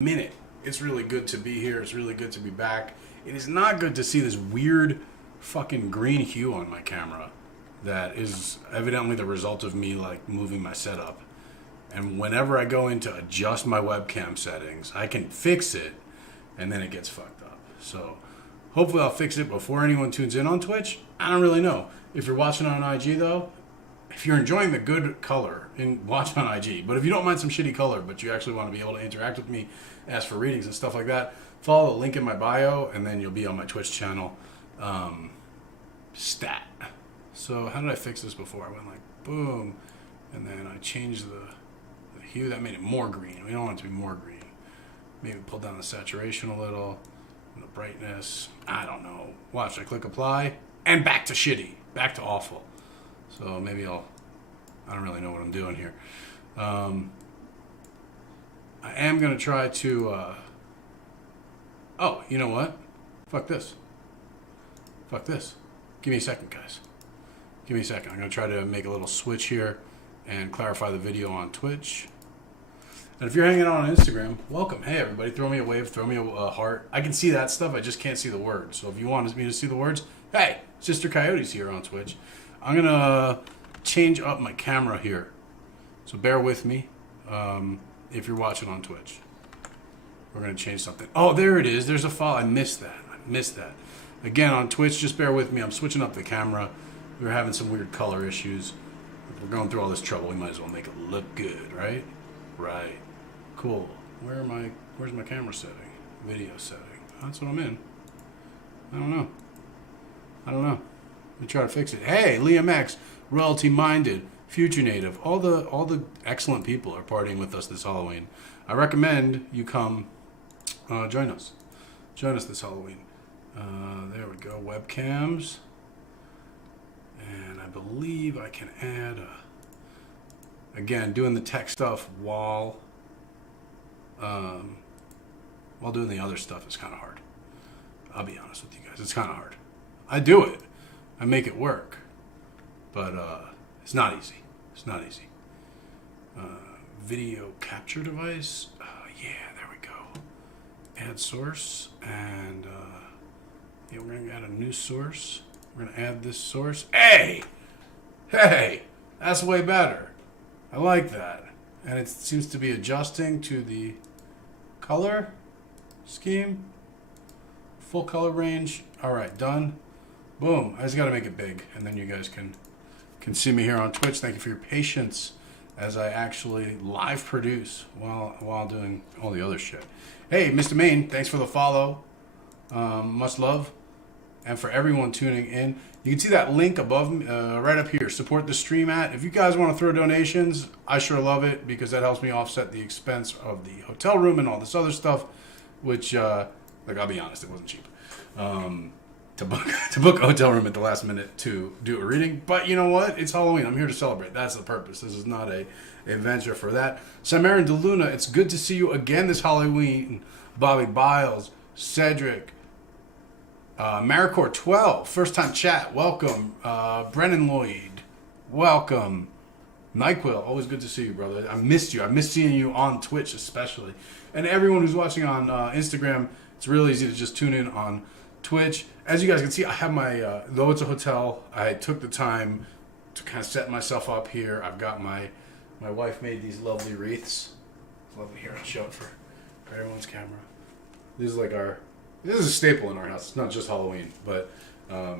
Minute. It's really good to be here. It's really good to be back. It is not good to see this weird fucking green hue on my camera that is evidently the result of me like moving my setup. And whenever I go in to adjust my webcam settings, I can fix it and then it gets fucked up. So hopefully I'll fix it before anyone tunes in on Twitch. I don't really know. If you're watching on IG though, if you're enjoying the good color, watch on IG. But if you don't mind some shitty color, but you actually want to be able to interact with me, ask for readings and stuff like that, follow the link in my bio, and then you'll be on my Twitch channel. Stat. So how did I fix this before? I went like boom, and then I changed the hue. That made it more green. We don't want it to be more green. Maybe pull down the saturation a little, and the brightness. I don't know. Watch. I click apply, and back to shitty, back to awful. So maybe I don't really know what I'm doing here. I am going to try to, oh, you know what? Fuck this. Fuck this. Give me a second, guys. Give me a second. I'm going to try to make a little switch here and clarify the video on Twitch. And if you're hanging out on Instagram, welcome. Hey, everybody. Throw me a wave. Throw me a heart. I can see that stuff. I just can't see the words. So if you want me to see the words, hey, Sister Coyote's here on Twitch. I'm going to change up my camera here. So bear with me if you're watching on Twitch. We're going to change something. Oh, there it is. There's a file. I missed that. Again, on Twitch, just bear with me. I'm switching up the camera. We were having some weird color issues. If we're going through all this trouble, we might as well make it look good, right? Right. Cool. Where's my camera setting? Video setting. That's what I'm in. I don't know. Let me try to fix it. Hey, Liam X, Royalty Minded, Future Native, all the excellent people are partying with us this Halloween. I recommend you come join us. Join us this Halloween. There we go, webcams. And I believe I can add, again, doing the tech stuff while doing the other stuff is kind of hard. I'll be honest with you guys, it's kind of hard. I do it. I make it work, but it's not easy. It's not easy. Video capture device. Yeah, there we go. Add source, and yeah, we're gonna add a new source. We're gonna add this source. Hey, that's way better. I like that, and it seems to be adjusting to the color scheme. Full color range. All right, done. Boom. I just got to make it big, and then you guys can see me here on Twitch. Thank you for your patience as I actually live produce while doing all the other shit. Hey, Mr. Main, thanks for the follow. Much love. And for everyone tuning in, you can see that link above me, right up here. Support the stream at. If you guys want to throw donations, I sure love it because that helps me offset the expense of the hotel room and all this other stuff, which, like, I'll be honest, it wasn't cheap. To book a hotel room at the last minute to do a reading. But you know what? It's Halloween. I'm here to celebrate. That's the purpose. This is not a venture for that. Samarin DeLuna, it's good to see you again this Halloween. Bobby Biles, Cedric, Maricor 12, first time chat, welcome. Brennan Lloyd, welcome. NyQuil, always good to see you, brother. I missed you. I missed seeing you on Twitch especially. And everyone who's watching on Instagram, it's really easy to just tune in on Twitch. As you guys can see, I have my, though it's a hotel, I took the time to kind of set myself up here. I've got my wife made these lovely wreaths. It's lovely here. I'll show it for everyone's camera. This is a staple in our house. It's not just Halloween, but I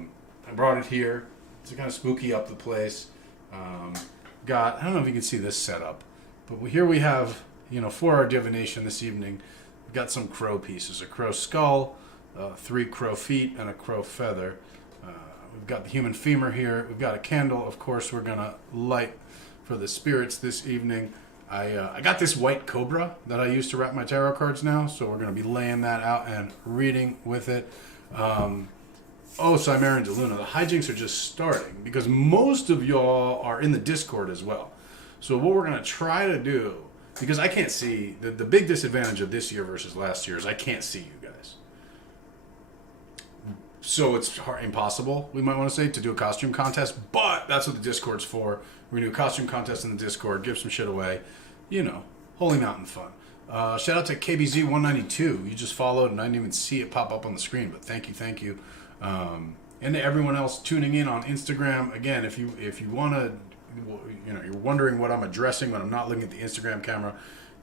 brought it here to kind of spooky up the place. I don't know if you can see this setup, but here we have, for our divination this evening, we've got some crow pieces, a crow skull, 3 crow feet, and a crow feather. We've got the human femur here. We've got a candle. Of course, we're going to light for the spirits this evening. I got this white cobra that I use to wrap my tarot cards now, so we're going to be laying that out and reading with it. Samarin DeLuna, the hijinks are just starting because most of y'all are in the Discord as well. So what we're going to try to do, because I can't see, the big disadvantage of this year versus last year is I can't see you guys. So it's impossible, we might want to say, to do a costume contest, but that's what the Discord's for. We're going to do a costume contest in the Discord, give some shit away, Holy Mountain fun. Shout out to KBZ192. You just followed and I didn't even see it pop up on the screen, but thank you. And to everyone else tuning in on Instagram. Again, if you want to, you're wondering what I'm addressing when I'm not looking at the Instagram camera,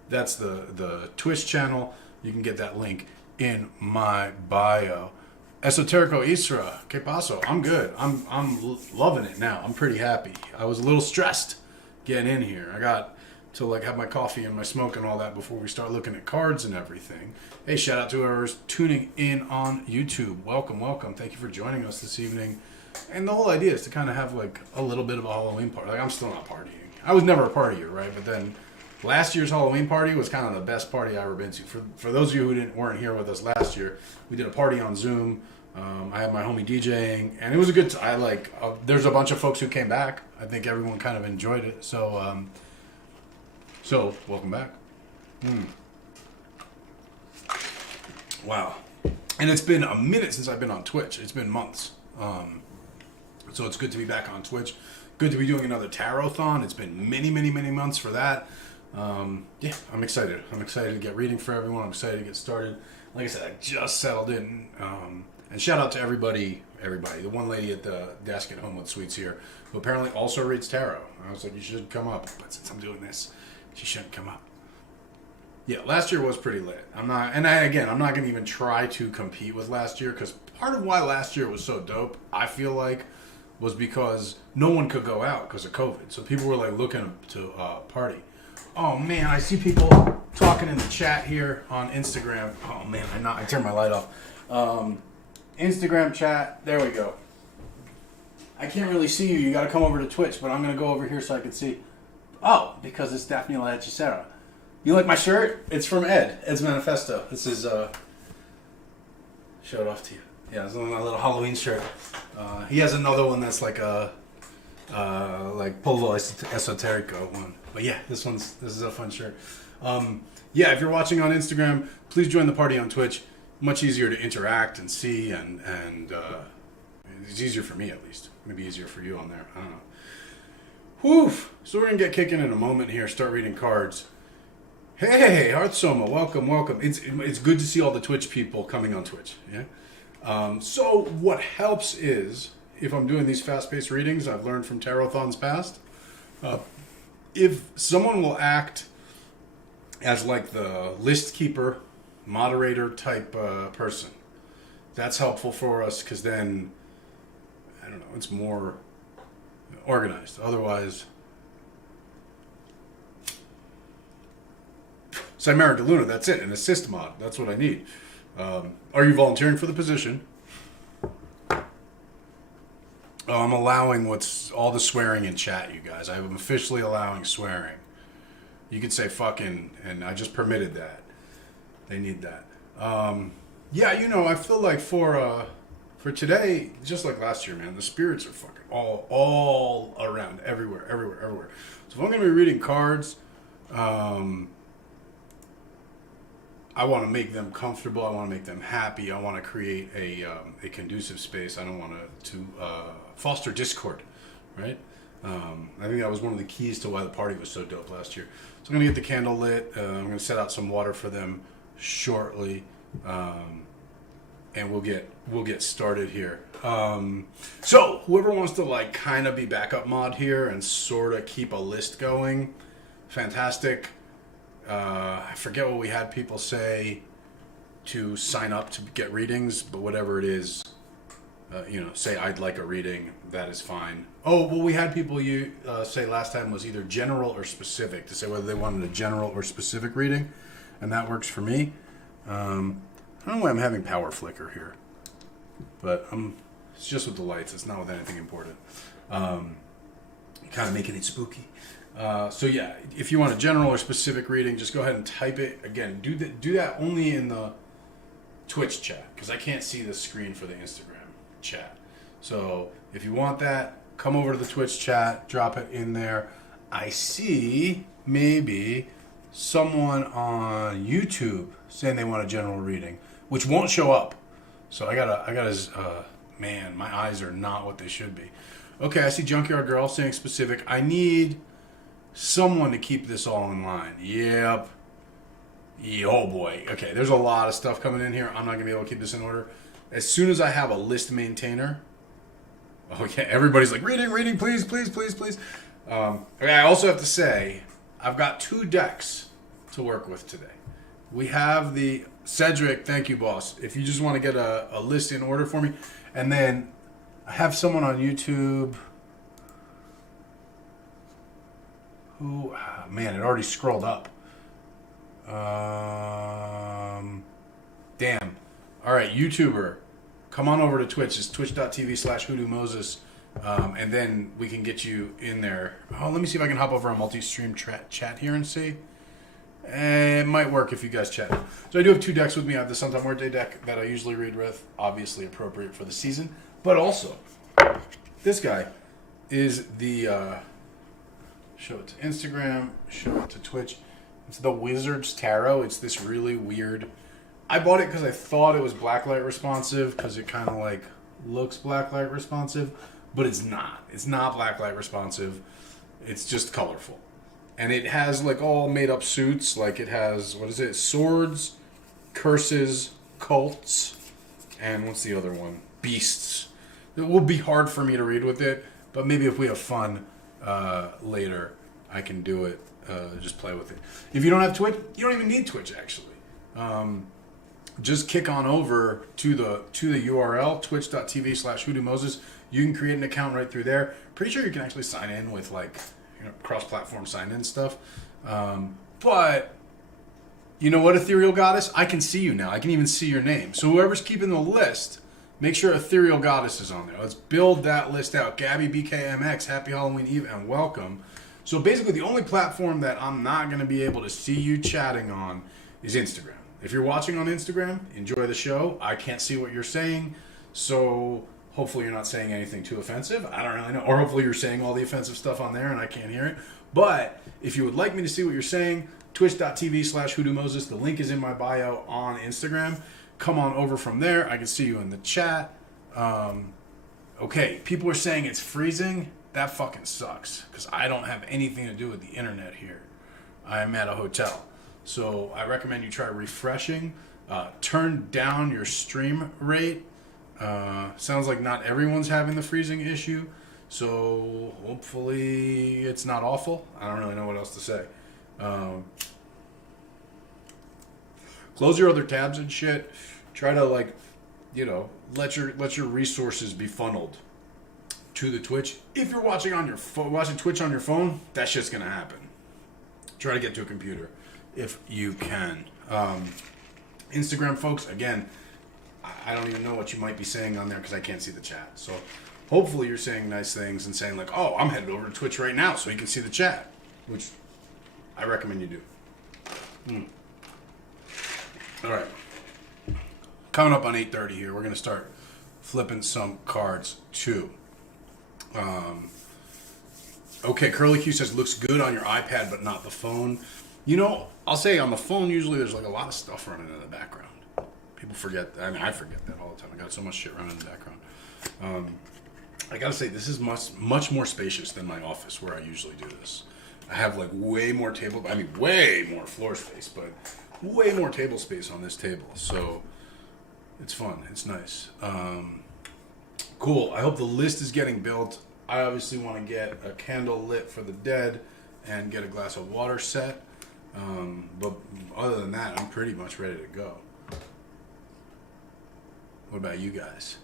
that's the Twitch channel. You can get that link in my bio. Esoterico Isra, ¿qué paso? I'm good. I'm loving it now. I'm pretty happy. I was a little stressed getting in here. I got to have my coffee and my smoke and all that before we start looking at cards and everything. Hey, shout out to whoever's tuning in on YouTube. Welcome. Thank you for joining us this evening. And the whole idea is to kind of have a little bit of a Halloween party. I'm still not partying. I was never a partier, right? But then last year's Halloween party was kind of the best party I've ever been to. For those of you who weren't here with us last year, we did a party on Zoom. I had my homie DJing, and it was a good time. There's a bunch of folks who came back. I think everyone kind of enjoyed it. So welcome back. Wow. And it's been a minute since I've been on Twitch. It's been months. So it's good to be back on Twitch. Good to be doing another Tarothon. It's been many months for that. Yeah, I'm excited. I'm excited to get reading for everyone. I'm excited to get started. Like I said, I just settled in. And shout out to everybody. The one lady at the desk at Homewood Suites here, who apparently also reads tarot. I was like, you should come up. But since I'm doing this, she shouldn't come up. Yeah, last year was pretty lit. I'm not going to even try to compete with last year, because part of why last year was so dope, I feel like, was because no one could go out because of COVID. So people were looking to party. Oh man, I see people talking in the chat here on Instagram. Oh man, I turned my light off. Instagram chat, there we go. I can't really see you. You got to come over to Twitch, but I'm going to go over here so I can see. Oh, because it's Daphne La Hechicera. You like my shirt? It's from Ed's Manifesto. This is, show it off to you. Yeah, it's my little Halloween shirt. He has another one that's like a, Polvo Esoterico one. But yeah, this is a fun shirt. Yeah, if you're watching on Instagram, please join the party on Twitch. Much easier to interact and see, and it's easier for me at least. Maybe easier for you on there. I don't know. Whew. So we're gonna get kicking in a moment here. Start reading cards. Hey, Hearth Soma, welcome. It's good to see all the Twitch people coming on Twitch. Yeah. So what helps is, if I'm doing these fast-paced readings, I've learned from Tarothons past, if someone will act as the list keeper, moderator type person, that's helpful for us, because then, I don't know, it's more organized. Otherwise, Chimera de Luna, that's it. An assist mod, that's what I need. Are you volunteering for the position? Oh, I'm allowing all the swearing in chat, you guys. I'm officially allowing swearing. You could say fucking, and I just permitted that. They need that. Yeah, I feel like for today, just like last year, man, the spirits are fucking all around, everywhere. So if I'm going to be reading cards, I want to make them comfortable. I want to make them happy. I want to create a conducive space. I don't want to foster discord, right? I think that was one of the keys to why the party was so dope last year. So I'm going to get the candle lit. I'm going to set out some water for them shortly, and we'll get started here. So whoever wants to kind of be backup mod here and sort of keep a list going, fantastic. I forget what we had people say to sign up to get readings, but whatever it is, say I'd like a reading, that is fine. Oh, what we had people say last time was either general or specific, to say whether they wanted a general or specific reading, and that works for me. I don't know why I'm having power flicker here, but it's just with the lights. It's not with anything important. Kind of making it spooky. So yeah, if you want a general or specific reading, just go ahead and type it. Again, do that only in the Twitch chat, because I can't see the screen for the Instagram chat. So if you want that, come over to the Twitch chat, drop it in there. I see maybe someone on YouTube saying they want a general reading, which won't show up. So I gotta, man, my eyes are not what they should be. Okay, I see Junkyard Girl saying specific. I need someone to keep this all in line. Yep. Oh boy. Okay, there's a lot of stuff coming in here. I'm not gonna be able to keep this in order. As soon as I have a list maintainer, okay, everybody's like reading, please, please, please, please. Okay, I also have to say, I've got 2 decks to work with today. We have the Cedric, thank you, boss. If you just want to get a list in order for me, and then I have someone on YouTube who, man, it already scrolled up. Damn. All right, YouTuber, come on over to Twitch. It's twitch.tv/Hoodoo Moses. And then we can get you in there. Oh, let me see if I can hop over a multi-stream chat here and see. It might work if you guys chat. So I do have 2 decks with me. I have the Sometime Muerte deck that I usually read with, obviously appropriate for the season. But also, this guy is the... show it to Instagram, show it to Twitch. It's the Wizard's Tarot. It's this really weird... I bought it because I thought it was blacklight responsive, because it kind of like looks blacklight responsive, but it's not. It's not blacklight responsive. It's just colorful. And it has like all made up suits. Like it has, what is it? Swords, curses, cults, and what's the other one? Beasts. It will be hard for me to read with it, but maybe if we have fun later, I can do it. Just play with it. If you don't have Twitch, you don't even need Twitch actually. Just kick on over to the URL, twitch.tv/Hoodoo Moses. You can create an account right through there. Pretty sure you can actually sign in with like, cross-platform sign-in stuff. But you know what, Ethereal Goddess? I can see you now. I can even see your name. So whoever's keeping the list, make sure Ethereal Goddess is on there. Let's build that list out. Gabby BKMX, happy Halloween Eve and welcome. So basically the only platform that I'm not going to be able to see you chatting on is Instagram. If you're watching on Instagram, enjoy the show. I can't see what you're saying, so hopefully you're not saying anything too offensive. I don't really know. Or hopefully you're saying all the offensive stuff on there and I can't hear it. But if you would like me to see what you're saying, twitch.tv/Hoodoo Moses. The link is in my bio on Instagram. Come on over from there. I can see you in the chat. Okay, people are saying it's freezing. That fucking sucks because I don't have anything to do with the internet here. I am at a hotel. So I recommend you try refreshing. Turn down your stream rate. Sounds like not everyone's having the freezing issue. So hopefully it's not awful. I don't really know what else to say. Close your other tabs and shit. Try to let your resources be funneled to the Twitch. If you're watching on your watching Twitch on your phone, that shit's gonna happen. Try to get to a computer if you can. Instagram folks, again, I don't even know what you might be saying on there because I can't see the chat. So hopefully you're saying nice things and saying like, oh, I'm headed over to Twitch right now so you can see the chat, which I recommend you do. All right. Coming up on 8:30 here, we're going to start flipping some cards too. Okay, Curly Q says, looks good on your iPad, but not the phone. I'll say on the phone, usually there's like a lot of stuff running in the background. People forget. I forget that all the time. I got so much shit running in the background. I gotta say, this is much more spacious than my office where I usually do this. I have like way more floor space, but way more table space on this table. So it's fun. It's nice. Cool. I hope the list is getting built. I obviously want to get a candle lit for the dead and get a glass of water set. But other than that, I'm pretty much ready to go. What about you guys?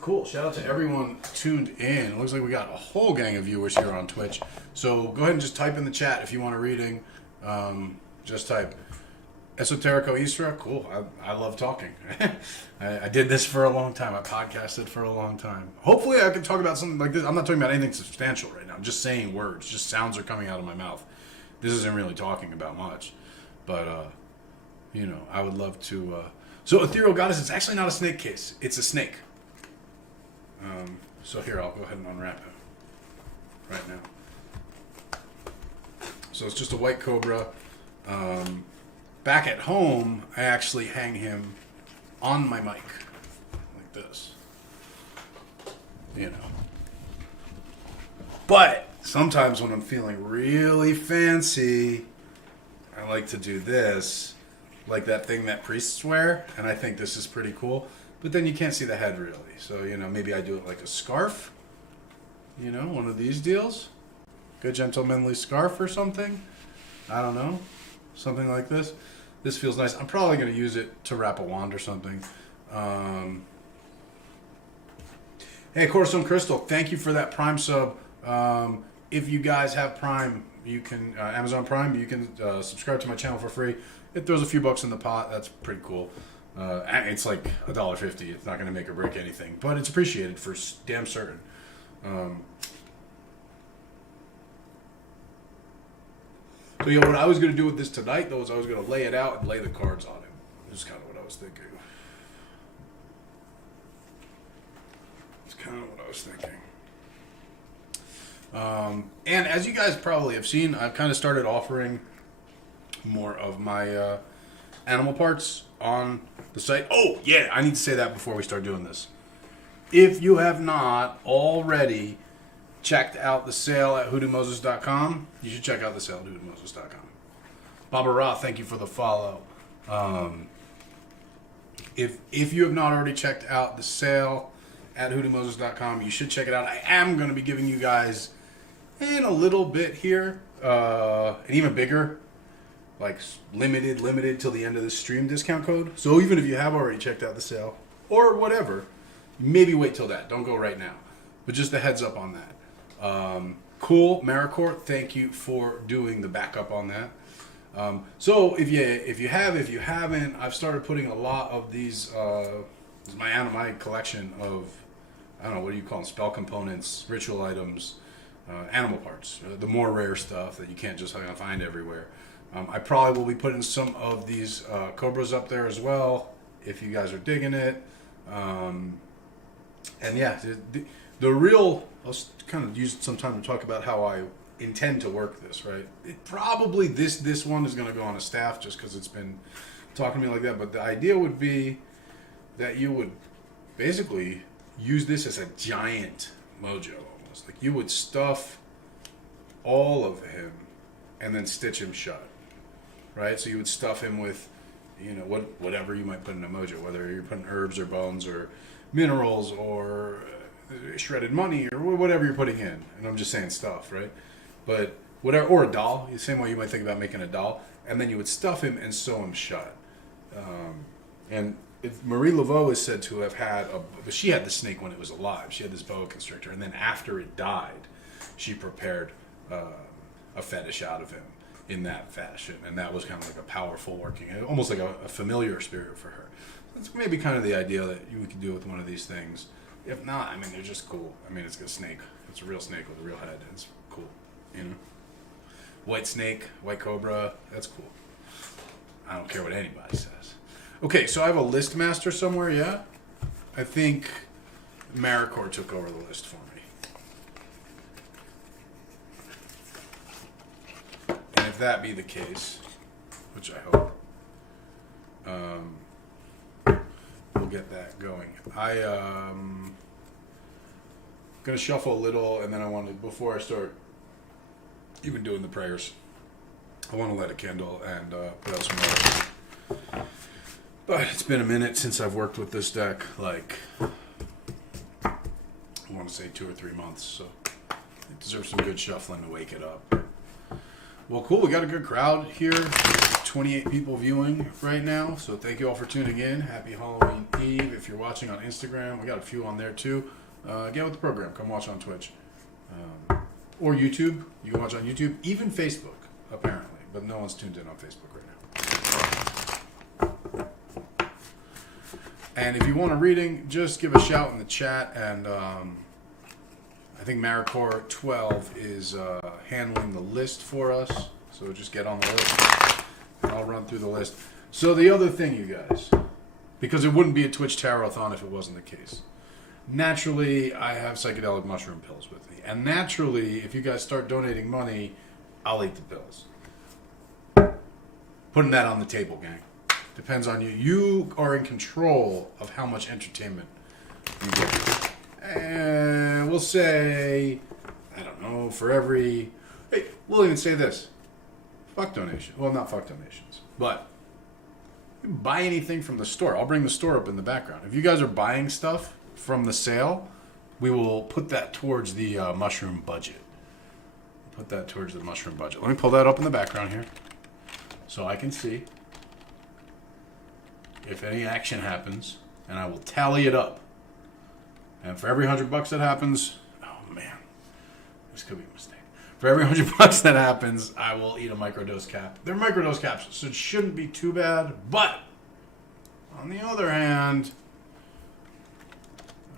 Cool. Shout out to everyone tuned in. It looks like we got a whole gang of viewers here on Twitch. So go ahead and just type in the chat if you want a reading. Just type Esoterico Isra. Cool. I love talking. I did this for a long time. I podcasted for a long time. Hopefully I can talk about something like this. I'm not talking about anything substantial right now. I'm just saying words. Just sounds are coming out of my mouth. This isn't really talking about much. But, I would love to... So Ethereal Goddess, it's actually not a snake case. It's a snake. So here, I'll go ahead and unwrap him right now. So it's just a white cobra. Back at home, I actually hang him on my mic like this. But sometimes when I'm feeling really fancy, I like to do this, like that thing that priests wear, and I think this is pretty cool. But then you can't see the head really. So, maybe I do it like a scarf. One of these deals. Good gentlemanly scarf or something. I don't know. Something like this. This feels nice. I'm probably going to use it to wrap a wand or something. Hey, Corazon Crystal, thank you for that Prime sub. If you guys have Prime, you can Amazon Prime, you can subscribe to my channel for free. It throws a few bucks in the pot. That's pretty cool. It's like $1.50. It's not going to make or break anything, but it's appreciated for damn certain. So yeah, what I was going to do with this tonight, though, is I was going to lay it out and lay the cards on it. This is kind of what I was thinking. It's kind of what I was thinking. And as you guys probably have seen, I've kind of started offering more of my animal parts on the site. Oh, yeah, I need to say that before we start doing this. If you have not already checked out the sale at hoodoomoses.com, you should check out the sale at hoodoomoses.com. Baba Ra, thank you for the follow. If you have not already checked out the sale at hoodoomoses.com, you should check it out. I am going to be giving you guys in a little bit here, an even bigger, like limited till the end of the stream discount code. So even if you have already checked out the sale or whatever, maybe wait till that. Don't go right now. But just a heads up on that. Cool, Maricourt, thank you for doing the backup on that. So if you haven't, I've started putting a lot of these. My collection of, I don't know, what do you call them? Spell components, ritual items, animal parts, the more rare stuff that you can't just find everywhere. I probably will be putting some of these cobras up there as well, if you guys are digging it. And yeah, the real, I'll kind of use some time to talk about how I intend to work this, right? Probably this one is going to go on a staff just because it's been talking to me like that, but the idea would be that you would basically use this as a giant mojo almost. Like you would stuff all of him and then stitch him shut, right? So you would stuff him with, whatever you might put in a mojo, whether you're putting herbs or bones or minerals or shredded money or whatever you're putting in. And I'm just saying stuff, right? But whatever, or a doll, the same way you might think about making a doll, and then you would stuff him and sew him shut. And Marie Laveau is said to have had but she had the snake when it was alive. She had this boa constrictor, and then after it died, she prepared a fetish out of him in that fashion, and that was kind of like a powerful working, almost like a familiar spirit for her. That's maybe kind of the idea that you could do with one of these things. If not, I mean, they're just cool. I mean, it's a snake. It's a real snake with a real head. It's cool, White snake, white cobra, that's cool. I don't care what anybody says. Okay, so I have a list master somewhere, yeah? I think Maricourt took over the list for me. And if that be the case, which I hope, we'll get that going. I'm going to shuffle a little, and then I want to, before I start even doing the prayers, I want to light a candle and put out some water. But it's been a minute since I've worked with this deck, like, I want to say 2 or 3 months, so it deserves some good shuffling to wake it up. Well, cool, we got a good crowd here, 28 people viewing right now, so thank you all for tuning in. Happy Halloween Eve. If you're watching on Instagram, we got a few on there too. Get with the program, come watch on Twitch. Or YouTube, you can watch on YouTube, even Facebook, apparently, but no one's tuned in on Facebook right now. And if you want a reading, just give a shout in the chat. And I think Maricourt 12 is handling the list for us. So just get on the list. And I'll run through the list. So the other thing, you guys, because it wouldn't be a Twitch Tarothon if it wasn't the case. Naturally, I have psychedelic mushroom pills with me. And naturally, if you guys start donating money, I'll eat the pills. Putting that on the table, gang. Depends on you. You are in control of how much entertainment you get. And we'll say, I don't know, for every... Hey, we'll even say this. Fuck donation. Well, not fuck donations, but buy anything from the store. I'll bring the store up in the background. If you guys are buying stuff from the sale, we will put that towards the mushroom budget. Put that towards the mushroom budget. Let me pull that up in the background here so I can see if any action happens, and I will tally it up. And for every $100 that happens, oh man, this could be a mistake. For every $100 that happens, I will eat a microdose cap. They're microdose capsules, so it shouldn't be too bad. But on the other hand,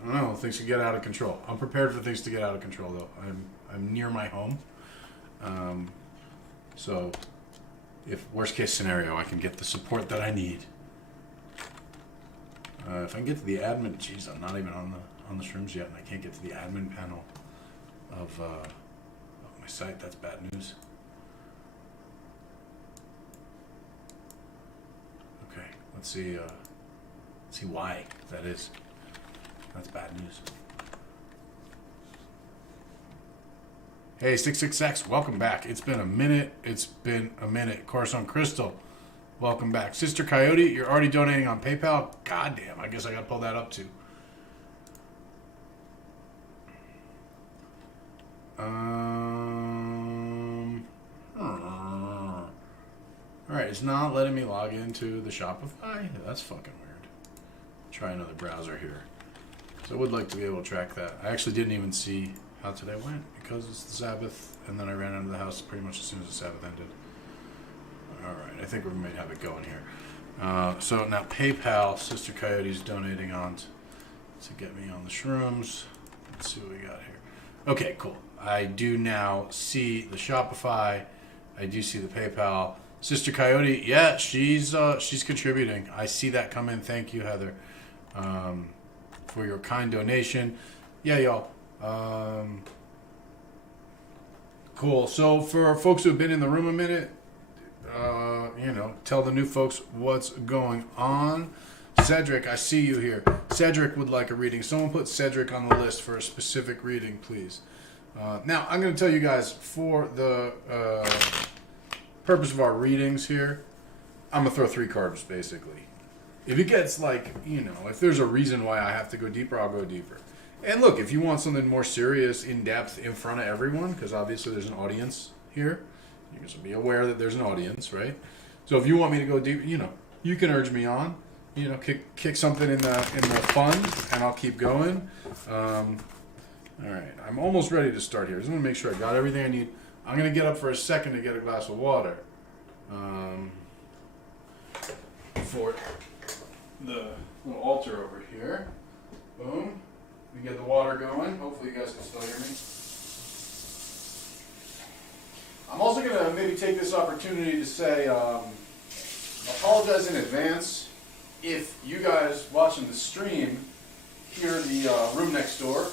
I don't know, things can get out of control. I'm prepared for things to get out of control, though. I'm near my home, so if worst case scenario, I can get the support that I need. If I can get to the admin, geez, I'm not even on the shrooms yet, and I can't get to the admin panel of my site. That's bad news. Okay, let's see why that is. That's bad news. Hey, 66X, welcome back. It's been a minute. Coruscant Crystal, welcome back. Sister Coyote, you're already donating on PayPal? God damn, I guess I gotta pull that up too. Alright, it's not letting me log into the Shopify? That's fucking weird. Try another browser here. So I would like to be able to track that. I actually didn't even see how today went because it's the Sabbath, and then I ran out of the house pretty much as soon as the Sabbath ended. Alright, I think we might have it going here. So now PayPal, Sister Coyote's donating on to get me on the shrooms. Let's see what we got here. Okay, cool. I do now see the Shopify. I do see the PayPal. Sister Coyote, yeah, she's contributing. I see that come in. Thank you, Heather, for your kind donation. Yeah, y'all. Cool. So for folks who have been in the room a minute, tell the new folks what's going on. Cedric, I see you here. Cedric would like a reading. Someone put Cedric on the list for a specific reading, please. Now, I'm going to tell you guys, for the purpose of our readings here, I'm going to throw 3 cards, basically. If it gets, if there's a reason why I have to go deeper, I'll go deeper. And look, if you want something more serious, in-depth, in front of everyone, because obviously there's an audience here, you just be aware that there's an audience, right? So if you want me to go deep, you can urge me on. Kick something in the fun, and I'll keep going. All right, I'm almost ready to start here. I just want to make sure I got everything I need. I'm going to get up for a second to get a glass of water. For the little altar over here. Boom. We get the water going. Hopefully you guys can still hear me. I'm also going to maybe take this opportunity to say, apologize in advance if you guys watching the stream hear the room next door,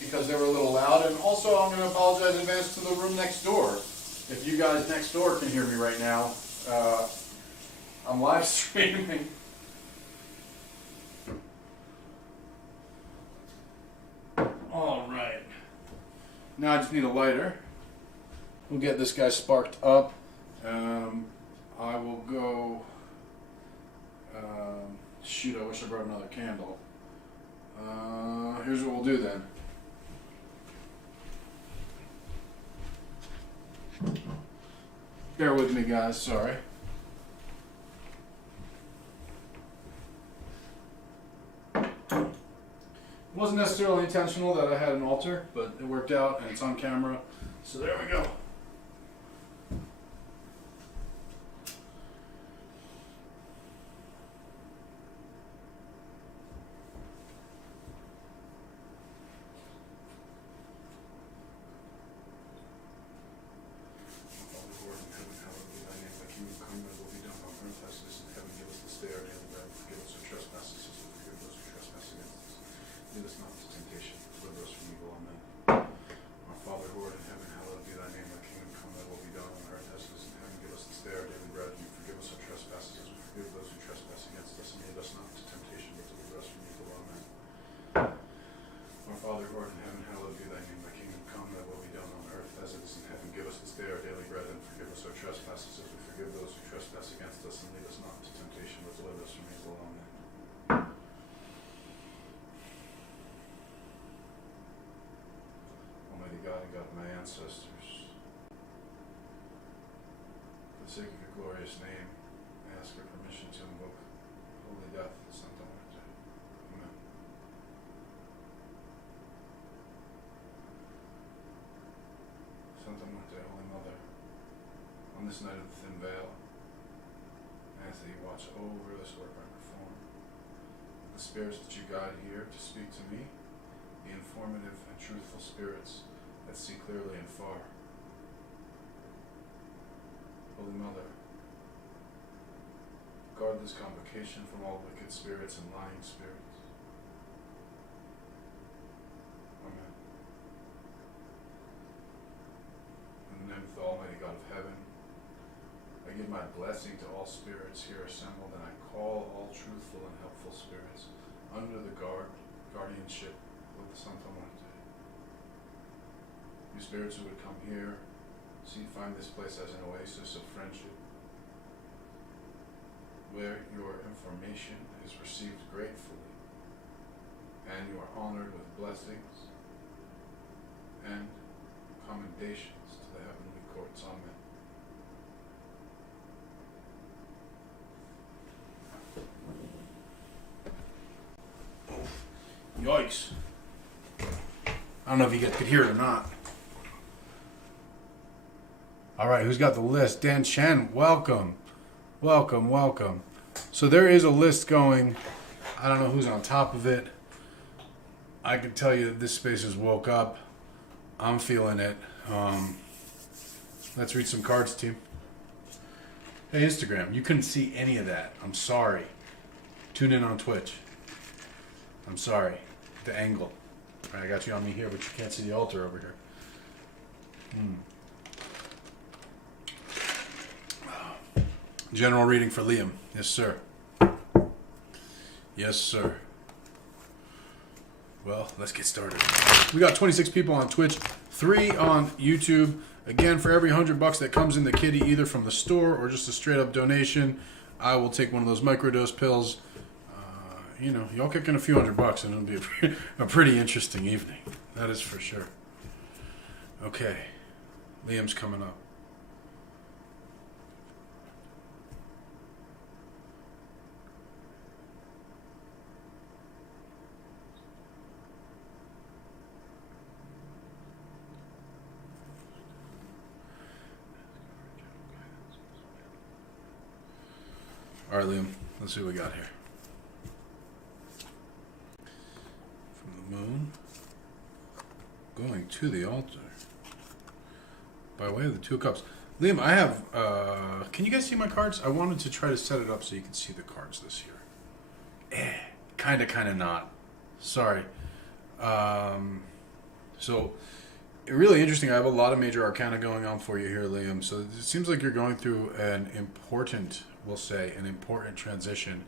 because they were a little loud. And also I'm going to apologize in advance to the room next door. If you guys next door can hear me right now, I'm live streaming. All right. Now I just need a lighter. We'll get this guy sparked up. I will go... shoot, I wish I brought another candle. Here's what we'll do then. Bear with me, guys. Sorry. It wasn't necessarily intentional that I had an altar, but it worked out, and it's on camera. So there we go. Lead us not into temptation, but deliver us from evil. Amen. Our Father who art in heaven, hallowed be thy name. us and lead us not into temptation, but deliver us from evil. Amen. Almighty God and God of my ancestors, for the sake of your glorious name, I ask your permission to invoke holy death, Santa Muerte. Amen. Santa Muerte, Holy Mother, on this night of the thin veil, I ask that you watch over this work I perform. The spirits that you guide here to speak to me, the informative and truthful spirits that see clearly and far. Holy Mother, guard this convocation from all wicked spirits and lying spirits. Amen. In the name of the Almighty God of heaven, I give my blessing to all spirits here assembled, and I call all truthful and helpful spirits under the guardianship of the Santa Muerte. You spirits who would come here, find this place as an oasis of friendship, where your information is received gratefully, and you are honored with blessings and commendations to the heavenly courts. Amen. Yikes. I don't know if you guys could hear it or not. All right, who's got the list? Dan Chen, welcome. Welcome, welcome. So there is a list going. I don't know who's on top of it. I can tell you that this space has woke up. I'm feeling it. Let's read some cards, team. Hey, Instagram, you couldn't see any of that. I'm sorry. Tune in on Twitch. I'm sorry. The angle. All right, I got you on me here, but you can't see the altar over here. General reading for Liam. Yes, sir. Yes, sir. Well, let's get started. We got 26 people on Twitch, 3 on YouTube. Again, for every $100 that comes in the kitty, either from the store or just a straight up donation, I will take one of those microdose pills. Y'all kicking a few $100 and it'll be a pretty interesting evening. That is for sure. Okay. Liam's coming up. All right, Liam, let's see what we got here. From the moon, going to the altar, by way of the Two of Cups. Liam, I have, can you guys see my cards? I wanted to try to set it up so you can see the cards this year. Kind of not. Sorry. So, really interesting. I have a lot of major arcana going on for you here, Liam. So it seems like you're going through an important transition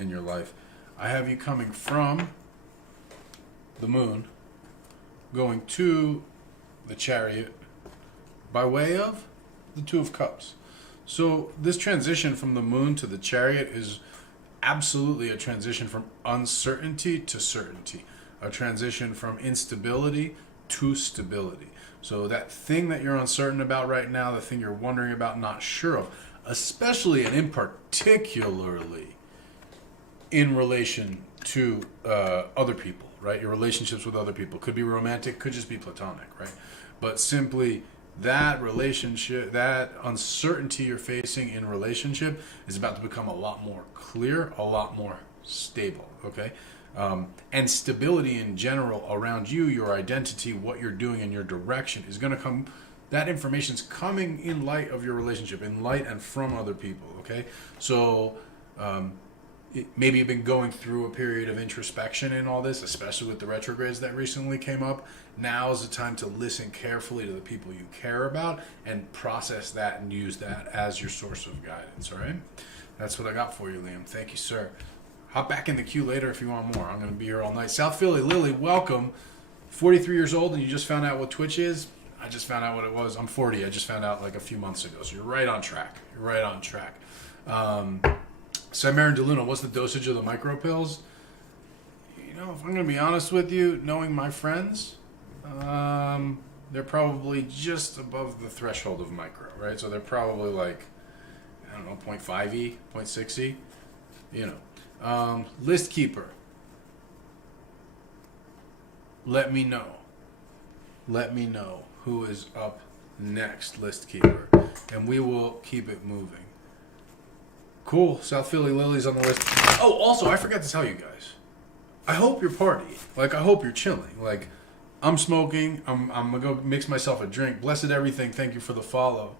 in your life. I have you coming from the moon, going to the Chariot, by way of the Two of Cups. So this transition from the moon to the Chariot is absolutely a transition from uncertainty to certainty, a transition from instability to stability. So that thing that you're uncertain about right now, the thing you're wondering about, not sure of, especially and in particularly in relation to other people, right? Your relationships with other people could be romantic, could just be platonic, right? But simply that relationship, that uncertainty you're facing in relationship is about to become a lot more clear, a lot more stable, okay? And stability in general around you, your identity, what you're doing, and your direction is going to come. That information's coming in light of your relationship, in light and from other people, okay? So maybe you've been going through a period of introspection in all this, especially with the retrogrades that recently came up. Now is the time to listen carefully to the people you care about and process that and use that as your source of guidance, all right? That's what I got for you, Liam. Thank you, sir. Hop back in the queue later if you want more. I'm going to be here all night. South Philly, Lily, welcome. 43 years old and you just found out what Twitch is? I just found out what it was. I'm 40. I just found out like a few months ago. So you're right on track. You're right on track. Cymarin DeLuna, what's the dosage of the micro pills? You know, if I'm going to be honest with you, knowing my friends, they're probably just above the threshold of micro, right? So they're probably like, I don't know, 0.5E, 0.6E, you know. List keeper. Let me know. Let me know who is up next, list keeper. And we will keep it moving. Cool. South Philly Lily's on the list. Oh, also, I forgot to tell you guys. I hope you're partying. Like, I hope you're chilling. Like, I'm smoking. I'm going to go mix myself a drink. Blessed everything. Thank you for the follow.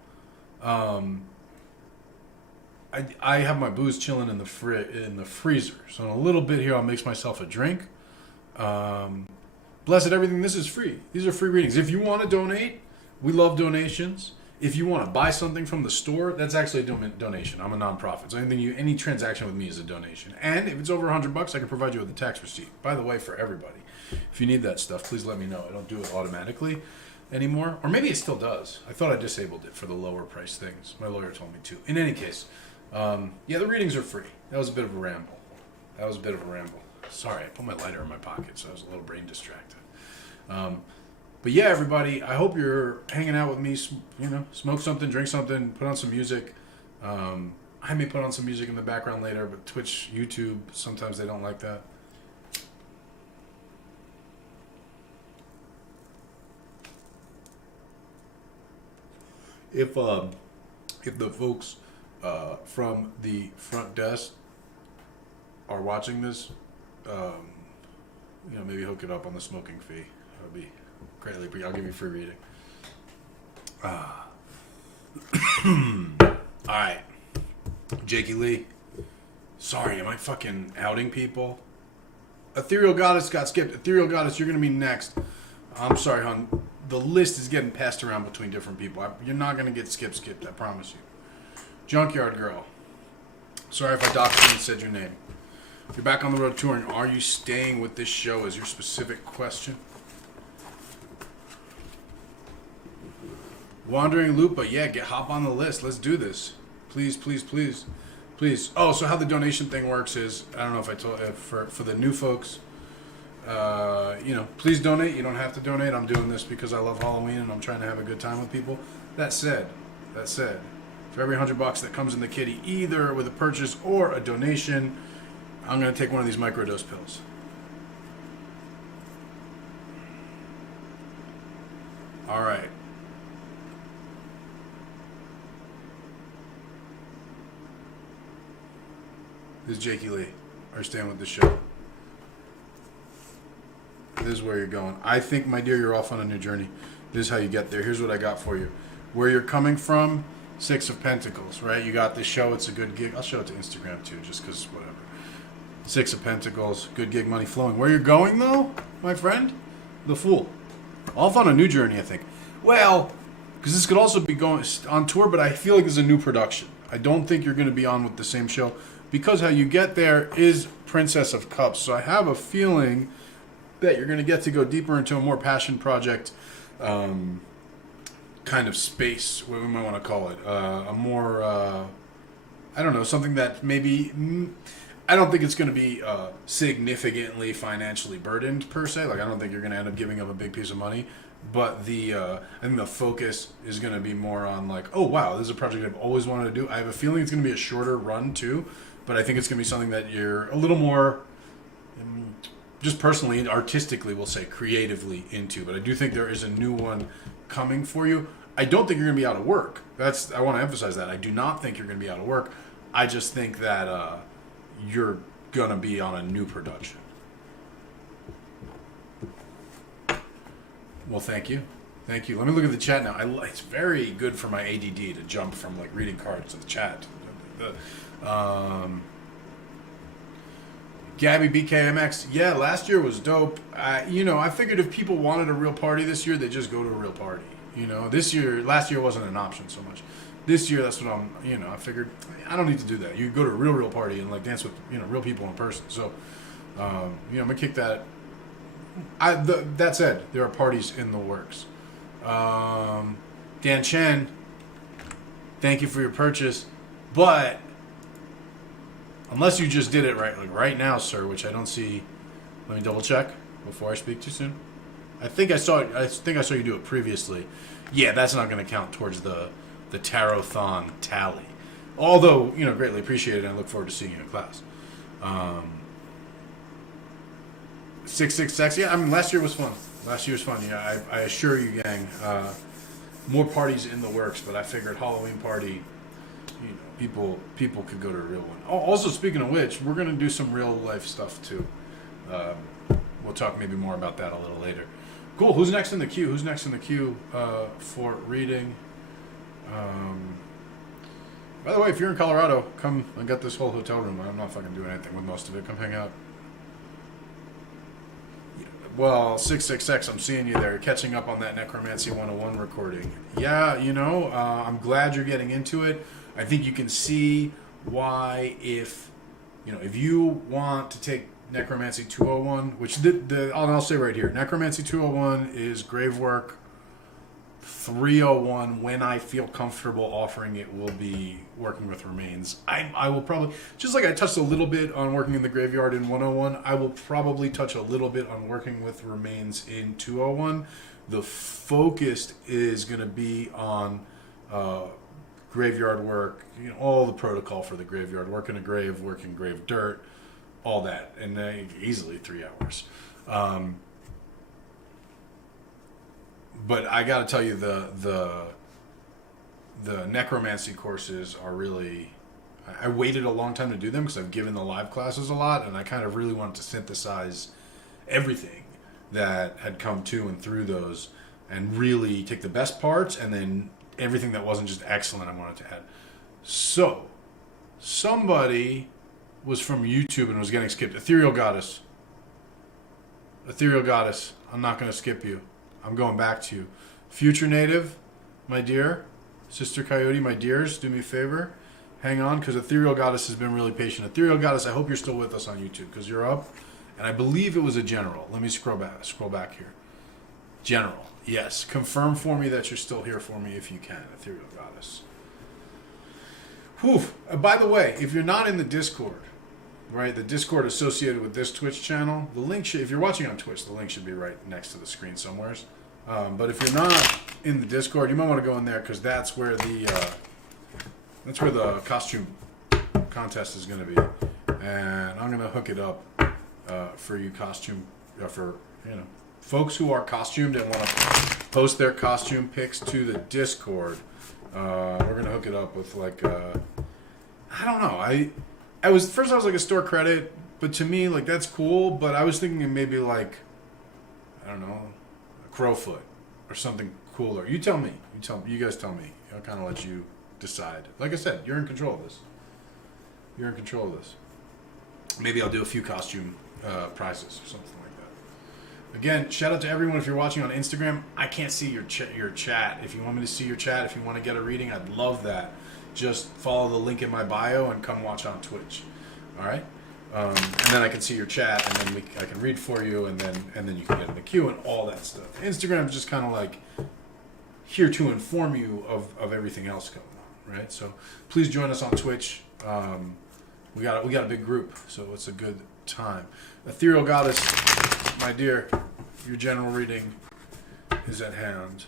I have my booze chilling in the freezer. So in a little bit here, I'll mix myself a drink. Blessed everything. This is free. These are free readings. If you want to donate, we love donations. If you want to buy something from the store, that's actually a donation. I'm a nonprofit, so any transaction with me is a donation. And if it's over $100, I can provide you with a tax receipt. By the way, for everybody, if you need that stuff, please let me know. I don't do it automatically anymore, or maybe it still does. I thought I disabled it for the lower price things. My lawyer told me to. In any case, yeah, the readings are free. That was a bit of a ramble. Sorry, I put my lighter in my pocket, so I was a little brain distracted. But yeah, everybody, I hope you're hanging out with me, you know, smoke something, drink something, put on some music. I may put on some music in the background later, but Twitch, YouTube, sometimes they don't like that. If the folks from the front desk are watching this, you know, maybe hook it up on the smoking fee. That would be greatly appreciated. I'll give you a free reading. Alright. Jakey Lee. Sorry, am I fucking outing people? Ethereal Goddess got skipped. Ethereal Goddess, you're going to be next. I'm sorry, hon. The list is getting passed around between different people. You're not going to get skipped, I promise you. Junkyard Girl. Sorry if I doxed you and said your name. You're back on the road touring. Are you staying with this show is your specific question. Wandering Lupa, yeah, hop on the list. Let's do this. Please, please, please. Please. Oh, so how the donation thing works is, I don't know if I told, for the new folks, you know, please donate. You don't have to donate. I'm doing this because I love Halloween and I'm trying to have a good time with people. That said, for every $100 that comes in the kitty, either with a purchase or a donation, I'm going to take one of these microdose pills. All right. This is Jakey Lee. Are you staying with the show? This is where you're going. I think, my dear, you're off on a new journey. This is how you get there. Here's what I got for you. Where you're coming from, Six of Pentacles, right? You got this show. It's a good gig. I'll show it to Instagram, too, just because whatever. Six of Pentacles, good gig, money flowing. Where you're going, though, my friend? The Fool. Off on a new journey, I think. Well, because this could also be going on tour, but I feel like it's a new production. I don't think you're going to be on with the same show, because how you get there is Princess of Cups. So I have a feeling that you're going to get to go deeper into a more passion project kind of space, what we might want to call it. A more, I don't know, something that maybe... I don't think it's going to be significantly financially burdened per se. Like, I don't think you're going to end up giving up a big piece of money. But I think the focus is going to be more on like, oh wow, this is a project I've always wanted to do. I have a feeling it's going to be a shorter run too, but I think it's going to be something that you're a little more, just personally, artistically, we'll say, creatively into. But I do think there is a new one coming for you. I don't think you're going to be out of work. I want to emphasize that. I do not think you're going to be out of work. I just think that you're going to be on a new production. Well, thank you. Thank you. Let me look at the chat now. It's very good for my ADD to jump from like reading cards to the chat. Gabby BKMX. Yeah, last year was dope. I figured if people wanted a real party this year, they just go to a real party. Last year wasn't an option so much. This year, that's what I figured I don't need to do that. You go to a real party and like dance with, real people in person. So, I'm going to kick that. That said, there are parties in the works. Dan Chen, thank you for your purchase. But Unless you just did it right now, sir, which I don't see. Let me double check before I speak too soon. I think I saw you do it previously. Yeah, that's not going to count towards the Tarothon tally. Although, greatly appreciated, and I look forward to seeing you in class. 666. Yeah, I mean, last year was fun. Yeah, I assure you, gang. More parties in the works, but I figured Halloween party, people could go to a real one. Also, speaking of which, we're gonna do some real life stuff too. We'll talk maybe more about that a little later. Cool. Who's next in the queue? For reading? By the way, if you're in Colorado, come. I got this whole hotel room. I'm not fucking doing anything with most of it. Come hang out. Well, 666, I'm seeing you there. You're catching up on that Necromancy 101 recording. Yeah, I'm glad you're getting into it. I think you can see why if you want to take Necromancy 201, which I'll say right here, Necromancy 201 is grave work. 301, when I feel comfortable offering it, will be working with remains. I will probably, just like I touched a little bit on working in the graveyard in 101, I will probably touch a little bit on working with remains in 201. The focus is going to be on graveyard work, all the protocol for the graveyard, working a grave, working grave dirt, all that, and easily 3 hours. But I got to tell you, the necromancy courses are really. I waited a long time to do them because I've given the live classes a lot, and I kind of really wanted to synthesize everything that had come to and through those, and really take the best parts, and then everything that wasn't just excellent, I wanted to add. So, somebody was from YouTube and was getting skipped. Ethereal Goddess, I'm not going to skip you. I'm going back to you. Future Native, my dear. Sister Coyote, my dears, do me a favor. Hang on, because Ethereal Goddess has been really patient. Ethereal Goddess, I hope you're still with us on YouTube, because you're up. And I believe it was a general. Let me scroll back here. General, yes. Confirm for me that you're still here for me if you can, Ethereal Goddess. Whew. By the way, if you're not in the Discord, right, the Discord associated with this Twitch channel, the link should, if you're watching on Twitch, the link should be right next to the screen somewhere. But if you're not in the Discord, you might want to go in there because that's where the costume contest is going to be, and I'm going to hook it up for you for folks who are costumed and want to post their costume pics to the Discord. We're going to hook it up with I don't know. I was like a store credit, but to me that's cool. But I was thinking maybe I don't know. Crowfoot or something cooler. You tell me. You guys tell me. I'll kind of let you decide. Like I said, you're in control of this. Maybe I'll do a few costume prizes or something like that. Again, shout out to everyone if you're watching on Instagram. I can't see your chat. If you want me to see your chat, if you want to get a reading, I'd love that. Just follow the link in my bio and come watch on Twitch. All right? And then I can see your chat, and then I can read for you, and then you can get in the queue and all that stuff. Instagram is just kind of here to inform you of everything else going on, right? So please join us on Twitch. We got a big group, so it's a good time. Ethereal Goddess, my dear, your general reading is at hand.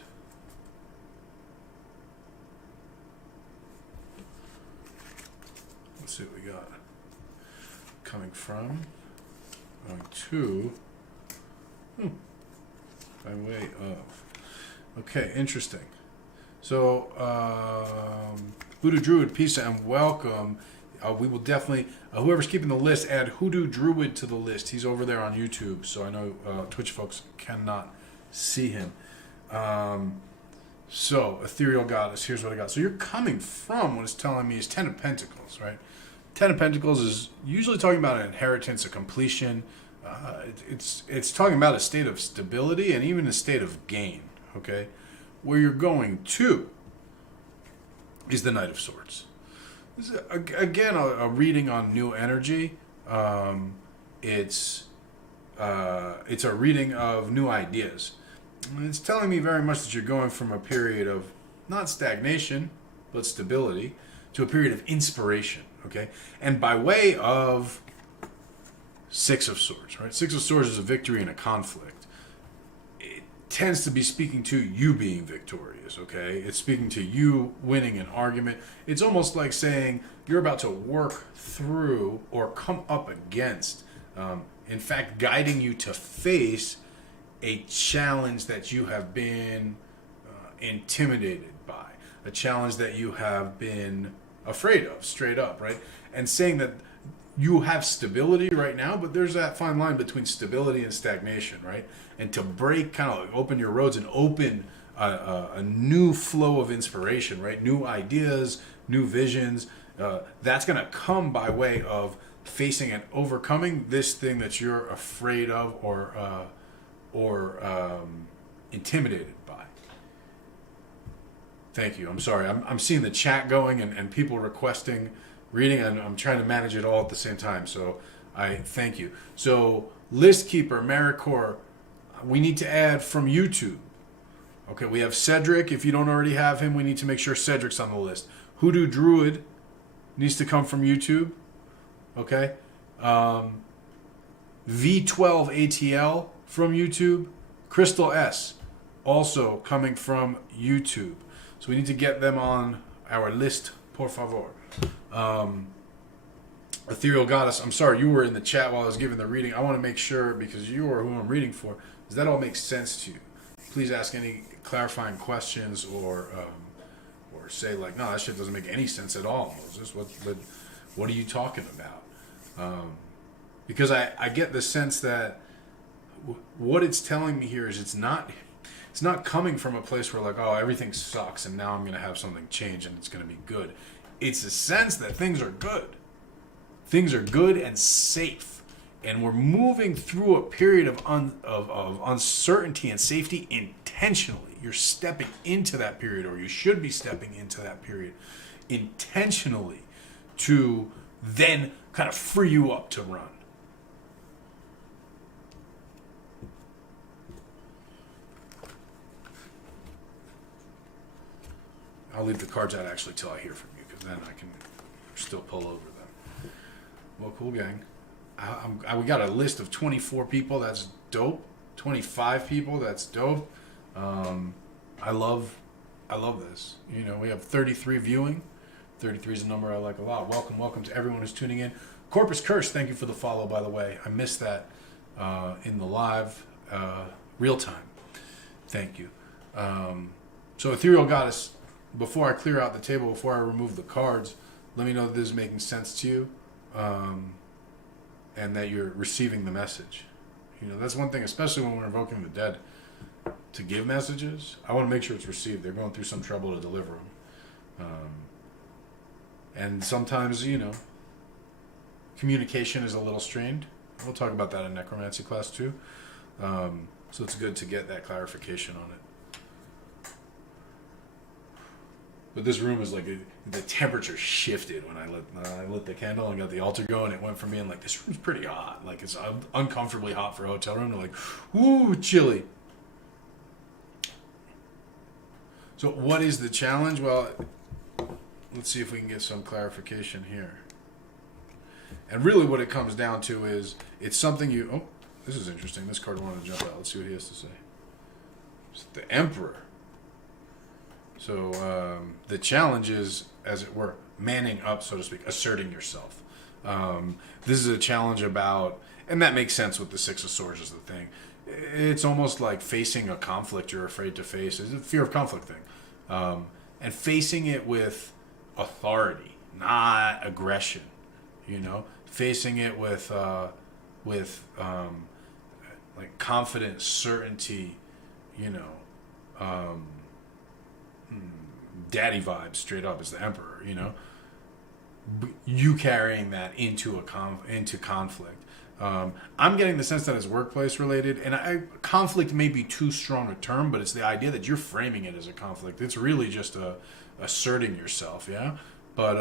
Let's see what we got. Coming from, going to, by way of. Okay, interesting. So, Hoodoo Druid, peace and welcome. We will definitely, whoever's keeping the list, add Hoodoo Druid to the list. He's over there on YouTube, so I know Twitch folks cannot see him. So, Ethereal Goddess, here's what I got. So you're coming from what it's telling me is 10 of Pentacles, right? 10 of Pentacles is usually talking about an inheritance, a completion. It's talking about a state of stability and even a state of gain, okay? Where you're going to is the Knight of Swords. This is, again, a reading on new energy. It's a reading of new ideas. And it's telling me very much that you're going from a period of not stagnation, but stability, to a period of inspiration. Okay? And by way of Six of Swords, right? Six of Swords is a victory in a conflict. It tends to be speaking to you being victorious, okay? It's speaking to you winning an argument. It's almost like saying you're about to work through or come up against, in fact, guiding you to face a challenge that you have been intimidated by, a challenge that you have been afraid of, straight up, right? And saying that you have stability right now, but there's that fine line between stability and stagnation, right? And to break, kind of like open your roads and open a new flow of inspiration, right? New ideas, new visions. That's going to come by way of facing and overcoming this thing that you're afraid of or intimidated by. Thank you. I'm sorry. I'm seeing the chat going and people requesting reading, and I'm trying to manage it all at the same time. So I thank you. So List Keeper, Maricor, we need to add from YouTube. Okay, we have Cedric. If you don't already have him, we need to make sure Cedric's on the list. Hoodoo Druid needs to come from YouTube. Okay. V12ATL from YouTube. Crystal S also coming from YouTube. So we need to get them on our list, por favor. Ethereal Goddess, I'm sorry, you were in the chat while I was giving the reading. I want to make sure, because you are who I'm reading for, does that all make sense to you? Please ask any clarifying questions or say like, no, that shit doesn't make any sense at all, Moses. What are you talking about? Because I get the sense that what it's telling me here is it's not coming from a place where like, oh, everything sucks and now I'm going to have something change and it's going to be good. It's a sense that things are good. Things are good and safe. And we're moving through a period of uncertainty and safety intentionally. You're stepping into that period, or you should be stepping into that period intentionally to then kind of free you up to run. I'll leave the cards out actually till I hear from you, because then I can still pull over them. Well, cool, gang. We got a list of 24 people. That's dope. 25 people. That's dope. I love this. You know, we have 33 viewing. 33 is a number I like a lot. Welcome to everyone who's tuning in. Corpus Curse, thank you for the follow, by the way. I missed that in the live real time. Thank you. So Ethereal Goddess, before I clear out the table, before I remove the cards, let me know that this is making sense to you, and that you're receiving the message. You know, that's one thing, especially when we're invoking the dead, to give messages. I want to make sure it's received. They're going through some trouble to deliver them. And sometimes, you know, communication is a little strained. We'll talk about that in necromancy class too. So it's good to get that clarification on it. But this room is like, the temperature shifted when I lit the candle and got the altar going. It went from being like, this room's pretty hot. Like, it's uncomfortably hot for a hotel room, to like, ooh, chilly. So what is the challenge? Well, let's see if we can get some clarification here. And really what it comes down to is, it's something you... Oh, this is interesting. This card wanted to jump out. Let's see what he has to say. It's the Emperor. So the challenge is, as it were, manning up, so to speak, asserting yourself. This is a challenge about, and that makes sense with the Six of Swords is the thing. It's almost like facing a conflict you're afraid to face. It's a fear of conflict thing. And facing it with authority, not aggression. You know, facing it with like confidence, certainty. You know. Daddy vibes straight up as the Emperor, you know, you carrying that into conflict. I'm getting the sense that it's workplace related, and conflict may be too strong a term, but it's the idea that you're framing it as a conflict. It's really just asserting yourself, yeah. But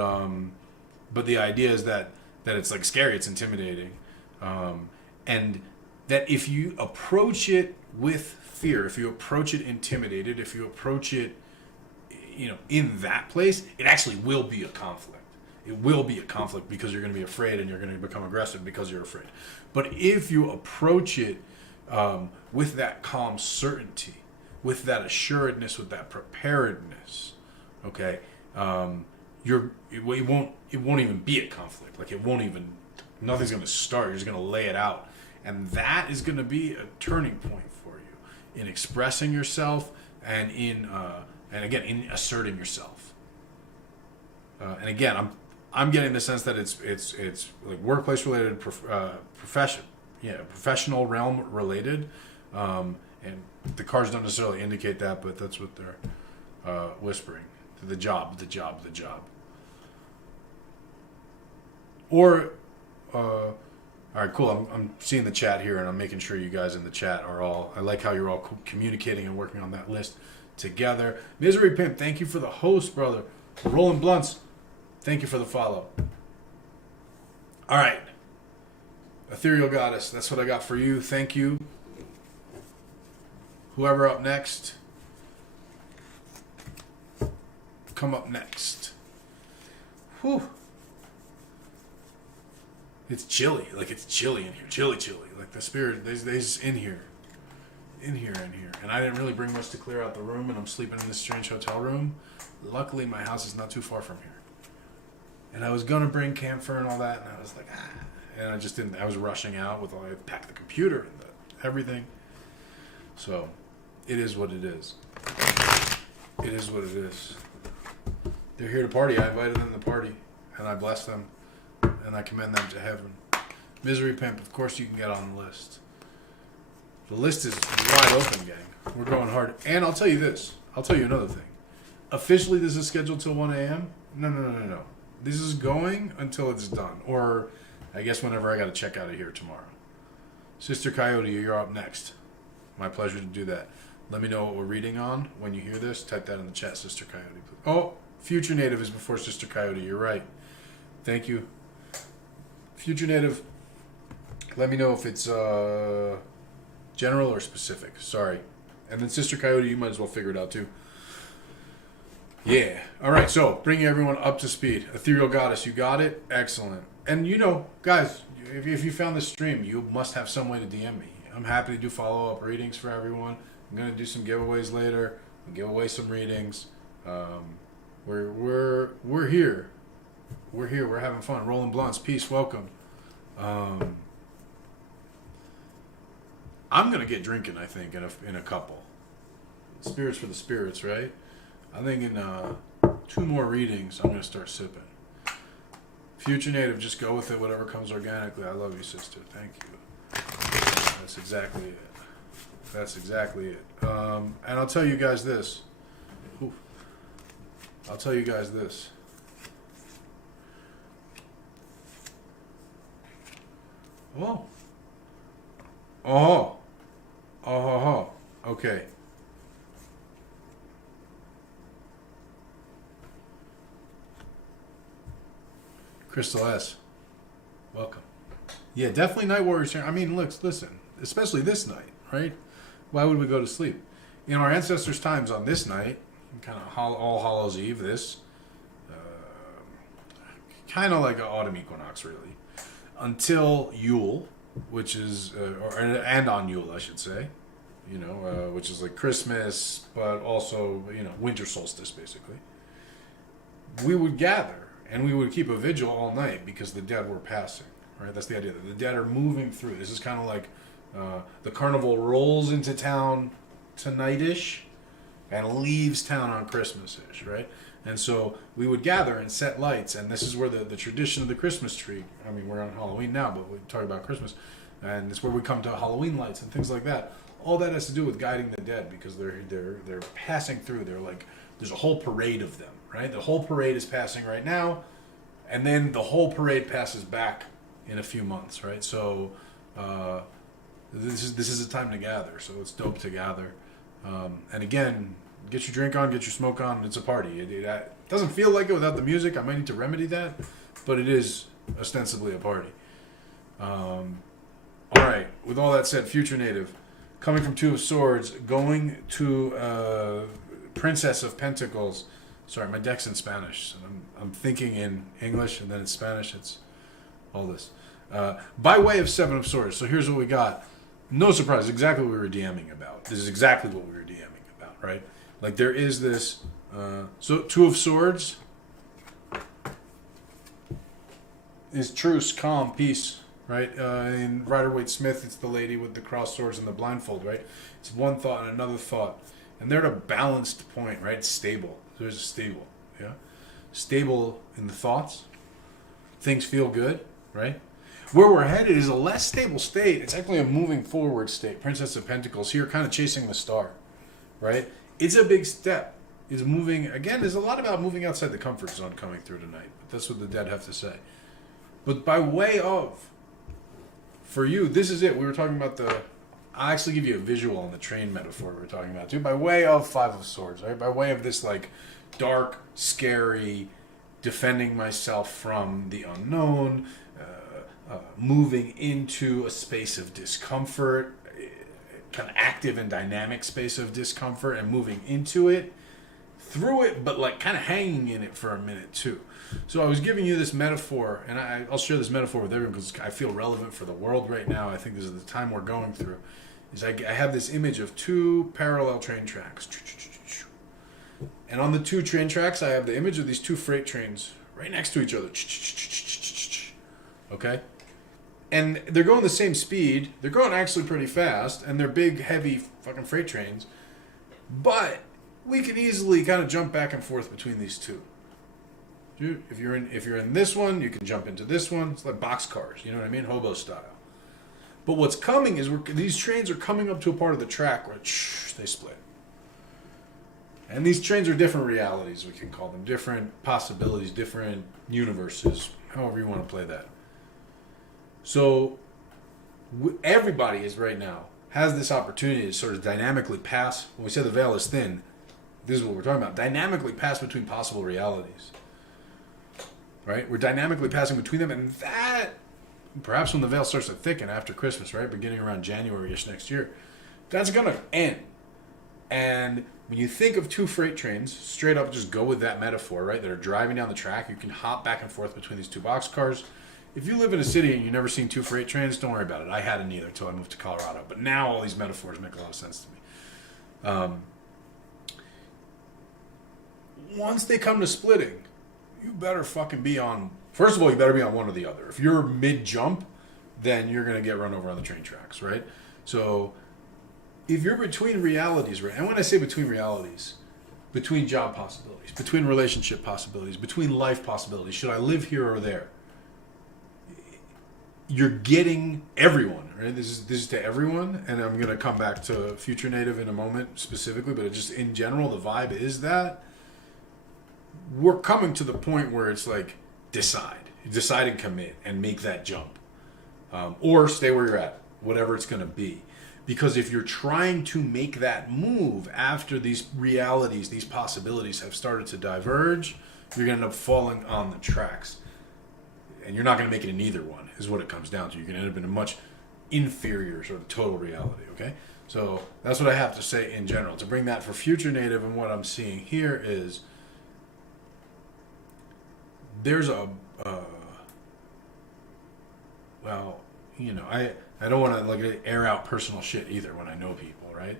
the idea is that it's like scary, it's intimidating, and that if you approach it with fear, if you approach it intimidated, if you approach it, you know, in that place, it actually will be a conflict. It will be a conflict because you're going to be afraid and you're going to become aggressive because you're afraid. But if you approach it with that calm certainty, with that assuredness, with that preparedness, okay, it won't even be a conflict. Like nothing's going to start. You're just going to lay it out, and that is going to be a turning point for you in expressing yourself and in asserting yourself. And again, I'm getting the sense that it's like workplace related, professional realm related, and the cards don't necessarily indicate that, but that's what they're whispering. The job. Or, all right, cool. I'm seeing the chat here, and I'm making sure you guys in the chat are all. I like how you're all communicating and working on that list together. Misery Pimp, thank you for the host, brother. Rolling Blunts, thank you for the follow. All right, Ethereal Goddess, that's what I got for you. Thank you. Whoever up next, come up next. Whew. It's chilly. Like, it's chilly in here. Chilly. Like, the spirit, they's in here. In here. And I didn't really bring much to clear out the room, and I'm sleeping in this strange hotel room. Luckily, my house is not too far from here. And I was going to bring camphor and all that, and I was like, And I just didn't. I was rushing out with all. I packed the computer and everything. So, it is what it is. It is what it is. They're here to party. I invited them to party, and I bless them, and I commend them to heaven. Misery Pimp, of course you can get on the list. The list is wide open, gang. We're going hard. And I'll tell you this. I'll tell you another thing. Officially, this is scheduled till 1 a.m.? No. This is going until it's done. Or, I guess whenever I got to check out of here tomorrow. Sister Coyote, you're up next. My pleasure to do that. Let me know what we're reading on when you hear this. Type that in the chat, Sister Coyote. Oh, Future Native is before Sister Coyote. You're right. Thank you. Future Native, let me know if it's general or specific. Sorry. And then Sister Coyote, you might as well figure it out too. Yeah. All right, so bringing everyone up to speed. Ethereal Goddess, you got it? Excellent. And guys, if you found this stream, you must have some way to DM me. I'm happy to do follow-up readings for everyone. I'm going to do some giveaways later. I'll give away some readings. We're here. We're here. We're having fun. Rolling Blunts. Peace. Welcome. I'm going to get drinking, I think, in a couple. Spirits for the spirits, right? I think in 2 more readings, I'm going to start sipping. Future Native, just go with it. Whatever comes organically. I love you, sister. Thank you. That's exactly it. And I'll tell you guys this. Okay. Crystal S. Welcome. Yeah, definitely Night Warriors here. I mean, listen, especially this night, right? Why would we go to sleep? In our ancestors' times on this night, kind of All Hallows Eve, kind of like an autumn equinox, really, until Yule, which is, and on Yule, I should say, which is like Christmas, but also, winter solstice, basically. We would gather, and we would keep a vigil all night because the dead were passing, right? That's the idea. The dead are moving through. This is kind of like the carnival rolls into town tonight-ish and leaves town on Christmas-ish, right? And so we would gather and set lights, and this is where the tradition of the Christmas tree, I mean, we're on Halloween now, but we talk about Christmas, and it's where we come to Halloween lights and things like that. All that has to do with guiding the dead because they're passing through. They're like, there's a whole parade of them, right? The whole parade is passing right now, and then the whole parade passes back in a few months, right? So this is a time to gather, so it's dope to gather. And again, get your drink on, get your smoke on. It's a party. It doesn't feel like it without the music. I might need to remedy that, but it is ostensibly a party. All right. With all that said, Future Native, coming from 2 of Swords, going to Princess of Pentacles. Sorry, my deck's in Spanish. So I'm thinking in English, and then in Spanish, it's all this. By way of Seven of Swords. So here's what we got. No surprise, exactly what we were DMing about. This is exactly what we were DMing about, right? Like there is this. So Two of Swords is truce, calm, peace, right? In Rider-Waite-Smith, it's the lady with the crossed swords and the blindfold, right? It's one thought and another thought. And they're at a balanced point, right? It's stable. There's a stable, yeah? Stable in the thoughts. Things feel good, right? Where we're headed is a less stable state. It's actually a moving forward state. Princess of Pentacles here, kind of chasing the star, right? It's a big step. It's moving, again, there's a lot about moving outside the comfort zone coming through tonight. But that's what the dead have to say. But by way of, for you, this is it. We were talking about I'll actually give you a visual on the train metaphor we were talking about too. By way of Five of Swords, right? By way of this like dark, scary, defending myself from the unknown, moving into a space of discomfort, kind of active and dynamic space of discomfort, and moving into it, through it, but like kind of hanging in it for a minute too. So I was giving you this metaphor, and I'll share this metaphor with everyone because I feel relevant for the world right now. I think this is the time we're going through. Is I have this image of two parallel train tracks. And on the two train tracks, I have the image of these two freight trains right next to each other. Okay? And they're going the same speed. They're going actually pretty fast, and they're big, heavy fucking freight trains. But we can easily kind of jump back and forth between these two. Dude, if you're in this one, you can jump into this one. It's like boxcars, you know what I mean? Hobo style. But what's coming is these trains are coming up to a part of the track where they split. And these trains are different realities, we can call them. Different possibilities, different universes, however you want to play that. So everybody is right now has this opportunity to sort of dynamically pass. When we say the veil is thin, this is what we're talking about. Dynamically pass between possible realities. Right? We're dynamically passing between them, and that, perhaps when the veil starts to thicken after Christmas, right? Beginning around January-ish next year, that's going to end. And when you think of two freight trains, straight up just go with that metaphor, right? That are driving down the track. You can hop back and forth between these two boxcars. If you live in a city and you've never seen two freight trains, don't worry about it. I hadn't either until I moved to Colorado. But now all these metaphors make a lot of sense to me. Once they come to splitting, you better fucking be on... First of all, you better be on one or the other. If you're mid-jump, then you're going to get run over on the train tracks, right? So if you're between realities, right? And when I say between realities, between job possibilities, between relationship possibilities, between life possibilities, should I live here or there? You're getting everyone, right? This is to everyone, and I'm going to come back to Future Native in a moment specifically, but just in general, the vibe is that we're coming to the point where it's like, decide and commit and make that jump, or stay where you're at, whatever it's going to be. Because if you're trying to make that move after these realities, these possibilities have started to diverge, you're going to end up falling on the tracks, and you're not going to make it in either one, is what it comes down to. You're going to end up in a much inferior sort of total reality. Okay, so that's what I have to say in general. To bring that for Future Native, and what I'm seeing here is there's I don't want to like air out personal shit either when I know people, right?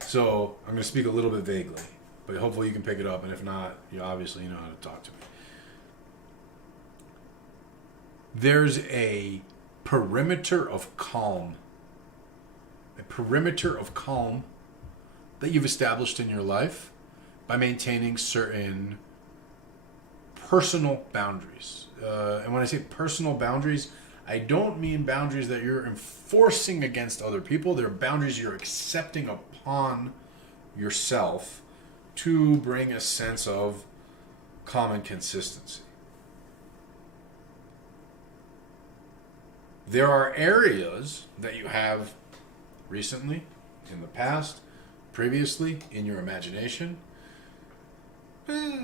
So I'm going to speak a little bit vaguely, but hopefully you can pick it up, and if not, you obviously know how to talk to me. There's a perimeter of calm. A perimeter of calm that you've established in your life by maintaining certain personal boundaries. And when I say personal boundaries, I don't mean boundaries that you're enforcing against other people. They're boundaries you're accepting upon yourself to bring a sense of calm and consistency. There are areas that you have recently, in the past, previously, in your imagination,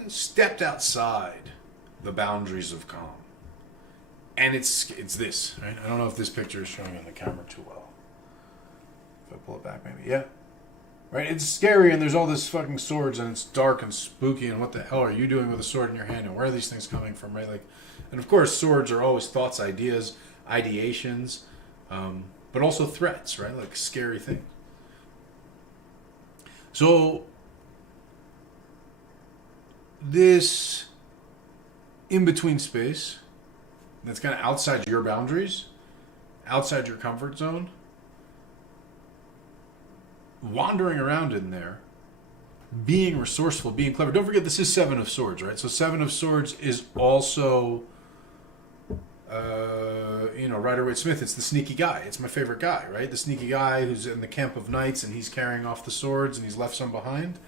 stepped outside the boundaries of calm. And it's this, right? I don't know if this picture is showing on the camera too well. If I pull it back, maybe. Yeah. Right? It's scary, and there's all this fucking swords, and it's dark and spooky, and what the hell are you doing with a sword in your hand, and where are these things coming from, right? Like, and of course, swords are always thoughts, ideas, ideations, but also threats, right? Like scary things. So, this in-between space that's kind of outside your boundaries, outside your comfort zone, wandering around in there, being resourceful, being clever. Don't forget, this is Seven of Swords, right? So Seven of Swords is also, Rider-Waite-Smith. It's the sneaky guy. It's my favorite guy, right? The sneaky guy who's in the camp of knights and he's carrying off the swords and he's left some behind.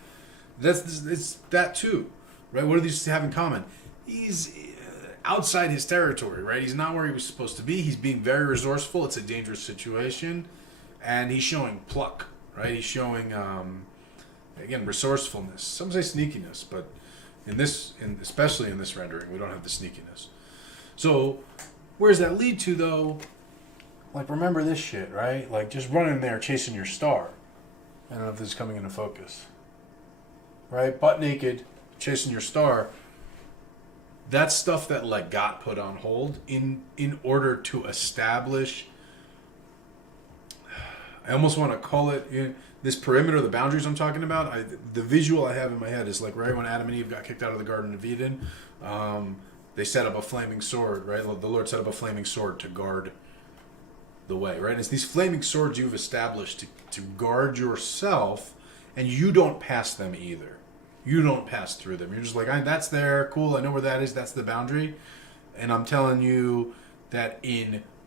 It's that too, right? What do these have in common? He's outside his territory, right? He's not where he was supposed to be. He's being very resourceful. It's a dangerous situation, and he's showing pluck, right? He's showing, again, resourcefulness. Some say sneakiness, but especially in this rendering, we don't have the sneakiness. So, where does that lead to, though? Like, remember this shit, right? Like, just running there chasing your star. I don't know if this is coming into focus. Right? Butt naked, chasing your star. That's stuff that, like, got put on hold in order to establish... I almost want to call it... this perimeter, the boundaries I'm talking about, the visual I have in my head is like right when Adam and Eve got kicked out of the Garden of Eden, they set up a flaming sword, right? The Lord set up a flaming sword to guard the way, right? And it's these flaming swords you've established to guard yourself, and you don't pass them either. You don't pass through them. You're just like, that's there, cool, I know where that is, that's the boundary. And I'm telling you that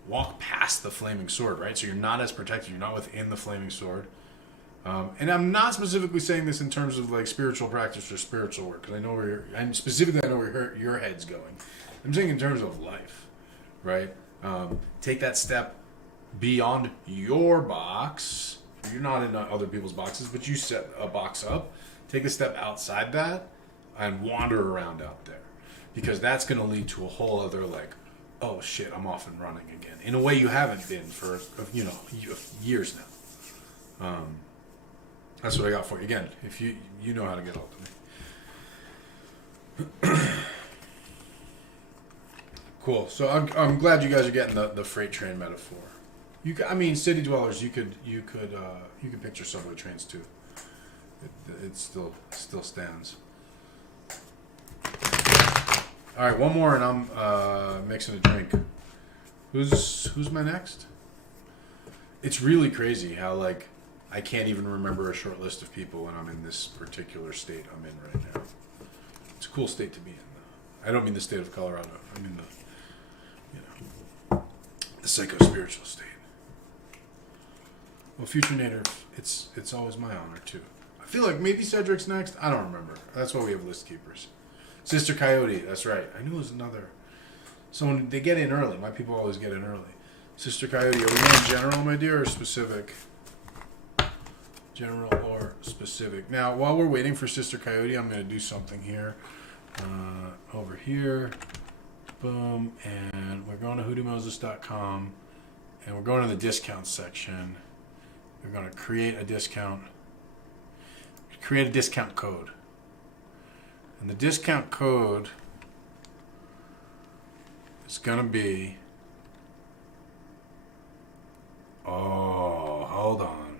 walk past the flaming sword, right? So you're not as protected, you're not within the flaming sword. And I'm not specifically saying this in terms of like spiritual practice or spiritual work, because I know where your head's going. I'm saying in terms of life, right? Take that step beyond your box. You're not in other people's boxes, but you set a box up. Take a step outside that and wander around out there, because that's going to lead to a whole other like, oh shit, I'm off and running again in a way you haven't been for years now. That's what I got for you. Again, if you know how to get hold of me. Cool. So I'm glad you guys are getting the freight train metaphor. City dwellers, you could picture subway trains too. It still stands. All right, one more, and I'm mixing a drink. Who's my next? It's really crazy how like. I can't even remember a short list of people when I'm in this particular state I'm in right now. It's a cool state to be in, though. I don't mean the state of Colorado. I mean the psycho-spiritual state. Well, Future Native, it's always my honor, too. I feel like maybe Cedric's next. I don't remember. That's why we have list keepers. Sister Coyote, that's right. I knew it was another. Someone, they get in early. My people always get in early. Sister Coyote, are we going general, my dear, or specific? General or specific. Now, while we're waiting for Sister Coyote, I'm going to do something here. Over here. Boom. And we're going to hoodoomoses.com. And we're going to the discount section. We're going to create a discount. Create a discount code. And the discount code is going to be... Oh, hold on.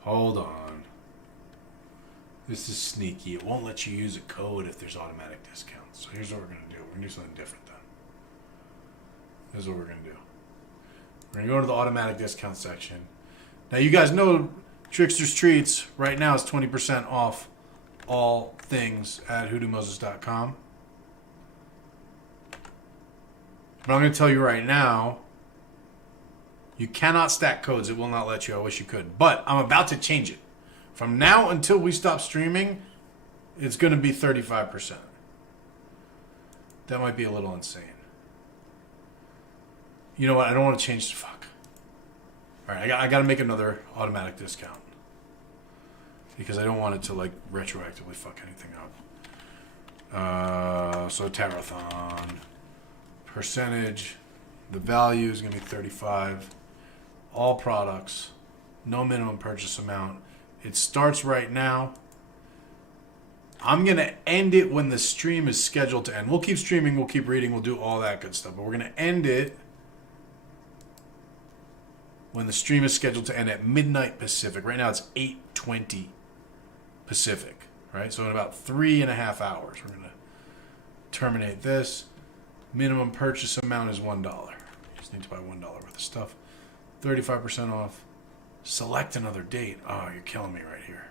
Hold on. This is sneaky. It won't let you use a code if there's automatic discounts. So here's what we're going to do. We're going to do something different then. Here's what we're going to do. We're going to go to the automatic discount section. Now you guys know Trickster's Treats right now is 20% off all things at hoodoomoses.com. But I'm going to tell you right now, you cannot stack codes. It will not let you. I wish you could. But I'm about to change it. From now until we stop streaming, it's going to be 35%. That might be a little insane. You know what? I don't want to change the fuck. All right, I got to make another automatic discount. Because I don't want it to, like, retroactively fuck anything up. So Tarothon. Percentage. The value is going to be 35. All products No minimum purchase amount. It starts right now. I'm going to end it when the stream is scheduled to end. We'll keep streaming, we'll keep reading, we'll do all that good stuff. But we're going to end it when the stream is scheduled to end at midnight Pacific. Right now it's 8:20 Pacific, right? So in about 3.5 hours, we're going to terminate this. Minimum purchase amount is $1. You just need to buy $1 worth of stuff. 35% off. Select another date. Oh, you're killing me right here.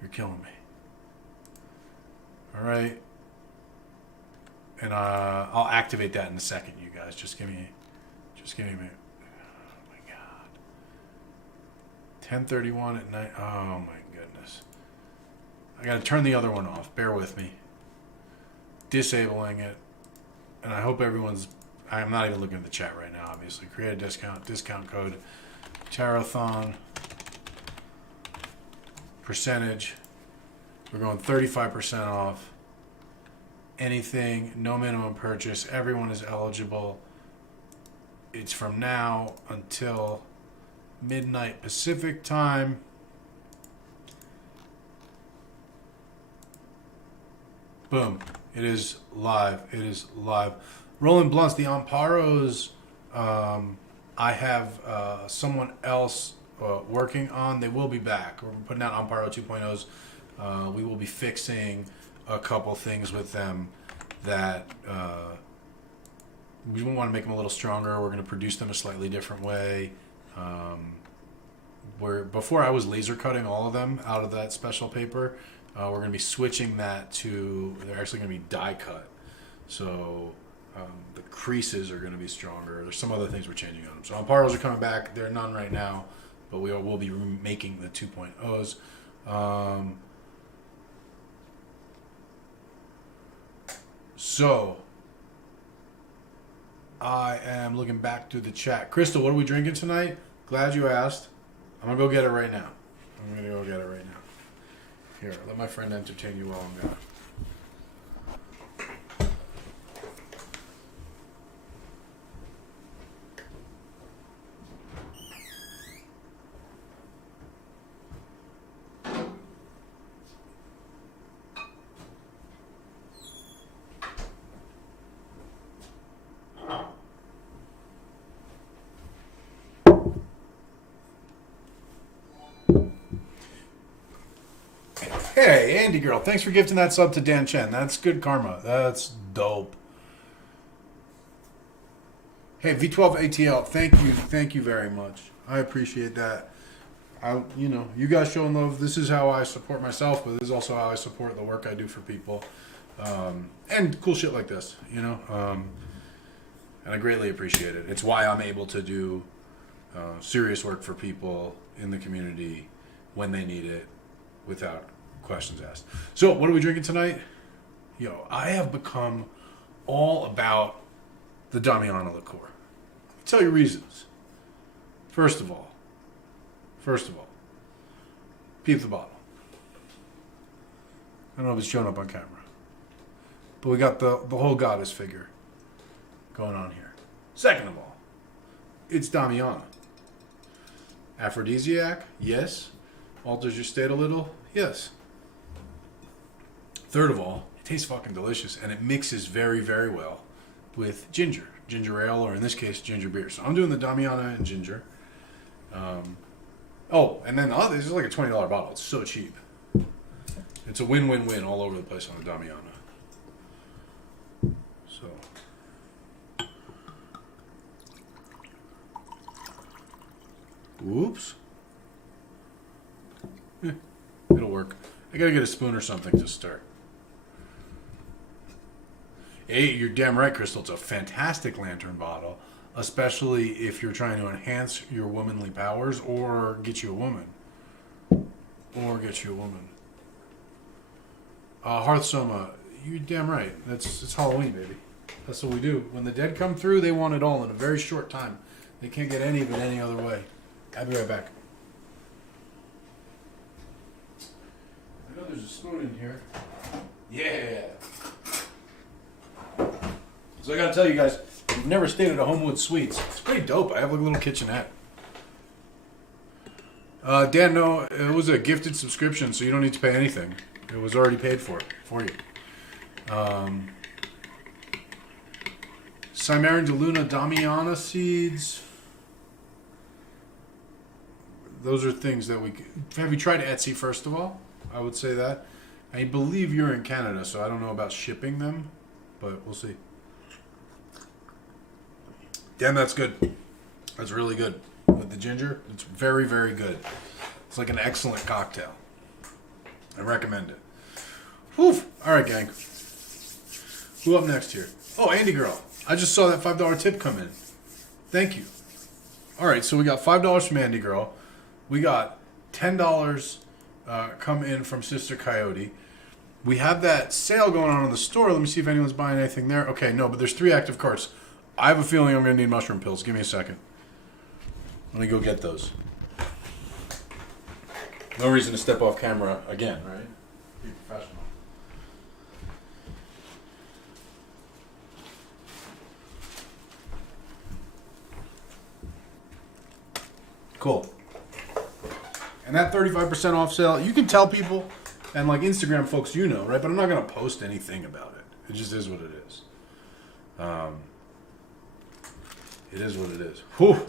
You're killing me. All right. And I'll activate that in a second, you guys. Just give me a minute. Oh my God. 10:31 at night. Oh my goodness. I got to turn the other one off. Bear with me. Disabling it. And I hope everyone's... I'm not even looking at the chat right now, obviously. Create a discount code. Tarothon. Percentage. We're going 35% off. Anything, no minimum purchase. Everyone is eligible. It's from now until midnight Pacific time. Boom. It is live. It is live. Rolling blunts, the Amparos, I have someone else working on. They will be back. We're putting out Amparo 2.0s. We will be fixing a couple things with them that we want to make them a little stronger. We're going to produce them a slightly different way. Before I was laser cutting all of them out of that special paper. We're going to be switching that to, they're actually going to be die cut. So the creases are going to be stronger. There's some other things we're changing on them. So Amparos are coming back. They're none right now, but we'll be making the 2.0s. So I am looking back through the chat. Crystal, what are we drinking tonight? Glad you asked. I'm going to go get it right now. Here, let my friend entertain you while I'm gone. Hey, Andy girl, thanks for gifting that sub to Dan Chen. That's good karma. That's dope. Hey, V12 ATL, thank you very much. I appreciate that. You guys showing love. This is how I support myself, but this is also how I support the work I do for people, and cool shit like this. And I greatly appreciate it. It's why I'm able to do serious work for people in the community when they need it, without questions asked. So, what are we drinking tonight? I have become all about the Damiano liqueur. I'll tell you reasons. First of all, peep the bottle. I don't know if it's showing up on camera, but we got the whole goddess figure going on here. Second of all, it's Damiano. Aphrodisiac? Yes. Alters your state a little? Yes. Third of all, it tastes fucking delicious, and it mixes very, very well with ginger ale, or in this case, ginger beer. So I'm doing the Damiano and ginger. And then the other, this is like a $20 bottle. It's so cheap. It's a win-win-win all over the place on the Damiano. So. Whoops. It'll work. I gotta get a spoon or something to start. Hey, you're damn right, Crystal. It's a fantastic lantern bottle, especially if you're trying to enhance your womanly powers or get you a woman. Hearthsoma, you're damn right. It's Halloween, baby. That's what we do. When the dead come through, they want it all in a very short time. They can't get any of it any other way. I'll be right back. I know there's a spoon in here. Yeah. So I gotta tell you guys, if you've never stayed at a Homewood Suites, it's pretty dope. I have like a little kitchenette. Dan, no, it was a gifted subscription, so you don't need to pay anything. It was already paid for you. Cimarron de Luna Damiana seeds. Those are things that we... Have you tried Etsy, first of all? I would say that. I believe you're in Canada, so I don't know about shipping them, but we'll see. Damn, that's good. That's really good. With the ginger, it's very, very good. It's like an excellent cocktail. I recommend it. Whew. All right, gang. Who up next here? Oh, Andy Girl. I just saw that $5 tip come in. Thank you. All right, so we got $5 from Andy Girl. We got $10 come in from Sister Coyote. We have that sale going on in the store. Let me see if anyone's buying anything there. Okay, no, but there's 3 active carts. I have a feeling I'm going to need mushroom pills. Give me a second. Let me go get those. No reason to step off camera again, right? Be professional. Cool. And that 35% off sale, you can tell people, and like Instagram folks, you know, right? But I'm not going to post anything about it. It just is what it is. It is what it is. Whew.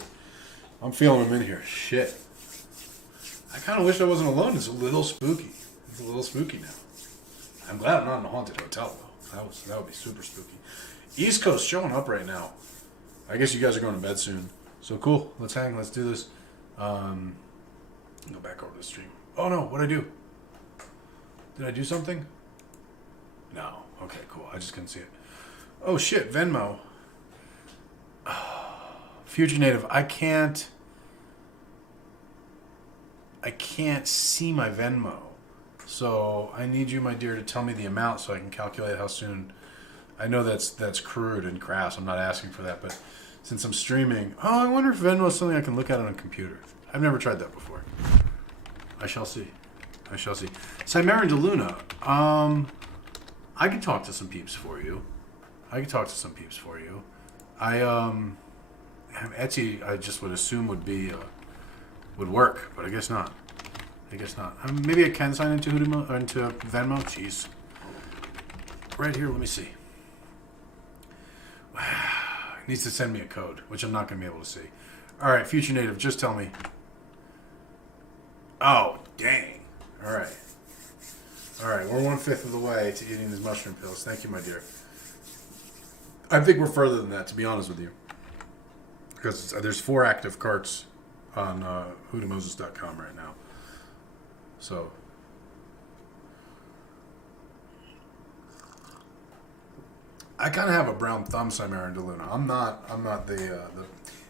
I'm feeling them in here. Shit. I kind of wish I wasn't alone. It's a little spooky. It's a little spooky now. I'm glad I'm not in a haunted hotel, though. That would be super spooky. East Coast showing up right now. I guess you guys are going to bed soon. So cool. Let's hang. Let's do this. Go back over to the stream. Oh, no. What'd I do? Did I do something? No. Okay, cool. I just couldn't see it. Oh, shit. Venmo. Future Native. I can't see my Venmo. So I need you, my dear, to tell me the amount so I can calculate how soon. I know that's crude and crass. I'm not asking for that. But since I'm streaming, I wonder if Venmo is something I can look at on a computer. I've never tried that before. I shall see. Cimarron de Luna. I could talk to some peeps for you. Etsy, I just would assume would work, but I guess not. Maybe I can sign into Venmo. Jeez. Right here, let me see. It needs to send me a code, which I'm not going to be able to see. All right, Future Native, just tell me. Oh, dang. All right, we're 1/5 of the way to eating these mushroom pills. Thank you, my dear. I think we're further than that, to be honest with you. Because there's 4 active carts on HoodooMoses.com right now. So, I kind of have a brown thumb, Cimarron de Luna. I'm not the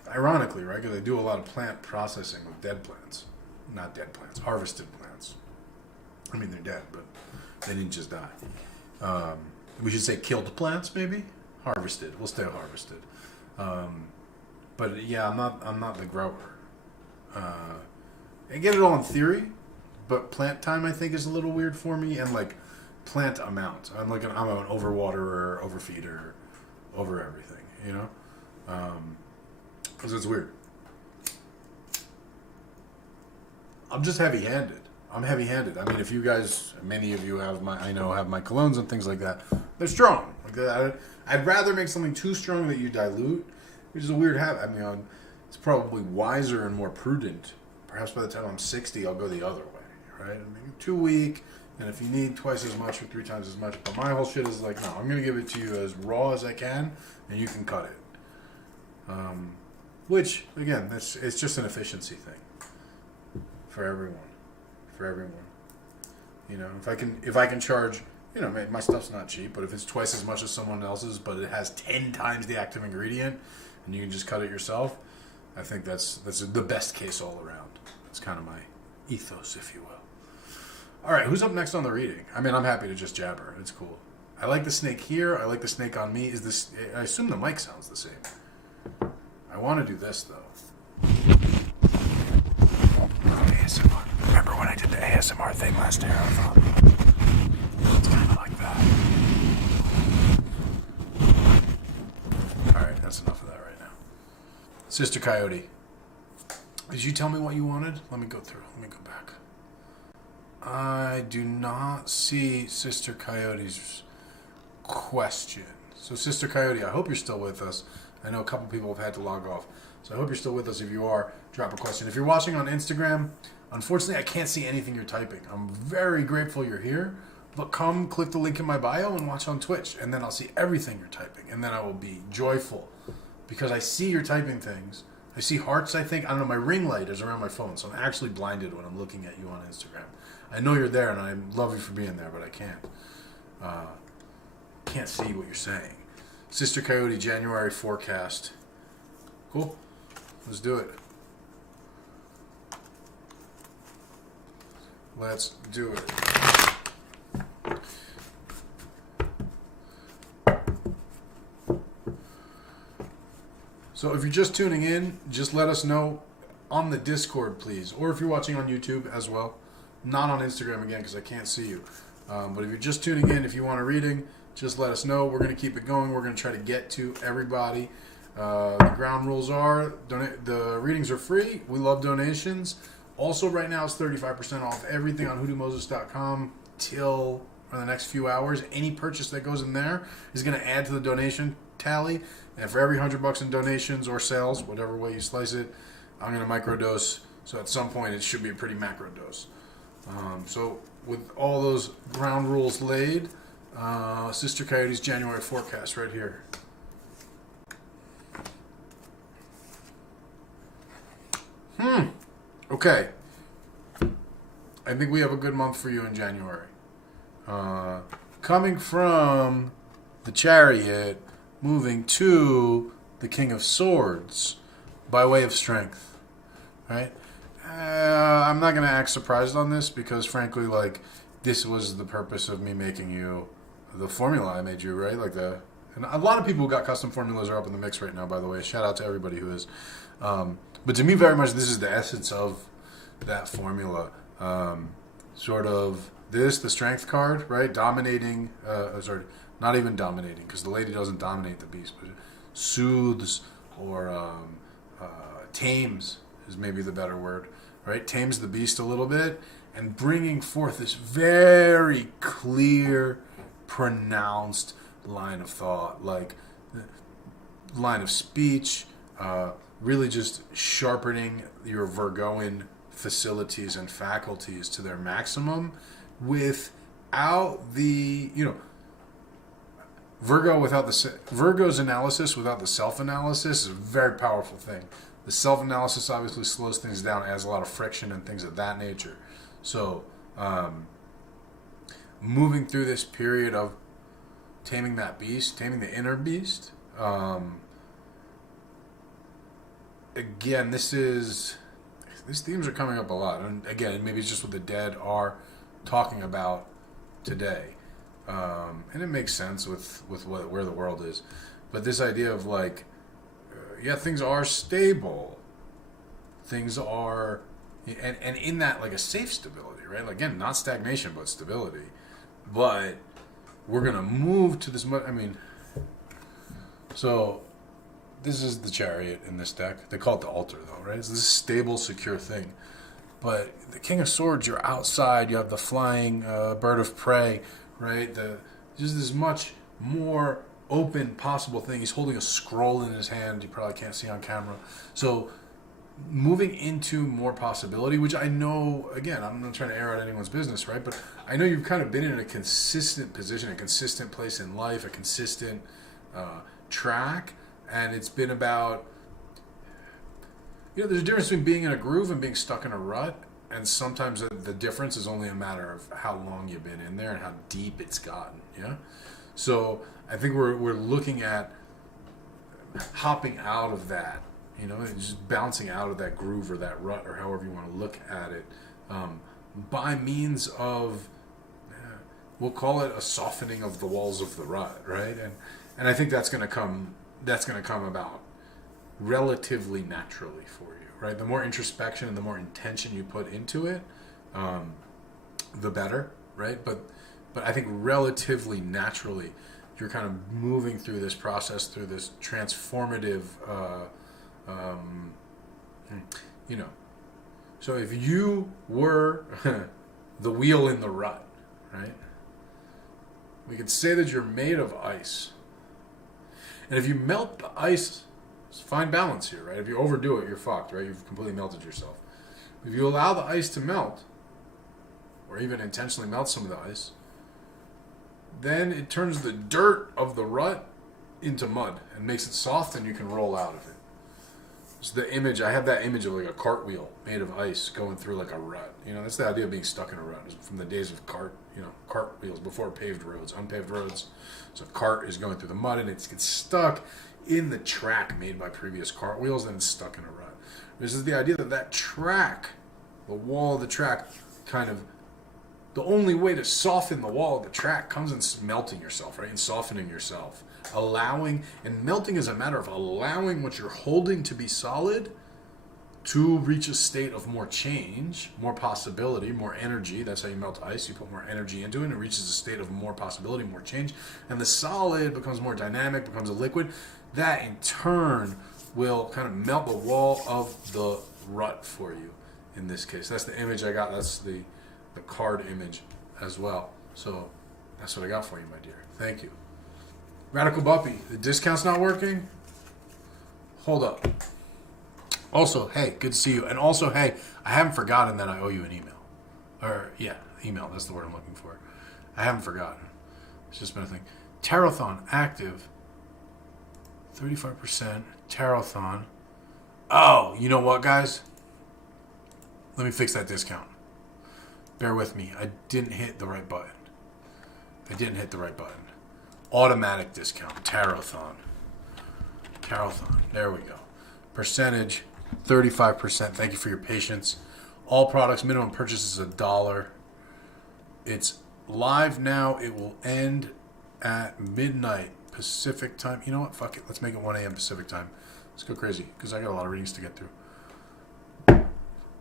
ironically, right? Because I do a lot of plant processing with dead plants. Not dead plants, harvested plants. I mean, they're dead, but they didn't just die. We should say killed plants, maybe? Harvested. We'll stay harvested. But yeah, I'm not the grower. I get it all in theory, but plant time I think is a little weird for me, and like plant amount. I'm an overwaterer, overfeeder, over everything, you know? Because it's weird. I'm just heavy-handed. I'm heavy-handed. I mean, if you guys, many of you have my colognes and things like that, they're strong. Like I'd rather make something too strong that you dilute, which is a weird habit. I mean, it's probably wiser and more prudent. Perhaps by the time I'm 60, I'll go the other way, right? I mean, too weak, and if you need twice as much or 3 times as much, but my whole shit is like, no, I'm going to give it to you as raw as I can, and you can cut it. Which, again, it's just an efficiency thing for everyone. You know, if I can charge, you know, my stuff's not cheap, but if it's twice as much as someone else's, but it has 10 times the active ingredient, and you can just cut it yourself, I think that's the best case all around. That's kind of my ethos, if you will. All right, who's up next on the reading? I mean, I'm happy to just jabber. It's cool. I like the snake here. I like the snake on me. I assume the mic sounds the same. I want to do this, though. ASMR. Remember when I did the ASMR thing last Tarothon? It's kind of like that. Alright, that's enough of that right now. Sister Coyote. Did you tell me what you wanted? Let me go through. Let me go back. I do not see Sister Coyote's question. So, Sister Coyote, I hope you're still with us. I know a couple people have had to log off. So I hope you're still with us. If you are, drop a question. If you're watching on Instagram, unfortunately, I can't see anything you're typing. I'm very grateful you're here. But come click the link in my bio and watch on Twitch. And then I'll see everything you're typing. And then I will be joyful. Because I see you're typing things. I see hearts, I think. I don't know, my ring light is around my phone. So I'm actually blinded when I'm looking at you on Instagram. I know you're there and I love you for being there, but I can't see what you're saying. Sister Coyote, January forecast. Cool. Let's do it. Let's do it. So if you're just tuning in, just let us know on the Discord, please. Or if you're watching on YouTube as well. Not on Instagram again because I can't see you. But if you're just tuning in, if you want a reading, just let us know. We're going to keep it going. We're going to try to get to everybody. The ground rules are, the readings are free. We love donations. Also, right now, it's 35% off everything on HoodooMoses.com till for the next few hours. Any purchase that goes in there is going to add to the donation tally. And for every $100 in donations or sales, whatever way you slice it, I'm going to microdose. So at some point, it should be a pretty macro dose. So with all those ground rules laid, Sister Coyote's January forecast right here. Okay. I think we have a good month for you in January. Coming from the Chariot, moving to the King of Swords by way of strength. Right? I'm not going to act surprised on this because, frankly, like, this was the purpose of me making you the formula I made you, right? And a lot of people who got custom formulas are up in the mix right now, by the way. Shout out to everybody who is. But to me, very much, this is the essence of that formula. Sort of this, the strength card, right? Dominating, not even dominating, because the lady doesn't dominate the beast, but soothes or tames is maybe the better word, right? Tames the beast a little bit and bringing forth this very clear, pronounced line of thought, like line of speech, really just sharpening your Virgoan facilities and faculties to their maximum without the, Virgo's analysis without the self-analysis is a very powerful thing. The self-analysis obviously slows things down, adds a lot of friction and things of that nature. So, moving through this period of taming that beast, taming the inner beast, again, these themes are coming up a lot. And again, maybe it's just what the dead are talking about today. And it makes sense with where the world is. But this idea of things are stable. Things are, and in that, like a safe stability, right? Like, again, not stagnation, but stability. But we're going to move to this, so this is the Chariot in this deck. They call it the altar, though, right? It's this stable, secure thing. But the King of Swords, you're outside. You have the flying bird of prey, right? Just this much more open possible thing. He's holding a scroll in his hand. You probably can't see on camera. So moving into more possibility, which I know, again, I'm not trying to air out anyone's business, right? But I know you've kind of been in a consistent position, a consistent place in life, a consistent track. And it's been about, there's a difference between being in a groove and being stuck in a rut. And sometimes the difference is only a matter of how long you've been in there and how deep it's gotten. Yeah. So I think we're looking at hopping out of that, just bouncing out of that groove or that rut or however you want to look at it, by means of, we'll call it a softening of the walls of the rut, right? And I think that's going to come about relatively naturally for you, right? The more introspection and the more intention you put into it, the better, right? But I think relatively naturally, you're kind of moving through this process, through this transformative You know. So if you were the wheel in the rut, right? We could say that you're made of ice. And if you melt the ice, it's a fine balance here, right? If you overdo it, you're fucked, right? You've completely melted yourself. If you allow the ice to melt, or even intentionally melt some of the ice, then it turns the dirt of the rut into mud and makes it soft, and you can roll out of it. So the image, I have that image of like a cartwheel made of ice going through like a rut. You know, that's the idea of being stuck in a rut. It's from the days of cartwheels before paved roads, unpaved roads. So a cart is going through the mud and it gets stuck in the track made by previous cartwheels, and it's stuck in a rut. This is the idea that track, the wall of the track, kind of, the only way to soften the wall of the track comes in melting yourself, right? And softening yourself. Allowing, and melting is a matter of allowing what you're holding to be solid to reach a state of more change, more possibility, more energy. That's how you melt ice. You put more energy into it, and it reaches a state of more possibility, more change. And the solid becomes more dynamic, becomes a liquid. That, in turn, will kind of melt the wall of the rut for you, in this case. That's the image I got. That's the card image as well. So that's what I got for you, my dear. Thank you. Radical Buppy, the discount's not working? Hold up. Also, hey, good to see you. And also, hey, I haven't forgotten that I owe you an email. Email, that's the word I'm looking for. I haven't forgotten. It's just been a thing. Tarothon, active. 35%. Tarothon. Oh, you know what, guys? Let me fix that discount. Bear with me. I didn't hit the right button. Automatic discount. Tarothon. There we go. Percentage, 35%. Thank you for your patience. All products, minimum purchase is $1. It's live now. It will end at midnight Pacific time. You know what? Fuck it. Let's make it 1 a.m. Pacific time. Let's go crazy because I got a lot of readings to get through.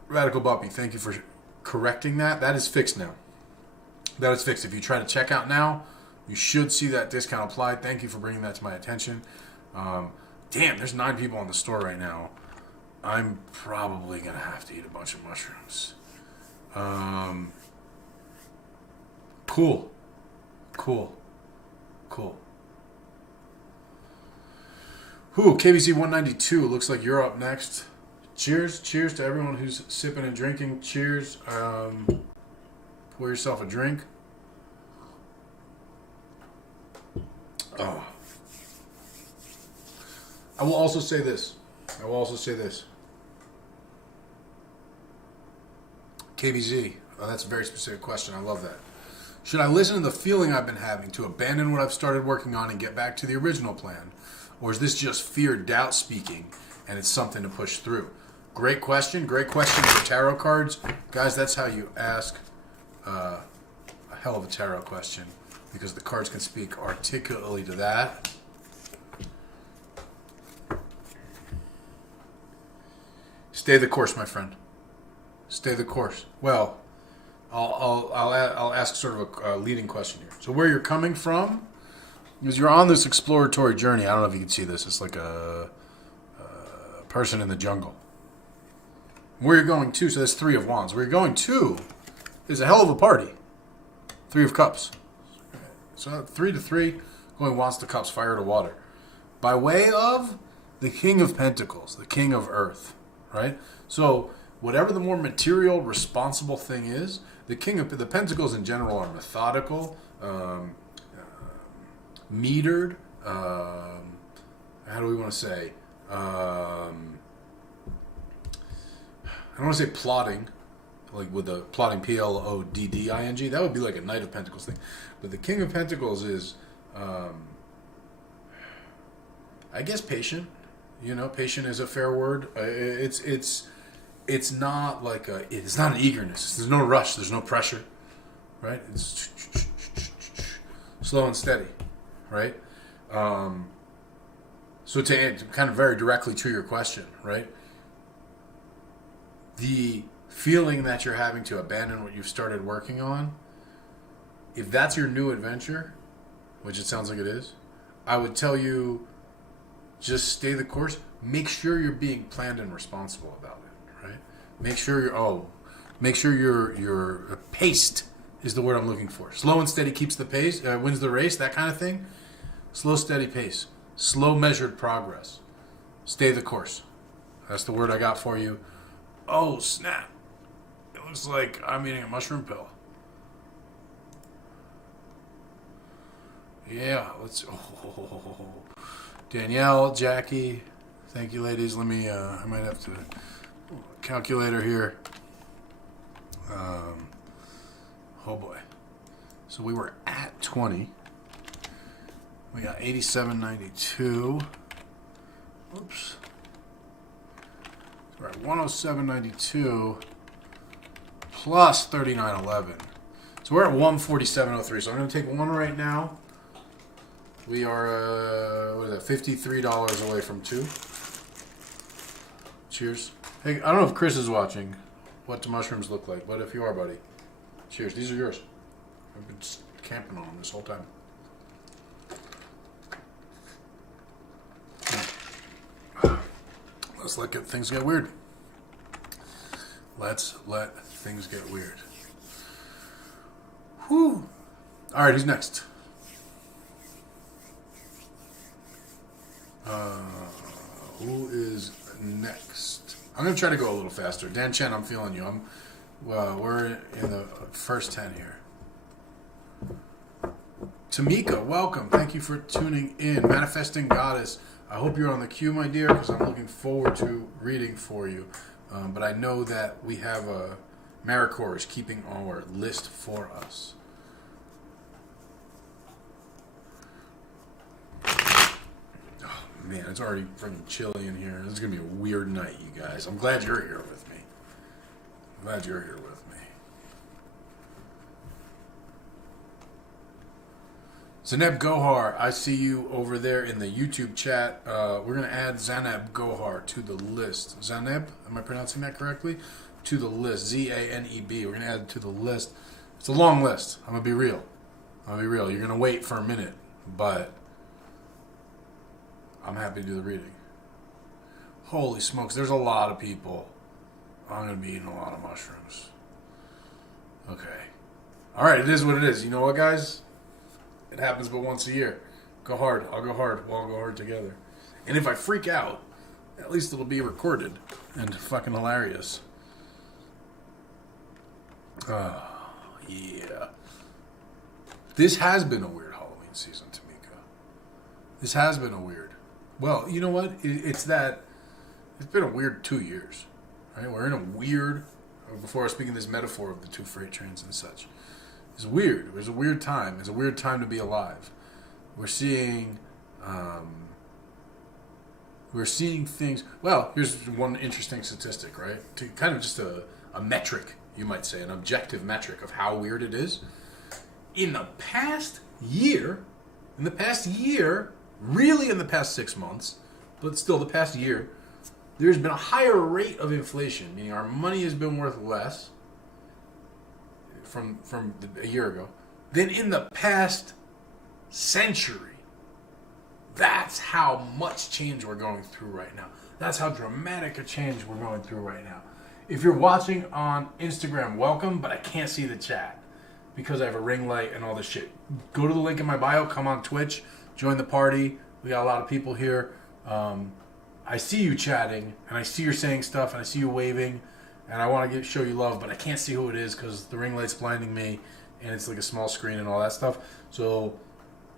Radical Buppy, thank you for correcting that. That is fixed now. That is fixed. If you try to check out now, you should see that discount applied. Thank you for bringing that to my attention. Damn, there's 9 people in the store right now. I'm probably going to have to eat a bunch of mushrooms. Cool. Whew, KBC 192. Looks like you're up next. Cheers to everyone who's sipping and drinking. Cheers. Pour yourself a drink. Oh. I will also say this. KBZ. Oh, that's a very specific question. I love that. Should I listen to the feeling I've been having to abandon what I've started working on and get back to the original plan? Or is this just fear, doubt speaking, and it's something to push through? Great question for tarot cards. Guys, that's how you ask a hell of a tarot question, because the cards can speak articulately to that. Stay the course, my friend. Stay the course. Well, I'll ask sort of a leading question here. So where you're coming from, because you're on this exploratory journey. I don't know if you can see this. It's like a person in the jungle. Where you're going to, so that's 3 of Wands. Where you're going to is a hell of a party. 3 of Cups. So 3 to 3, going Wands to Cups, fire to water. By way of the King of Pentacles, the King of Earth, right? So whatever the more material, responsible thing is, the Pentacles in general are methodical, metered, how do we want to say? I don't want to say plotting, like with the plotting Plodding. That would be like a Knight of Pentacles thing. But the King of Pentacles is, I guess, patient. You know, patient is a fair word. It's not like it's not an eagerness. There's no rush. There's no pressure, right? It's slow and steady, right? So to answer kind of very directly to your question, right? The feeling that you're having to abandon what you've started working on, if that's your new adventure, which it sounds like it is, I would tell you, just stay the course. Make sure you're being planned and responsible about it, right? Make sure your paced is the word I'm looking for. Slow and steady keeps the pace, wins the race, that kind of thing. Slow, steady pace. Slow, measured progress. Stay the course. That's the word I got for you. Oh, snap. It looks like I'm eating a mushroom pill. Yeah, let's... Oh, Danielle, Jackie, thank you, ladies. Let me... I might have to... Calculator here. Oh, boy. So we were at 20. We got 87.92. Oops. We're at 107.92 plus 39.11. So we're at 147.03. So I'm going to take one right now. We are, what is that, $53 away from 2. Cheers. Hey, I don't know if Chris is watching what the mushrooms look like, but if you are, buddy, cheers. These are yours. I've been camping on them this whole time. Let's let things get weird. Let's let things get weird. Whew. All right, who's next? Who is next? I'm going to try to go a little faster. Dan Chen, I'm feeling you. We're in the first 10 here. Tamika, welcome. Thank you for tuning in. Manifesting Goddess. I hope you're on the queue, my dear, because I'm looking forward to reading for you. But I know that we have Maricor is keeping our list for us. Oh, man, it's already freaking chilly in here. This is going to be a weird night, you guys. I'm glad you're here with me. Zaneb Gohar, I see you over there in the YouTube chat. We're going to add Zaneb Gohar to the list. Zaneb, am I pronouncing that correctly? To the list. Z-A-N-E-B. We're going to add it to the list. It's a long list. I'm going to be real. You're going to wait for a minute, but I'm happy to do the reading. Holy smokes, there's a lot of people. I'm going to be eating a lot of mushrooms. Okay. All right, it is what it is. You know what, guys? It happens but once a year. Go hard. I'll go hard. We'll all go hard together. And if I freak out, at least it'll be recorded and fucking hilarious. Yeah. This has been a weird Halloween season, Tamika. This has been a weird. Well, you know what? It's been a weird 2 years. Right? We're in a weird, before I was speaking this metaphor of the 2 freight trains and such. It's weird. It was a weird time. It's a weird time to be alive. We're seeing things. Well, here's one interesting statistic, right? To kind of just a metric, you might say, an objective metric of how weird it is. In the past year, really in the past 6 months, but still the past year, there's been a higher rate of inflation, meaning our money has been worth less from a year ago than in the past century. That's how much change we're going through right now. That's how dramatic a change we're going through right now. If you're watching on Instagram, welcome, but I can't see the chat because I have a ring light and all this shit. Go to the link in my bio, come on Twitch, join the party. We got a lot of people here. I see you chatting, and I see you're saying stuff, and I see you waving, and I want to show you love, but I can't see who it is because the ring light's blinding me, and it's like a small screen and all that stuff. So,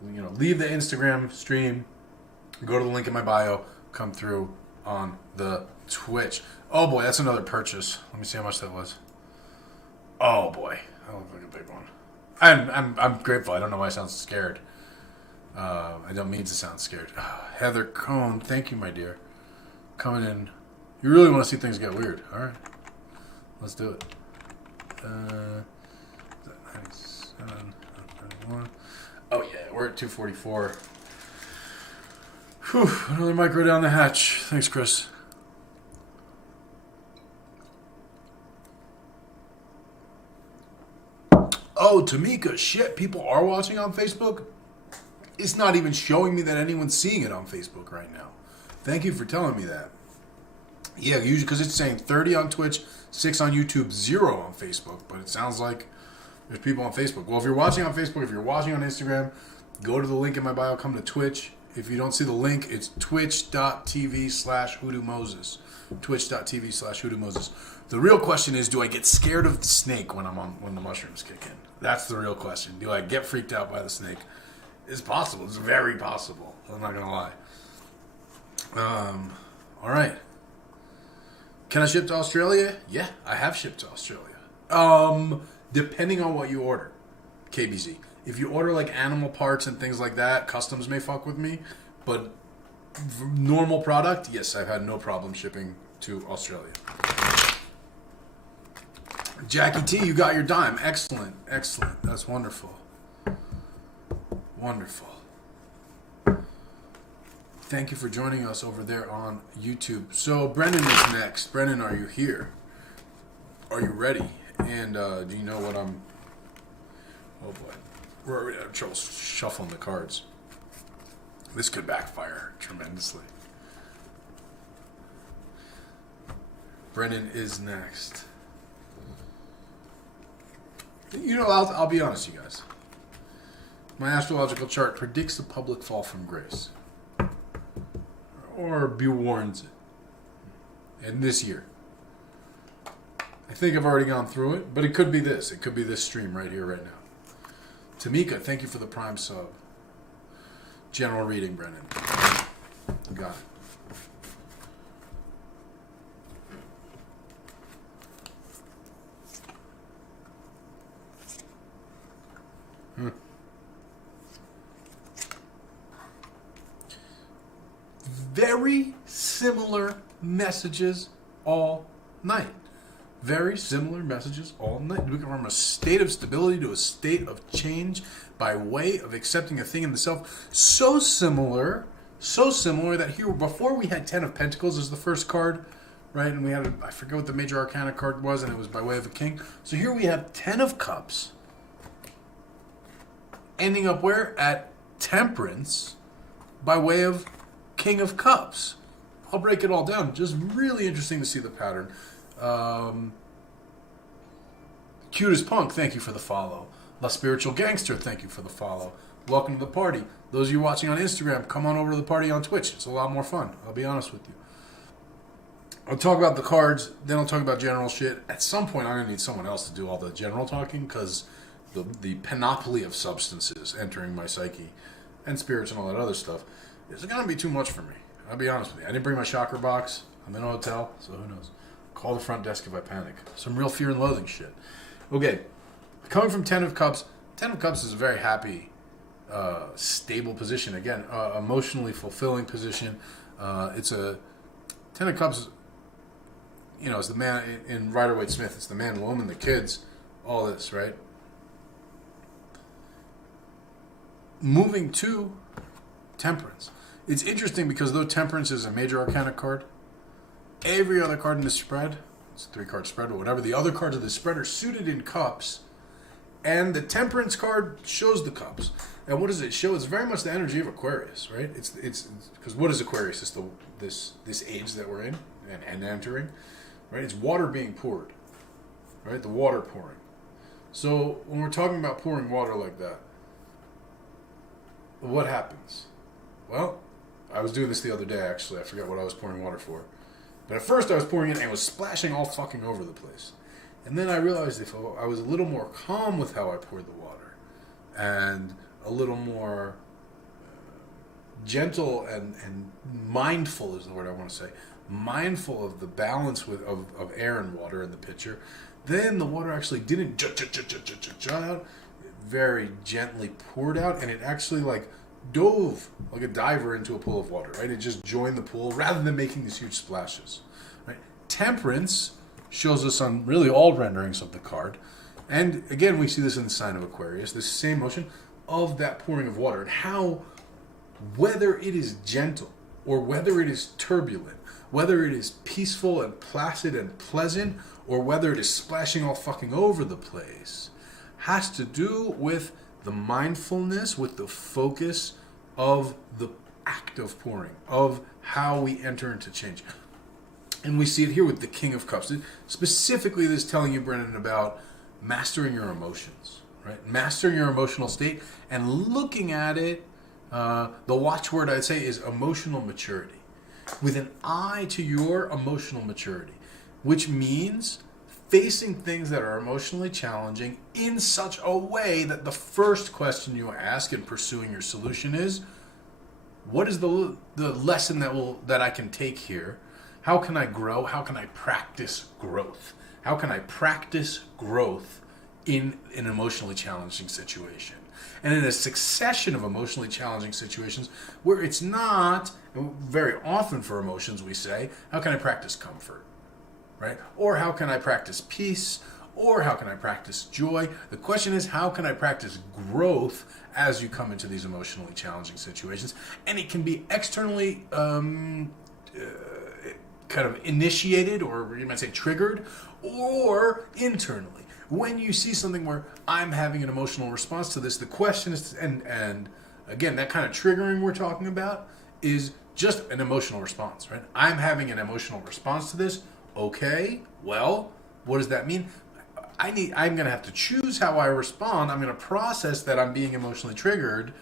leave the Instagram stream, go to the link in my bio, come through on the Twitch. Oh boy, that's another purchase. Let me see how much that was. Oh boy, that looks like a big one. I'm grateful. I don't know why I sound scared. I don't mean to sound scared. Heather Cohn, thank you, my dear. Coming in. You really want to see things get weird. All right. Let's do it. 97, 91. Oh, yeah. We're at 244. Whew. Another micro down the hatch. Thanks, Chris. Oh, Tamika. Shit. People are watching on Facebook? It's not even showing me that anyone's seeing it on Facebook right now. Thank you for telling me that. Yeah, usually because it's saying 30 on Twitch, 6 on YouTube, 0 on Facebook. But it sounds like there's people on Facebook. Well, if you're watching on Facebook, if you're watching on Instagram, go to the link in my bio, come to Twitch. If you don't see the link, it's twitch.tv/Hoodoo Moses. Twitch.tv/Hoodoo Moses. The real question is, do I get scared of the snake when the mushrooms kick in? That's the real question. Do I get freaked out by the snake? It's possible. It's very possible. I'm not gonna lie. All right. Can I ship to Australia? Yeah, I have shipped to Australia. Depending on what you order, KBZ. If you order like animal parts and things like that, customs may fuck with me. But normal product, yes, I've had no problem shipping to Australia. Jackie T, you got your dime. Excellent, excellent. That's wonderful. Wonderful. Thank you for joining us over there on YouTube. So Brendan is next. Brendan, are you here? Are you ready? And do you know what I'm... Oh boy. We're already having trouble shuffling the cards. This could backfire tremendously. Brendan is next. You know, I'll be honest, you guys. My astrological chart predicts the public fall from grace. Or bewarns it. And this year. I think I've already gone through it, but it could be this. It could be this stream right here, right now. Tamika, thank you for the prime sub. General reading, Brennan. You got it. Very similar messages all night. Very similar messages all night. We go from a state of stability to a state of change by way of accepting a thing in the self. So similar that here, before we had 10 of Pentacles as the first card, right? And we had, I forget what the major arcana card was, and it was by way of a king. So here we have 10 of Cups. Ending up where? At Temperance by way of King of Cups. I'll break it all down. Just really interesting to see the pattern. Cute as Punk, thank you for the follow. La Spiritual Gangster, thank you for the follow. Welcome to the party. Those of you watching on Instagram, come on over to the party on Twitch. It's a lot more fun. I'll be honest with you. I'll talk about the cards, then I'll talk about general shit. At some point, I'm going to need someone else to do all the general talking, because the panoply of substances entering my psyche and spirits and all that other stuff is going to be too much for me. I'll be honest with you. I didn't bring my chakra box. I'm in a hotel, so who knows. Call the front desk if I panic. Some real fear and loathing shit. Okay, coming from 10 of Cups. 10 of Cups is a very happy, stable position. Again, emotionally fulfilling position. It's a 10 of Cups. You know, it's the man in Rider-Waite-Smith. It's the man, woman, the kids, all this, right? Moving to Temperance. It's interesting because though Temperance is a major arcana card, every other card in the spread, it's a 3-card spread or whatever, the other cards of the spread are suited in Cups, and the Temperance card shows the Cups. And what does it show? It's very much the energy of Aquarius, right? It's because what is Aquarius? It's this age that we're in and entering, right? It's water being poured, right? The water pouring. So when we're talking about pouring water like that, what happens? Well, I was doing this the other day, actually. I forgot what I was pouring water for. But at first I was pouring it and it was splashing all fucking over the place. And then I realized if I was a little more calm with how I poured the water and a little more gentle and mindful is the word I want to say, mindful of the balance of air and water in the pitcher, then the water actually didn't jut out, very gently poured out, and it actually like dove like a diver into a pool of water, right? It just joined the pool rather than making these huge splashes, right? Temperance shows us on really all renderings of the card, and again we see this in the sign of Aquarius, this same motion of that pouring of water, and how whether it is gentle or whether it is turbulent, whether it is peaceful and placid and pleasant, or whether it is splashing all fucking over the place, has to do with the mindfulness, with the focus of the act of pouring, of how we enter into change. And we see it here with the King of Cups. Specifically, this is telling you, Brennan, about mastering your emotions, right? Mastering your emotional state and looking at it. The watchword I'd say is emotional maturity, with an eye to your emotional maturity, which means facing things that are emotionally challenging in such a way that the first question you ask in pursuing your solution is, what is the lesson that I can take here? How can I grow? How can I practice growth? How can I practice growth in an emotionally challenging situation? And in a succession of emotionally challenging situations where it's not, very often for emotions we say, how can I practice comfort? Right? Or how can I practice peace? Or how can I practice joy? The question is, how can I practice growth as you come into these emotionally challenging situations? And it can be externally kind of initiated, or you might say triggered, or internally. When you see something where I'm having an emotional response to this, the question is, and again, that kind of triggering we're talking about is just an emotional response, right? I'm having an emotional response to this. Okay, well, what does that mean? I'm going to have to choose how I respond. I'm going to process that I'm being emotionally triggered.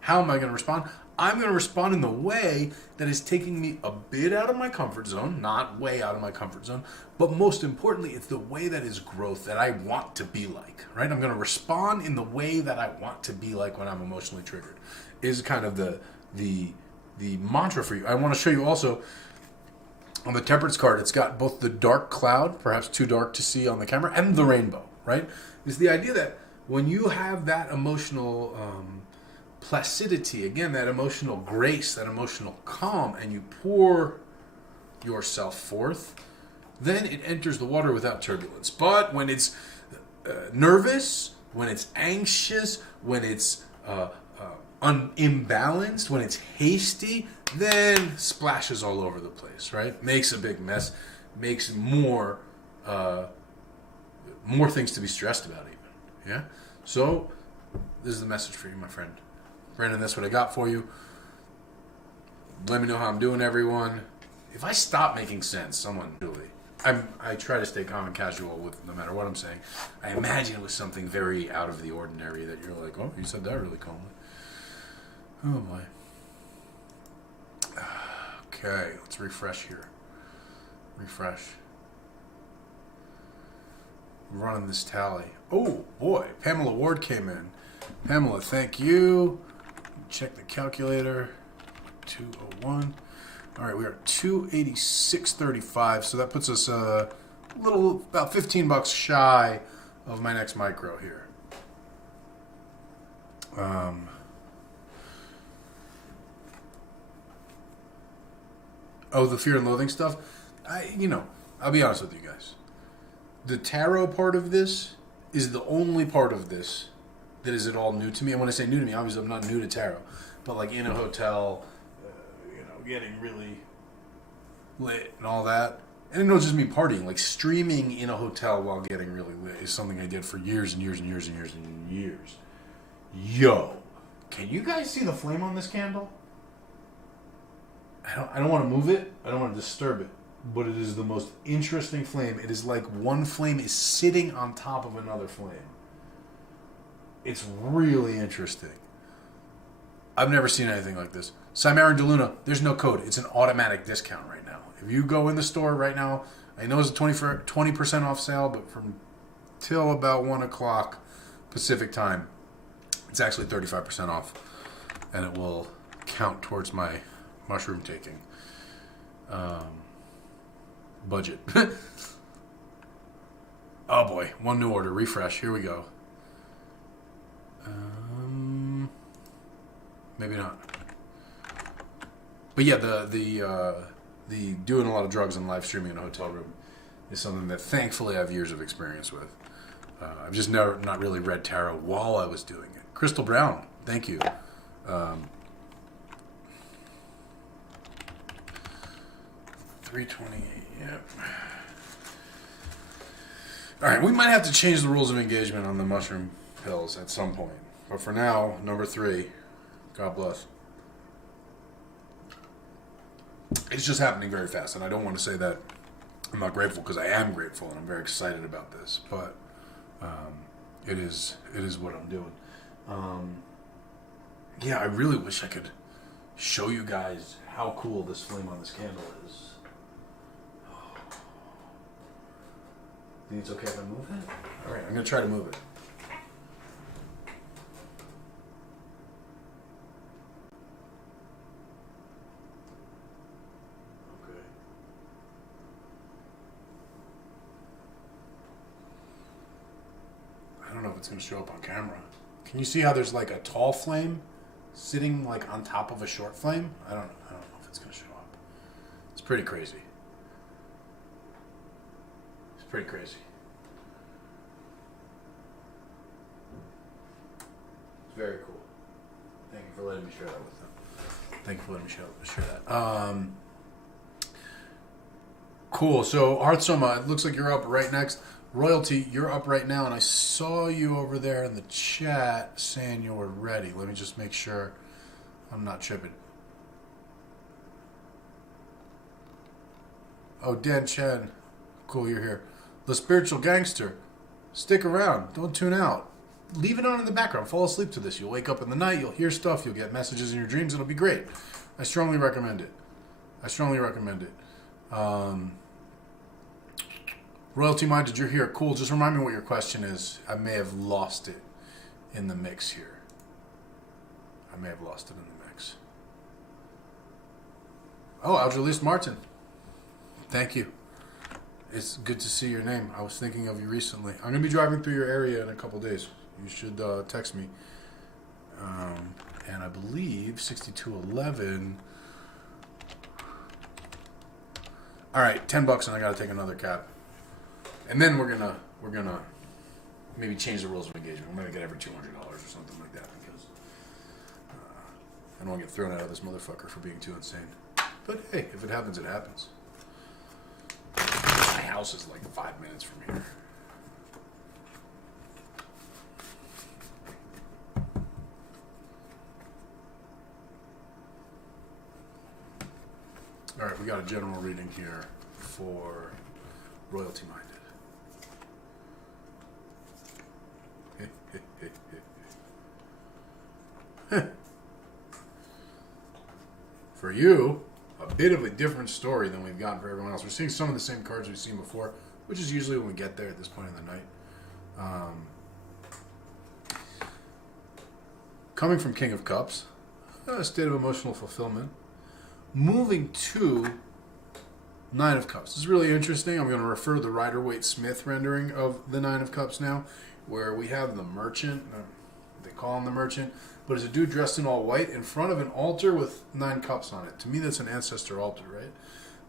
How am I going to respond? I'm going to respond in the way that is taking me a bit out of my comfort zone, not way out of my comfort zone, but most importantly, it's the way that is growth that I want to be like, right? I'm going to respond in the way that I want to be like when I'm emotionally triggered, is kind of the mantra for you. I want to show you also on the temperance card, it's got both the dark cloud, perhaps too dark to see on the camera, and the rainbow, right? It's the idea that when you have that emotional placidity, again, that emotional grace, that emotional calm, and you pour yourself forth, then it enters the water without turbulence. But when it's nervous, when it's anxious, when it's imbalanced, when it's hasty, then splashes all over the place, right? Makes a big mess, makes more things to be stressed about even, yeah? So, this is the message for you, my friend. Brandon, that's what I got for you. Let me know how I'm doing, everyone. If I stop making sense, someone really... I try to stay calm and casual with no matter what I'm saying. I imagine it was something very out of the ordinary that you're like, oh, you said that really calmly. Oh, boy. Okay, let's refresh here. Refresh. Running this tally. Oh, boy. Pamela Ward came in. Pamela, thank you. Check the calculator. 201. All right, we are 286.35, so that puts us a little, about $15 shy of my next micro here. Oh, the fear and loathing stuff. I'll be honest with you guys. The tarot part of this is the only part of this that is at all new to me. And when I say new to me, obviously I'm not new to tarot, but like in a hotel, getting really lit and all that. And it don't just mean partying, like streaming in a hotel while getting really lit is something I did for years and years and years and years and years. Yo, can you guys see the flame on this candle? I don't want to move it. I don't want to disturb it. But it is the most interesting flame. It is like one flame is sitting on top of another flame. It's really interesting. I've never seen anything like this. Cimarron de Luna, there's no code. It's an automatic discount right now. If you go in the store right now, I know it's a 20% off sale, but from till about 1 o'clock Pacific time, it's actually 35% off. And it will count towards my mushroom taking budget. Oh boy, one new order, refresh, here we go. Maybe not. But yeah, the doing a lot of drugs and live streaming in a hotel room is something that thankfully I have years of experience with. I've just not really read tarot while I was doing it. Crystal Brown, thank you. 328, yep. Alright, we might have to change the rules of engagement on the mushroom pills at some point. But for now, number 3, God bless. It's just happening very fast, and I don't want to say that I'm not grateful because I am grateful and I'm very excited about this, but it is what I'm doing. Yeah, I really wish I could show you guys how cool this flame on this candle is. Think it's okay if I move it? All right, I'm going to try to move it. Okay. I don't know if it's going to show up on camera. Can you see how there's like a tall flame sitting like on top of a short flame? I don't know if it's going to show up. It's pretty crazy. Pretty crazy. It's very cool. Thank you for letting me share that with them. Thank you for letting me share that. Cool. So Hearthsoma, it looks like you're up right next. Royalty, you're up right now, and I saw you over there in the chat saying you were ready. Let me just make sure I'm not tripping. Oh, Dan Chen. Cool, you're here. The Spiritual Gangster. Stick around. Don't tune out. Leave it on in the background. Fall asleep to this. You'll wake up in the night. You'll hear stuff. You'll get messages in your dreams. It'll be great. I strongly recommend it. Royalty Minded, you're here. Cool. Just remind me what your question is. I may have lost it in the mix here. Oh, Algelis Martin. Thank you. It's good to see your name. I was thinking of you recently. I'm going to be driving through your area in a couple days. You should text me. And I believe 6211. All right, $10 and I got to take another cab. And then we're gonna maybe change the rules of engagement. We're gonna get every $200 or something like that because I don't want to get thrown out of this motherfucker for being too insane. But hey, if it happens, it happens. My house is like 5 minutes from here. All right, we got a general reading here for Royalty Minded. For you, a bit of a different story than we've gotten for everyone else. We're seeing some of the same cards we've seen before, which is usually when we get there at this point in the night. Coming from King of Cups, a state of emotional fulfillment. Moving to Nine of Cups. This is really interesting. I'm going to refer to the Rider-Waite-Smith rendering of the Nine of Cups now, where we have the merchant. They call him the merchant, but it's a dude dressed in all white in front of an altar with 9 cups on it. To me, that's an ancestor altar, right?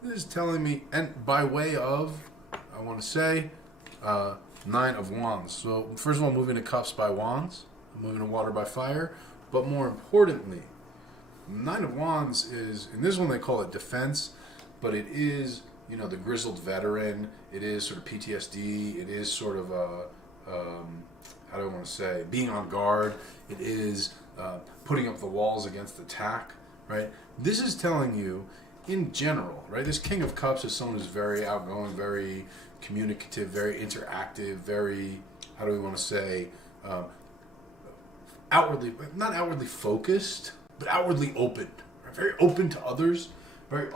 This is telling me, and by way of, I want to say, 9 of Wands. So, first of all, moving to cups by wands, moving to water by fire, but more importantly, 9 of Wands is, in this one they call it defense, but it is, you know, the grizzled veteran. It is sort of PTSD. It is sort of how do I want to say, being on guard. It is putting up the walls against attack, right? This is telling you, in general, right? This King of Cups is someone who's very outgoing, very communicative, very interactive, very, how do we want to say, outwardly, not outwardly focused, but outwardly open. Right? Very open to others, very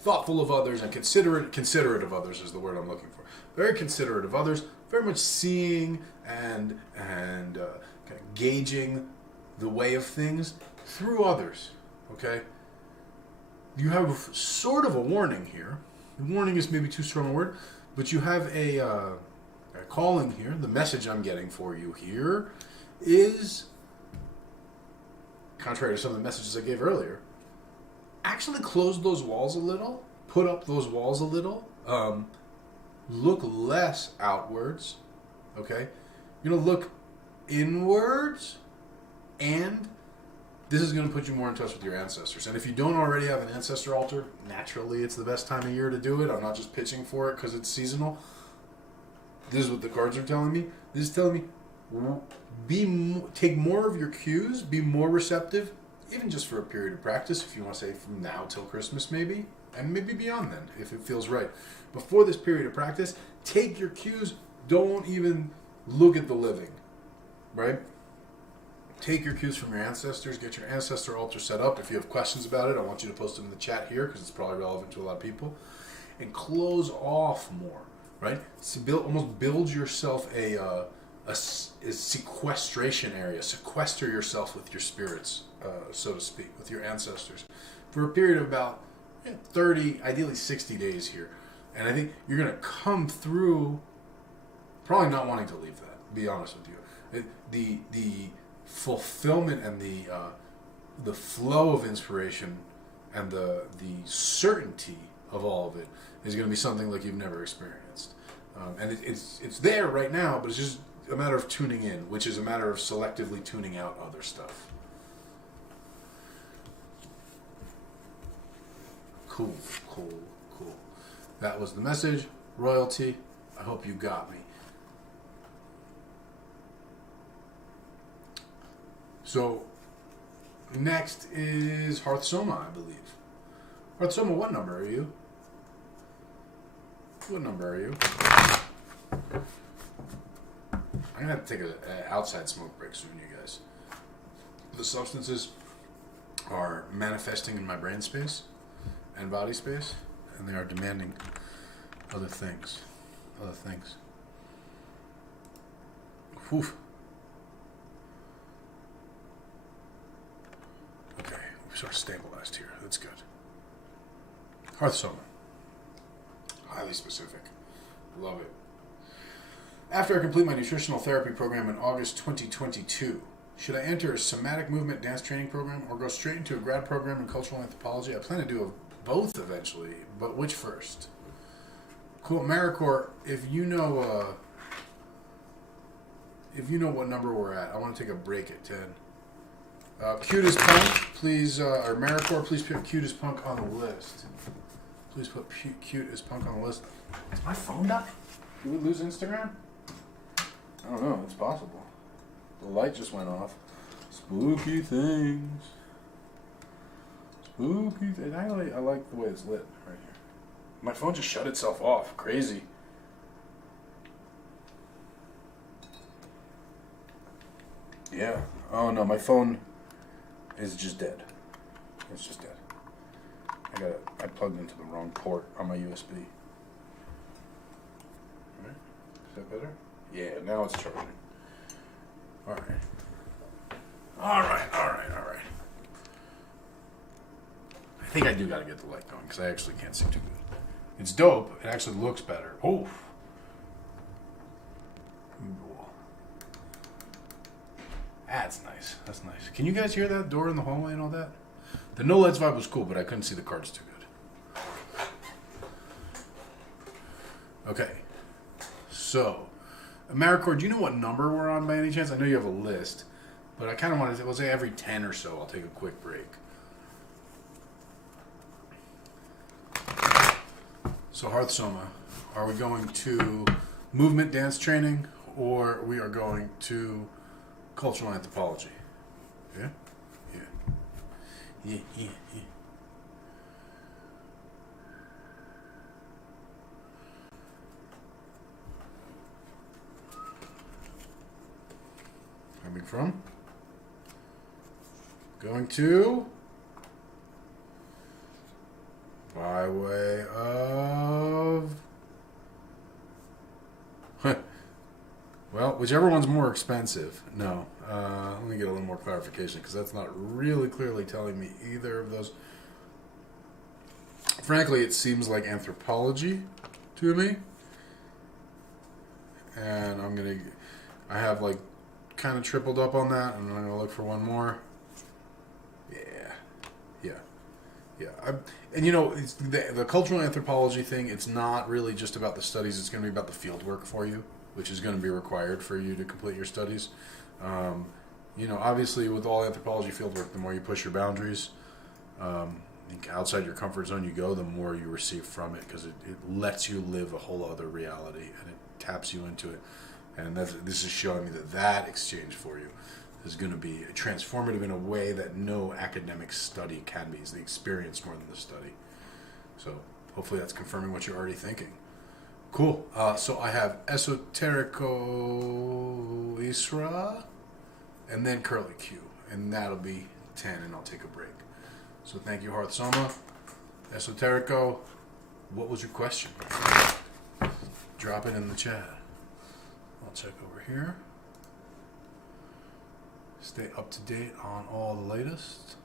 thoughtful of others, and considerate of others is the word I'm looking for. Very considerate of others, very much seeing and kind of gauging the way of things through others. Okay, you have sort of a warning here. The warning is maybe too strong a word, but you have a calling here. The message I'm getting for you here is, contrary to some of the messages I gave earlier, actually close those walls a little, put up those walls a little, look less outwards, okay? You're going to look inwards, and this is going to put you more in touch with your ancestors. And if you don't already have an ancestor altar, naturally it's the best time of year to do it. I'm not just pitching for it because it's seasonal. This is what the cards are telling me. This is telling me, take more of your cues, be more receptive, even just for a period of practice, if you want to say from now till Christmas maybe, and maybe beyond then, if it feels right. Before this period of practice, take your cues. Don't even look at the living, right? Take your cues from your ancestors. Get your ancestor altar set up. If you have questions about it, I want you to post them in the chat here because it's probably relevant to a lot of people. And close off more, right? So almost build yourself a sequestration area. Sequester yourself with your spirits, so to speak, with your ancestors, for a period of about 30, ideally 60 days here. And I think you're going to come through probably not wanting to leave that, to be honest with you. The fulfillment and the flow of inspiration and the certainty of all of it is going to be something like you've never experienced. And it's there right now, but it's just a matter of tuning in, which is a matter of selectively tuning out other stuff. Cool. That was the message. Royalty. I hope you got me. So, next is Hearth Soma, I believe. Hearth Soma, what number are you? What number are you? I'm going to have to take an outside smoke break soon, you guys. The substances are manifesting in my brain space and body space, and they are demanding other things. Whew. Okay, we sort of stabilized here. That's good. Hearth Soma. Highly specific. Love it. After I complete my nutritional therapy program in August 2022, should I enter a somatic movement dance training program or go straight into a grad program in cultural anthropology? I plan to do both eventually, but which first? Cool. Maricor, if you know what number we're at, I want to take a break at 10. Cutest Punk, please, or Maricor, please put Cutest Punk on the list. Please put Cutest Punk on the list. Is my phone die? Did we lose Instagram? I don't know. It's possible. The light just went off. Spooky things. I like the way it's lit right here. My phone just shut itself off. Crazy. Yeah. Oh no, my phone is just dead. It's just dead. I plugged into the wrong port on my USB. Alright. Is that better? Yeah, now it's charging. Alright. I think I do gotta get the light going because I actually can't see too good. It's dope. It actually looks better. Oh. That's nice. That's nice. Can you guys hear that door in the hallway and all that? The no lights vibe was cool, but I couldn't see the cards too good. Okay. So, Maricor, do you know what number we're on by any chance? I know you have a list, but I kind of want to, we'll say every 10 or so, I'll take a quick break. So, Hearth Soma, are we going to movement dance training or we are going to cultural anthropology? Yeah? Yeah. Coming from? Going to? By way of... Well, whichever one's more expensive. No. Let me get a little more clarification because that's not really clearly telling me either of those. Frankly, it seems like anthropology to me. And I have like kind of tripled up on that. I'm going to look for one more. Yeah. And you know, it's the cultural anthropology thing, it's not really just about the studies. It's going to be about the field work for you, which is going to be required for you to complete your studies. You know, obviously with all anthropology fieldwork, the more you push your boundaries, outside your comfort zone you go, the more you receive from it because it lets you live a whole other reality and it taps you into it. And this is showing me that exchange for you is going to be transformative in a way that no academic study can be. It's the experience more than the study. So hopefully that's confirming what you're already thinking. Cool. So I have Esoterico Isra and then Curly Q. And that'll be 10 and I'll take a break. So thank you, Hearth Soma. Esoterico, what was your question? Drop it in the chat. I'll check over here. Stay up to date on all the latest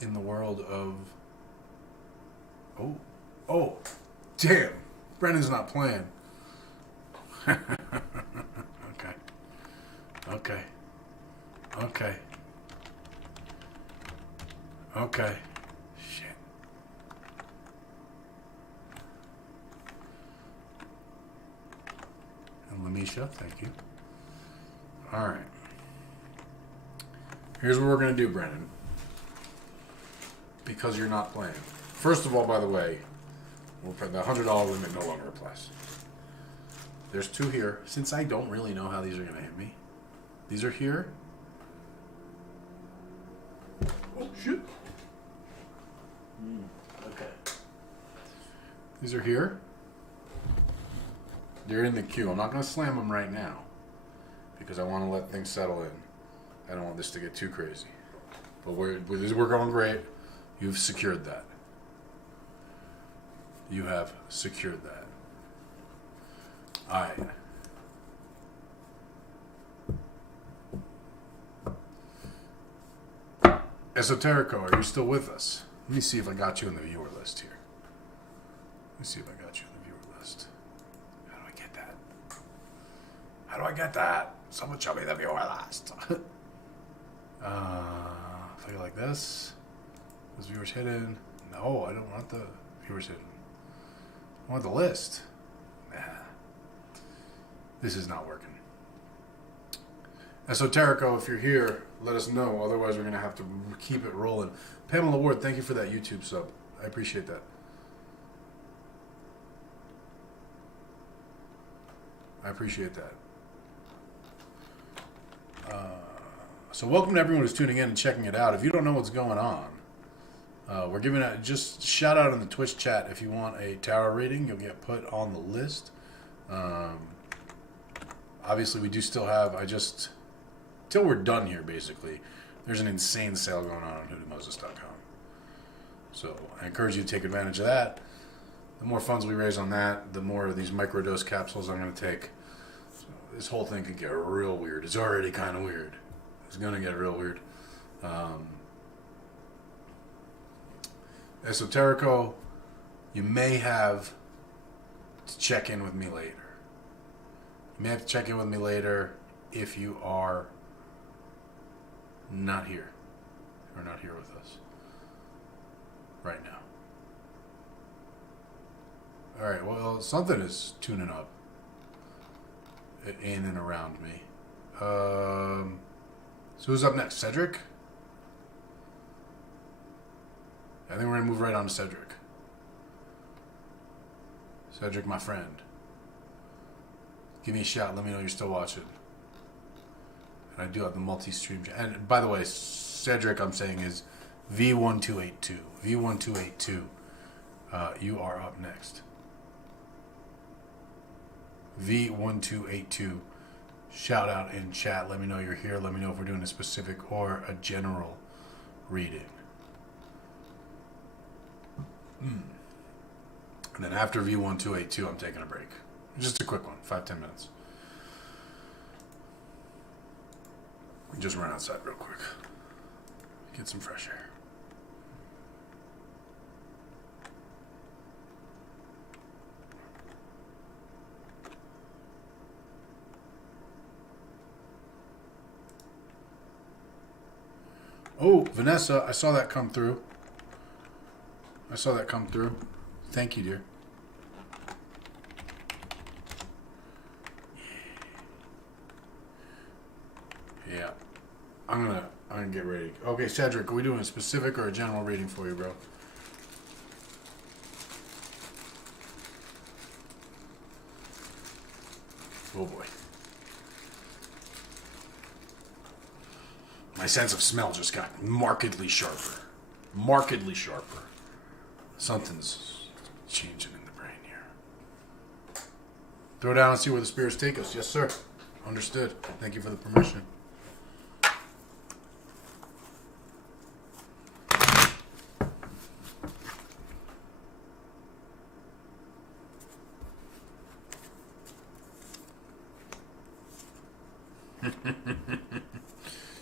in the world of... Oh, damn. Brennan's not playing. Okay. Shit. And Lamisha, thank you. All right. Here's what we're going to do, Brennan. Because you're not playing. First of all, by the way, the $100 limit no longer applies. There's 2 here. Since I don't really know how these are going to hit me. These are here. Oh, shit. Okay. These are here. They're in the queue. I'm not going to slam them right now. Because I want to let things settle in. I don't want this to get too crazy. But we're going great. You've secured that. You have secured that. All right. Esoterico, are you still with us? Let me see if I got you in the viewer list here. Let me see if I got you in the viewer list. How do I get that? How do I get that? Someone show me the viewer list. If I go like this, is viewers hidden? No, I don't want the viewers hidden. I want the list. Nah. This is not working. Esoterico, if you're here, let us know. Otherwise, we're going to have to keep it rolling. Pamela Ward, thank you for that YouTube sub. I appreciate that. So welcome to everyone who's tuning in and checking it out. If you don't know what's going on, we're giving out, just shout out in the Twitch chat if you want a tarot reading. You'll get put on the list. Obviously, we do still have, till we're done here, basically, there's an insane sale going on HoodooMoses.com. So I encourage you to take advantage of that. The more funds we raise on that, the more of these microdose capsules I'm going to take. So this whole thing could get real weird. It's already kind of weird. It's going to get real weird. Esoterico, you may have to check in with me later. You may have to check in with me later if you are not here. Or not here with us. Right now. Alright, well, something is tuning up in and around me. So who's up next? Cedric? I think we're going to move right on to Cedric. Cedric, my friend. Give me a shout. Let me know you're still watching. And I do have the multi-stream. And by the way, Cedric, I'm saying, is V1282. V1282. You are up next. V1282. Shout out in chat. Let me know you're here. Let me know if we're doing a specific or a general reading. And then after V1282, I'm taking a break. Just a quick one, 5-10 minutes. Just run outside real quick. Get some fresh air. Oh, Vanessa, I saw that come through. Thank you, dear. Yeah. I'm gonna get ready. Okay, Cedric, are we doing a specific or a general reading for you, bro? Oh boy. My sense of smell just got markedly sharper. Something's changing in the brain here. Throw down and see where the spirits take us. Yes, sir. Understood. Thank you for the permission.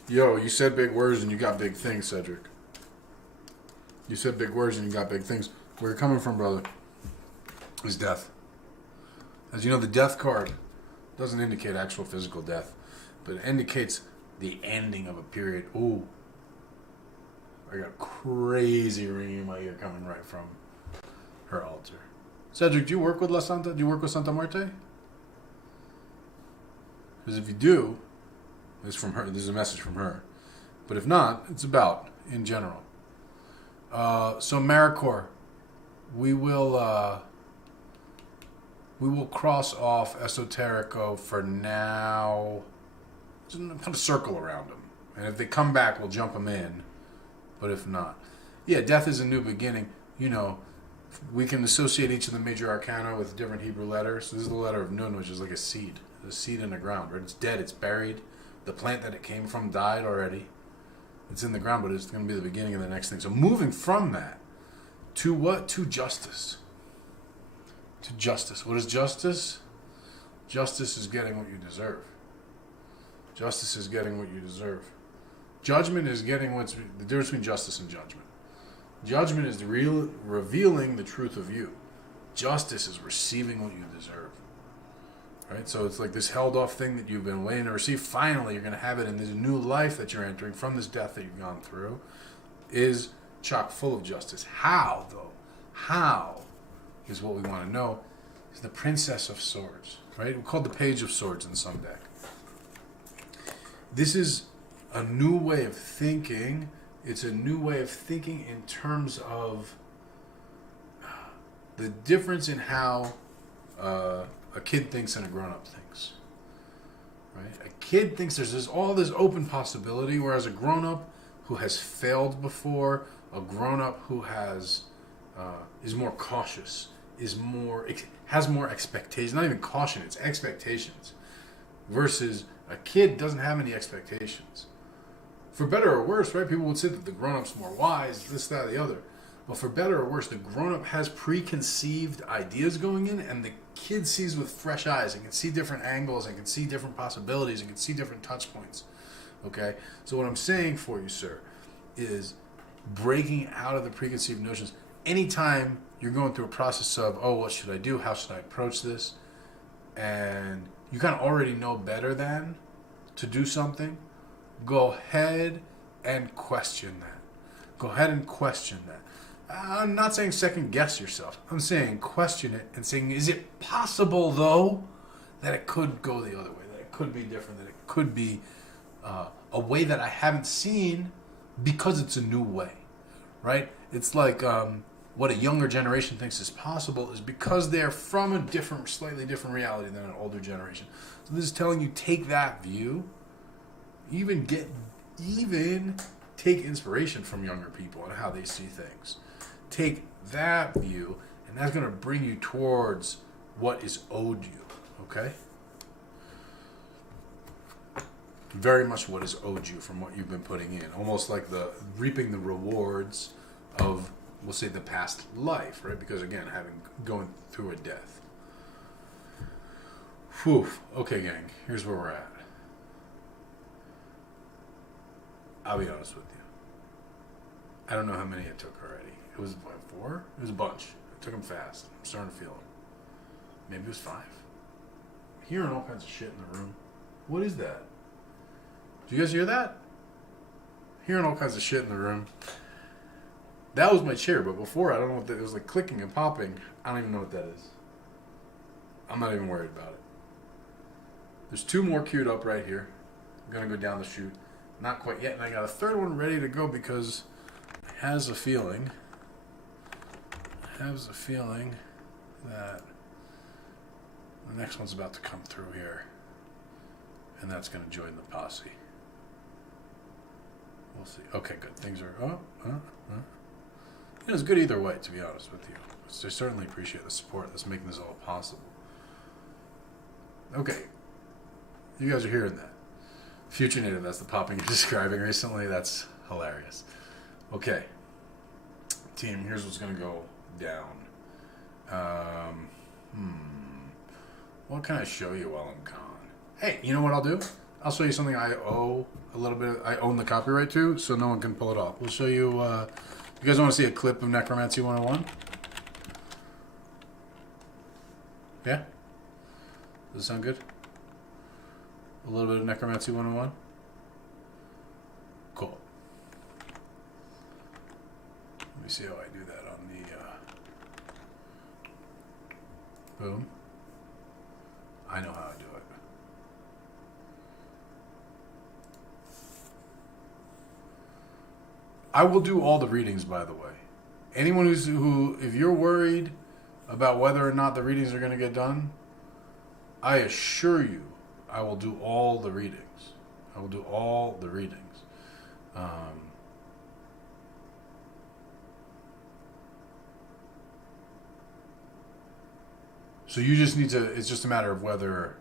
Yo, you said big words and you got big things, Cedric. You said big words and you got big things. Where you're coming from, brother, is death. As you know, the death card doesn't indicate actual physical death, but it indicates the ending of a period. Ooh. I got crazy ringing in my ear coming right from her altar. Cedric, do you work with La Santa? Do you work with Santa Muerte? Because if you do, it's from her. This is a message from her. But if not, it's about in general. So Maricor, we will cross off Esoterico for now. Just kind of circle around them, and if they come back, we'll jump them in. But if not, yeah, death is a new beginning. You know, we can associate each of the major arcana with different Hebrew letters. This is the letter of Nun, which is like a seed in the ground, right? It's dead, it's buried. The plant that it came from died already. It's in the ground, but it's going to be the beginning of the next thing. So moving from that to what? To justice. To justice. What is justice? Justice is getting what you deserve. Justice is getting what you deserve. Judgment is getting what's the difference between justice and judgment. Judgment is revealing the truth of you. Justice is receiving what you deserve. Right? So it's like this held off thing that you've been waiting to receive. Finally, you're going to have it in this new life that you're entering from this death that you've gone through is chock full of justice. How, though? How is what we want to know. Is the Princess of Swords. Right? We're called the Page of Swords in some deck. This is a new way of thinking. It's a new way of thinking in terms of the difference in how a kid thinks and a grown-up thinks. Right? A kid thinks there's all this open possibility, whereas a grown-up who has failed before, a grown-up who has is more cautious, has more expectations. Not even caution, it's expectations. Versus a kid doesn't have any expectations. For better or worse, right? People would say that the grown-up's more wise, this, that, or the other. But for better or worse, the grown-up has preconceived ideas going in, and the kid sees with fresh eyes and can see different angles and can see different possibilities and can see different touch points. Okay? So what I'm saying for you, sir, is breaking out of the preconceived notions. Anytime you're going through a process of, oh, what should I do? How should I approach this? And you kind of already know better than to do something, go ahead and question that. Go ahead and question that. I'm not saying second guess yourself. I'm saying question it and saying, is it possible, though, that it could go the other way, that it could be different, that it could be a way that I haven't seen because it's a new way, right? It's like what a younger generation thinks is possible is because they're from a different, slightly different reality than an older generation. So this is telling you, take that view, even take inspiration from younger people and how they see things. Take that view, and that's going to bring you towards what is owed you, okay? Very much what is owed you from what you've been putting in. Almost like the reaping the rewards of, we'll say, the past life, right? Because, again, going through a death. Whew. Okay, gang, here's where we're at. I'll be honest with you. I don't know how many it took already. It was, what, 4? It was a bunch. I took them fast. I'm starting to feel them. Maybe it was 5. I'm hearing all kinds of shit in the room. What is that? Did you guys hear that? Hearing all kinds of shit in the room. That was my chair, but before, I don't know what that... It was like clicking and popping. I don't even know what that is. I'm not even worried about it. There's 2 more queued up right here. I'm going to go down the chute. Not quite yet, and I got a 3rd one ready to go because I has a feeling that the next one's about to come through here, and that's going to join the posse. We'll see. Okay, good. Things are... It was good either way, to be honest with you. So I certainly appreciate the support that's making this all possible. Okay. You guys are hearing that. Future Native, that's the popping you're describing recently. That's hilarious. Okay. Team, here's what's going to go down. What can I show you while I'm gone? Hey, you know what I'll do? I'll show you something I owe a little bit. I own the copyright to, so no one can pull it off. We'll show you. You guys want to see a clip of Necromancy 101? Yeah? Does it sound good? A little bit of Necromancy 101? Cool. Let me see how I do that on the... Boom. I know how I do it. I will do all the readings, by the way. Anyone if you're worried about whether or not the readings are going to get done, I assure you, I will do all the readings. I will do all the readings. So you just need to. It's just a matter of whether,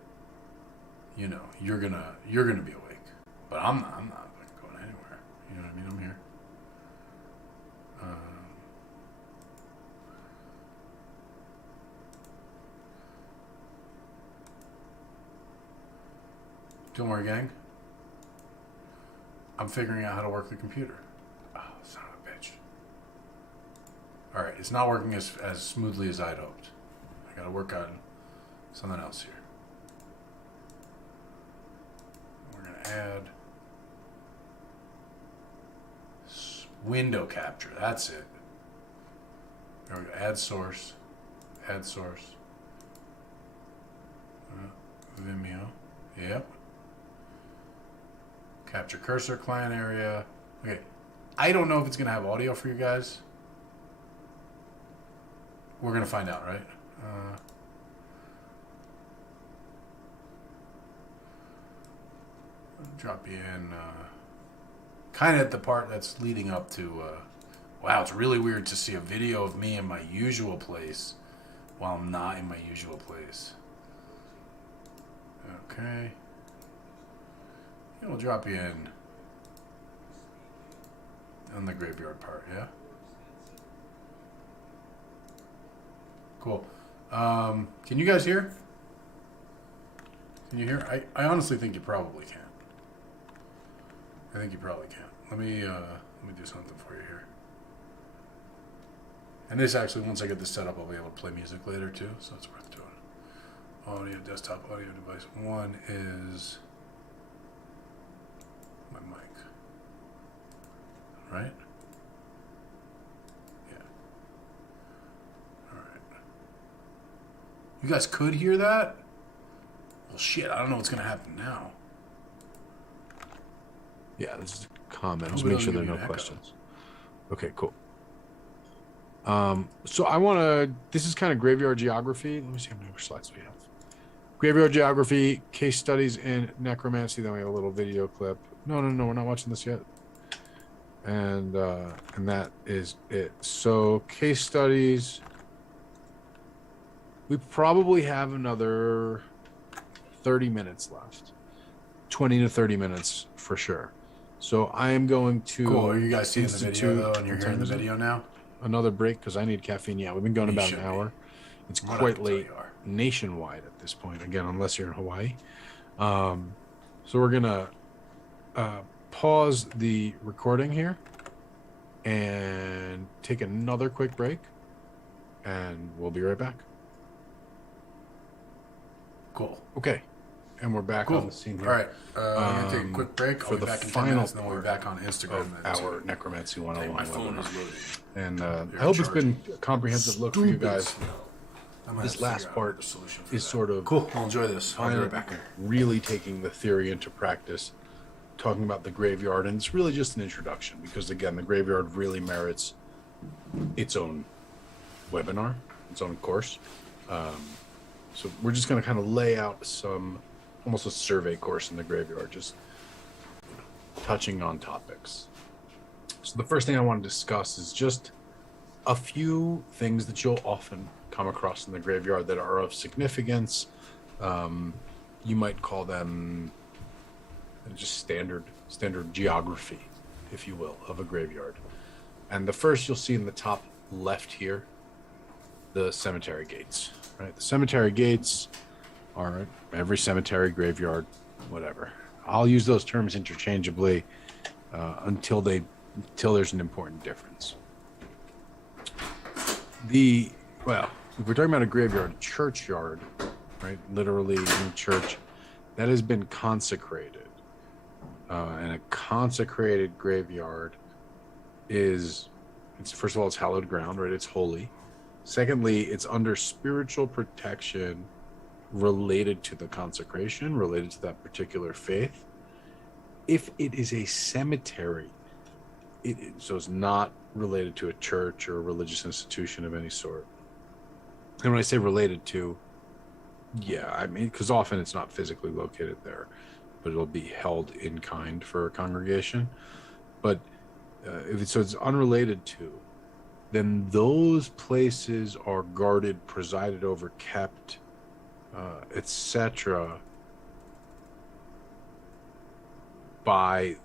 you're gonna be awake. But I'm not going anywhere. You know what I mean? I'm here. Don't worry, gang. I'm figuring out how to work the computer. Oh, son of a bitch. Alright, it's not working as smoothly as I'd hoped. I gotta work on something else here. We're gonna add window capture. That's it. There we go. Add source. Add source. Vimeo. Yep. Capture cursor, client area. Okay. I don't know if it's going to have audio for you guys. We're going to find out, right? Drop you in kind of at the part that's leading up to... wow, it's really weird to see a video of me in my usual place while I'm not in my usual place. Okay. We'll drop you in on the graveyard part, yeah? Cool. Can you guys hear? Can you hear? I honestly think you probably can. I think you probably can. Let me do something for you here. And this actually, once I get this set up, I'll be able to play music later too, so it's worth doing. Audio, desktop audio device. One is my mic. Right? Yeah. Alright. You guys could hear that? Well, shit, I don't know what's going to happen now. Yeah, this is a comment. Just make sure there are no questions. Okay, cool. So I want to... This is kind of graveyard geography. Let me see how many slides we have. Graveyard geography, case studies in necromancy. Then we have a little video clip. No, we're not watching this yet. And that is it. So case studies. We probably have another 30 minutes left. 20 to 30 minutes for sure. So I am going to... Cool. Are you guys seeing the video, though, and you're hearing the video now? Another break, because I need caffeine. Yeah, we've been going about an hour. It's quite late nationwide at this point, again, unless you're in Hawaii. So we're going to pause the recording here and take another quick break, and we'll be right back. Cool. Okay. And we're back on the scene here. All right. We're going to take a quick break. For the final minutes, and then we'll be back on Instagram. Our Necromancy 101. My phone is loading. And I hope it's been a comprehensive look for you guys. This last part is sort of... Cool. I'll enjoy this. I'll be right back. Really taking the theory into practice, talking about the graveyard. And it's really just an introduction because, again, the graveyard really merits its own webinar, its own course. So we're just going to kind of lay out almost a survey course in the graveyard, just touching on topics. So the first thing I want to discuss is just a few things that you'll often come across in the graveyard that are of significance. You might call them just standard geography, if you will, of a graveyard. And the first you'll see in the top left here, the cemetery gates. Right, the cemetery gates are every cemetery, graveyard, whatever. I'll use those terms interchangeably until there's an important difference. If we're talking about a graveyard, a churchyard, right? Literally in church, that has been consecrated. And a consecrated graveyard it's first of all, it's hallowed ground, right? It's holy. Secondly, it's under spiritual protection related to the consecration, related to that particular faith. If it is a cemetery, so it's not related to a church or a religious institution of any sort. And when I say related to, I mean, because often it's not physically located there, but it'll be held in kind for a congregation. But if it's unrelated to, then those places are guarded, presided over, kept, etc., by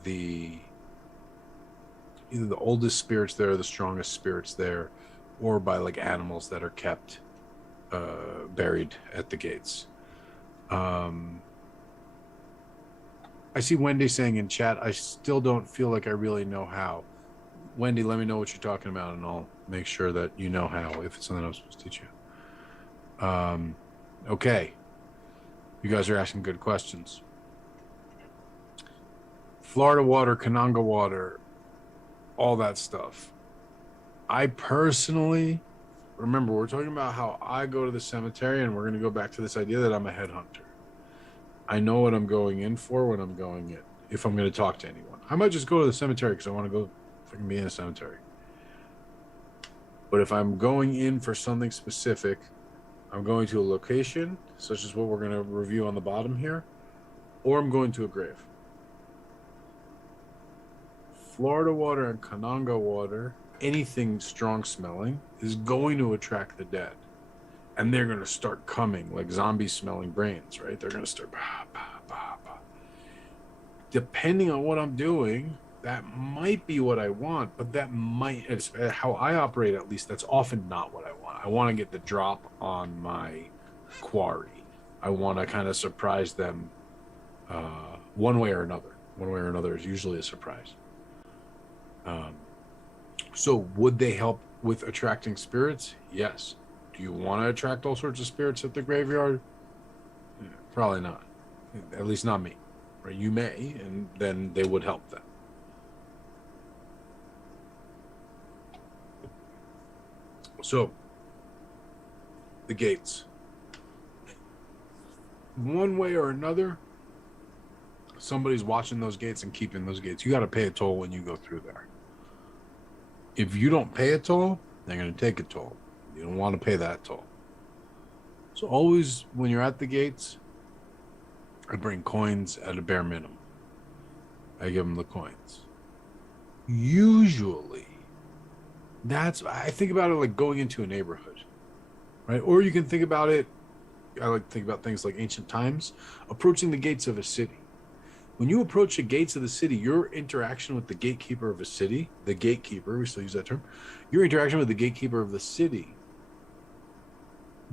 either the oldest spirits there, the strongest spirits there, or by like animals that are kept buried at the gates. I see Wendy saying in chat, I still don't feel like I really know how. Wendy, let me know what you're talking about, and I'll make sure that you know how, if it's something I'm supposed to teach you. Okay. You guys are asking good questions. Florida water, Kananga water, all that stuff. I personally, remember, we're talking about how I go to the cemetery, and we're going to go back to this idea that I'm a headhunter. I know what I'm going in for when I'm going in, if I'm going to talk to anyone. I might just go to the cemetery because I want to go fucking be in a cemetery. But if I'm going in for something specific, I'm going to a location, such as what we're going to review on the bottom here, or I'm going to a grave. Florida water and Kananga water, anything strong smelling, is going to attract the dead. And they're going to start coming like zombies smelling brains, right? They're going to start, bah, bah, bah, bah. Depending on what I'm doing, that might be what I want, but that might, it's how I operate at least, that's often not what I want. I want to get the drop on my quarry. I want to kind of surprise them one way or another. One way or another is usually a surprise. So would they help with attracting spirits? Yes. Do you want to attract all sorts of spirits at the graveyard? Probably not. At least not me. Right? You may, and then they would help them. So, the gates. One way or another, somebody's watching those gates and keeping those gates. You got to pay a toll when you go through there. If you don't pay a toll, they're going to take a toll. You don't want to pay that toll. So always, when you're at the gates, I bring coins at a bare minimum. I give them the coins. Usually, I think about it like going into a neighborhood, right? Or you can think about it, I like to think about things like ancient times, approaching the gates of a city. When you approach the gates of the city, your interaction with the gatekeeper of a city, the gatekeeper, we still use that term, your interaction with the gatekeeper of the city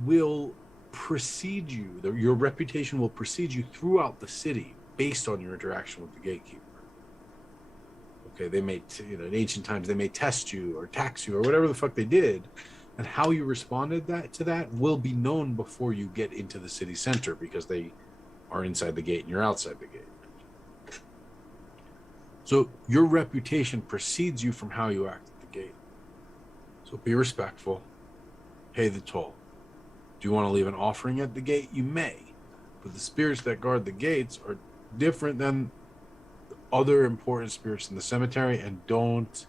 will precede you. Your reputation will precede you throughout the city based on your interaction with the gatekeeper. Okay, they may, in ancient times, they may test you or tax you or whatever the fuck they did, and how you responded to that will be known before you get into the city center because they are inside the gate and you're outside the gate. So your reputation precedes you from how you act at the gate. So be respectful, pay the toll. Do you want to leave an offering at the gate? You may, but the spirits that guard the gates are different than other important spirits in the cemetery, and don't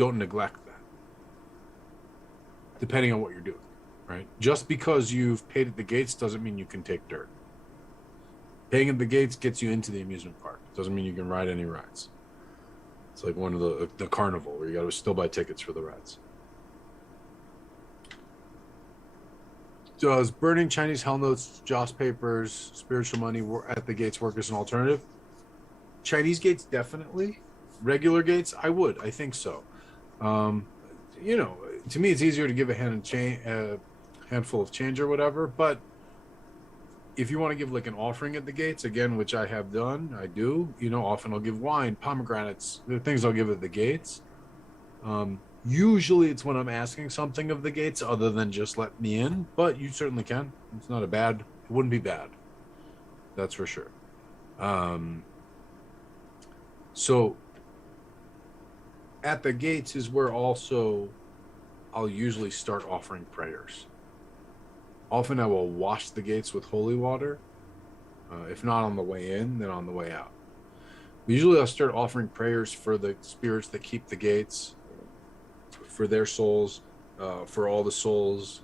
neglect that, depending on what you're doing, right? Just because you've paid at the gates doesn't mean you can take dirt. Paying at the gates gets you into the amusement park. Doesn't mean you can ride any rides. It's like one of the carnival where you got to still buy tickets for the rides. Does burning Chinese hell notes, joss papers, spiritual money at the gates work as an alternative? Chinese gates, definitely. Regular gates, I think so. You know, to me, it's easier to give a handful of change or whatever. But if you want to give like an offering at the gates, again, which I have done, I do. You know, often I'll give wine, pomegranates, the things I'll give at the gates. Usually, it's when I'm asking something of the gates, other than just let me in. But you certainly can. It's not a bad. It wouldn't be bad. That's for sure. So at the gates is where also I'll usually start offering prayers. Often I will wash the gates with holy water. If not on the way in, then on the way out. Usually I'll start offering prayers for the spirits that keep the gates, for their souls, for all the souls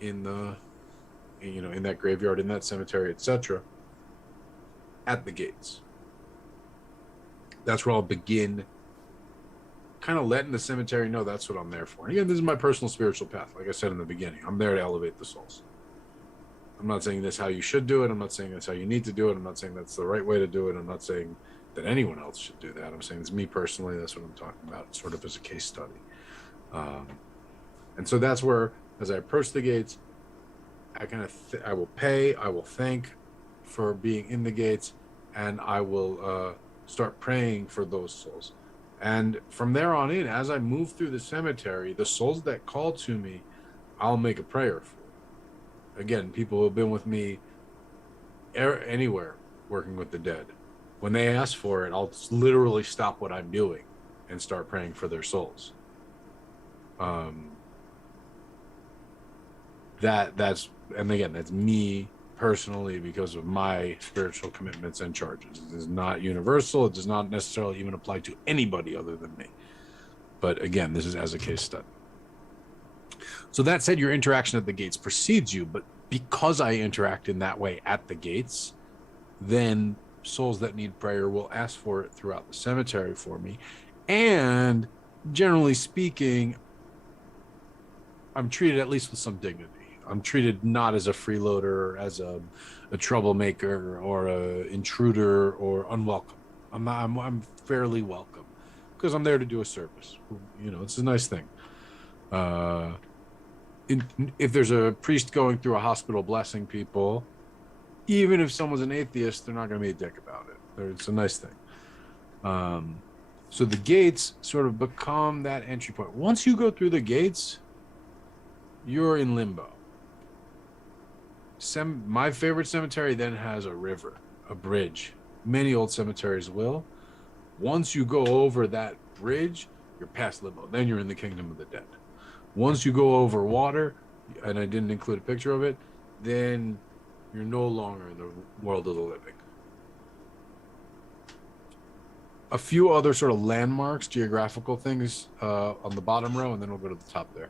in that graveyard, in that cemetery, etc. at the gates. That's where I'll begin kind of letting the cemetery know that's what I'm there for. And again, this is my personal spiritual path. Like I said in the beginning, I'm there to elevate the souls. I'm not saying that's how you should do it. I'm not saying that's how you need to do it. I'm not saying that's the right way to do it. I'm not saying that anyone else should do that. I'm saying it's me personally. That's what I'm talking about, sort of as a case study. And so that's where, as I approach the gates, I will pay, I will thank for being in the gates, and I will start praying for those souls. And from there on in, as I move through the cemetery, the souls that call to me, I'll make a prayer for. Again, people who have been with me anywhere working with the dead, when they ask for it, I'll literally stop what I'm doing and start praying for their souls. That's me personally, because of my spiritual commitments and charges. It is not universal. It does not necessarily even apply to anybody other than me. But again, this is as a case study. So that said, your interaction at the gates precedes you, but because I interact in that way at the gates, then souls that need prayer will ask for it throughout the cemetery for me. And generally speaking, I'm treated at least with some dignity. I'm treated not as a freeloader, as a troublemaker, or a intruder, or unwelcome. I'm fairly welcome because I'm there to do a service. You know, it's a nice thing. If there's a priest going through a hospital blessing people, even if someone's an atheist, they're not going to be a dick about it. It's a nice thing. So the gates sort of become that entry point. Once you go through the gates, you're in limbo. My favorite cemetery then has a river, a bridge. Many old cemeteries will. Once you go over that bridge, you're past limbo. Then you're in the kingdom of the dead. Once you go over water, and I didn't include a picture of it, then you're no longer in the world of the living. A few other sort of landmarks, geographical things on the bottom row, and then we'll go to the top there.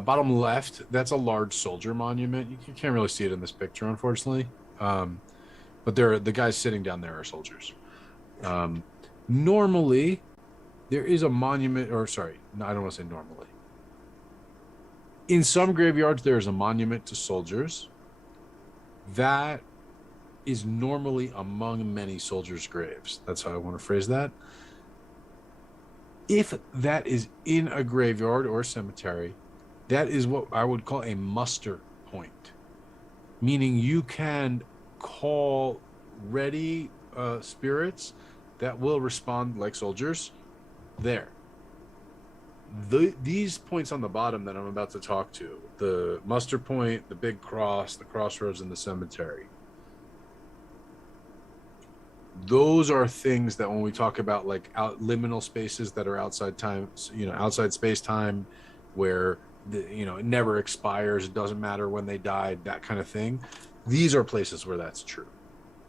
Bottom left, that's a large soldier monument. You can't really see it in this picture, unfortunately. But the guys sitting down there are soldiers. Normally, there is a monument, or sorry, no, I don't want to say normally. In some graveyards, there is a monument to soldiers. That is normally among many soldiers' graves. That's how I want to phrase that. If that is in a graveyard or cemetery, that is what I would call a muster point, meaning you can call ready spirits that will respond like soldiers there. These points on the bottom that I'm about to talk to, the muster point, the big cross, the crossroads, and the cemetery, those are things that when we talk about like liminal spaces that are outside time, outside space-time, where it never expires, it doesn't matter when they died, that kind of thing. These are places where that's true.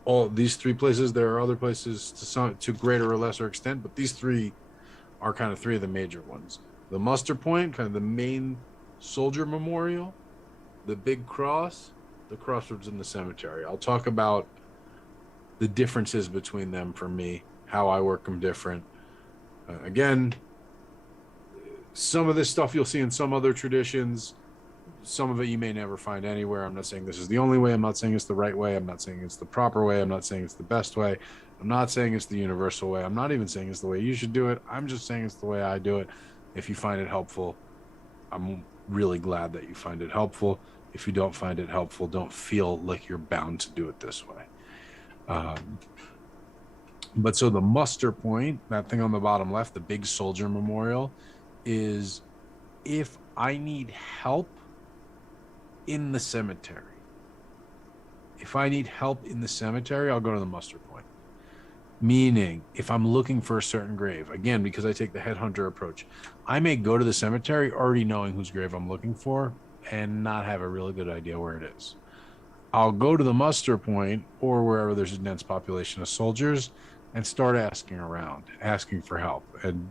All these three places, there are other places to greater or lesser extent, but these three are kind of three of the major ones. The muster point, kind of the main soldier memorial, the big cross, the crossroads, in the cemetery. I'll talk about the differences between them for me, how I work them different, Again, some of this stuff you'll see in some other traditions. Some of it you may never find anywhere. I'm not saying this is the only way. I'm not saying it's the right way. I'm not saying it's the proper way. I'm not saying it's the best way. I'm not saying it's the universal way. I'm not even saying it's the way you should do it. I'm just saying it's the way I do it. If you find it helpful, I'm really glad that you find it helpful. If you don't find it helpful, don't feel like you're bound to do it this way. But so the muster point, that thing on the bottom left, the big soldier memorial, is if I need help in the cemetery. If I need help in the cemetery, I'll go to the muster point. Meaning, if I'm looking for a certain grave, again, because I take the headhunter approach, I may go to the cemetery already knowing whose grave I'm looking for and not have a really good idea where it is. I'll go to the muster point or wherever there's a dense population of soldiers and start asking around, asking for help. And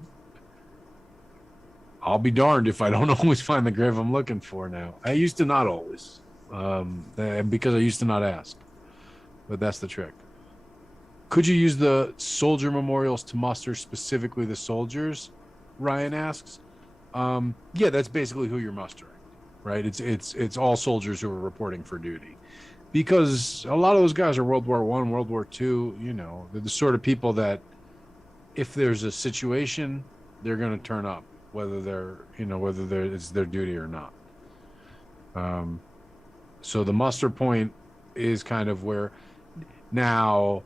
I'll be darned if I don't always find the grave I'm looking for now. I used to not always, because I used to not ask. But that's the trick. Could you use the soldier memorials to muster specifically the soldiers? Ryan asks. Yeah, that's basically who you're mustering, right? It's all soldiers who are reporting for duty, because a lot of those guys are World War I, World War II. You know, they're the sort of people that, if there's a situation, they're going to turn up, whether it's their duty or not. So the muster point is kind of where now.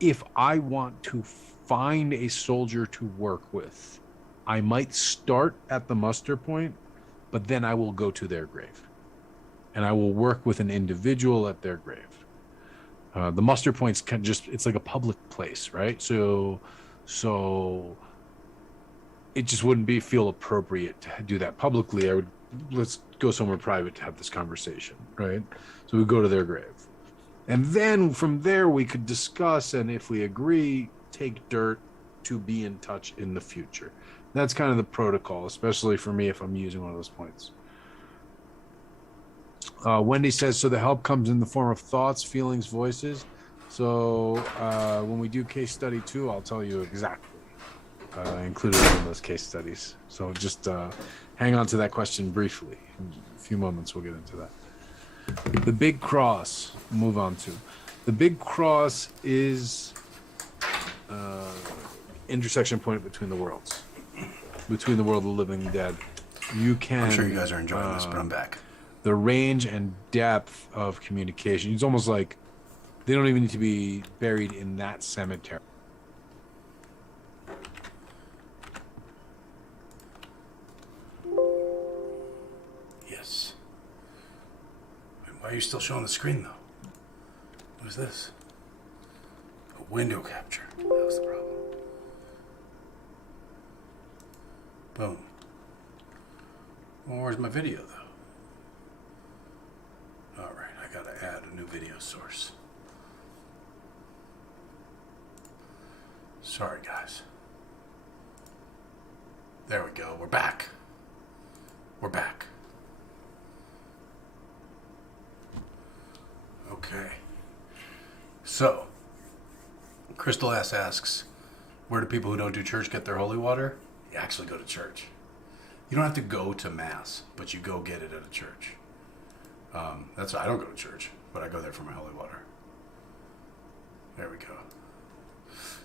If I want to find a soldier to work with, I might start at the muster point, but then I will go to their grave. And I will work with an individual at their grave. The muster point's kind of it's like a public place, right? So it just wouldn't feel appropriate to do that publicly. Let's go somewhere private to have this conversation, right? So we go to their grave. And then from there, we could discuss, and if we agree, take dirt to be in touch in the future. That's kind of the protocol, especially for me if I'm using one of those points. Wendy says, so the help comes in the form of thoughts, feelings, voices. So when we do case study 2, I'll tell you exactly, included in those case studies. So just hang on to that question briefly. In a few moments, we'll get into that. The big cross, move on to. The big cross is intersection point between the worlds. Between the world of the living and dead. You can... I'm sure you guys are enjoying this, but I'm back. The range and depth of communication. It's almost like they don't even need to be buried in that cemetery. Yes. Why are you still showing the screen, though? What is this? A window capture. That was the problem. Boom. Well, where's my video, though? Alright, I gotta add a new video source. Sorry, guys. There we go. We're back. We're back. Okay. So, Crystal S asks, where do people who don't do church get their holy water? You actually go to church. You don't have to go to Mass, but you go get it at a church. I don't go to church, but I go there for my holy water. There we go.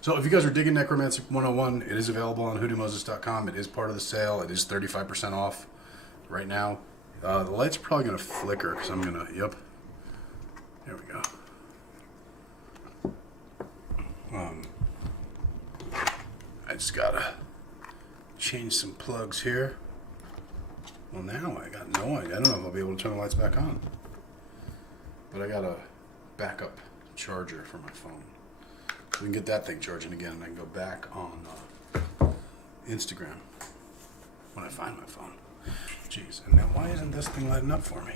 So if you guys are digging Necromancy 101, it is available on HoodooMoses.com. It is part of the sale. It is 35% off right now. The light's probably going to flicker because I'm going to, yep. There we go. I just got to change some plugs here. Well, now I got no idea. I don't know if I'll be able to turn the lights back on. But I got a backup charger for my phone. So we can get that thing charging again, and I can go back on Instagram when I find my phone. Jeez, and now why isn't this thing lighting up for me?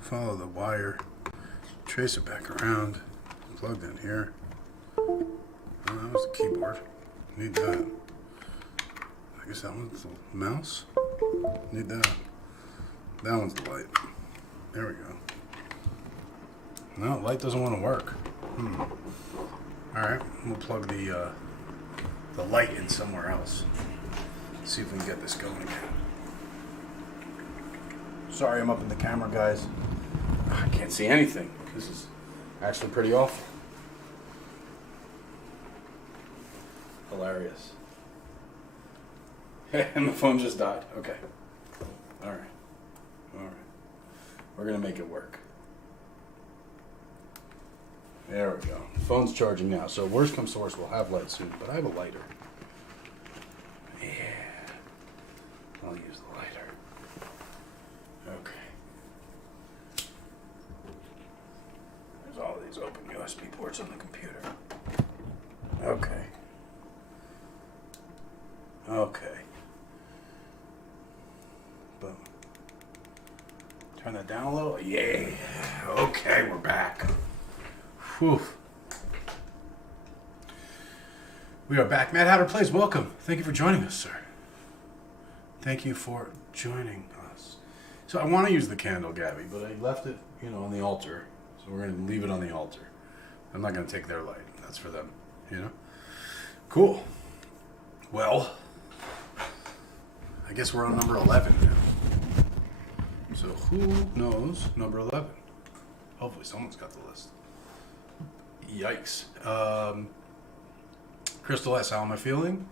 Follow the wire, trace it back around, plugged in here. Oh, that was the keyboard. Need that. I guess that one's the mouse. Need that. That one's the light. There we go. No, light doesn't want to work. Alright, we'll plug the light in somewhere else. See if we can get this going again. Sorry I'm up in the camera, guys. I can't see anything. This is actually pretty awful. Hilarious. And the phone just died. Okay. Alright. We're going to make it work. There we go. Phone's charging now. So worst comes to worst, we'll have light soon. But I have a lighter. Yeah. I'll use the lighter. Okay. There's all these open USB ports on the computer. Okay. Boom. Turn that down a little. Yeah. Okay, we're back. Whew. We are back. Mad Hatter Plays, welcome. Thank you for joining us, sir. Thank you for joining us. So I want to use the candle, Gabby, but I left it, on the altar. So we're going to leave it on the altar. I'm not going to take their light. That's for them, Cool. Well, I guess we're on number 11 now. So who knows number 11? Hopefully someone's got the list. Yikes. Crystal S, how am I feeling?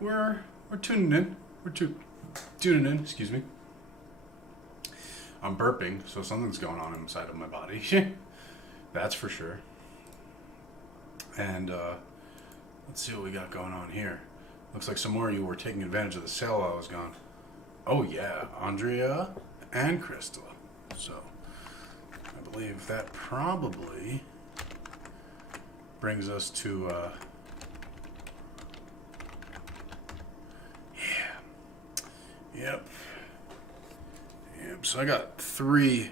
We're tuning in. We're tuning in, excuse me. I'm burping, so something's going on inside of my body. That's for sure. And let's see what we got going on here. Looks like some more of you were taking advantage of the sale while I was gone. Oh yeah, Andrea and Crystal. So I believe that probably brings us to Yep. So I got 3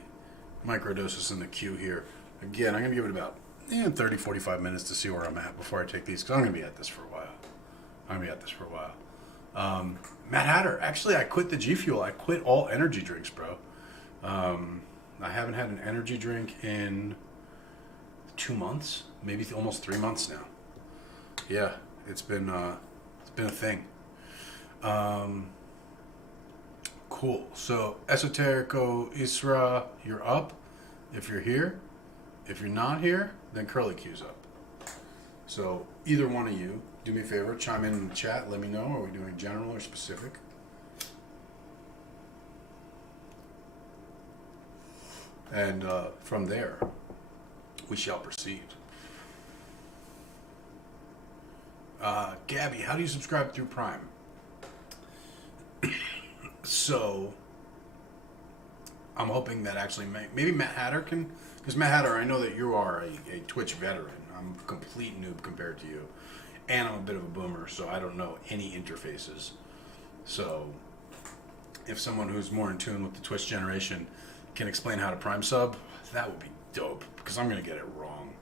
microdoses in the queue here. Again, I'm going to give it about 30, 45 minutes to see where I'm at before I take these, because I'm going to be at this for a while. Mad Hatter, actually, I quit the G Fuel. I quit all energy drinks, bro. I haven't had an energy drink in 2 months, maybe almost 3 months now. Yeah, it's been a thing. Cool. So, Esoterico Isra, you're up if you're here. If you're not here, then Curly Q's up. So, either one of you, do me a favor, chime in the chat, let me know. Are we doing general or specific? And from there, we shall proceed. Gabby, how do you subscribe through Prime? So, I'm hoping that actually maybe Matt Hatter can, because Matt Hatter, I know that you are a Twitch veteran. I'm a complete noob compared to you, and I'm a bit of a boomer, so I don't know any interfaces. So, if someone who's more in tune with the Twitch generation can explain how to Prime sub, that would be dope, because I'm going to get it wrong.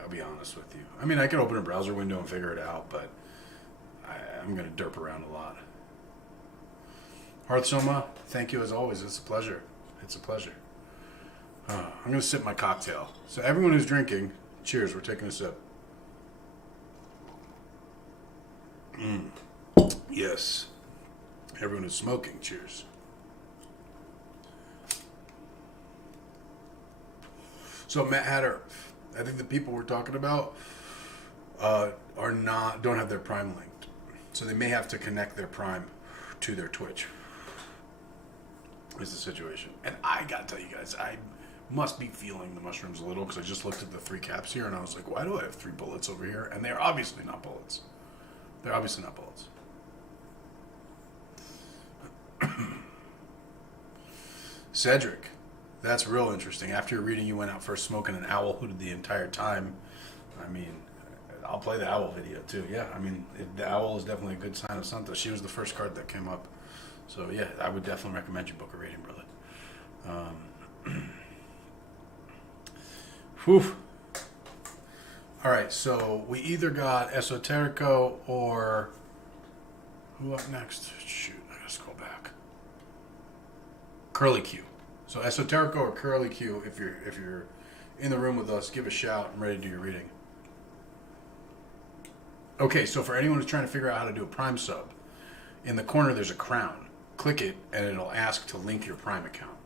I'll be honest with you. I mean, I can open a browser window and figure it out, but I'm going to derp around a lot. Hearthsoma, thank you as always. It's a pleasure. I'm going to sip my cocktail. So everyone who's drinking, cheers. We're taking a sip. Yes. Everyone who's smoking, cheers. So Matt Hatter, I think the people we're talking about don't have their Prime linked. So they may have to connect their Prime to their Twitch. Is the situation. And I gotta tell you guys, I must be feeling the mushrooms a little, because I just looked at the 3 caps here and I was like, why do I have 3 bullets over here? And they're obviously not bullets. Cedric, that's real interesting. After your reading, you went out first smoking an owl hooted the entire time. I mean, I'll play the owl video too. Yeah, I mean, the owl is definitely a good sign of something. She was the first card that came up. So yeah, I would definitely recommend you book a reading, brother. Whew. All right, so we either got Esoterico or who up next? Shoot, I gotta scroll back. Curly Q. So Esoterico or Curly Q, if you're in the room with us, give a shout. I'm ready to do your reading. Okay, so for anyone who's trying to figure out how to do a Prime sub, in the corner there's a crown. Click it, and it'll ask to link your Prime account.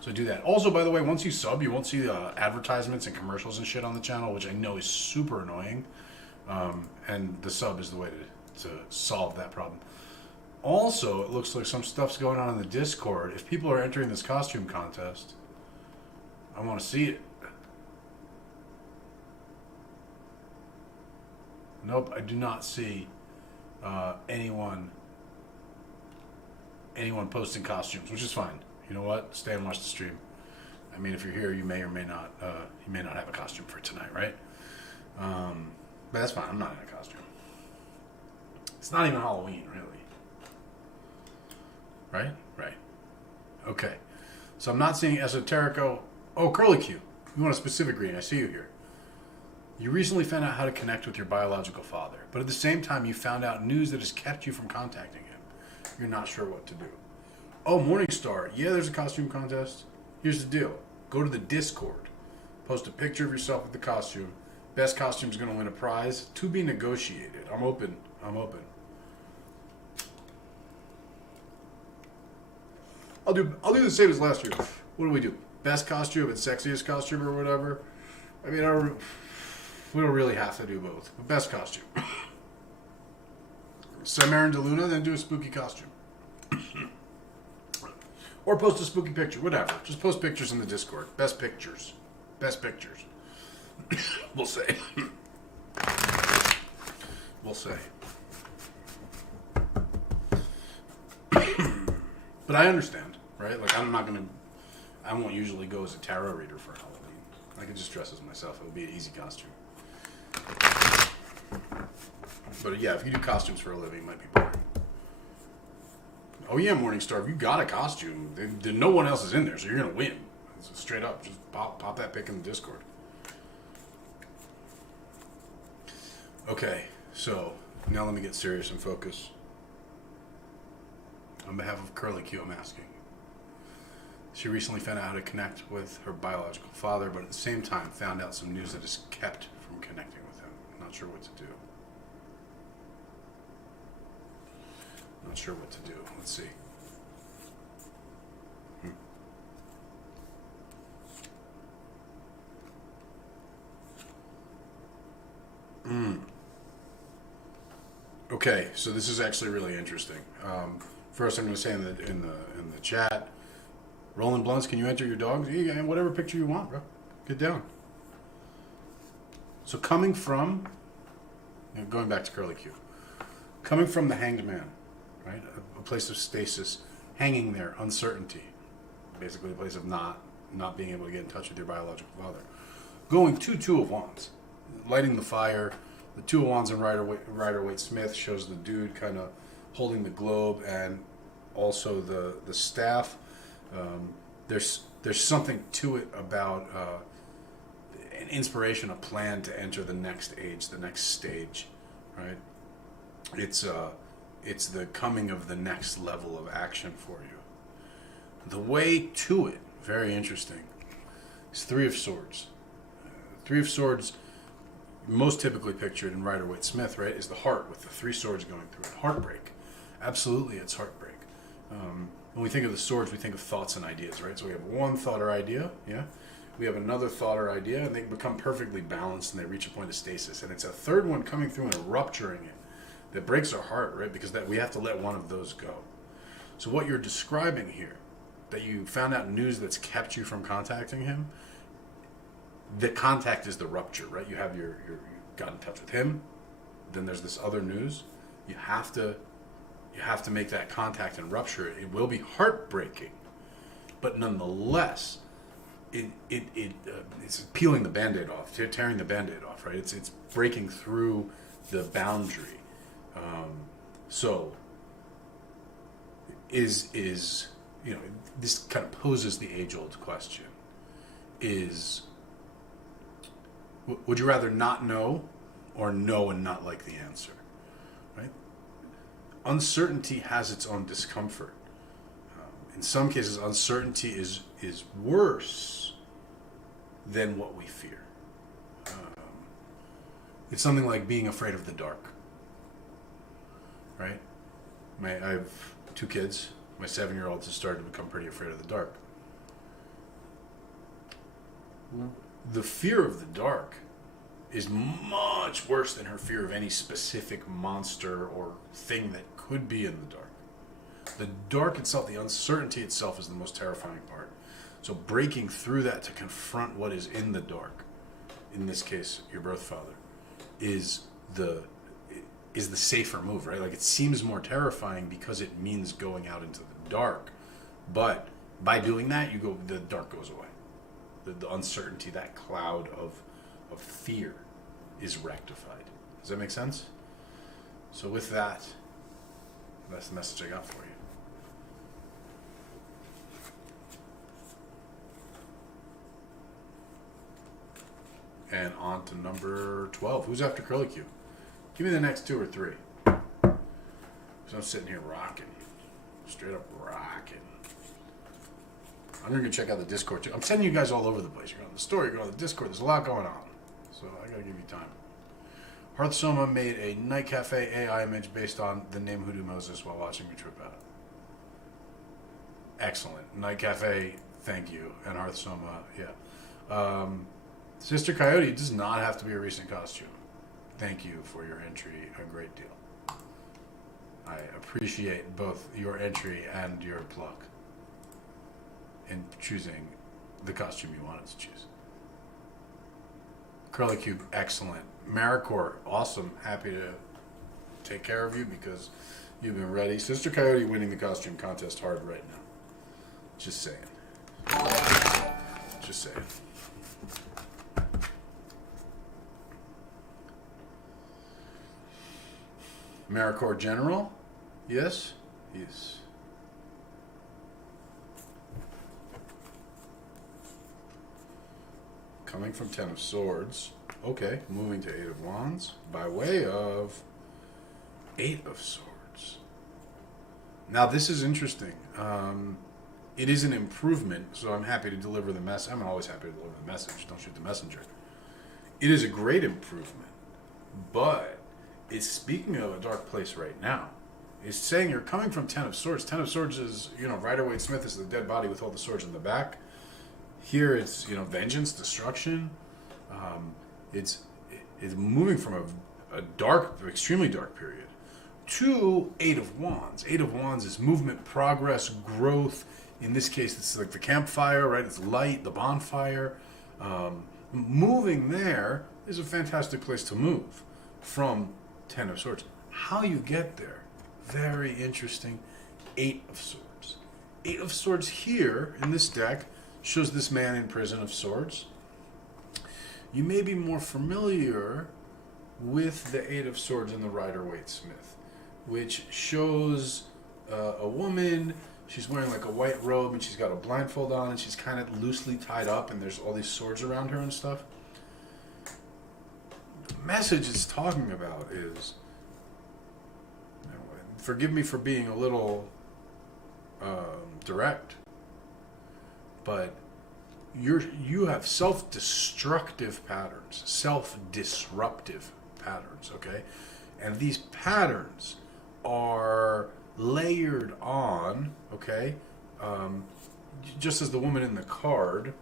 So do that. Also, by the way, once you sub, you won't see advertisements and commercials and shit on the channel, which I know is super annoying. And the sub is the way to solve that problem. Also, it looks like some stuff's going on in the Discord. If people are entering this costume contest, I want to see it. Nope, I do not see anyone posting costumes, which is fine. You know what? Stay and watch the stream. I mean, if you're here, you may or may not have a costume for tonight, right? But that's fine. I'm not in a costume. It's not even Halloween, really. Right? Right. Okay. So I'm not seeing Esoterico. Oh, Curly Q. You want a specific reading. I see you here. You recently found out how to connect with your biological father, but at the same time, you found out news that has kept you from contacting him. You're not sure what to do. Oh, Morningstar. Yeah, there's a costume contest. Here's the deal. Go to the Discord. Post a picture of yourself with the costume. Best costume is going to win a prize. To be negotiated. I'm open. I'll do the same as last year. What do we do? Best costume and sexiest costume or whatever? I mean, we don't really have to do both. But best costume. Samarin de Luna, then do a spooky costume. Or post a spooky picture, whatever. Just post pictures in the Discord. Best pictures. We'll say. But I understand, right? Like, I won't usually go as a tarot reader for Halloween. I could just dress as myself. It would be an easy costume. But yeah, if you do costumes for a living, it might be boring. Oh yeah, Morningstar, if you got a costume, then no one else is in there, so you're going to win. It's straight up. Just pop that pic in the Discord. Okay, so now let me get serious and focus. On behalf of Curly Q, I'm asking. She recently found out how to connect with her biological father, but at the same time found out some news that is kept from connecting with him. Not sure what to do. Let's see. Okay, so this is actually really interesting. First, I'm going to say in the chat, Roland Blunts, can you enter your dogs? Yeah, whatever picture you want, bro. Get down. So going back to Curly Q, coming from the Hanged Man, right? A place of stasis, hanging there, uncertainty, basically a place of not being able to get in touch with your biological father. Going to Two of Wands, lighting the fire. The Two of Wands and Rider-Waite Smith shows the dude kind of holding the globe and also the staff. There's something to it about an inspiration, a plan to enter the next age, the next stage, right? It's the coming of the next level of action for you. The way to it, very interesting, is Three of Swords. Three of Swords, most typically pictured in Rider-Waite Smith, right, is the heart with the three swords going through it. Heartbreak. Absolutely, it's heartbreak. When we think of the swords, we think of thoughts and ideas, right? So we have one thought or idea, yeah? We have another thought or idea, and they become perfectly balanced, and they reach a point of stasis. And it's a third one coming through and rupturing it that breaks our heart, right? Because we have to let one of those go. So what you're describing here, that you found out news that's kept you from contacting him, the contact is the rupture, right? You have you got in touch with him, then there's this other news. You have to make that contact and rupture it. It will be heartbreaking, but nonetheless, it's peeling the Band-Aid off, tearing the Band-Aid off, right? It's breaking through the boundary. So is this kind of poses the age-old question: would you rather not know, or know and not like the answer? Right? Uncertainty has its own discomfort. In some cases, uncertainty is worse than what we fear. It's something like being afraid of the dark. right? I have 2 kids. My 7-year-old has started to become pretty afraid of the dark. The fear of the dark is much worse than her fear of any specific monster or thing that could be in the dark. The dark itself, the uncertainty itself, is the most terrifying part. So breaking through that to confront what is in the dark, in this case, your birth father, is the safer move, right? Like, it seems more terrifying because it means going out into the dark. But by doing that, the dark goes away. The uncertainty, that cloud of fear is rectified. Does that make sense? So with that, that's the message I got for you. And on to number 12. Who's after Curly Q? Give me the next 2 or 3. So I'm sitting here rocking. Straight up rocking. I'm going to check out the Discord too. I'm sending you guys all over the place. You're on the story, you're on the Discord. There's a lot going on. So I got to give you time. Hearthsoma made a Night Cafe AI image based on the name Hoodoo Moses while watching me trip out. Excellent. Night Cafe, thank you. And Hearthsoma, yeah. Sister Coyote, it does not have to be a recent costume. Thank you for your entry a great deal. I appreciate both your entry and your pluck in choosing the costume you wanted to choose. Curly Cube, excellent. Maricor, awesome. Happy to take care of you because you've been ready. Sister Coyote winning the costume contest hard right now. Just saying. Just saying. Maricor General? Yes? Yes. Coming from 10 of Swords. Okay, moving to 8 of Wands by way of 8 of Swords. Now this is interesting. It is an improvement, so I'm happy to deliver the message. I'm always happy to deliver the message. Don't shoot the messenger. It is a great improvement, but it's speaking of a dark place right now. It's saying you're coming from 10 of Swords. 10 of Swords is, Rider-Waite-Smith is the dead body with all the swords in the back. Here it's, vengeance, destruction. It's moving from a dark, extremely dark period to 8 of Wands. 8 of Wands is movement, progress, growth. In this case, it's like the campfire, right? It's light, the bonfire. Moving there is a fantastic place to move from 10 of Swords. How you get there, very interesting. 8 of Swords. 8 of Swords here in this deck shows this man in prison of Swords. You may be more familiar with the 8 of Swords in the Rider-Waite-Smith, which shows a woman. She's wearing like a white robe and she's got a blindfold on and she's kind of loosely tied up and there's all these swords around her and stuff. The message it's talking about is, forgive me for being a little direct, but you have self-destructive patterns, self-disruptive patterns, okay? And these patterns are layered on, okay? Just as the woman in the card,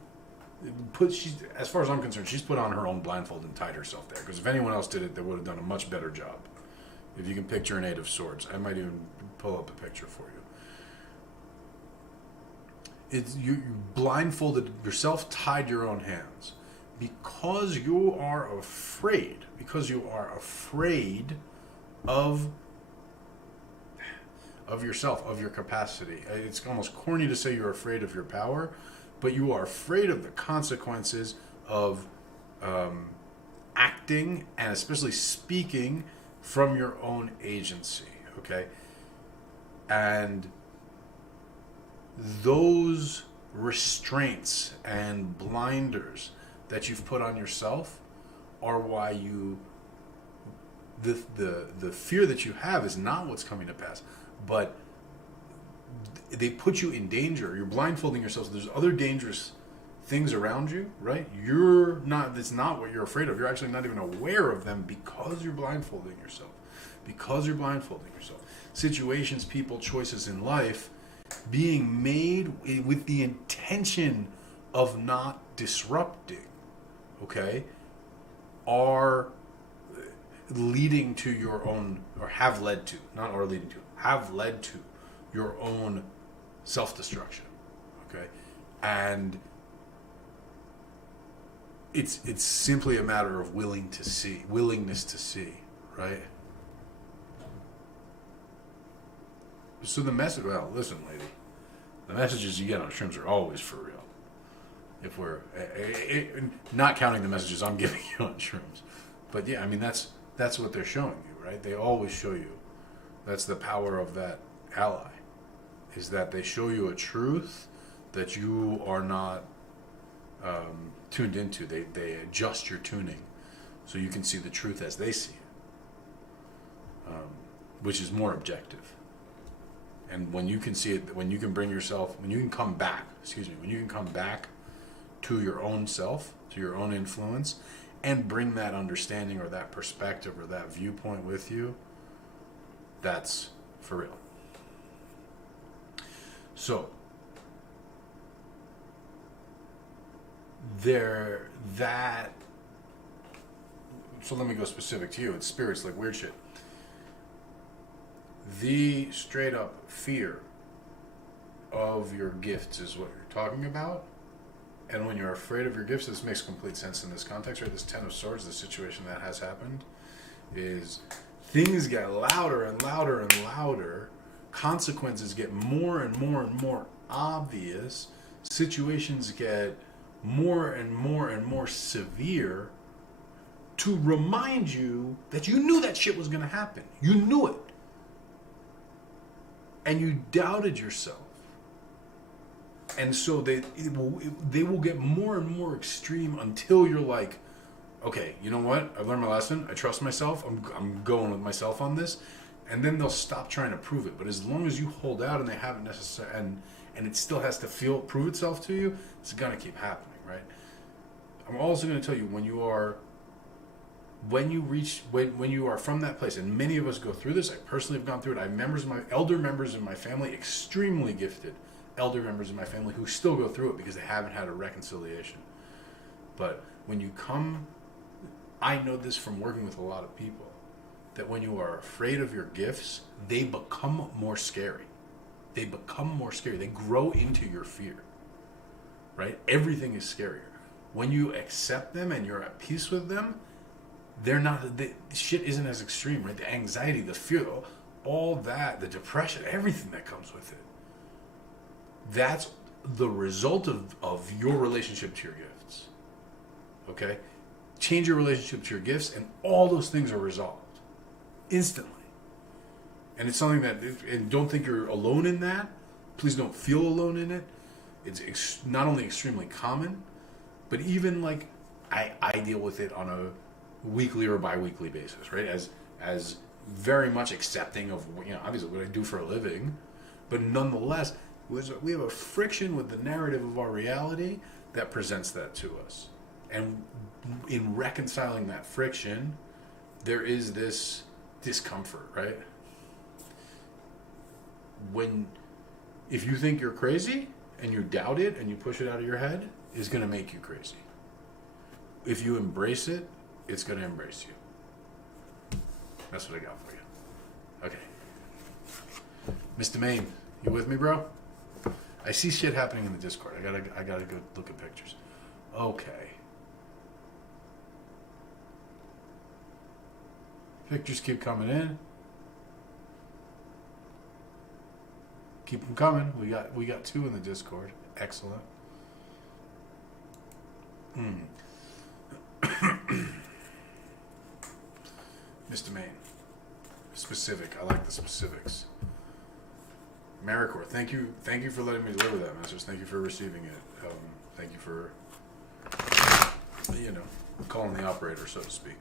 as far as I'm concerned, she's put on her own blindfold and tied herself there. Because if anyone else did it, they would have done a much better job. If you can picture an 8 of Swords. I might even pull up a picture for you. You blindfolded yourself, tied your own hands. Because you are afraid of yourself, of your capacity. It's almost corny to say you're afraid of your power, but you are afraid of the consequences of acting and especially speaking from your own agency, okay? And those restraints and blinders that you've put on yourself are why the fear that you have is not what's coming to pass, but they put you in danger. You're blindfolding yourself. So there's other dangerous things around you, right? That's not what you're afraid of. You're actually not even aware of them because you're blindfolding yourself. because you're blindfolding yourself. Situations, people, choices in life being made with the intention of not disrupting, okay, are leading to your own, or have led to, not are leading to, have led to your own self-destruction, okay? And it's simply a matter of willingness to see, right? So the message, well, listen, lady, the messages you get on shrooms are always for real. If we're not counting the messages I'm giving you on shrooms, but yeah, I mean that's what they're showing you, right? They always show you. That's the power of that ally, is that they show you a truth that you are not tuned into. They adjust your tuning so you can see the truth as they see it, which is more objective. And when you can see it, when you can bring yourself, when you can come back to your own self, to your own influence, and bring that understanding or that perspective or that viewpoint with you, that's for real. So, so let me go specific to you. It's spirits, like weird shit. The straight up fear of your gifts is what you're talking about. And when you're afraid of your gifts, this makes complete sense in this context, right? This Ten of Swords, the situation that has happened, is things get louder and louder and louder. Consequences get more and more and more obvious. Situations get more and more and more severe to remind you that you knew that shit was going to happen. You knew it. And you doubted yourself. And so they will get more and more extreme until you're like, okay, you know what? I've learned my lesson. I trust myself. I'm going with myself on this. And then they'll stop trying to prove it. But as long as you hold out and they haven't necessarily, and it still has to prove itself to you, it's going to keep happening, right? I'm also going to tell you, when you are from that place, and many of us go through this. I personally have gone through it. I have elder members in my family, extremely gifted elder members in my family, who still go through it because they haven't had a reconciliation. But when you come, I know this from working with a lot of people, that when you are afraid of your gifts, they become more scary. They grow into your fear, right? Everything is scarier. When you accept them and you're at peace with them, shit isn't as extreme, right? The anxiety, the fear, all that, the depression, everything that comes with it. That's the result of your relationship to your gifts. Okay? Change your relationship to your gifts, and all those things are resolved instantly. And it's something that, and don't think you're alone in that. Please don't feel alone in it. It's not only extremely common, but even like I deal with it on a weekly or bi-weekly basis, right? As very much accepting of, obviously what I do for a living, but nonetheless, we have a friction with the narrative of our reality that presents that to us. And in reconciling that friction, there is this discomfort, right? If you think you're crazy and you doubt it and you push it out of your head, it's going to make you crazy. If you embrace it, it's going to embrace you. That's what I got for you. Okay. Mr. Maine, you with me, bro? I see shit happening in the Discord. I gotta go look at pictures. Okay. Pictures keep coming in. Keep them coming. We got 2 in the Discord. Excellent. Mr. Maine. Specific. I like the specifics. Maricor, thank you for letting me deliver that message. Thank you for receiving it. Thank you for, calling the operator, so to speak.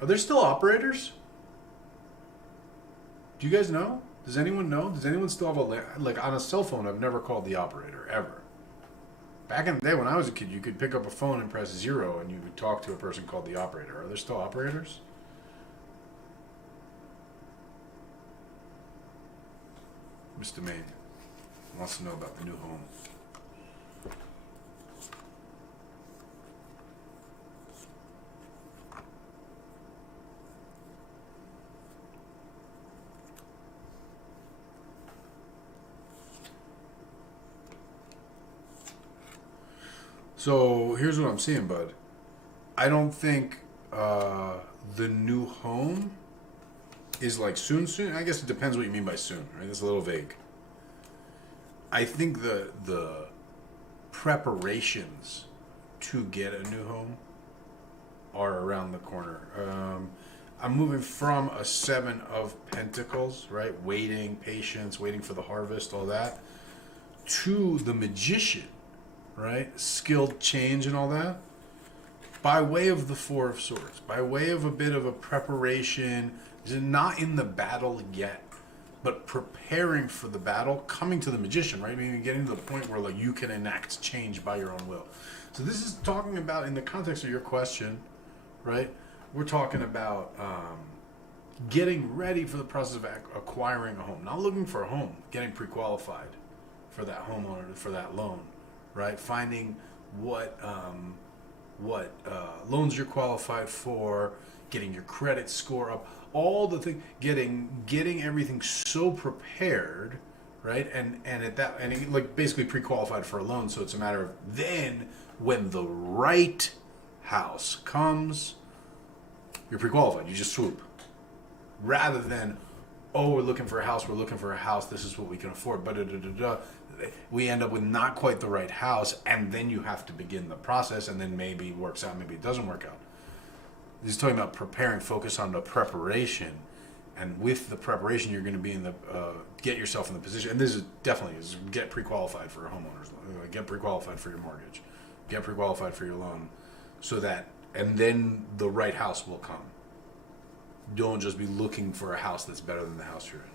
Are there still operators? Do you guys know? Does anyone know? Does anyone still have on a cell phone? I've never called the operator, ever. Back in the day when I was a kid, you could pick up a phone and press 0 and you would talk to a person called the operator. Are there still operators? Mr. Main wants to know about the new home. So here's what I'm seeing, bud. I don't think the new home is like soon. I guess it depends what you mean by soon, right? It's a little vague. I think the preparations to get a new home are around the corner. I'm moving from a 7 of Pentacles, right? Waiting, patience, waiting for the harvest, all that, to the Magician, right? Skilled change and all that, by way of the 4 of Swords, by way of a bit of a preparation, not in the battle yet, but preparing for the battle, coming to the Magician, right? Meaning getting to the point where like you can enact change by your own will. So this is talking about, in the context of your question, right? We're talking about getting ready for the process of acquiring a home. Not looking for a home, getting pre-qualified for that homeowner, for that loan, right? Finding what loans you're qualified for, getting your credit score up, all the things, getting everything so prepared, right? And like basically pre-qualified for a loan. So it's a matter of then when the right house comes, you're pre-qualified. You just swoop. Rather than, oh, we're looking for a house, this is what we can afford, but we end up with not quite the right house, and then you have to begin the process, and then maybe it works out, maybe it doesn't work out. He's talking about preparing, focus on the preparation, and with the preparation, you're going to be in the, get yourself in the position, and this is definitely, get pre-qualified for a homeowner's loan, get pre-qualified for your mortgage, get pre-qualified for your loan, so that, and then the right house will come. Don't just be looking for a house that's better than the house you're in.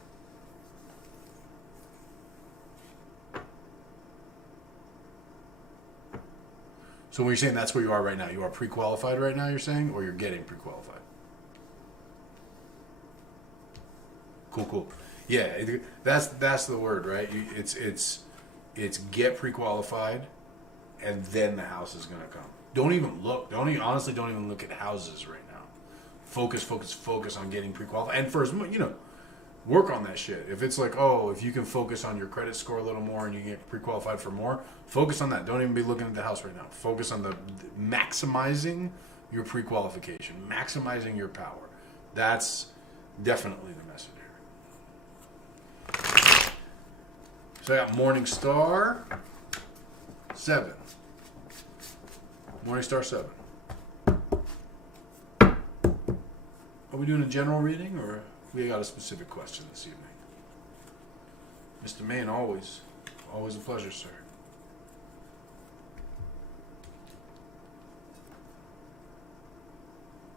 So when you're saying that's where you are right now, you are pre-qualified right now, you're saying, or you're getting pre-qualified? Cool. Yeah, that's the word, right? It's get pre-qualified, and then the house is gonna come. Don't even look. Don't even look at houses right now. Focus on getting pre-qualified. And first, work on that shit. If it's like, oh, if you can focus on your credit score a little more and you can get pre-qualified for more, focus on that. Don't even be looking at the house right now. Focus on the maximizing your pre-qualification, maximizing your power. That's definitely the message here. So I got Morning Star 7. Morning Star 7. Are we doing a general reading, or we got a specific question this evening? Mr. Main, always a pleasure, sir.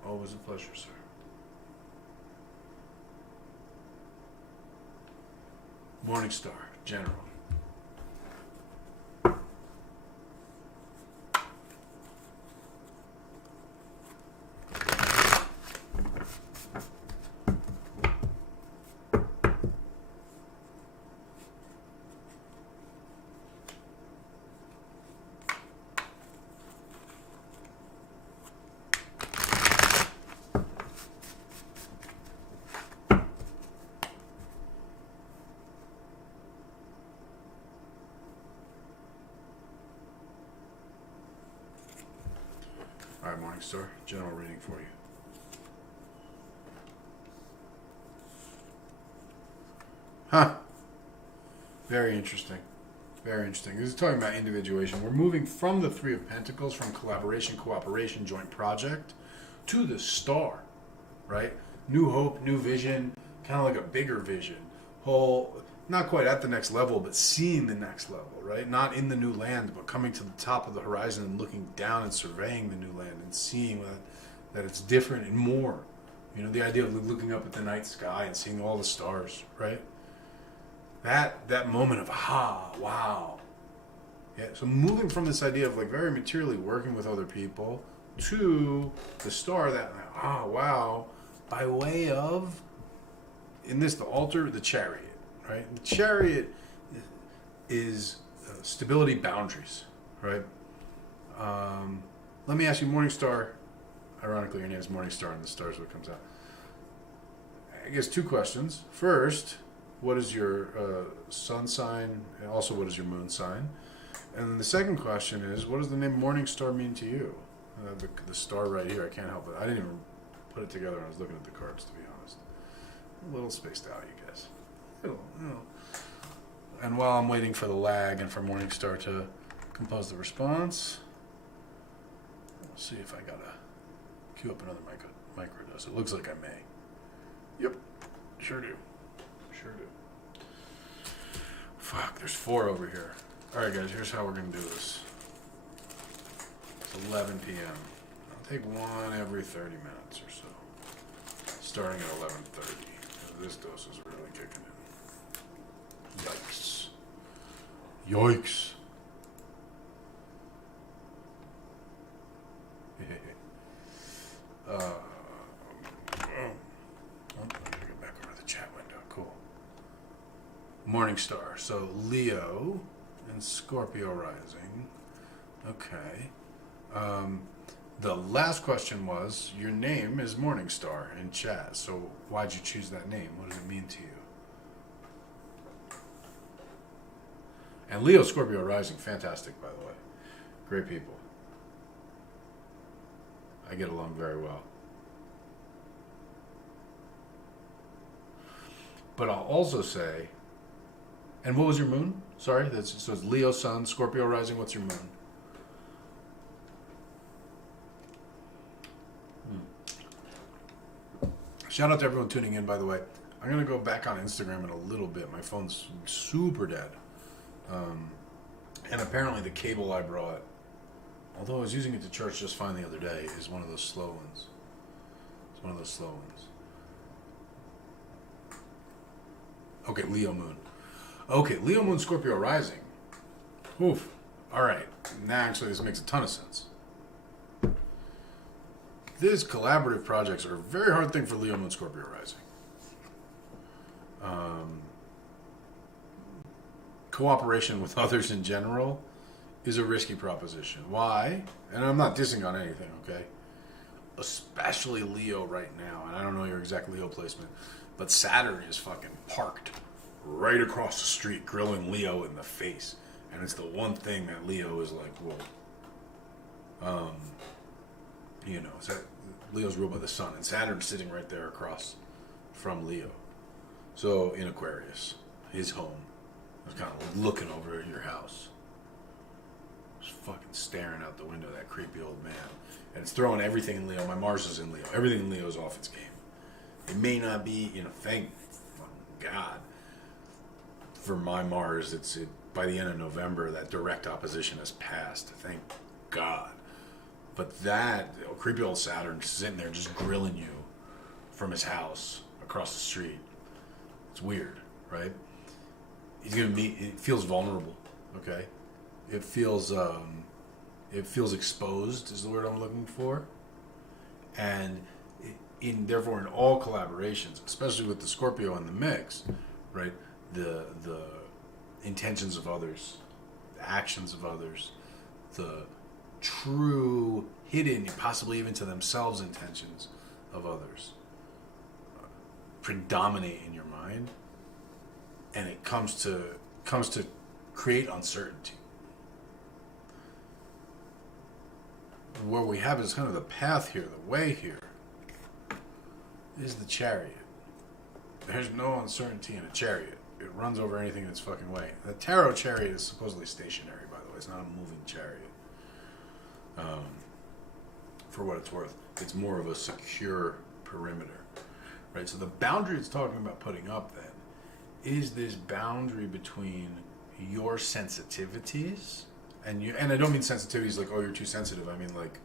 Always a pleasure, sir. Morning Star, general. All right, Morning Star, general reading for you. Huh. Very interesting. This is talking about individuation. We're moving from the 3 of Pentacles, from collaboration, cooperation, joint project, to the Star, right? New hope, new vision, kind of like a bigger vision. Not quite at the next level, but seeing the next level, right? Not in the new land, but coming to the top of the horizon and looking down and surveying the new land and seeing that it's different and more. The idea of looking up at the night sky and seeing all the stars, right? That moment of, wow. Yeah, so moving from this idea of like very materially working with other people to the Star, that, wow, by way of, in this, the altar, the Chariot. right? The chariot is stability boundaries, right? Let me ask you, Morningstar. Ironically, your name is Morningstar, and the star is what comes out. I guess 2 questions. First, what is your sun sign, and also what is your moon sign? And the second question is, what does the name Morningstar mean to you? The star right here, I can't help it. I didn't even put it together when I was looking at the cards, to be honest. A little spaced out, you guys. And while I'm waiting for the lag and for Morningstar to compose the response, we'll see if I gotta queue up another microdose. It looks like I may. Yep, sure do. Sure do. Fuck, there's 4 over here. Alright guys, here's how we're gonna do this. It's 11 p.m. I'll take one every 30 minutes or so. Starting at 11:30. This dose is really kicking in. Yikes. Yikes. I'm gonna get back over to the chat window. Cool. Morningstar. So Leo and Scorpio rising. Okay. The last question was, your name is Morningstar in chat. So why'd you choose that name? What does it mean to you? And Leo, Scorpio rising. Fantastic, by the way. Great people. I get along very well. But I'll also say, and what was your moon? Sorry, so it's Leo sun, Scorpio rising. What's your moon? Shout out to everyone tuning in, by the way. I'm going to go back on Instagram in a little bit. My phone's super dead. And apparently the cable I brought, although I was using it to charge just fine the other day, is one of those slow ones. It's one of those slow ones. Okay, Leo moon. Okay, Leo moon, Scorpio rising. Oof. All right. Now, actually, this makes a ton of sense. These collaborative projects are a very hard thing for Leo moon, Scorpio rising. Cooperation with others in general is a risky proposition. Why? And I'm not dissing on anything, okay? Especially Leo right now, and I don't know your exact Leo placement, but Saturn is fucking parked right across the street, grilling Leo in the face. And it's the one thing that Leo is like, whoa. You know, Leo's ruled by the sun, and Saturn's sitting right there across from Leo. So in Aquarius, his home, I was kind of looking over at your house, just fucking staring out the window, that creepy old man, and it's throwing everything in Leo. My Mars is in Leo. Everything in Leo is off its game. It may not be, you know, thank God for my Mars. By the end of November, that direct opposition has passed. Thank God. But that creepy old Saturn sitting there just grilling you from his house across the street. It's weird, right? He's gonna meet. It feels vulnerable. Okay, it feels exposed is the word I'm looking for, and therefore in all collaborations, especially with the Scorpio in the mix, right? The intentions of others, the actions of others, the true hidden, possibly even to themselves, intentions of others predominate in your mind, and it comes to create uncertainty. What we have is kind of the path here, the way here is the Chariot. There's no uncertainty in a chariot. It runs over anything in its fucking way. The Tarot Chariot is supposedly stationary, by the way. It's not a moving chariot. For what it's worth, it's more of a secure perimeter, right? So the boundary it's talking about putting up then is this boundary between your sensitivities and I don't mean sensitivities like, oh, you're too sensitive. I mean like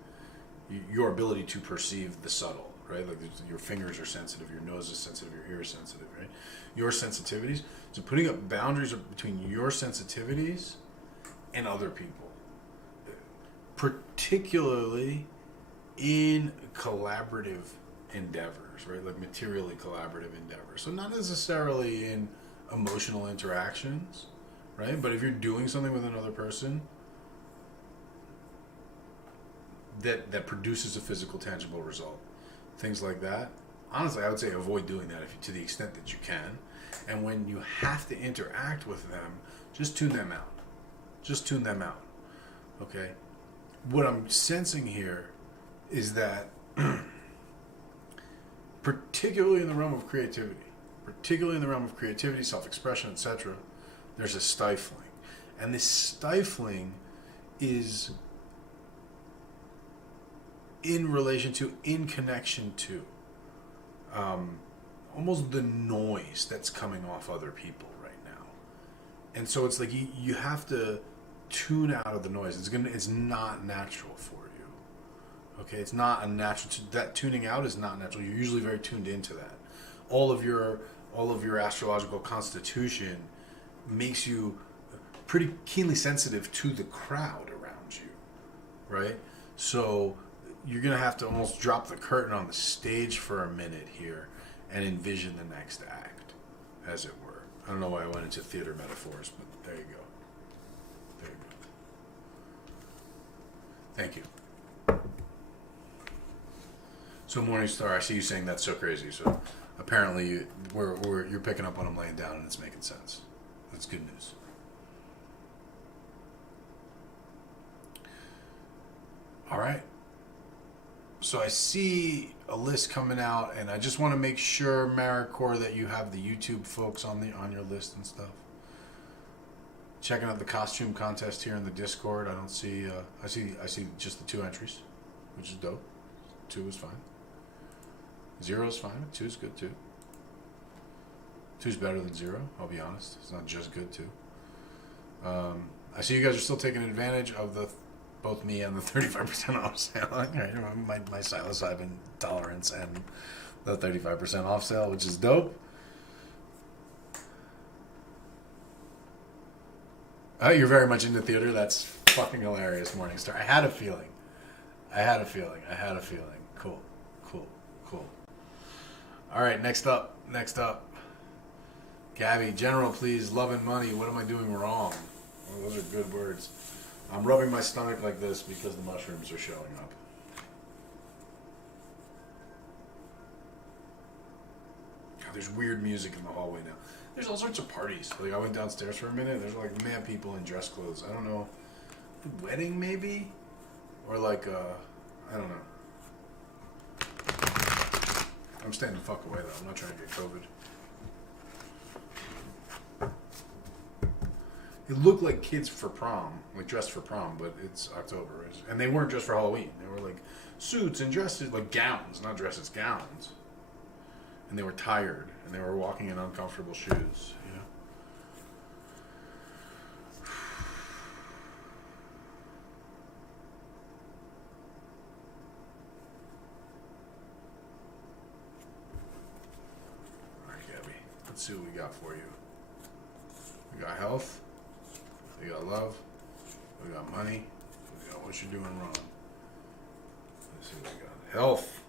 your ability to perceive the subtle, right? Like your fingers are sensitive, your nose is sensitive, your ear is sensitive, right? Your sensitivities. So putting up boundaries between your sensitivities and other people, particularly in collaborative endeavors, right? Like materially collaborative endeavors. So not necessarily in emotional interactions, right? But if you're doing something with another person that produces a physical, tangible result, things like that, honestly, I would say avoid doing that to the extent that you can. And when you have to interact with them, just tune them out. Just tune them out. Okay? What I'm sensing here is that, particularly in the realm of creativity, self-expression, etc., there's a stifling. And this stifling is in connection to almost the noise that's coming off other people right now. And so it's like you have to tune out of the noise. It's not natural for you. Okay, it's not a natural. That tuning out is not natural. You're usually very tuned into that. All of your astrological constitution makes you pretty keenly sensitive to the crowd around you, right? So you're gonna have to almost drop the curtain on the stage for a minute here and envision the next act, as it were. I don't know why I went into theater metaphors, but there you go. There you go. Thank you. So Morningstar, I see you saying that's so crazy. So apparently you're picking up what I'm laying down and it's making sense. That's good news. All right. So I see a list coming out, and I just want to make sure, Maricor, that you have the YouTube folks on your list and stuff. Checking out the costume contest here in the Discord. I don't see. I see just the 2 entries, which is dope. 2 is fine. 0 is fine. 2 is good too. 2 is better than 0. I'll be honest. It's not just good too. I see you guys are still taking advantage of both me and the 35% off sale. Right? My psilocybin tolerance and the 35% off sale, which is dope. Oh, you're very much into theater. That's fucking hilarious, Morningstar. I had a feeling. Cool. All right, next up. Gabby, General, please, love and money. What am I doing wrong? Well, those are good words. I'm rubbing my stomach like this because the mushrooms are showing up. God, there's weird music in the hallway now. There's all sorts of parties. Like, I went downstairs for a minute. There's like mad people in dress clothes. I don't know. Wedding maybe? Or like I don't know. I'm staying the fuck away though. I'm not trying to get COVID. It looked like kids for prom, like dressed for prom, but it's October. And they weren't dressed for Halloween. They were like suits and dresses, like gowns, not dresses, gowns. And they were tired, and they were walking in uncomfortable shoes, you know? All right, Gabby, let's see what we got for you. We got health. We got love, we got money, we got what you're doing wrong. Let's see what we got. Health.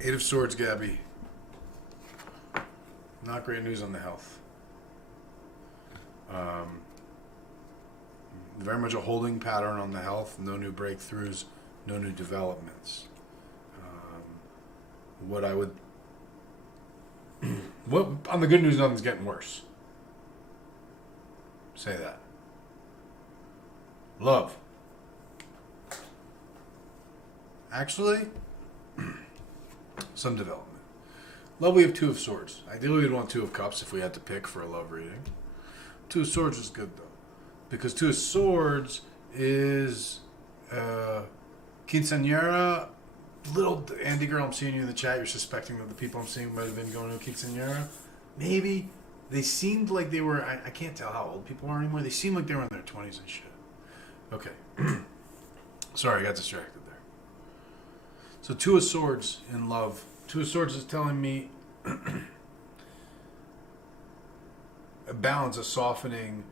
8 of Swords, Gabby. Not great news on the health. Very much a holding pattern on the health. No new breakthroughs, no new developments. What on the good news, nothing's getting worse. Say that. Love. Actually, some development. Love, we have 2 of Swords. Ideally, we'd want 2 of Cups if we had to pick for a love reading. 2 of Swords is good, though. Because 2 of Swords is quinceañera. Little Andy girl, I'm seeing you in the chat. You're suspecting that the people I'm seeing might have been going to a quinceañera. Maybe. They seemed like they were, I can't tell how old people are anymore. They seemed like they were in their 20s and shit. Okay. Sorry, I got distracted there. So 2 of Swords in love. 2 of Swords is telling me a balance, a softening.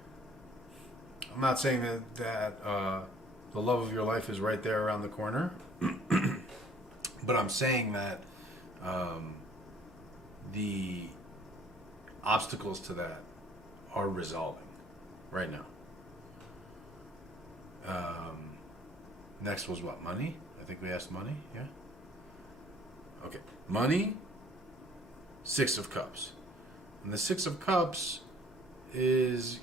I'm not saying that the love of your life is right there around the corner. But I'm saying that the obstacles to that are resolving right now. Next was what? Money? I think we asked money, yeah? Okay. Money, 6 of Cups. And the 6 of Cups is,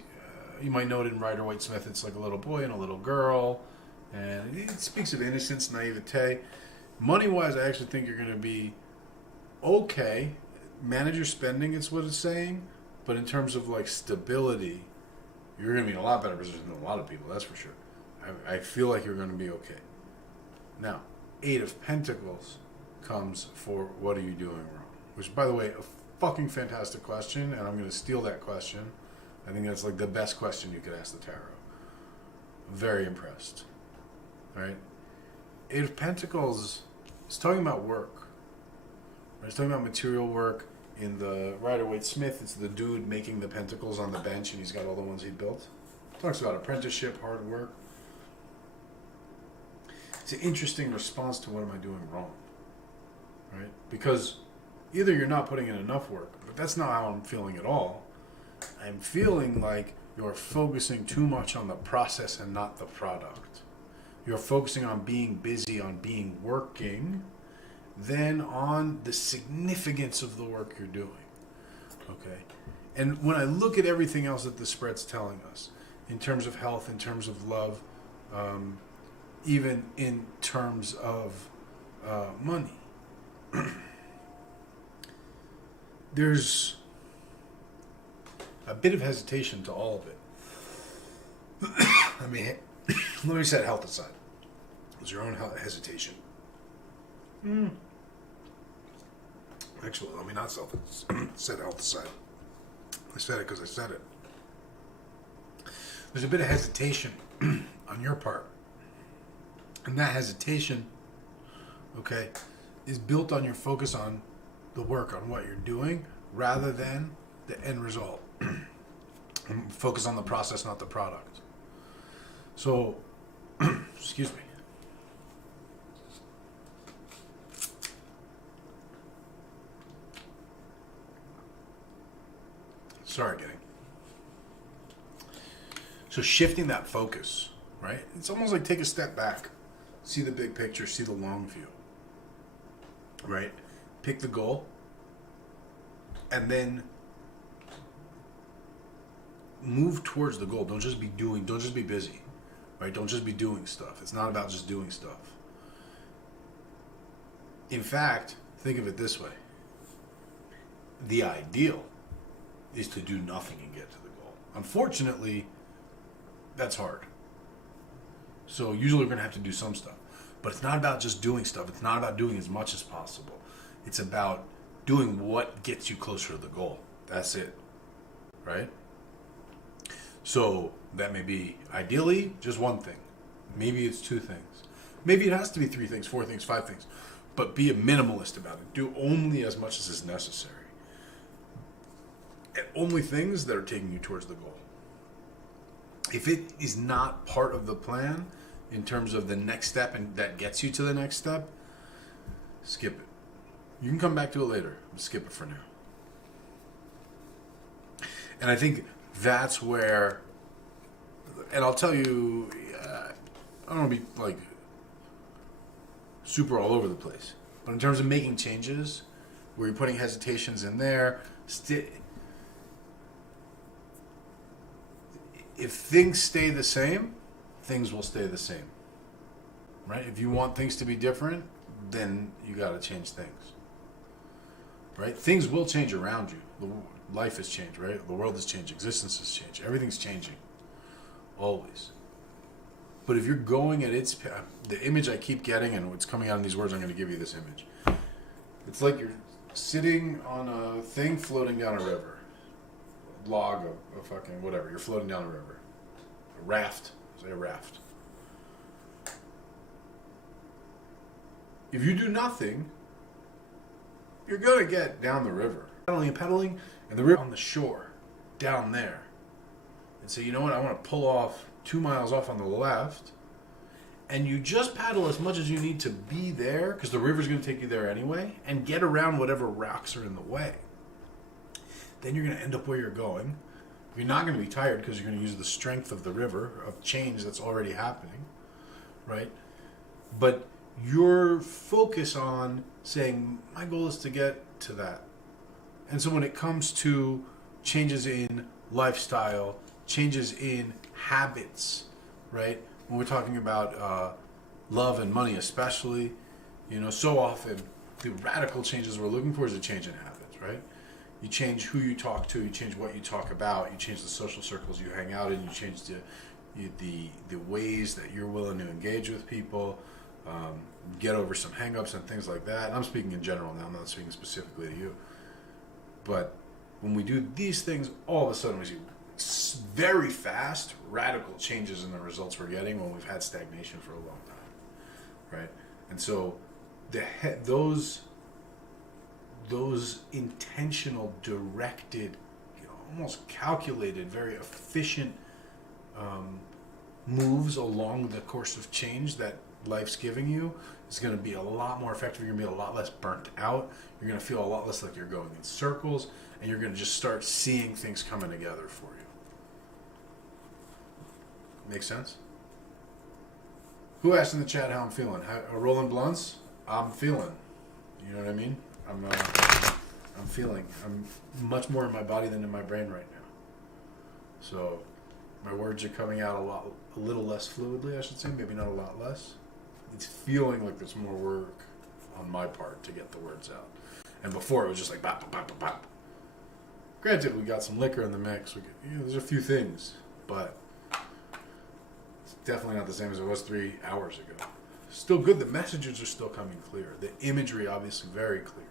you might note in Rider-Waite-Smith, it's like a little boy and a little girl. And it speaks of innocence, naivete. Money-wise, I actually think you're going to be okay. Manage your spending, it's what it's saying. But in terms of like stability, you're going to be in a lot better position than a lot of people, that's for sure. I feel like you're going to be okay. Now, 8 of Pentacles comes for what are you doing wrong? Which, by the way, a fucking fantastic question, and I'm going to steal that question. I think that's like the best question you could ask the tarot. Very impressed. All right? 8 of Pentacles is talking about work. Right? It's talking about material work. In the Rider-Waite-Smith, it's the dude making the pentacles on the bench, and he's got all the ones he built. Talks about apprenticeship, hard work. It's an interesting response to what am I doing wrong, right? Because either you're not putting in enough work, but that's not how I'm feeling at all. I'm feeling like you're focusing too much on the process and not the product. You're focusing on being busy, on being working, than on the significance of the work you're doing, okay? And when I look at everything else that the spread's telling us, in terms of health, in terms of love, even in terms of money, there's a bit of hesitation to all of it. I mean, let me set health aside. It's your own hesitation. Actually, let me not set health aside. I said it because I said it. There's a bit of hesitation on your part. And that hesitation, okay, is built on your focus on the work, on what you're doing, rather than the end result. Focus on the process, not the product. So, excuse me. Sorry, gang. So shifting that focus, right? It's almost like take a step back. See the big picture, see the long view. Right? Pick the goal. And then move towards the goal. Don't just be busy. Right? Don't just be doing stuff. It's not about just doing stuff. In fact, think of it this way. The ideal is to do nothing and get to the goal. Unfortunately, that's hard. So usually we're going to have to do some stuff. But it's not about just doing stuff. It's not about doing as much as possible. It's about doing what gets you closer to the goal. That's it. Right? So that may be ideally just one thing. Maybe it's 2 things. Maybe it has to be 3 things, 4 things, 5 things. But be a minimalist about it. Do only as much as is necessary. And only things that are taking you towards the goal. If it is not part of the plan in terms of the next step and that gets you to the next step, skip it. You can come back to it later, but skip it for now. And I think that's where, and I'll tell you, I don't want to be like super all over the place, but in terms of making changes, where you're putting hesitations in there, if things stay the same, things will stay the same. Right? If you want things to be different, then you got to change things. Right? Things will change around you. Life has changed, right? The world has changed. Existence has changed. Everything's changing. Always. But if you're going at its path, the image I keep getting, and what's coming out in these words, I'm going to give you this image. It's like you're sitting on a thing floating down a river. Log of fucking whatever. You're floating down a river. A raft. Say a raft. If you do nothing, you're going to get down the river. Pedaling, and the river on the shore, down there. And say, you know what, I want to pull off 2 miles off on the left, and you just paddle as much as you need to be there, because the river's going to take you there anyway, and get around whatever rocks are in the way. then you're going to end up where you're going. You're not going to be tired because you're going to use the strength of the river, of change that's already happening, right? But your focus on saying, my goal is to get to that. And so when it comes to changes in lifestyle, changes in habits, right? When we're talking about love and money especially, so often the radical changes we're looking for is a change in habits, right? You change who you talk to, you change what you talk about, you change the social circles you hang out in, you change the ways that you're willing to engage with people, get over some hang-ups and things like that. And I'm speaking in general now, I'm not speaking specifically to you. But when we do these things, all of a sudden we see very fast, radical changes in the results we're getting when we've had stagnation for a long time, right? And so those intentional, directed, almost calculated, very efficient moves along the course of change that life's giving you is going to be a lot more effective. You're going to be a lot less burnt out. You're going to feel a lot less like you're going in circles, and you're going to just start seeing things coming together for you. Make sense? Who asked in the chat how I'm feeling? Rolling blunts? I'm feeling. You know what I mean? I'm feeling. I'm much more in my body than in my brain right now. So my words are coming out a little less fluidly, I should say. Maybe not a lot less. It's feeling like there's more work on my part to get the words out. And before it was just like bop, bop, bop, bop, bop. Granted, we got some liquor in the mix. There's a few things, but it's definitely not the same as it was 3 hours ago. Still good. The messages are still coming clear. The imagery, obviously, very clear.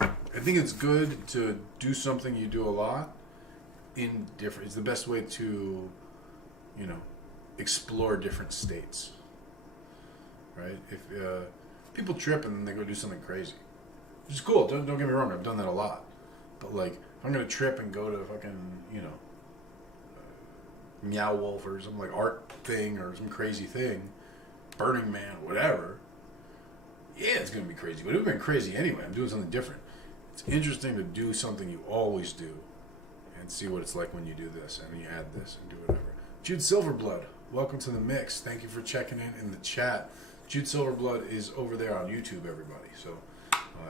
I think it's good to do something you do a lot in different. It's the best way to, explore different states. Right? If people trip and they go do something crazy, which is cool. Don't get me wrong. I've done that a lot. But like, if I'm gonna trip and go to fucking, Meow Wolf or some like art thing or some crazy thing, Burning Man, whatever. Yeah, it's gonna be crazy. But it would have been crazy anyway. I'm doing something different. It's interesting to do something you always do and see what it's like when you do this and you add this and do whatever. Jude Silverblood, welcome to the mix. Thank you for checking in the chat. Jude Silverblood is over there on YouTube, everybody. So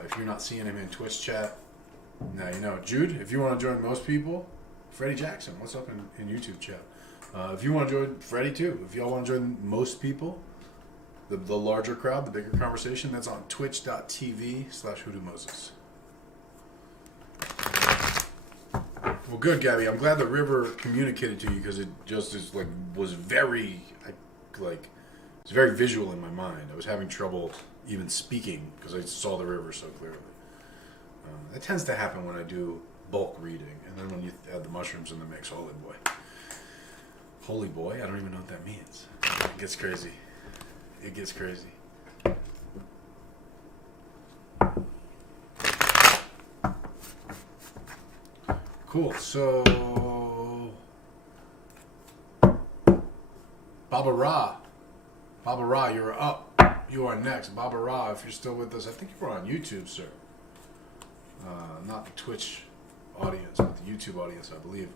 if you're not seeing him in Twitch chat, now you know. Jude, if you want to join most people, Freddie Jackson, what's up in YouTube chat? If you want to join Freddie too, if y'all want to join most people, the larger crowd, the bigger conversation, that's on twitch.tv/Hoodoo Moses. Well, good, Gabby. I'm glad the river communicated to you because it just was very, it's very visual in my mind. I was having trouble even speaking because I saw the river so clearly. That tends to happen when I do bulk reading, and then when you add the mushrooms in the mix, holy boy. Holy boy? I don't even know what that means. It gets crazy. It gets crazy. Cool. So, Baba Ra, you're up. You are next. Baba Ra, if you're still with us, I think you were on YouTube, sir. Not the Twitch audience, but the YouTube audience, I believe.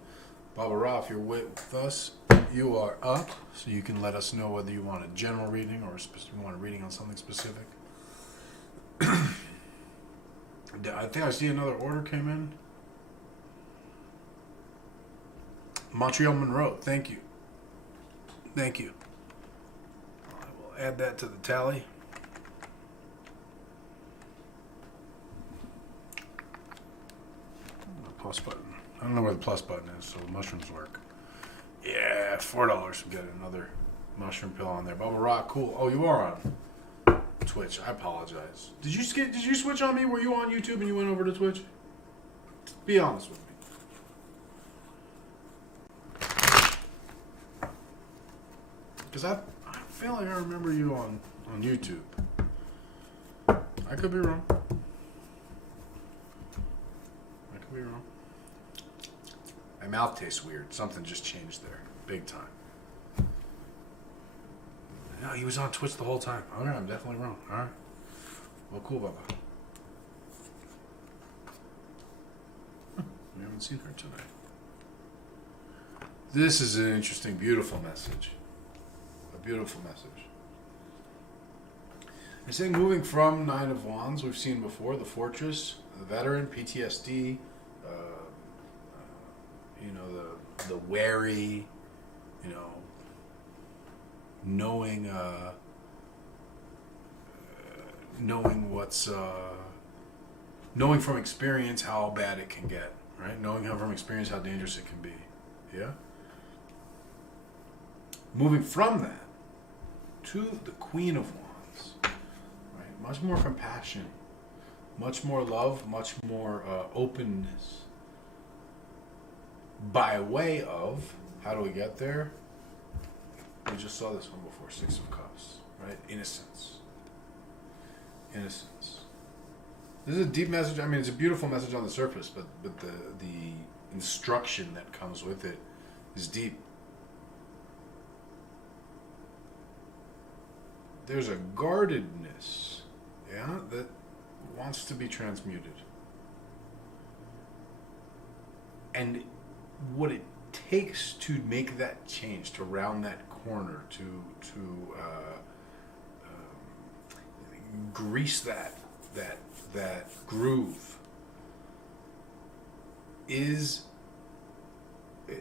Baba Ra, if you're with us, you are up, so you can let us know whether you want a general reading or you want a reading on something specific. I think I see another order came in. Montreal Monroe, thank you. Thank you. I will add that to the tally. The plus button. I don't know where the plus button is, so the mushrooms work. Yeah, $4 to get another mushroom pill on there. Bubba Rock, cool. Oh, you are on Twitch. I apologize. Did you switch on me? Were you on YouTube and you went over to Twitch? Be honest with me. Because I feel like I remember you on YouTube. I could be wrong. My mouth tastes weird. Something just changed there. Big time. No, he was on Twitch the whole time. Okay, I'm definitely wrong. Alright. Well, cool, Bubba. haven't seen her tonight. This is an interesting, beautiful message. A beautiful message. You're saying moving from Nine of Wands, we've seen before, the Fortress, the Veteran, PTSD, the wary, knowing what's knowing from experience how bad it can get, right? Knowing from experience how dangerous it can be. Yeah? Moving from that to the Queen of Wands, right? Much more compassion, much more love, much more openness. By way of, how do we get there? We just saw this one before, Six of Cups, right? Innocence. Innocence. This is a deep message. I mean, it's a beautiful message on the surface, but the instruction that comes with it is deep. There's a guardedness, yeah, that wants to be transmuted. And what it takes to make that change, to round that corner, to grease that groove, is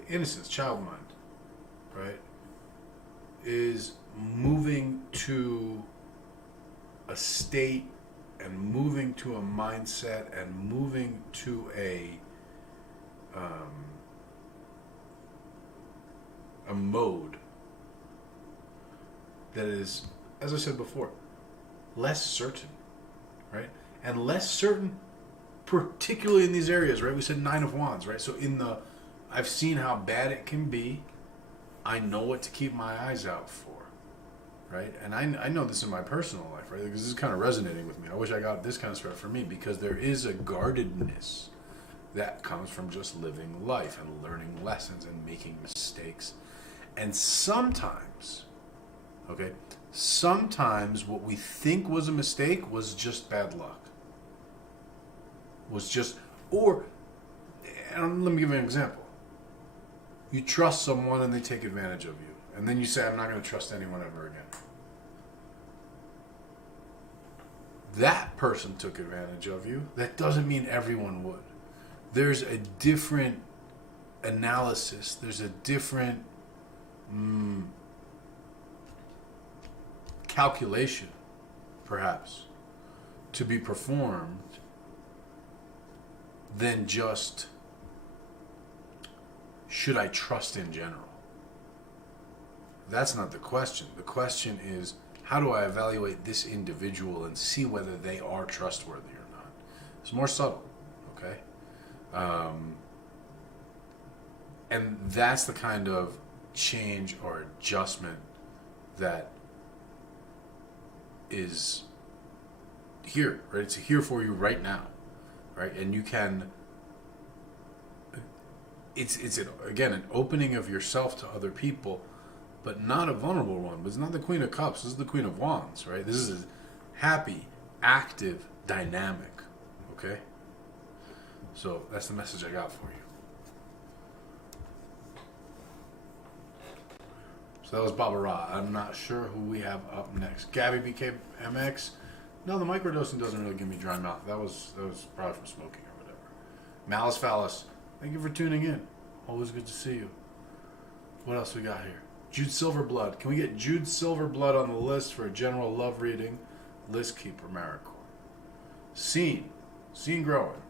innocence, child mind, right? Is moving to a state and moving to a mindset and moving to a mode that is, as I said before, less certain, right? And less certain, particularly in these areas, right? We said Nine of Wands, right? So I've seen how bad it can be. I know what to keep my eyes out for, right? And I know this in my personal life, right? Because this is kind of resonating with me. I wish I got this kind of stuff for me, because there is a guardedness that comes from just living life and learning lessons and making mistakes. And sometimes what we think was a mistake was just bad luck. And let me give you an example. You trust someone and they take advantage of you. And then you say, I'm not going to trust anyone ever again. That person took advantage of you. That doesn't mean everyone would. There's a different analysis. There's a different calculation, perhaps, to be performed than just, should I trust in general? That's not the question. The question is, how do I evaluate this individual and see whether they are trustworthy or not? It's more subtle, okay? And that's the kind of change or adjustment that is here, right? It's here for you right now, right? And you can, it's again, an opening of yourself to other people, but not a vulnerable one. But it's not the Queen of Cups. This is the Queen of Wands, right? This is a happy, active, dynamic, okay? So that's the message I got for you. So that was Baba Ra. I'm not sure who we have up next. Gabby BKMX. No, the microdosing doesn't really give me dry mouth. That was probably from smoking or whatever. Malice Phallus. Thank you for tuning in. Always good to see you. What else we got here? Jude Silverblood. Can we get Jude Silverblood on the list for a general love reading? List keeper Maricore. Scene growing.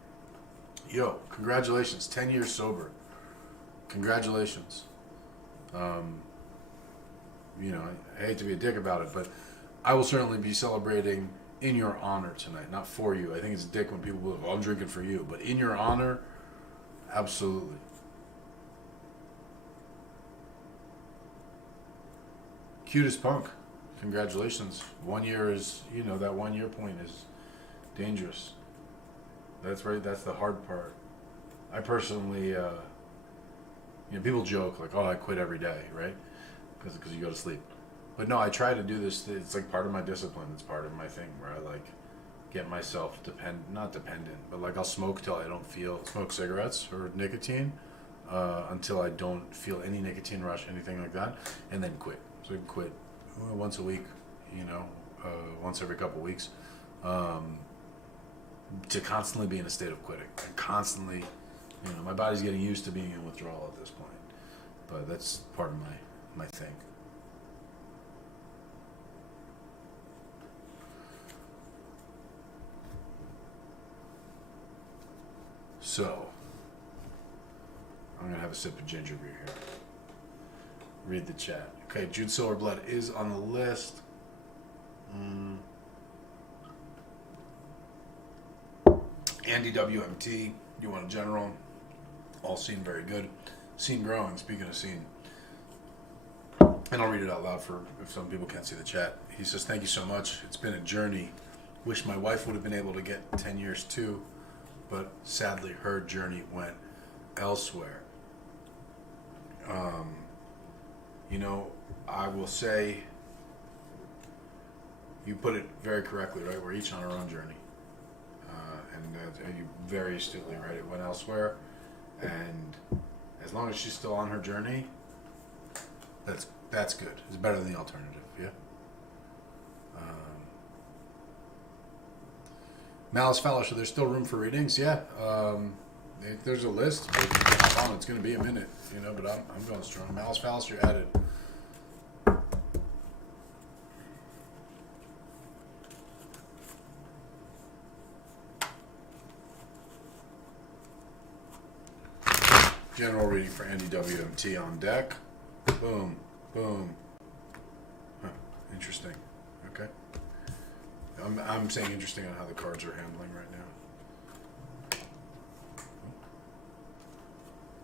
Yo, congratulations. 10 years sober. Congratulations. I hate to be a dick about it, but I will certainly be celebrating in your honor tonight, not for you. I think it's a dick when people go, I'm drinking for you. But in your honor, absolutely. Cutest Punk. Congratulations. 1 year is, that 1 year point is dangerous. That's right. That's the hard part. I personally, people joke like, oh, I quit every day, right? Because you go to sleep. But no, I try to do this. It's like part of my discipline. It's part of my thing where get myself not dependent, but like I'll smoke till I don't smoke cigarettes or nicotine until I don't feel any nicotine rush, anything like that, and then quit. So I quit once a week, once every couple weeks, to constantly be in a state of quitting. And constantly, my body's getting used to being in withdrawal at this point. But that's part of my thing. So, I'm going to have a sip of ginger beer here. Read the chat. Okay, Jude Silverblood is on the list. Andy WMT, you want a general? All seem very good. Scene growing, speaking of scene. And I'll read it out loud for if some people can't see the chat. He says, thank you so much. It's been a journey. Wish my wife would have been able to get 10 years too, but sadly her journey went elsewhere. I will say, you put it very correctly, right? We're each on our own journey. And you very astutely, right? It went elsewhere. And as long as she's still on her journey, that's good. It's better than the alternative, yeah? Malice Fallow, so there's still room for readings? Yeah. There's a list, but it's going to be a minute, but I'm going strong. Malice Fallow, you're added. General reading for Andy WMT on deck. Boom, boom. Huh, interesting. Okay. I'm saying interesting on how the cards are handling right now.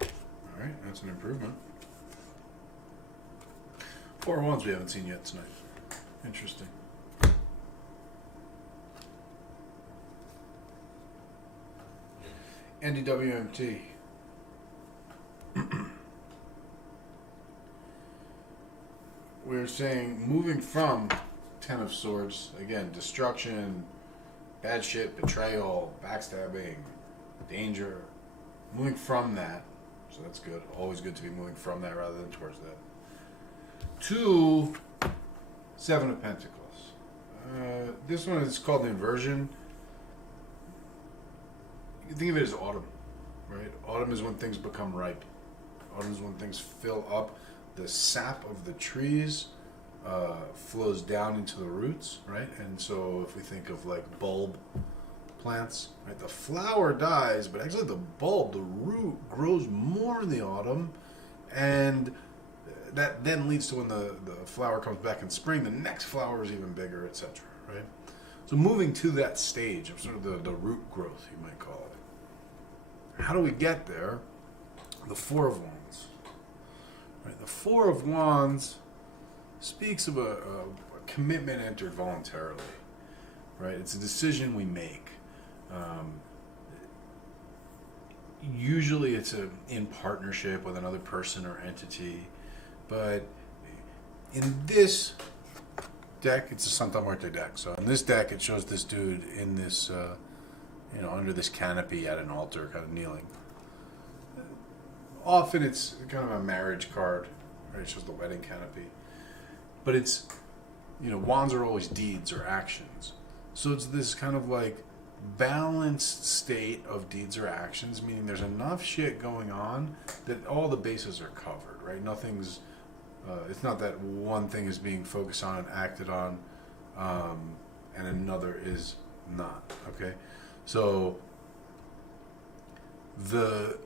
All right, that's an improvement. 4 wands we haven't seen yet tonight. Interesting. Andy WMT. We're saying moving from Ten of Swords, again, destruction, bad shit, betrayal, backstabbing, danger. Moving from that, so that's good. Always good to be moving from that rather than towards that. To Seven of Pentacles. This one is called the inversion. You can think of it as autumn, right? Autumn is when things become ripe. Autumn is when things fill up. The sap of the trees flows down into the roots, right? And so if we think of like bulb plants, right? The flower dies, but actually the bulb, the root, grows more in the autumn, and that then leads to when the flower comes back in spring, the next flower is even bigger, etc., right? So moving to that stage of sort of the root growth, you might call it. How do we get there? The Four of Wands. Right, the Four of Wands speaks of a commitment entered voluntarily, right? It's a decision we make. Usually it's in partnership with another person or entity, but in this deck, it's a Santa Muerte deck. So in this deck, it shows this dude in this, under this canopy at an altar, kind of kneeling. Often it's kind of a marriage card, right? It shows the wedding canopy. But it's, wands are always deeds or actions. So it's this kind of like balanced state of deeds or actions, meaning there's enough shit going on that all the bases are covered, right? Nothing's, it's not that one thing is being focused on and acted on, and another is not, okay? So the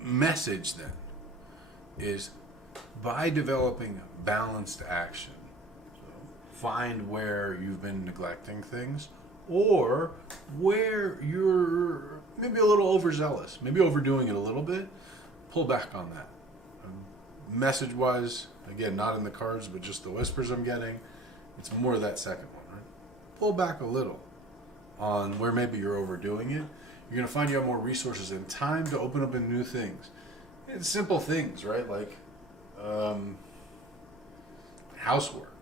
message then is, by developing balanced action, so find where you've been neglecting things, or where you're maybe a little overzealous, maybe overdoing it a little bit. Pull back on that. Message wise, again, not in the cards, but just the whispers I'm getting, it's more that second one, right? Pull back a little on where maybe you're overdoing it. You're going to find you have more resources and time to open up in new things. It's simple things, right? Like housework,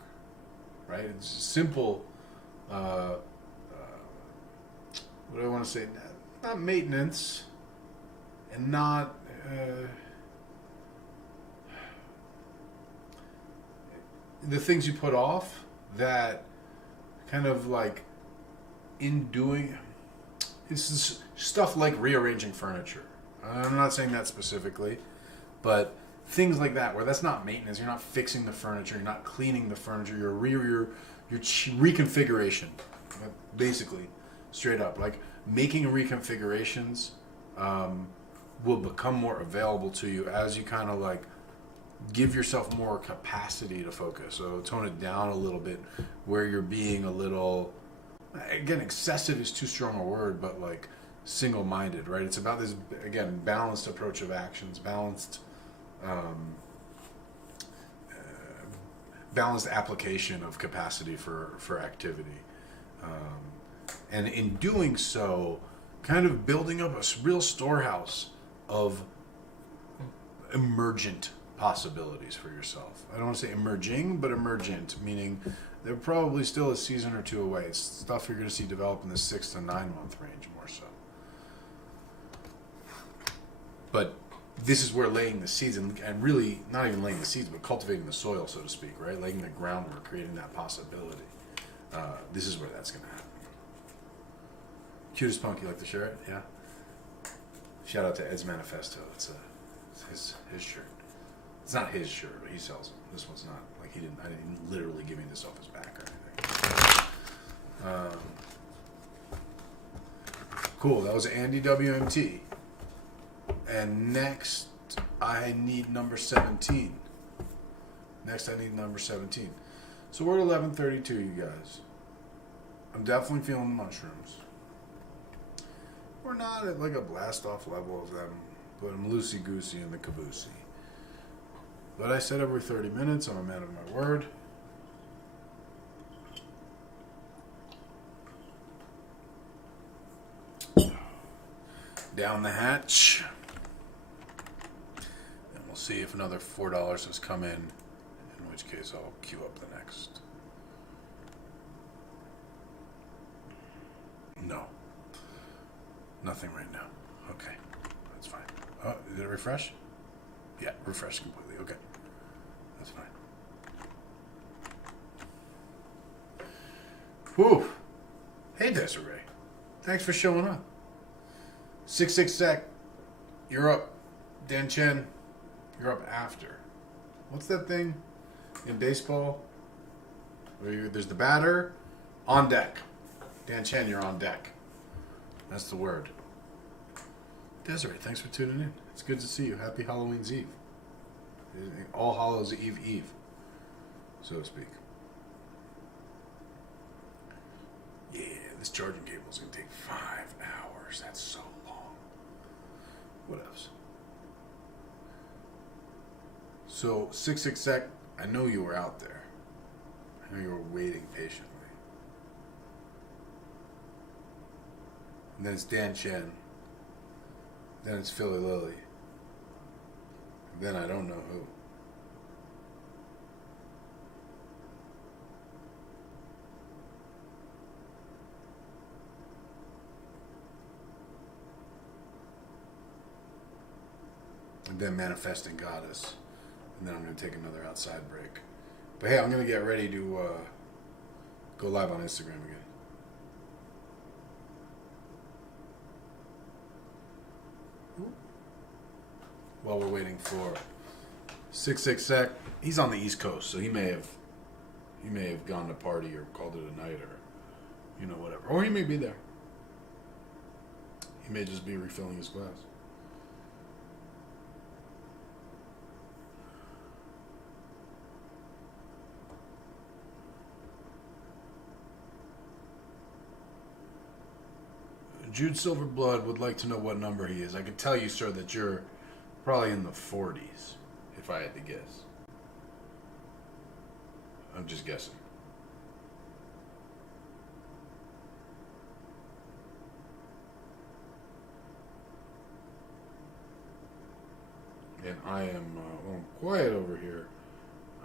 right? It's simple uh, what do I want to say? Not maintenance, and not the things you put off that kind of like in doing. It's stuff like rearranging furniture. I'm not saying that specifically, but things like that where that's not maintenance. You're not fixing the furniture. You're not cleaning the furniture. Your reconfiguration, basically, straight up. Like making reconfigurations will become more available to you as you kind of like give yourself more capacity to focus. So tone it down a little bit where you're being a little, again, excessive is too strong a word, but like single-minded, right? It's about this, again, balanced approach of actions, balanced application of capacity for activity. And in doing so, kind of building up a real storehouse of emergent possibilities for yourself. I don't want to say emerging, but emergent, meaning they're probably still a season or two away. It's stuff you're going to see develop in the 6 to 9 month range more so. But this is where laying the seeds, and really not even laying the seeds, but cultivating the soil, so to speak, right? Laying the groundwork, creating that possibility. This is where that's going to happen. Cutest punk, you like to share it? Yeah? Shout out to Ed's Manifesto. It's his shirt. It's not his shirt, but he sells them. This one's not. Like I didn't literally give him this off his back or anything. Cool, that was Andy WMT. And next, I need number 17. So we're at 11:32, you guys. I'm definitely feeling the mushrooms. We're not at like a blast-off level of them, but I'm loosey-goosey in the caboosey. But I said every 30 minutes, I'm a man of my word. Down the hatch. And we'll see if another $4 has come in which case I'll queue up the next. No. Nothing right now. Okay. That's fine. Oh, did it refresh? Yeah, refresh completely. Okay. That's fine. Whew. Hey, Desiree. Thanks for showing up. 6-6 sec. You're up. Dan Chen, you're up after. What's that thing in baseball? Where there's the batter on deck. Dan Chen, you're on deck. That's the word. Desiree, thanks for tuning in. It's good to see you. Happy Halloween's Eve. All Hallows Eve, so to speak. Yeah, this charging cable is going to take 5 hours. That's so long. What else? So, 6-6 sec, I know you were out there. I know you were waiting patiently. And then it's Dan Chen. Then it's Philly Lily. And then I don't know who. And then Manifesting Goddess. And then I'm going to take another outside break. But hey, I'm going to get ready to go live on Instagram again. While we're waiting for 6-6 sec, he's on the East Coast, so he may have gone to party or called it a night or whatever. Or he may be there. He may just be refilling his glass. Jude Silverblood would like to know what number he is. I could tell you, sir, that you're probably in the 40s, if I had to guess. I'm just guessing. And I am, I'm quiet over here.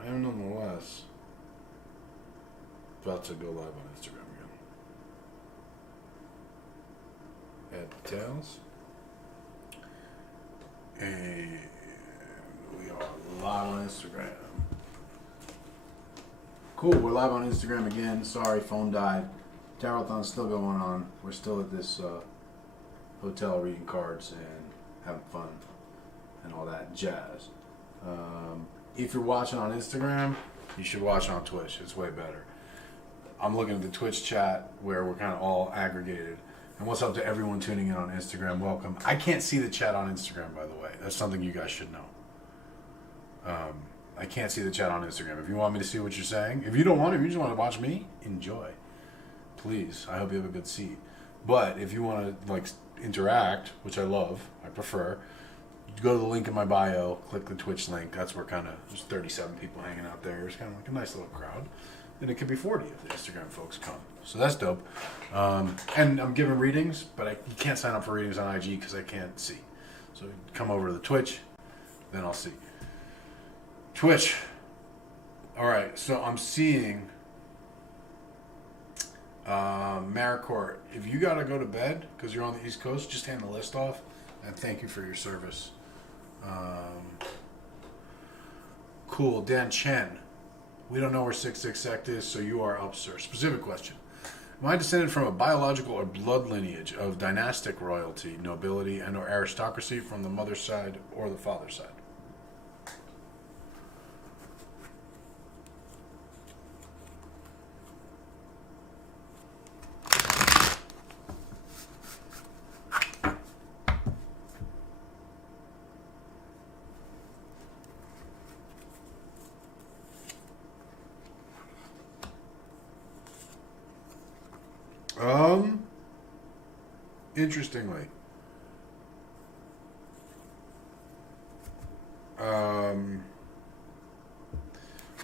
I am nonetheless about to go live on Instagram again. details. And we are live on Instagram. Cool, we're live on Instagram again. Sorry, phone died. Tarothon's still going on. We're still at this hotel reading cards and having fun and all that jazz. If you're watching on Instagram, you should watch on Twitch. It's way better. I'm looking at the Twitch chat where we're kind of all aggregated. And what's up to everyone tuning in on Instagram? Welcome. I can't see the chat on Instagram, by the way. That's something you guys should know. I can't see the chat on Instagram. If you want me to see what you're saying, if you don't want to, if you just want to watch me, enjoy. Please. I hope you have a good seat. But if you want to like interact, which I love, I prefer, go to the link in my bio, click the Twitch link. That's where kind of there's 37 people hanging out there. It's kind of like a nice little crowd. And it could be 40 if the Instagram folks come. So that's dope. And I'm giving readings, but you can't sign up for readings on IG because I can't see. So come over to the Twitch, then I'll see. Twitch. All right, so I'm seeing Maricourt. If you got to go to bed because you're on the East Coast, just hand the list off and thank you for your service. Cool. Dan Chen. We don't know where 66 sect is, so you are up, sir. Specific question. Am I descended from a biological or blood lineage of dynastic royalty, nobility, and or aristocracy from the mother's side or the father's side? Interestingly,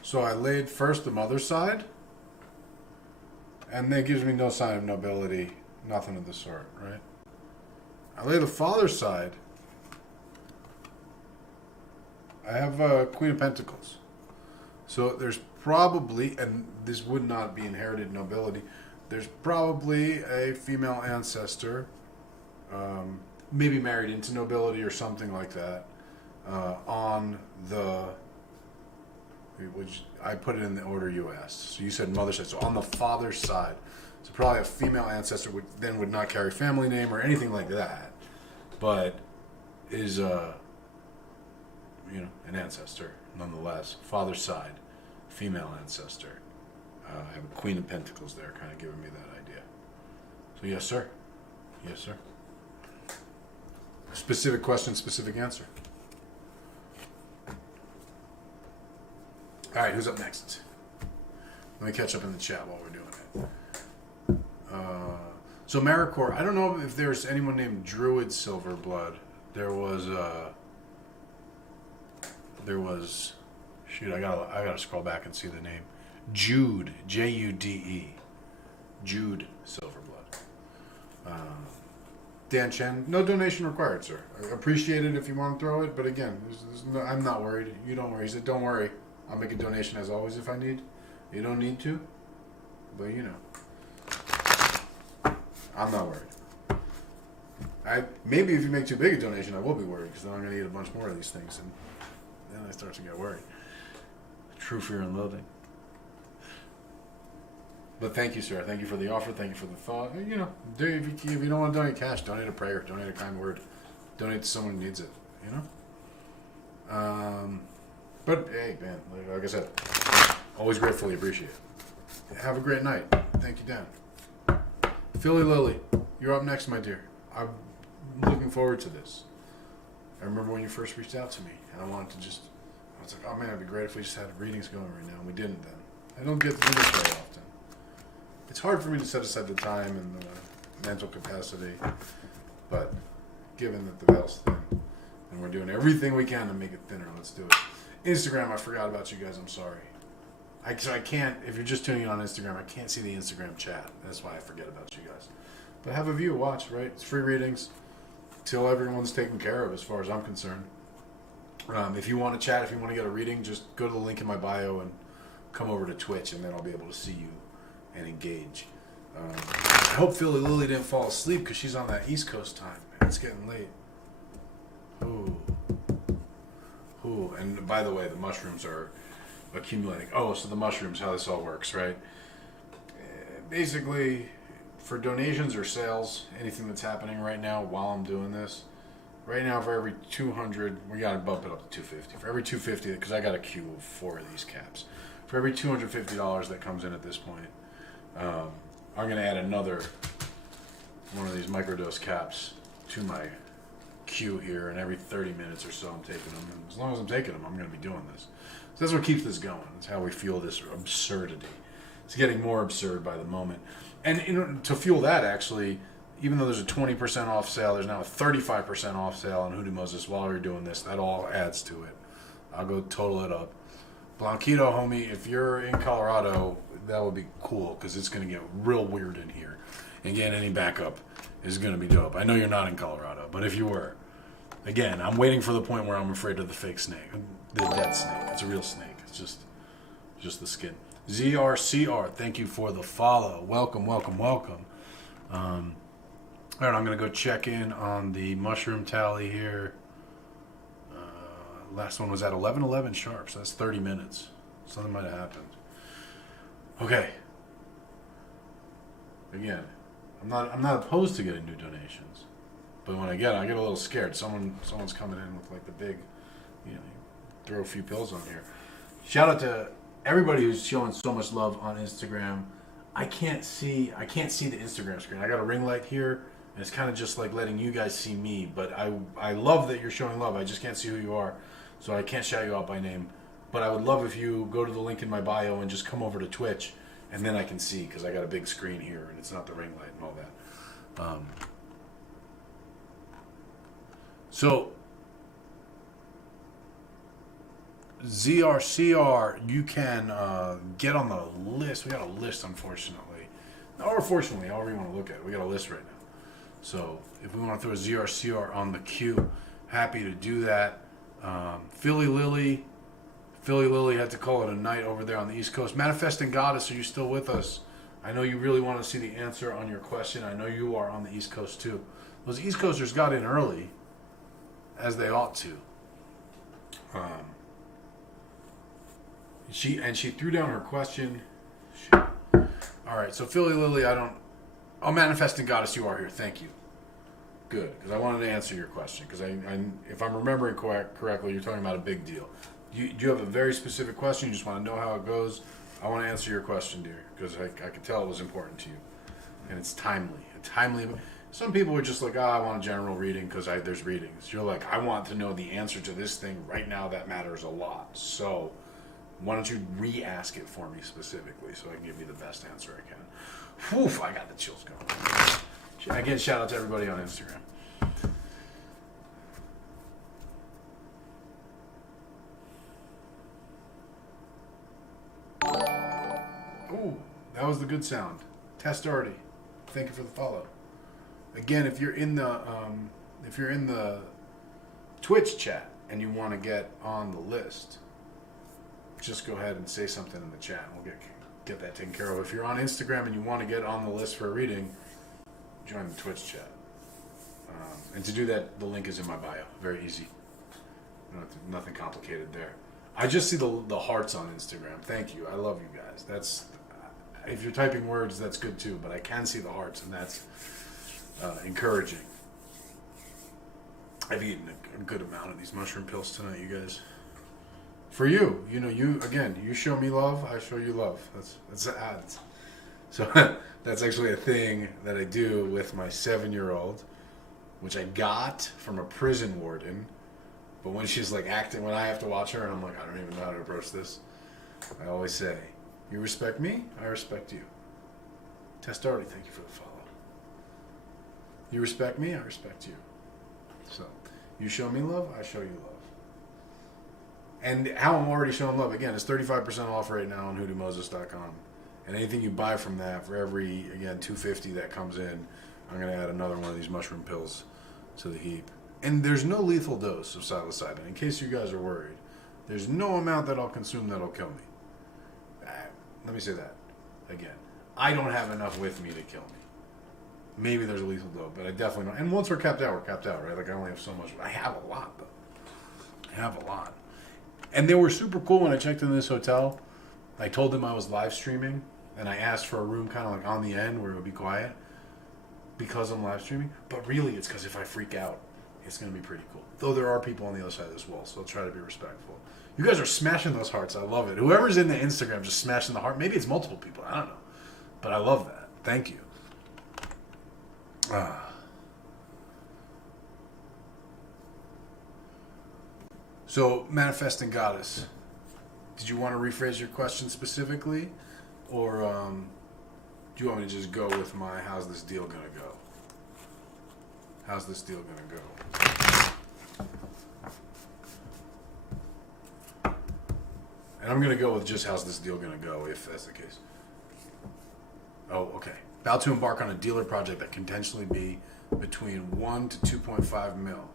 so I laid first the mother's side, and that gives me no sign of nobility, nothing of the sort, right? I lay the father's side. I have Queen of Pentacles. So there's probably, and this would not be inherited nobility, there's probably a female ancestor, maybe married into nobility or something like that, on the, which I put it in the order you asked. So you said mother's side. So on the father's side, so probably a female ancestor would not carry family name or anything like that, but is an ancestor nonetheless. Father's side, female ancestor. I have a Queen of Pentacles there, kind of giving me that idea. So yes, sir. Yes, sir. Specific question, specific answer. All right, who's up next? Let me catch up in the chat while we're doing it. So Maricourt, I don't know if there's anyone named Druid Silverblood. There was. Shoot, I gotta scroll back and see the name. Jude, Jude, Jude Silverblood. Dan Chen, no donation required, sir. I appreciate it if you want to throw it, but again, I'm not worried. You don't worry. He said, don't worry. I'll make a donation as always if I need. You don't need to, but you know. I'm not worried. Maybe if you make too big a donation, I will be worried because then I'm going to eat a bunch more of these things, and then I start to get worried. True fear and loathing. But thank you, sir. Thank you for the offer. Thank you for the thought. You know, if you don't want to donate cash, donate a prayer. Donate a kind word. Donate to someone who needs it. You know? But, hey, man, like I said, always gratefully appreciate it. Have a great night. Thank you, Dan. Philly Lily, you're up next, my dear. I'm looking forward to this. I remember when you first reached out to me, and I was like, oh, man, it'd be great if we just had readings going right now, and we didn't then. I don't get to do this very often. It's hard for me to set aside the time and the mental capacity, but given that the veil's thin, and we're doing everything we can to make it thinner, let's do it. Instagram, I forgot about you guys, I'm sorry. I can't, if you're just tuning in on Instagram, I can't see the Instagram chat. That's why I forget about you guys. But have a view, watch, right? It's free readings till everyone's taken care of as far as I'm concerned. If you want to chat, if you want to get a reading, just go to the link in my bio and come over to Twitch, and then I'll be able to see you and engage. hope Philly Lily didn't fall asleep because she's on that East Coast time. It's getting late. Ooh. Ooh. And by the way, the mushrooms are accumulating. Oh, so the mushrooms, how this all works, right? Basically, for donations or sales, anything that's happening right now while I'm doing this, right now for every 200, we got to bump it up to 250. For every 250, because I got a queue of 4 of these caps. For every $250 that comes in at this point, I'm going to add another one of these microdose caps to my queue here, and every 30 minutes or so I'm taking them. And as long as I'm taking them, I'm going to be doing this. So that's what keeps this going. It's how we fuel this absurdity. It's getting more absurd by the moment. And to fuel that, actually, even though there's a 20% off sale, there's now a 35% off sale on Hoodoo Moses while we're doing this. That all adds to it. I'll go total it up. Blanquito, homie, if you're in Colorado, that would be cool because it's going to get real weird in here. And getting any backup is going to be dope. I know you're not in Colorado, but if you were, again, I'm waiting for the point where I'm afraid of the fake snake, the dead snake. It's a real snake. It's just the skin. ZRCR, thank you for the follow. Welcome, welcome, welcome. All right, I'm going to go check in on the mushroom tally here. Last one was at 11:11 sharp, so that's 30 minutes. Something might have happened. Okay. Again, I'm not opposed to getting new donations, but when I get a little scared. Someone's coming in with like the big, throw a few pills on here. Shout out to everybody who's showing so much love on Instagram. I can't see the Instagram screen. I got a ring light here, and it's kind of just like letting you guys see me. But I love that you're showing love. I just can't see who you are, so I can't shout you out by name. But I would love if you go to the link in my bio and just come over to Twitch, and then I can see because I got a big screen here, and it's not the ring light and all that. So ZRCR, you can get on the list. We got a list, unfortunately. Or fortunately, however you want to look at it. We got a list right now. So if we want to throw a ZRCR on the queue, happy to do that. Philly Lily had to call it a night over there on the East Coast. Manifesting Goddess, are you still with us? I know you really want to see the answer on your question. I know you are on the East Coast too. Those East Coasters got in early, as they ought to. She threw down her question. All right, so Philly Lily, Manifesting Goddess, you are here. Thank you. Good, because I wanted to answer your question. Because if I'm remembering correctly, you're talking about a big deal. Do you have a very specific question? You just want to know how it goes? I want to answer your question, dear, because I could tell it was important to you, and it's timely. Some people are just like, I want a general reading because there's readings. You're like, I want to know the answer to this thing right now. That matters a lot. So why don't you re-ask it for me specifically so I can give you the best answer I can. Whew, I got the chills going. Again, shout out to everybody on Instagram. Ooh, that was the good sound. Test already. Thank you for the follow. Again, if you're in the Twitch chat and you want to get on the list, just go ahead and say something in the chat and we'll get that taken care of. If you're on Instagram and you want to get on the list for a reading, join the Twitch chat. And to do that, the link is in my bio. Very easy. Nothing complicated there. I just see the hearts on Instagram. Thank you. I love you guys. If you're typing words, that's good too. But I can see the hearts, and that's encouraging. I've eaten a good amount of these mushroom pills tonight, you guys. For you, you show me love, I show you love. That's ads. So that's actually a thing that I do with my 7-year-old, which I got from a prison warden. But when she's like acting, when I have to watch her, and I'm like, I don't even know how to approach this, I always say, you respect me, I respect you. Testardi, thank you for the follow. You respect me, I respect you. So, you show me love, I show you love. And how I'm already showing love, again, is 35% off right now on HoodooMoses.com. And anything you buy from that, for every, again, $2.50 that comes in, I'm going to add another one of these mushroom pills to the heap. And there's no lethal dose of psilocybin, in case you guys are worried. There's no amount that I'll consume that'll kill me. Let me say that again. I don't have enough with me to kill me. Maybe there's a lethal dose, but I definitely don't. And once we're capped out, right? Like, I only have so much. I have a lot, though. I have a lot. And they were super cool when I checked in this hotel. I told them I was live streaming, and I asked for a room kind of like on the end where it would be quiet because I'm live streaming. But really, it's because if I freak out, it's going to be pretty cool. Though there are people on the other side as well, so I'll try to be respectful. You guys are smashing those hearts. I love it. Whoever's in the Instagram just smashing the heart. Maybe it's multiple people. I don't know. But I love that. Thank you. So, Manifesting Goddess, did you want to rephrase your question specifically? Or do you want me to just go with my how's this deal going to go? How's this deal going to go? And I'm going to go with just how's this deal going to go, if that's the case. Oh, okay. About to embark on a dealer project that can potentially be between 1 to 2.5 mil.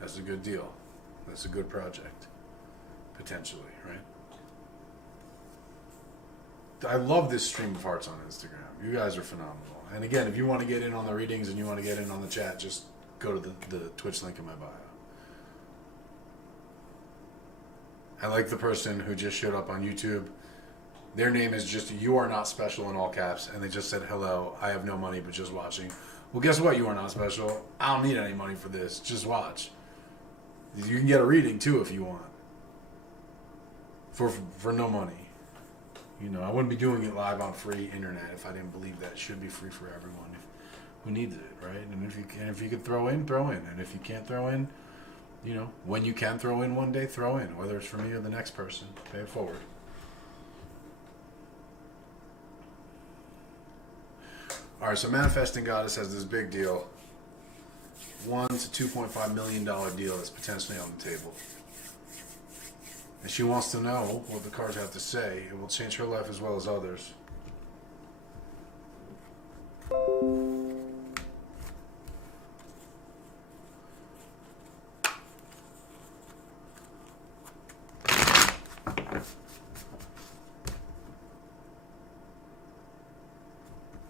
That's a good deal. That's a good project. Potentially, right? I love this stream of hearts on Instagram. You guys are phenomenal. And again, if you want to get in on the readings and you want to get in on the chat, just go to the Twitch link in my bio. I like the person who just showed up on YouTube. Their name is just "You Are Not Special" in all caps, and they just said, "Hello, I have no money, but just watching." Well, guess what? You are not special. I don't need any money for this. Just watch. You can get a reading too if you want, for no money. You know, I wouldn't be doing it live on free internet if I didn't believe that it should be free for everyone who needs it, right? And if you could throw in, and if you can't throw in, you know, when you can throw in one day, throw in, whether it's for me or the next person. Pay it forward. All right, so Manifesting Goddess has this big deal. $1 to $2.5 million deal that's potentially on the table. And she wants to know what the cards have to say. It will change her life as well as others.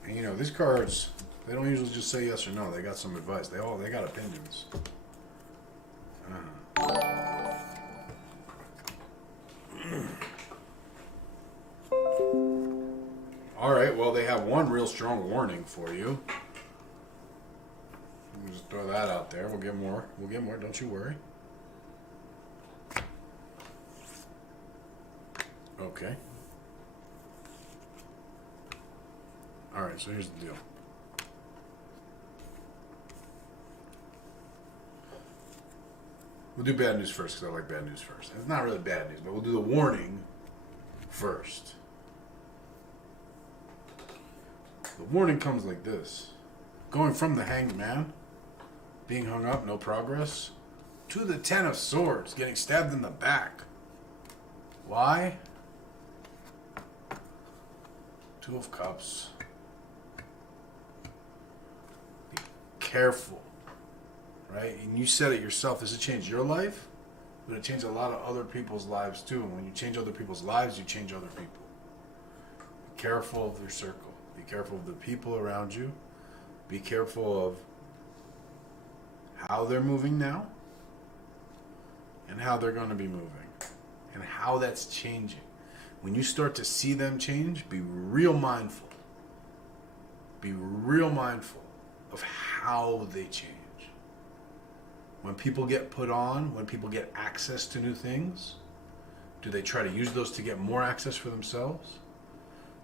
And you know, these cards, they don't usually just say yes or no. They got some advice. They got opinions. All right. Well, they have one real strong warning for you. Let me just throw that out there. We'll get more. Don't you worry. Okay. All right. So here's the deal. We'll do bad news first because I like bad news first. It's not really bad news, but we'll do the warning first. The warning comes like this. Going from the Hanged Man, being hung up, no progress, to the Ten of Swords, getting stabbed in the back. Why? Two of Cups. Be careful. Right? And you said it yourself. Does it change your life? But it changes a lot of other people's lives too. And when you change other people's lives, you change other people. Be careful of your circle. Be careful of the people around you. Be careful of how they're moving now and how they're going to be moving and how that's changing. When you start to see them change, be real mindful. Be real mindful of how they change. When people get put on, when people get access to new things, do they try to use those to get more access for themselves?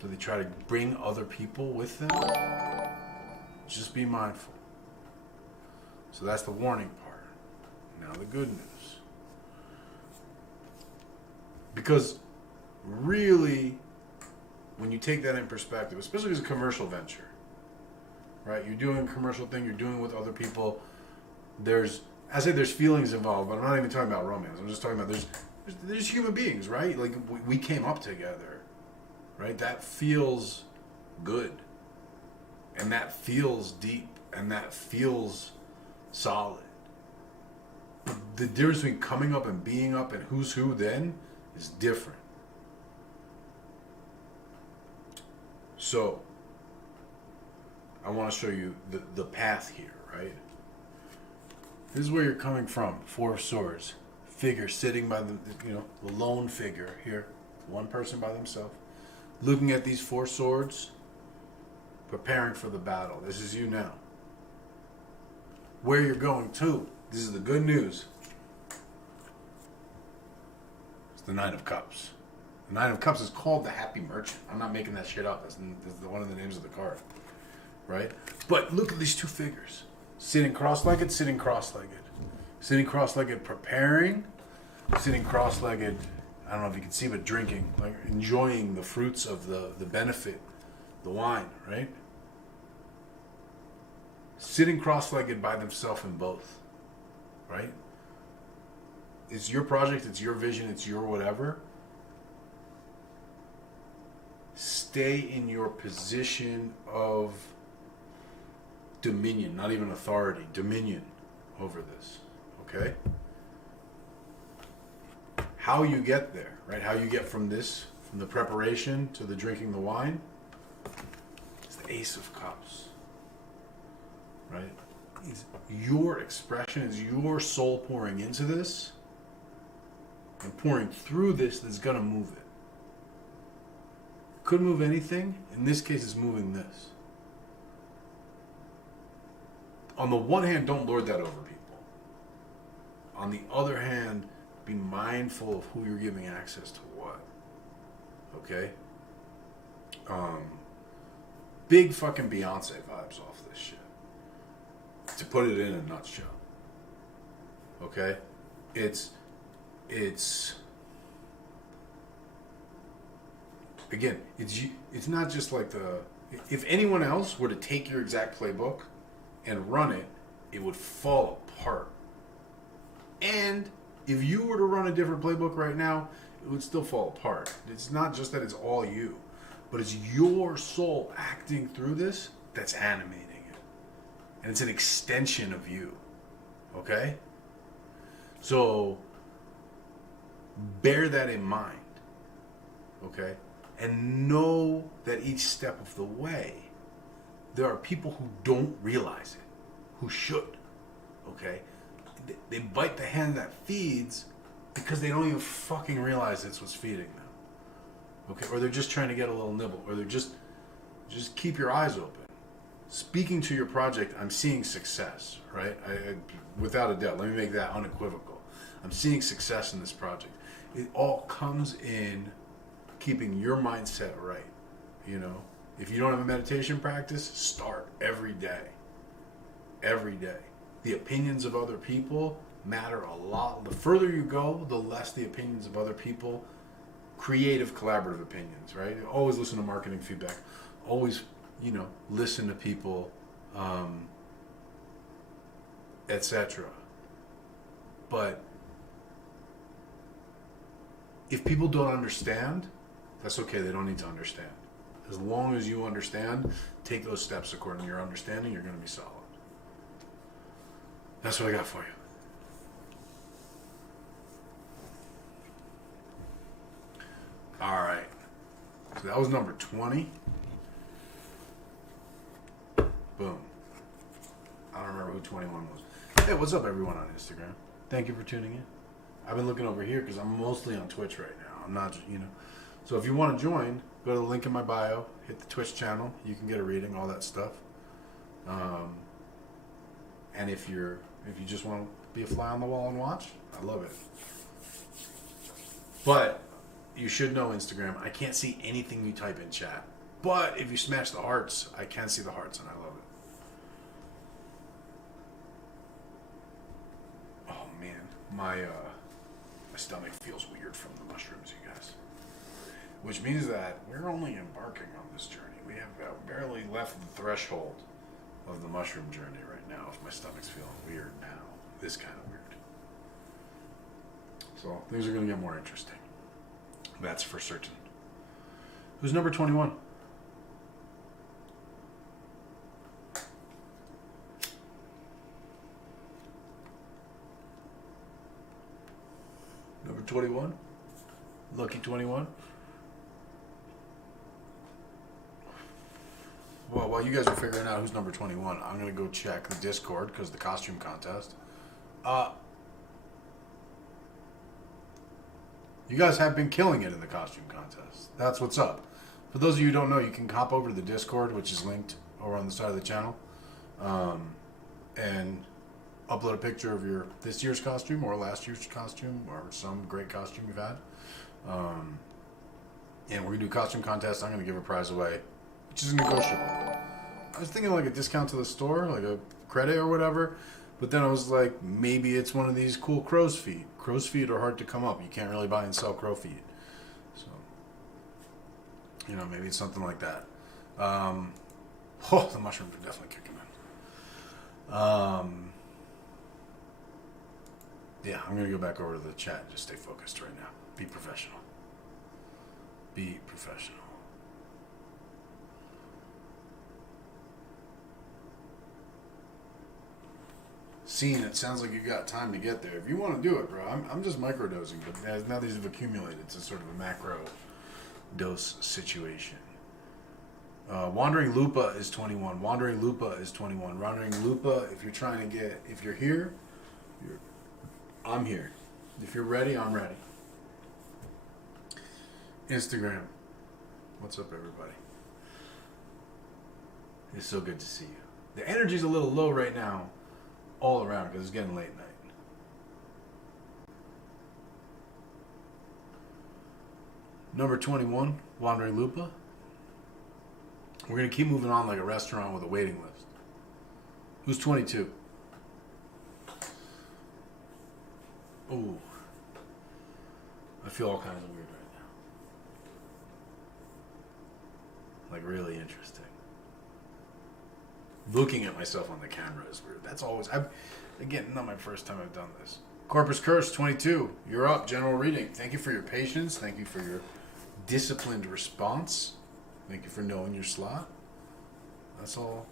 Do they try to bring other people with them? Just be mindful. So that's the warning part. Now the good news. Because really, when you take that in perspective, especially as a commercial venture, right? You're doing a commercial thing, you're doing it with other people. There's feelings involved, but I'm not even talking about romance. I'm just talking about there's human beings, right? Like we came up together, right? That feels good, and that feels deep, and that feels solid. But the difference between coming up and being up and who's who then is different. So, I want to show you the path here, right? This is where you're coming from. Four of Swords. Figure sitting by the lone figure here. One person by themselves. Looking at these four swords. Preparing for the battle. This is you now. Where you're going to. This is the good news. It's the Nine of Cups. The Nine of Cups is called the Happy Merchant. I'm not making that shit up. That's one of the names of the card. Right? But look at these two figures. Sitting cross-legged, sitting cross-legged. Sitting cross-legged preparing. Sitting cross-legged, I don't know if you can see, but drinking. Like enjoying the fruits of the benefit. The wine, right? Sitting cross-legged by themselves in both. Right? It's your project, it's your vision, it's your whatever. Stay in your position of dominion, not even authority, dominion over this, okay? How you get there, right? How you get from the preparation to the drinking the wine, it's the Ace of Cups, right? It's your expression, is your soul pouring into this and pouring through this that's gonna move it. Could move anything. In this case, it's moving this. On the one hand, don't lord that over people. On the other hand, be mindful of who you're giving access to what. Okay? Big fucking Beyonce vibes off this shit. To put it in a nutshell. Okay? It's again, it's not just like if anyone else were to take your exact playbook and run it, it would fall apart. And if you were to run a different playbook right now, it would still fall apart. It's not just that it's all you, but it's your soul acting through this that's animating it. And it's an extension of you. Okay? So, bear that in mind. Okay? And know that each step of the way, there are people who don't realize it, who should, okay? They bite the hand that feeds because they don't even fucking realize it's what's feeding them, okay? Or they're just trying to get a little nibble, or they're just keep your eyes open. Speaking to your project, I'm seeing success, right? I without a doubt, let me make that unequivocal. I'm seeing success in this project. It all comes in keeping your mindset right, you know? If you don't have a meditation practice, start every day. Every day. The opinions of other people matter a lot. The further you go, the less the opinions of other people. Creative, collaborative opinions, right? Always listen to marketing feedback. Always, listen to people, etc. But if people don't understand, that's okay. They don't need to understand. As long as you understand, take those steps according to your understanding, you're going to be solid. That's what I got for you. All right. So that was number 20. Boom. I don't remember who 21 was. Hey, what's up, everyone on Instagram? Thank you for tuning in. I've been looking over here because I'm mostly on Twitch right now. I'm not, So if you want to join, go to the link in my bio, hit the Twitch channel. You can get a reading, all that stuff. And if you just want to be a fly on the wall and watch, I love it. But you should know Instagram. I can't see anything you type in chat. But if you smash the hearts, I can see the hearts, and I love it. Oh man, my stomach feels weird from the mushrooms, you guys. Which means that we're only embarking on this journey. We have barely left the threshold of the mushroom journey right now. If my stomach's feeling weird now, this kind of weird. So things are going to get more interesting. That's for certain. Who's number 21? Number 21? Lucky 21? while you guys are figuring out who's number 21, I'm going to go check the Discord because the costume contest. You guys have been killing it in the costume contest. That's what's up. For those of you who don't know, you can hop over to the Discord, which is linked over on the side of the channel, and upload a picture of your this year's costume or last year's costume or some great costume you've had. And we're going to do a costume contest. I'm going to give a prize away, which is negotiable. I was thinking like a discount to the store, like a credit or whatever. But then I was like, maybe it's one of these cool crow's feet. Crow's feet are hard to come up. You can't really buy and sell crow feet. So, you know, maybe it's something like that. The mushrooms are definitely kicking in. Yeah, I'm going to go back over to the chat and just stay focused right now. Be professional. Be professional. Scene, it sounds like you got time to get there. If you want to do it, bro, I'm just microdosing, but now these have accumulated to sort of a macro dose situation. Wandering Lupa is 21. Wandering Lupa is 21. Wandering Lupa, if you're trying to get, if you're here, I'm here. If you're ready, I'm ready. Instagram. What's up, everybody? It's so good to see you. The energy's a little low right now, all around, because it's getting late night. Number 21, Wandering Lupa. We're going to keep moving on like a restaurant with a waiting list. Who's 22? Ooh. I feel all kinds of weird right now. Like really interesting. Looking at myself on the camera is weird. That's always... Again, not my first time I've done this. Corpus Curse, 22. You're up. General reading. Thank you for your patience. Thank you for your disciplined response. Thank you for knowing your slot. That's all.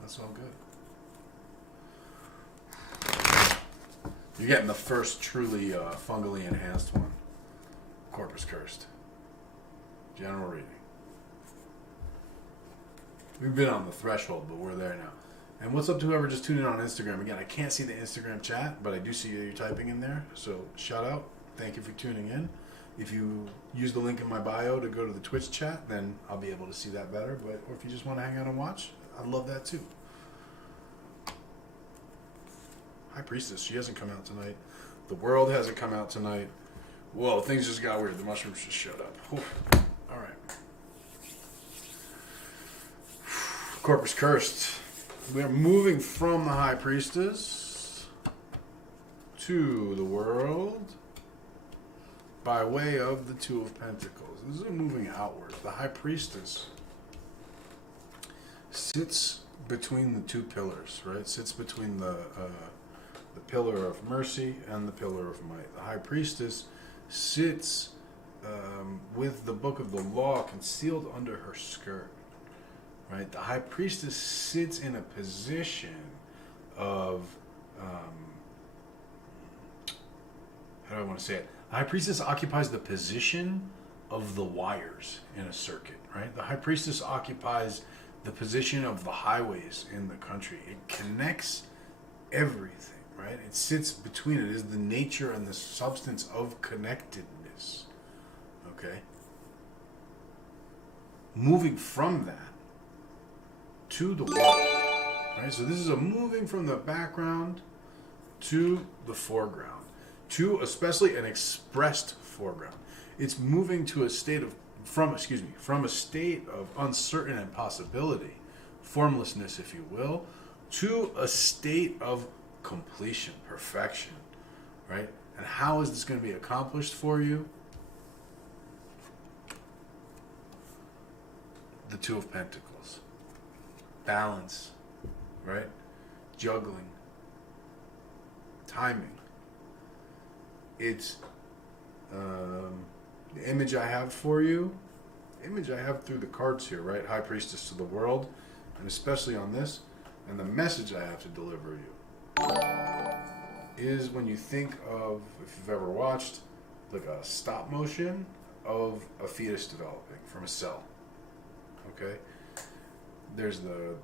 That's all good. You're getting the first truly fungally enhanced one. Corpus Cursed. General reading. We've been on the threshold, but we're there now. And what's up to whoever just tuned in on Instagram? Again, I can't see the Instagram chat, but I do see you typing in there. So shout out. Thank you for tuning in. If you use the link in my bio to go to the Twitch chat, then I'll be able to see that better. But or if you just want to hang out and watch, I'd love that too. High Priestess, she hasn't come out tonight. The World hasn't come out tonight. Whoa, things just got weird. The mushrooms just showed up. Whew. All right. Corpus Cursed. We are moving from the High Priestess to the World by way of the Two of Pentacles. This is a moving outward. The High Priestess sits between the two pillars, right? Sits between the pillar of mercy and the pillar of might. The High Priestess sits with the Book of the Law concealed under her skirt. Right, the High Priestess sits in a position of, how do I want to say it? The High Priestess occupies the position of the wires in a circuit, right? The High Priestess occupies the position of the highways in the country. It connects everything, right? It sits between it. It is the nature and the substance of connectedness, okay? Moving from that to the world, right? So this is a moving from the background to the foreground, to especially an expressed foreground. It's moving to a state of, from a state of uncertain impossibility, formlessness, if you will, to a state of completion, perfection, right? And how is this going to be accomplished for you? The Two of Pentacles. Balance, right? Juggling, timing. It's the image I have for you, image I have through the cards here, right? High Priestess to the World, and especially on this, and the message I have to deliver you is when you think of, if you've ever watched, like a stop motion of a fetus developing from a cell, okay? there's the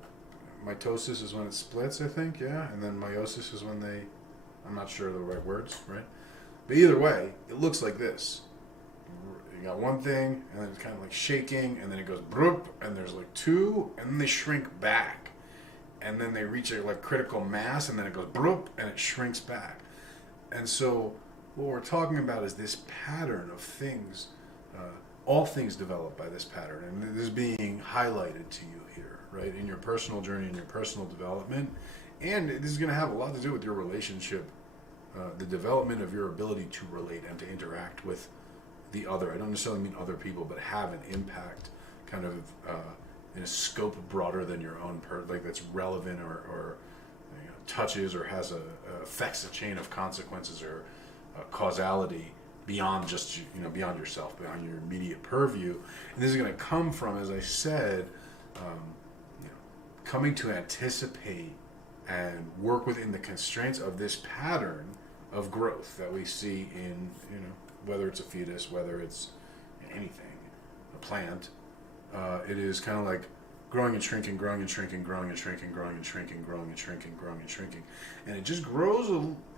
mitosis is when it splits, I think, yeah, and then meiosis is when they, I'm not sure of the right words, right? But either way, it looks like this. You got one thing, and then it's kind of like shaking, and then it goes broop, and there's like two, and then they shrink back, and then they reach a like critical mass, and then it goes broop, and it shrinks back. And so what we're talking about is this pattern of things, all things developed by this pattern, and this is being highlighted to you here, right, in your personal journey, in your personal development, and this is going to have a lot to do with your relationship, the development of your ability to relate and to interact with the other. I don't necessarily mean other people, but have an impact kind of in a scope broader than your own, like that's relevant or you know, touches or has affects a chain of consequences or causality beyond just, you know, beyond yourself, beyond your immediate purview. And this is going to come from, as I said, you know, coming to anticipate and work within the constraints of this pattern of growth that we see in, you know, whether it's a fetus, whether it's anything, a plant. It is kind of like growing and shrinking, growing and shrinking, growing and shrinking, growing and shrinking, growing and shrinking, growing and shrinking. And it just grows,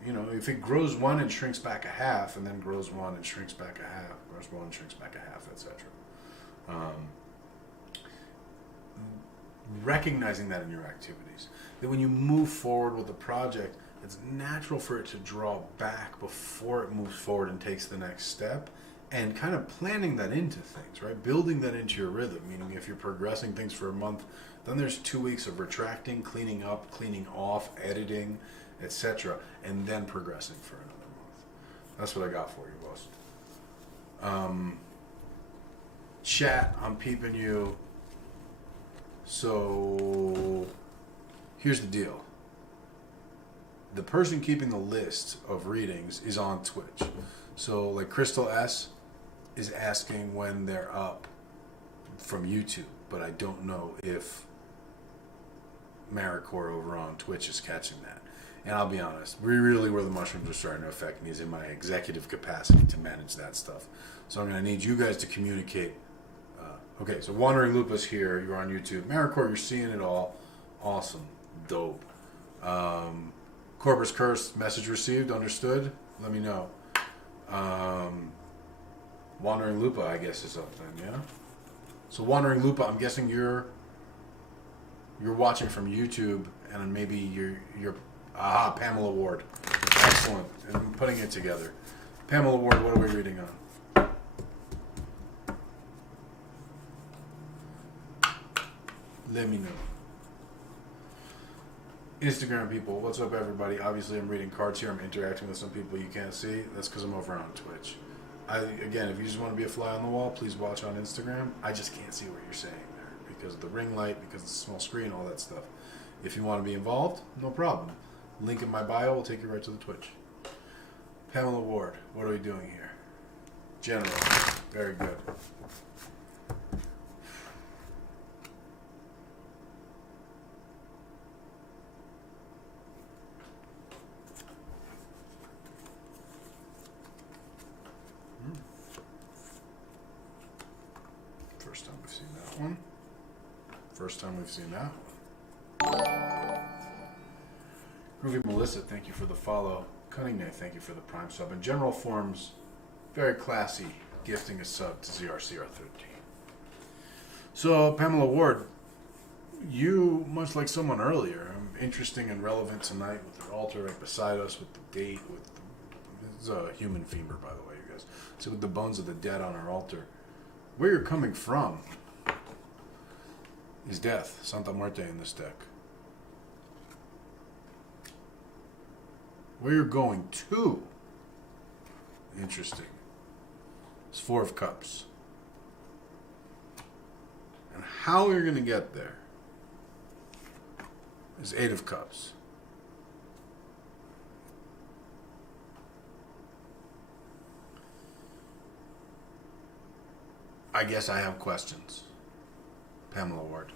you know, if it grows one and shrinks back a half, and then grows one and shrinks back a half, grows one and shrinks back a half, etc. Recognizing that in your activities, that when you move forward with a project, it's natural for it to draw back before it moves forward and takes the next step, and kind of planning that into things, right? Building that into your rhythm, meaning if you're progressing things for a month, then there's 2 weeks of retracting, cleaning up, cleaning off, editing, etc., and then progressing for another month. That's what I got for you, boss. Chat, I'm peeping you. So here's the deal. The person keeping the list of readings is on Twitch. So like Crystal S is asking when they're up from YouTube, but I don't know if Maricor over on Twitch is catching that. And I'll be honest, really where the mushrooms are starting to affect me is in my executive capacity to manage that stuff. So I'm going to need you guys to communicate. Okay, so Wandering Lupa's here. You're on YouTube. Maricor, you're seeing it all. Awesome. Dope. Corpus Curse, message received, understood. Let me know. Wandering Lupa, I guess, is up then, yeah? So Wandering Lupa, I'm guessing you're watching from YouTube, and maybe you're Pamela Ward. Excellent. And I'm putting it together. Pamela Ward, what are we reading on? Let me know. Instagram people, what's up everybody? Obviously I'm reading cards here, I'm interacting with some people you can't see. That's because I'm over on Twitch. Again, if you just want to be a fly on the wall, please watch on Instagram. I just can't see what you're saying there because of the ring light, because of the small screen, all that stuff. If you want to be involved, no problem. Link in my bio will take you right to the Twitch. Pamela Ward, what are we doing here? General, very good. First time we've seen that one. First time we've seen that one. Groovy Melissa, thank you for the follow. Cunningnay, thank you for the prime sub. In general forms, very classy, gifting a sub to ZRCR13. So, Pamela Ward, you, much like someone earlier, interesting and relevant tonight with the altar right beside us, with the date, with the, this is a human femur, by the way, you guys. So with the bones of the dead on our altar. Where you're coming from is death, Santa Muerte in this deck. Where you're going to, interesting, is Four of Cups. And how you're going to get there is Eight of Cups. I guess I have questions, Pamela Ward.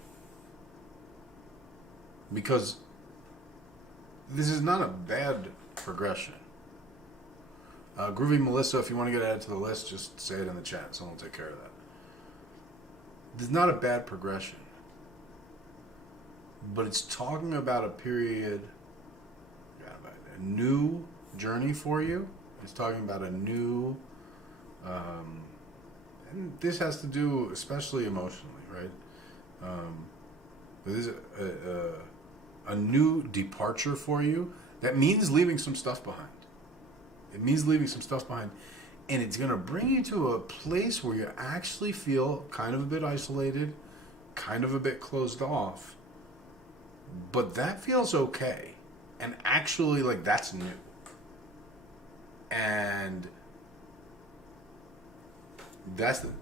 Because this is not a bad progression. Groovy Melissa, if you want to get added to the list, just say it in the chat. Someone will take care of that. This is not a bad progression. but it's talking about a period, a new journey for you. It's talking about a new, and this has to do especially emotionally, right? This is a new departure for you. That means leaving some stuff behind. It means leaving some stuff behind. And it's going to bring you to a place where you actually feel kind of a bit isolated, kind of a bit closed off. But that feels okay. And actually, like, that's new. And that's the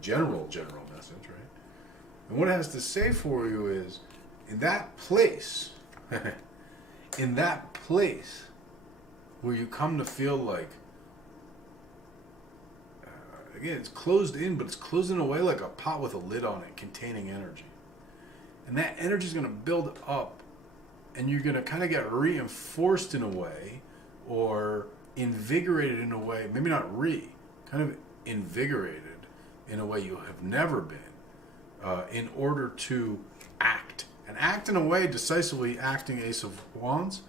general message, right? And what it has to say for you is, in that place, where you come to feel like, again, it's closed in, but it's closed in a way like a pot with a lid on it, containing energy. And that energy is going to build up, and you're going to kind of get reinforced in a way, or invigorated in a way, maybe not kind of invigorated in a way you have never been, in order to act. And act in a way decisively, acting Ace of Wands.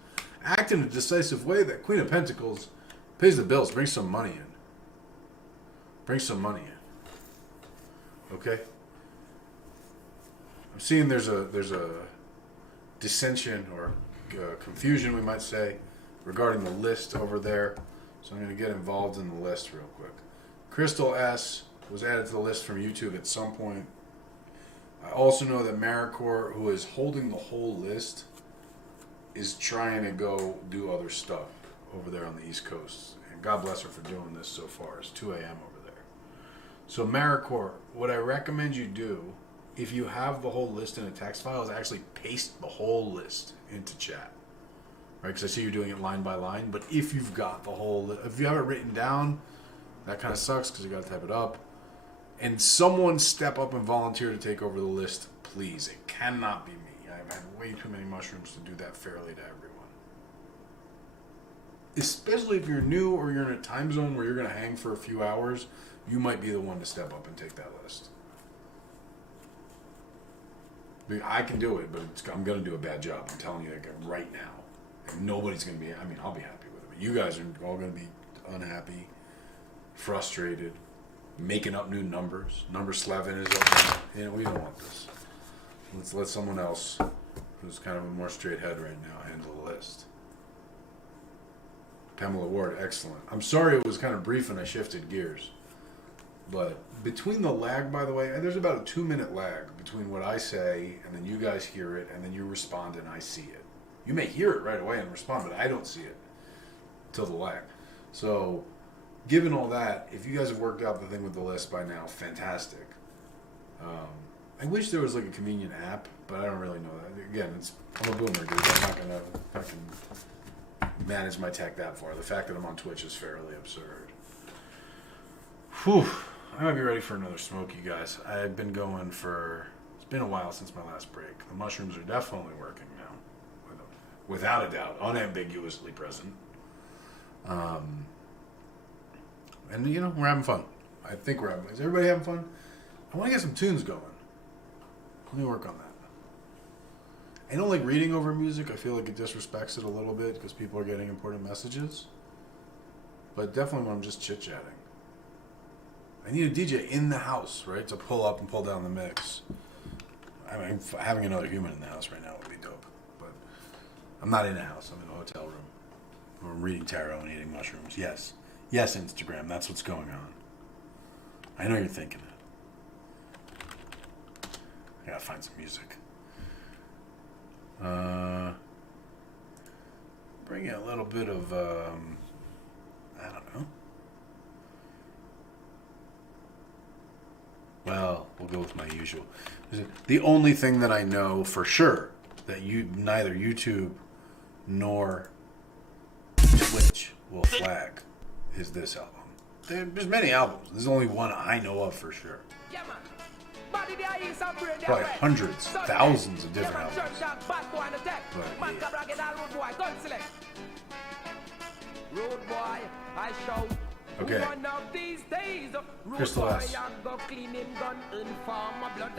Act in a decisive way that Queen of Pentacles pays the bills, brings some money in. Okay? I'm seeing there's a dissension or confusion, we might say, regarding the list over there. So I'm going to get involved in the list real quick. Crystal S. was added to the list from YouTube at some point. I also know that Maricor, who is holding the whole list, is trying to go do other stuff over there on the East Coast. And God bless her for doing this so far. It's 2 a.m. over there. So Maricor, what I recommend you do, if you have the whole list in a text file, is actually paste the whole list into chat. Right? Because I see you're doing it line by line. But if you've got the whole, if you have it written down, that kind of sucks because you got to type it up. And someone step up and volunteer to take over the list, please. It cannot be me. I've had way too many mushrooms to do that fairly to everyone. Especially if you're new or you're in a time zone where you're going to hang for a few hours, you might be the one to step up and take that list. I mean, I can do it, but I'm going to do a bad job. I'm telling you that right now. And nobody's going to be, I'll be happy with it. But you guys are all going to be unhappy, frustrated, making up new numbers. Number 11 is up. We don't want this. Let's let someone else, who's kind of a more straight head right now, handle the list. Pamela Ward, excellent. I'm sorry it was kind of brief and I shifted gears. But between the lag, by the way, there's about a 2-minute lag between what I say and then you guys hear it and then you respond and I see it. You may hear it right away and respond, but I don't see it until the lag. So, given all that, if you guys have worked out the thing with the list by now, fantastic. I wish there was like a convenient app, but I don't really know that. Again, I'm a boomer, dude. I'm not going to fucking manage my tech that far. The fact that I'm on Twitch is fairly absurd. Whew. I might be ready for another smoke, you guys. I've been going for... It's been a while since my last break. The mushrooms are definitely working now. Without a doubt. Unambiguously present. And, we're having fun. I think we're having fun. Is everybody having fun? I want to get some tunes going. Let me work on that. I don't like reading over music. I feel like it disrespects it a little bit because people are getting important messages. But definitely when I'm just chit-chatting. I need a DJ in the house, right, to pull up and pull down the mix. Having another human in the house right now would be dope. But I'm not in a house. I'm in a hotel room. I'm reading tarot and eating mushrooms. Yes. Yes, Instagram. That's what's going on. I know you're thinking it. I gotta find some music. Bring in a little bit of, I don't know. Well, we'll go with my usual. The only thing that I know for sure that neither YouTube nor Twitch will flag is this album. There's many albums. There's only one I know of for sure. Probably hundreds, thousands of different albums. Okay. Crystal S.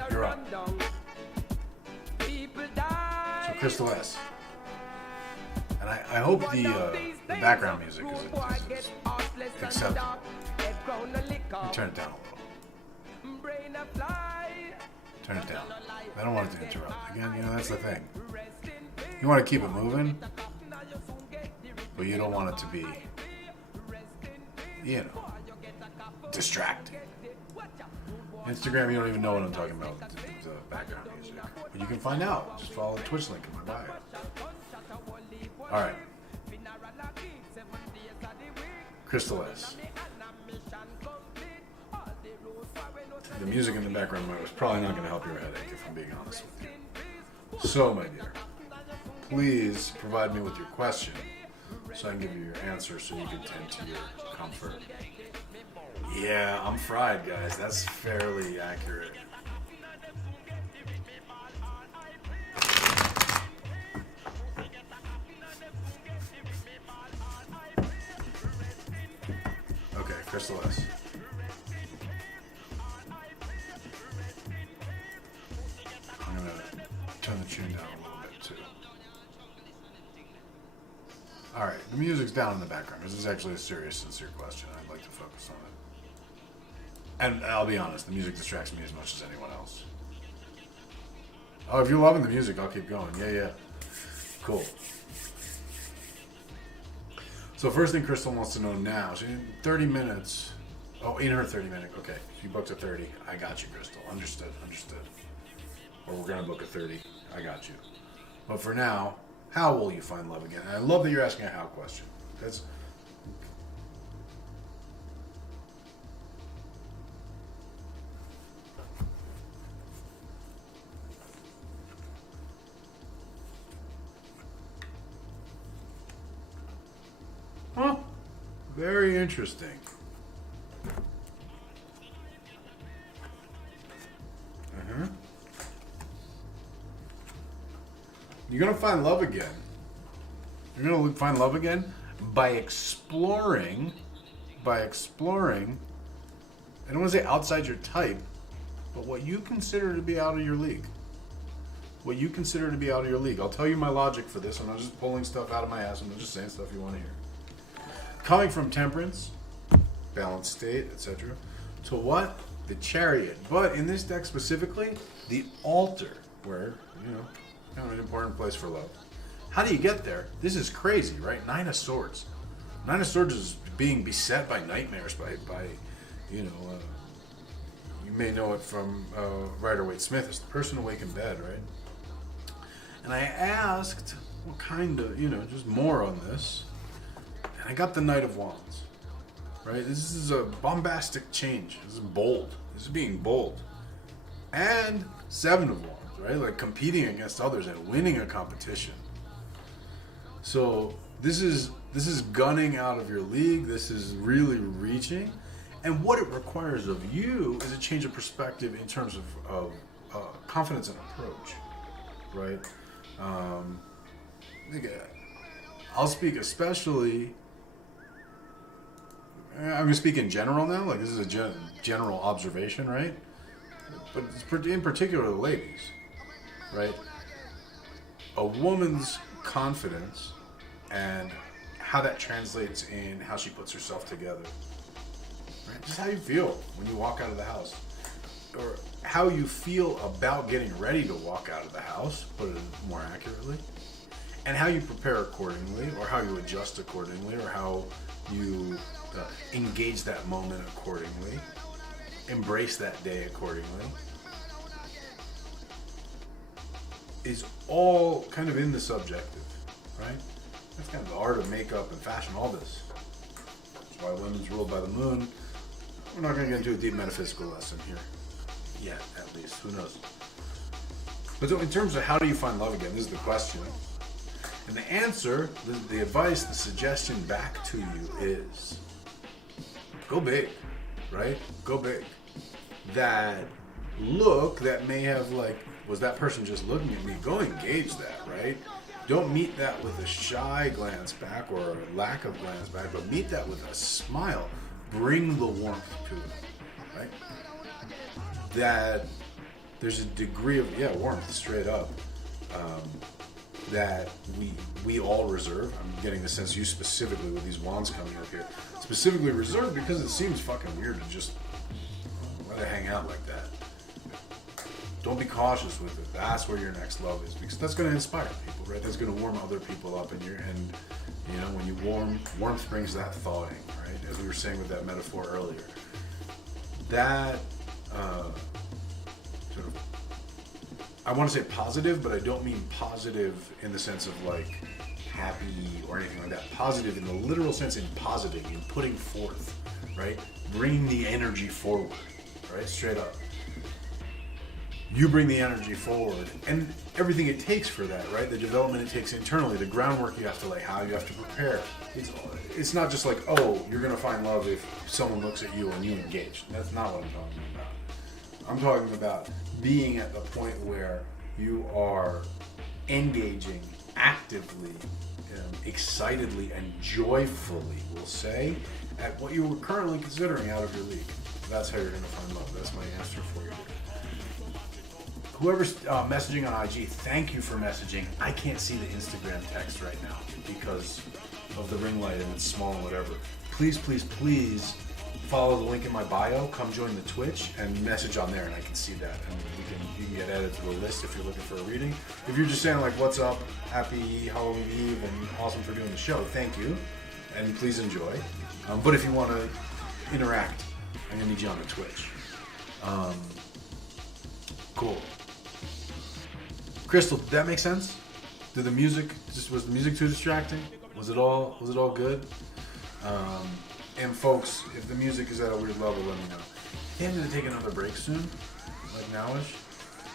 You're up. Crystal S. And I hope the background music is acceptable. Turn it down a little. Turn it down. I don't want it to interrupt. Again, that's the thing. You want to keep it moving, but you don't want it to be, distracting. Instagram, you don't even know what I'm talking about, the background music. But you can find out. Just follow the Twitch link in my bio. Alright. Crystal S. The music in the background was probably not going to help your headache, if I'm being honest with you. So, my dear, please provide me with your question so I can give you your answer so you can tend to your comfort. Yeah, I'm fried, guys. That's fairly accurate. Okay, Crystal S. I'm going to turn the tune down a little bit, too. Alright, the music's down in the background. This is actually a serious, sincere question. I'd like to focus on it. And I'll be honest, the music distracts me as much as anyone else. Oh, if you're loving the music, I'll keep going. Yeah. Cool. So first thing Crystal wants to know now, she in 30 minutes. Oh, in her 30 minute. Okay, she booked a 30. I got you, Crystal. Understood. Or we're going to book a 30. I got you. But for now, how will you find love again? And I love that you're asking a how question. That's... Huh? Very interesting. You're going to find love again. You're going to find love again by exploring, I don't want to say outside your type, but what you consider to be out of your league. I'll tell you my logic for this. I'm not just pulling stuff out of my ass. I'm not just saying stuff you want to hear. Coming from temperance, balanced state, etc., to what? The chariot. But in this deck specifically, the altar, where, kind of an important place for love. How do you get there? This is crazy, right? 9 of Swords. 9 of Swords is being beset by nightmares, by you may know it from Rider-Waite Smith. It's the person awake in bed, right? And I asked what kind of, just more on this. And I got the Knight of Wands, right? This is a bombastic change. This is bold. This is being bold. And 7 of Wands, right? Like competing against others and winning a competition. So this is gunning out of your league. This is really reaching. And what it requires of you is a change of perspective in terms of confidence and approach, right? I'll speak especially... I'm going to speak in general now. Like, this is a general observation, right? But it's in particular the ladies, right? A woman's confidence and how that translates in how she puts herself together. Right? Just how you feel when you walk out of the house. Or how you feel about getting ready to walk out of the house, put it more accurately. And how you prepare accordingly, or how you adjust accordingly, or how you engage that moment accordingly. Embrace that day accordingly. Is all kind of in the subjective, right? That's kind of the art of makeup and fashion, all this. That's why women's ruled by the moon. We're not going to get into a deep metaphysical lesson here. Yet, at least. Who knows? But so in terms of how do you find love again, this is the question. And the answer, the advice, the suggestion back to you is go big, right? Go big. That look that may have was that person just looking at me? Go engage that, right? Don't meet that with a shy glance back or a lack of glance back, but meet that with a smile. Bring the warmth to it, right? That there's a degree of, warmth, straight up. that we all reserve. I'm getting the sense you specifically with these wands coming up here, specifically reserved because it seems fucking weird to just let it hang out like that. Don't be cautious with it. That's where your next love is, because that's going to inspire people, right? That's going to warm other people up, and you know, when you warmth brings that thawing, right? As we were saying with that metaphor earlier, that sort of, I want to say positive, but I don't mean positive in the sense of like happy or anything like that. Positive in the literal sense, in positing, in putting forth, right? Bringing the energy forward, right? Straight up. You bring the energy forward and everything it takes for that, right? The development it takes internally, the groundwork you have to lay, how you have to prepare. It's not just like, oh, you're going to find love if someone looks at you and you engage. That's not what I'm talking about. I'm talking about being at the point where you are engaging actively, excitedly, and joyfully, we'll say, at what you were currently considering out of your league. That's how you're going to find love. That's my answer for you. Whoever's messaging on IG, thank you for messaging. I can't see the Instagram text right now because of the ring light and it's small and whatever. Please, please, please follow the link in my bio. Come join the Twitch and message on there, and I can see that. And you can get added to the list if you're looking for a reading. If you're just saying like, "What's up? Happy Halloween Eve and awesome for doing the show," thank you, and please enjoy. But if you want to interact, I'm gonna need you on the Twitch. Cool. Crystal, did that make sense? Did the music was the music too distracting? Was it all good? And folks, if the music is at a weird level, let me know. Hey, I'm gonna take another break soon, like nowish.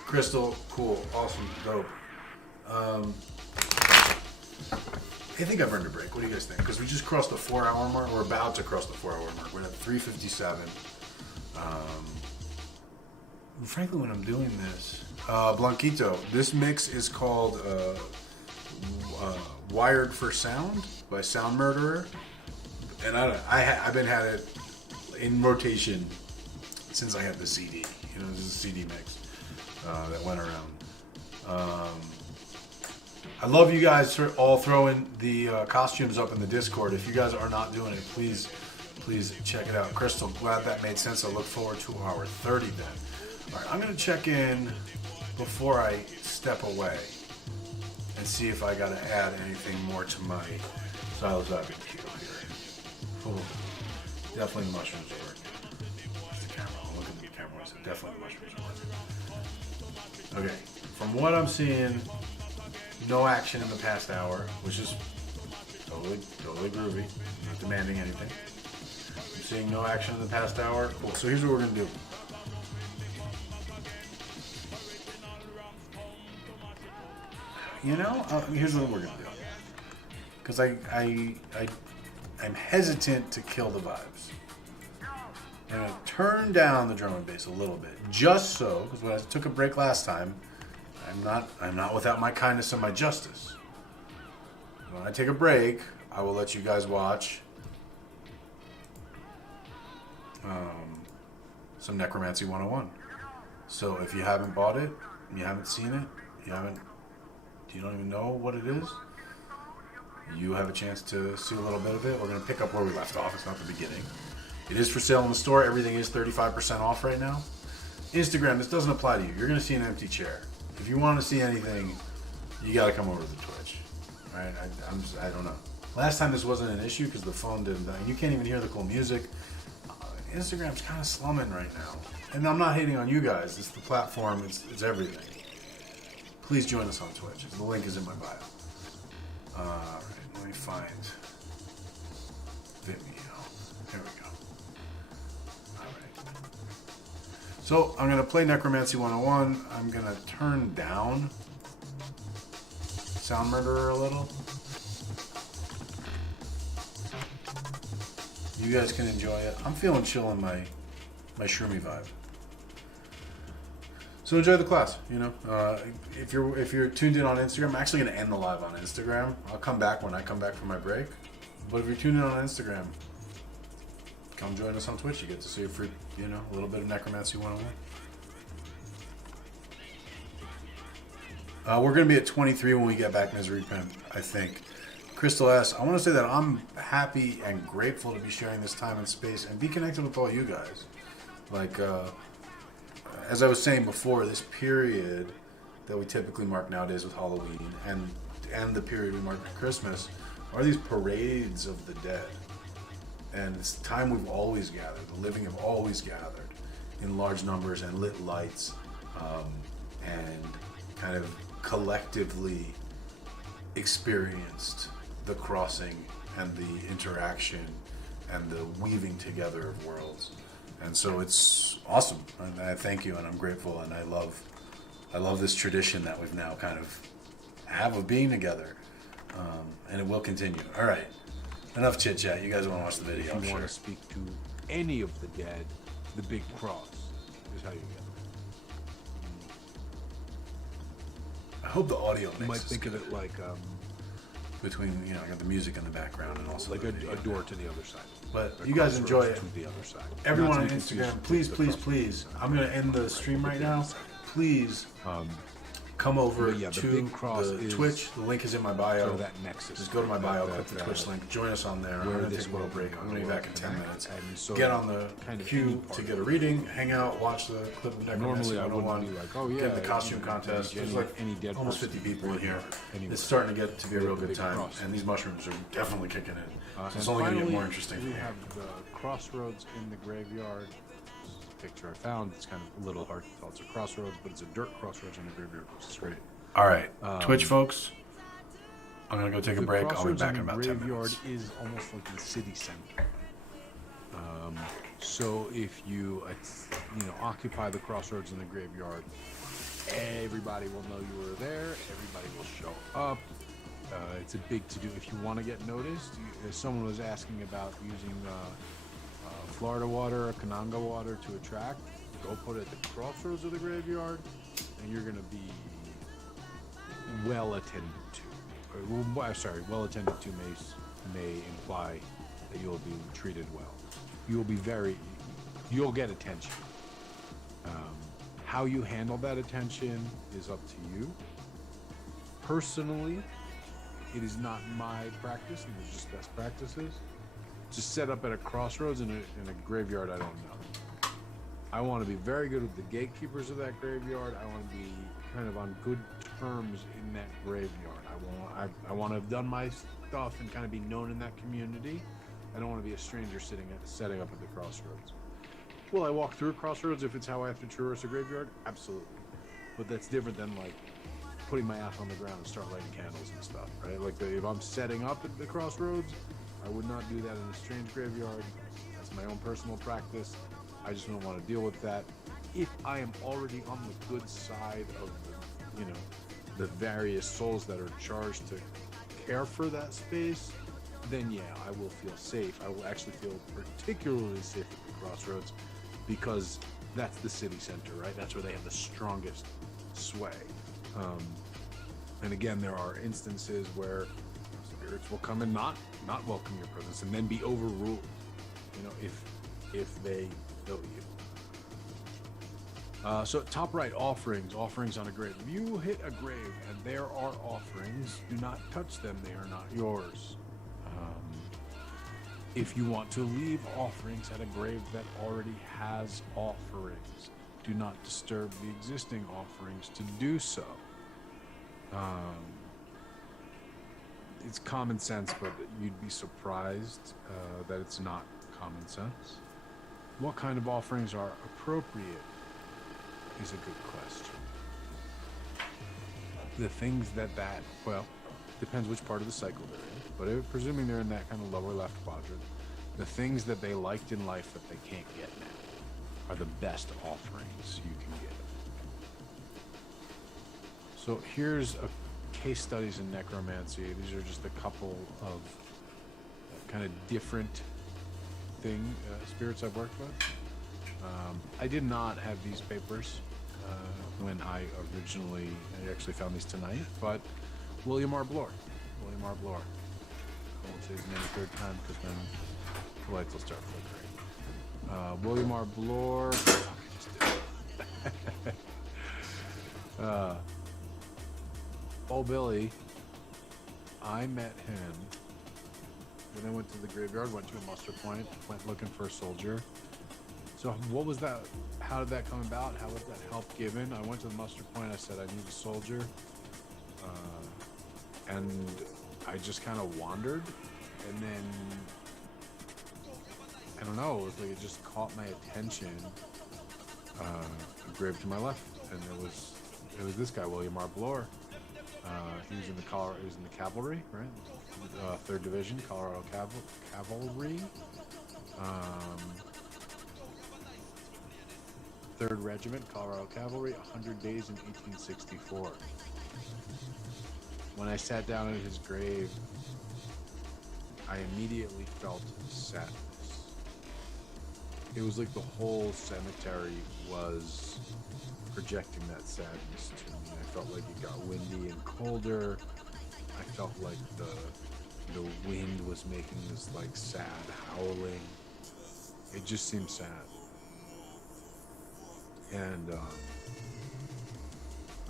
Crystal, cool, awesome, dope. I think I've earned a break. What do you guys think? Because we just crossed the 4-hour mark. We're about to cross the 4-hour mark. We're at 3:57. Frankly, when I'm doing this, Blanquito, this mix is called "Wired for Sound" by Sound Murderer, and I've been had it in rotation since I had the CD. You know, this is a CD mix that went around. I love you guys all throwing the costumes up in the Discord. If you guys are not doing it, please check it out. Crystal, glad that made sense. I look forward to hour 30 then. All right, I'm going to check in before I step away and see if I got to add anything more to my psilocybin queue here. Cool. Definitely the mushrooms are working. That's the camera. I'll look at the camera. I said definitely the mushrooms are working. Okay, from what I'm seeing, no action in the past hour, which is totally groovy. Not demanding anything. I'm seeing no action in the past hour. Cool. So here's what we're going to do. You know, here's what we're gonna do. Because I'm hesitant to kill the vibes. I'm gonna turn down the drum and bass a little bit, just so. Because when I took a break last time, I'm not without my kindness and my justice. When I take a break, I will let you guys watch some Necromancy 101. So if you haven't bought it, you haven't seen it, you don't even know what it is, you have a chance to see a little bit of it. We're going to pick up where we left off. It's not the beginning. It is for sale in the store. Everything is 35% off right now. Instagram, this doesn't apply to you. You're going to see an empty chair. If you want to see anything, you got to come over to the Twitch. Right? I don't know. Last time this wasn't an issue because the phone didn't. You can't even hear the cool music. Instagram's kind of slumming right now. And I'm not hating on you guys. It's the platform. It's everything. Please join us on Twitch. The link is in my bio. Alright, let me find Vimeo. There we go. Alright. So, I'm going to play Necromancy 101. I'm going to turn down Sound Murderer a little. You guys can enjoy it. I'm feeling chill in my shroomy vibe. So enjoy the class, you know. If you're tuned in on Instagram, I'm actually going to end the live on Instagram. I'll come back when I come back from my break. But if you're tuned in on Instagram, come join us on Twitch. You get to see a free, you know, a little bit of Necromancy 101. We're going to be at 23 when we get back, Misery Pimp, I think. Crystal S., I want to say that I'm happy and grateful to be sharing this time and space and be connected with all you guys. Like, as I was saying before, this period that we typically mark nowadays with Halloween and the period we mark at Christmas are these parades of the dead. And it's the time we've always gathered, the living have always gathered in large numbers and lit lights, and kind of collectively experienced the crossing and the interaction and the weaving together of worlds. And so it's awesome, and I thank you, and I'm grateful, and I love this tradition that we've now kind of have of being together, and it will continue. All right, enough chit chat. You guys want to watch the video? If you want to speak to any of the dead, the big cross is how you get it. I hope the audio You makes might this think good. of it like between, I got the music in the background and also like the a video. door to the other side. But A you guys enjoy crossroads it. to the other side. Everyone Not on to be confused Instagram, with please, the please, crossroads. please. I'm going to end the stream right now. Please come over But yeah, the to big cross the is Twitch. The link is in my bio. sort of that nexus. Just go to my bio, click the that- Twitch link, join us on there. I'm where going to this take a little will break. I'm going to be back in 10 connect. minutes. And so Get on the kind of any queue part to of get a it. reading, hang out, watch the clip of Necromancy Normally I 101. wouldn't be like, oh yeah, Get in the costume you know, contest. There's any- like any dead almost person 50 people in here. anywhere. It's starting to get to be a real The good big time, cross. and these mushrooms are definitely kicking in. So it's And only going to get finally, more interesting. We from here. have the crossroads in the graveyard. This is a picture I found. It's kind of a little hard to tell. It's a crossroads, but it's a dirt crossroads in the graveyard, which is great. All right, Twitch folks. I'm gonna go take a The break. I'll be crossroads back in the about 10 graveyard minutes. is almost like the city center. So if you, occupy the crossroads in the graveyard, everybody will know you were there. Everybody will show up. It's a big to-do. If you want to get noticed, someone was asking about using Florida water or Kananga water to attract. Go put it at the crossroads of the graveyard, and you're going to be well attended to. Well attended to may imply that you'll be treated well. You'll get attention. How you handle that attention is up to you. Personally, it is not my practice, and it's just best practices. Just set up at a crossroads in a graveyard I don't know. I want to be very good with the gatekeepers of that graveyard. I want to be kind of on good terms in that graveyard. I want to have done my stuff and kind of be known in that community. I don't want to be a stranger setting up at the crossroads. Will I walk through a crossroads if it's how I have to traverse a graveyard? Absolutely. But that's different than like putting my ass on the ground and start lighting candles and stuff, right? Like if I'm setting up at the crossroads, I would not do that in a strange graveyard. That's my own personal practice. I just don't want to deal with that. If I am already on the good side of the various souls that are charged to care for that space, then yeah, I will feel safe. I will actually feel particularly safe at the crossroads because that's the city center, right? That's where they have the strongest sway. And again, there are instances where spirits will come and not welcome your presence and then be overruled, if they know you. So top right, offerings on a grave. If you hit a grave and there are offerings, do not touch them. They are not yours. If you want to leave offerings at a grave that already has offerings, do not disturb the existing offerings to do so. It's common sense, but you'd be surprised that it's not common sense. What kind of offerings are appropriate is a good question. The things depends which part of the cycle they're in, but presuming they're in that kind of lower left quadrant, the things that they liked in life that they can't get now are the best offerings you can give. So here's a case studies in necromancy. These are just a couple of kind of different spirits I've worked with. I did not have these papers when I actually found these tonight, but William R. Bloor. I won't say his name a third time because then the lights will start flickering. William R. Bloor. old Billy, I met him when I went to the graveyard, went to a muster point, went looking for a soldier. So what was that? How did that come about? How was that help given? I went to the muster point. I said, I need a soldier. And I just kind of wandered. And then, I don't know, it was like it just caught my attention. A grave to my left. And it was this guy, William R. Bloor. He was in the cavalry, right? 3rd Division, Colorado Cavalry. 3rd Regiment, Colorado Cavalry, 100 days in 1864. When I sat down at his grave, I immediately felt sadness. It was like the whole cemetery was projecting that sadness to me. I felt like it got windy and colder. I felt like the wind was making this like sad howling. It just seemed sad. And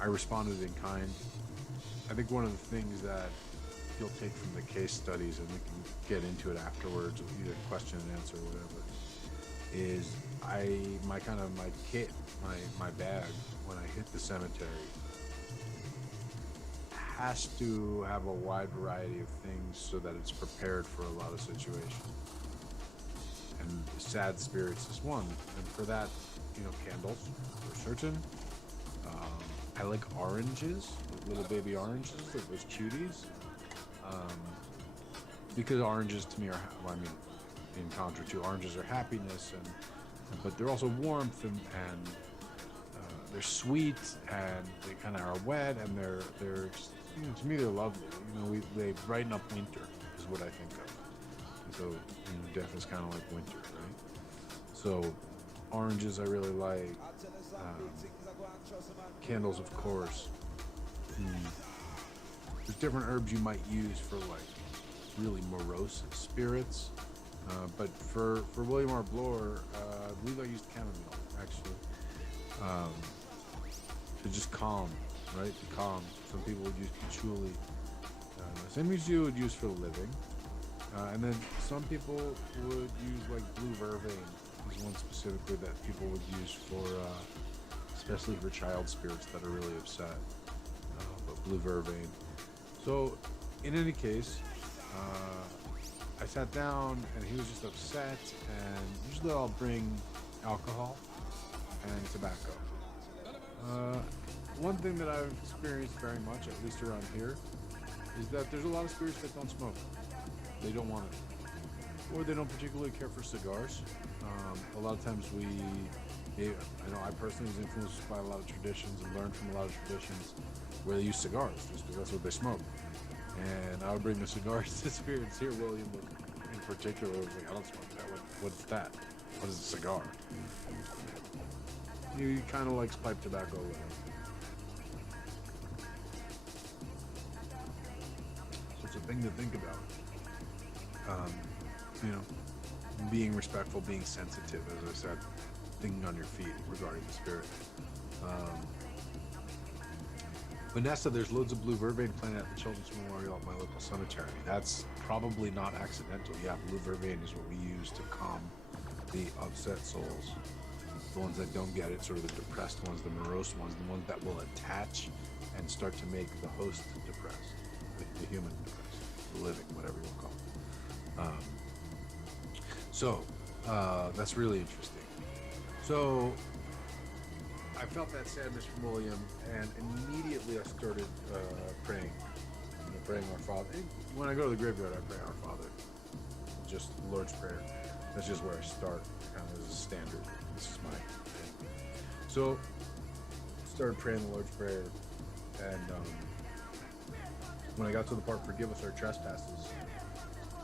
I responded in kind. I think one of the things that you'll take from the case studies, and we can get into it afterwards, either question and answer or whatever, is my bag when I hit the cemetery has to have a wide variety of things so that it's prepared for a lot of situations. And sad spirits is one. And for that, candles for certain. I like oranges, like little baby oranges, like those cuties. Because oranges to me are, in contra to oranges are happiness, but they're also warmth and they're sweet and they kind of are wet and they're to me they're lovely. They brighten up winter is what I think of. And so death is kind of like winter, right? So oranges I really like. Candles, of course. There's different herbs you might use for like really morose spirits. But for William R. Bloor, I believe I used chamomile, actually. To just calm, right? To calm. Some people would use patchouli. Some you would use for the living. And then some people would use like blue vervain. Is one specifically that people would use for, especially for child spirits that are really upset. But blue vervain. So, in any case, I sat down and he was just upset, and usually I'll bring alcohol and tobacco. One thing that I've experienced very much, at least around here, is that there's a lot of spirits that don't smoke. They don't want it. Or they don't particularly care for cigars. A lot of times I know I personally was influenced by a lot of traditions and learned from a lot of traditions where they use cigars, just because that's what they smoke. And I would bring the cigars to spirits here. William in particular was like, I don't smoke that. What's that? What is a cigar? He kind of likes pipe tobacco with him. So it's a thing to think about. Being respectful, being sensitive, as I said, thinking on your feet regarding the spirit. Vanessa, there's loads of blue vervain planted at the Children's Memorial at my local cemetery. That's probably not accidental. Yeah, blue vervain is what we use to calm the upset souls. The ones that don't get it, sort of the depressed ones, the morose ones, the ones that will attach and start to make the host depressed, the human depressed, the living, whatever you want to call it. So that's really interesting. So I felt that sadness from William, and immediately I started praying. Praying Our Father. When I go to the graveyard, I pray Our Father. Just the Lord's Prayer. That's just where I start, kind of as a standard. This is my thing. So, started praying the Lord's Prayer, and when I got to the part, forgive us our trespasses,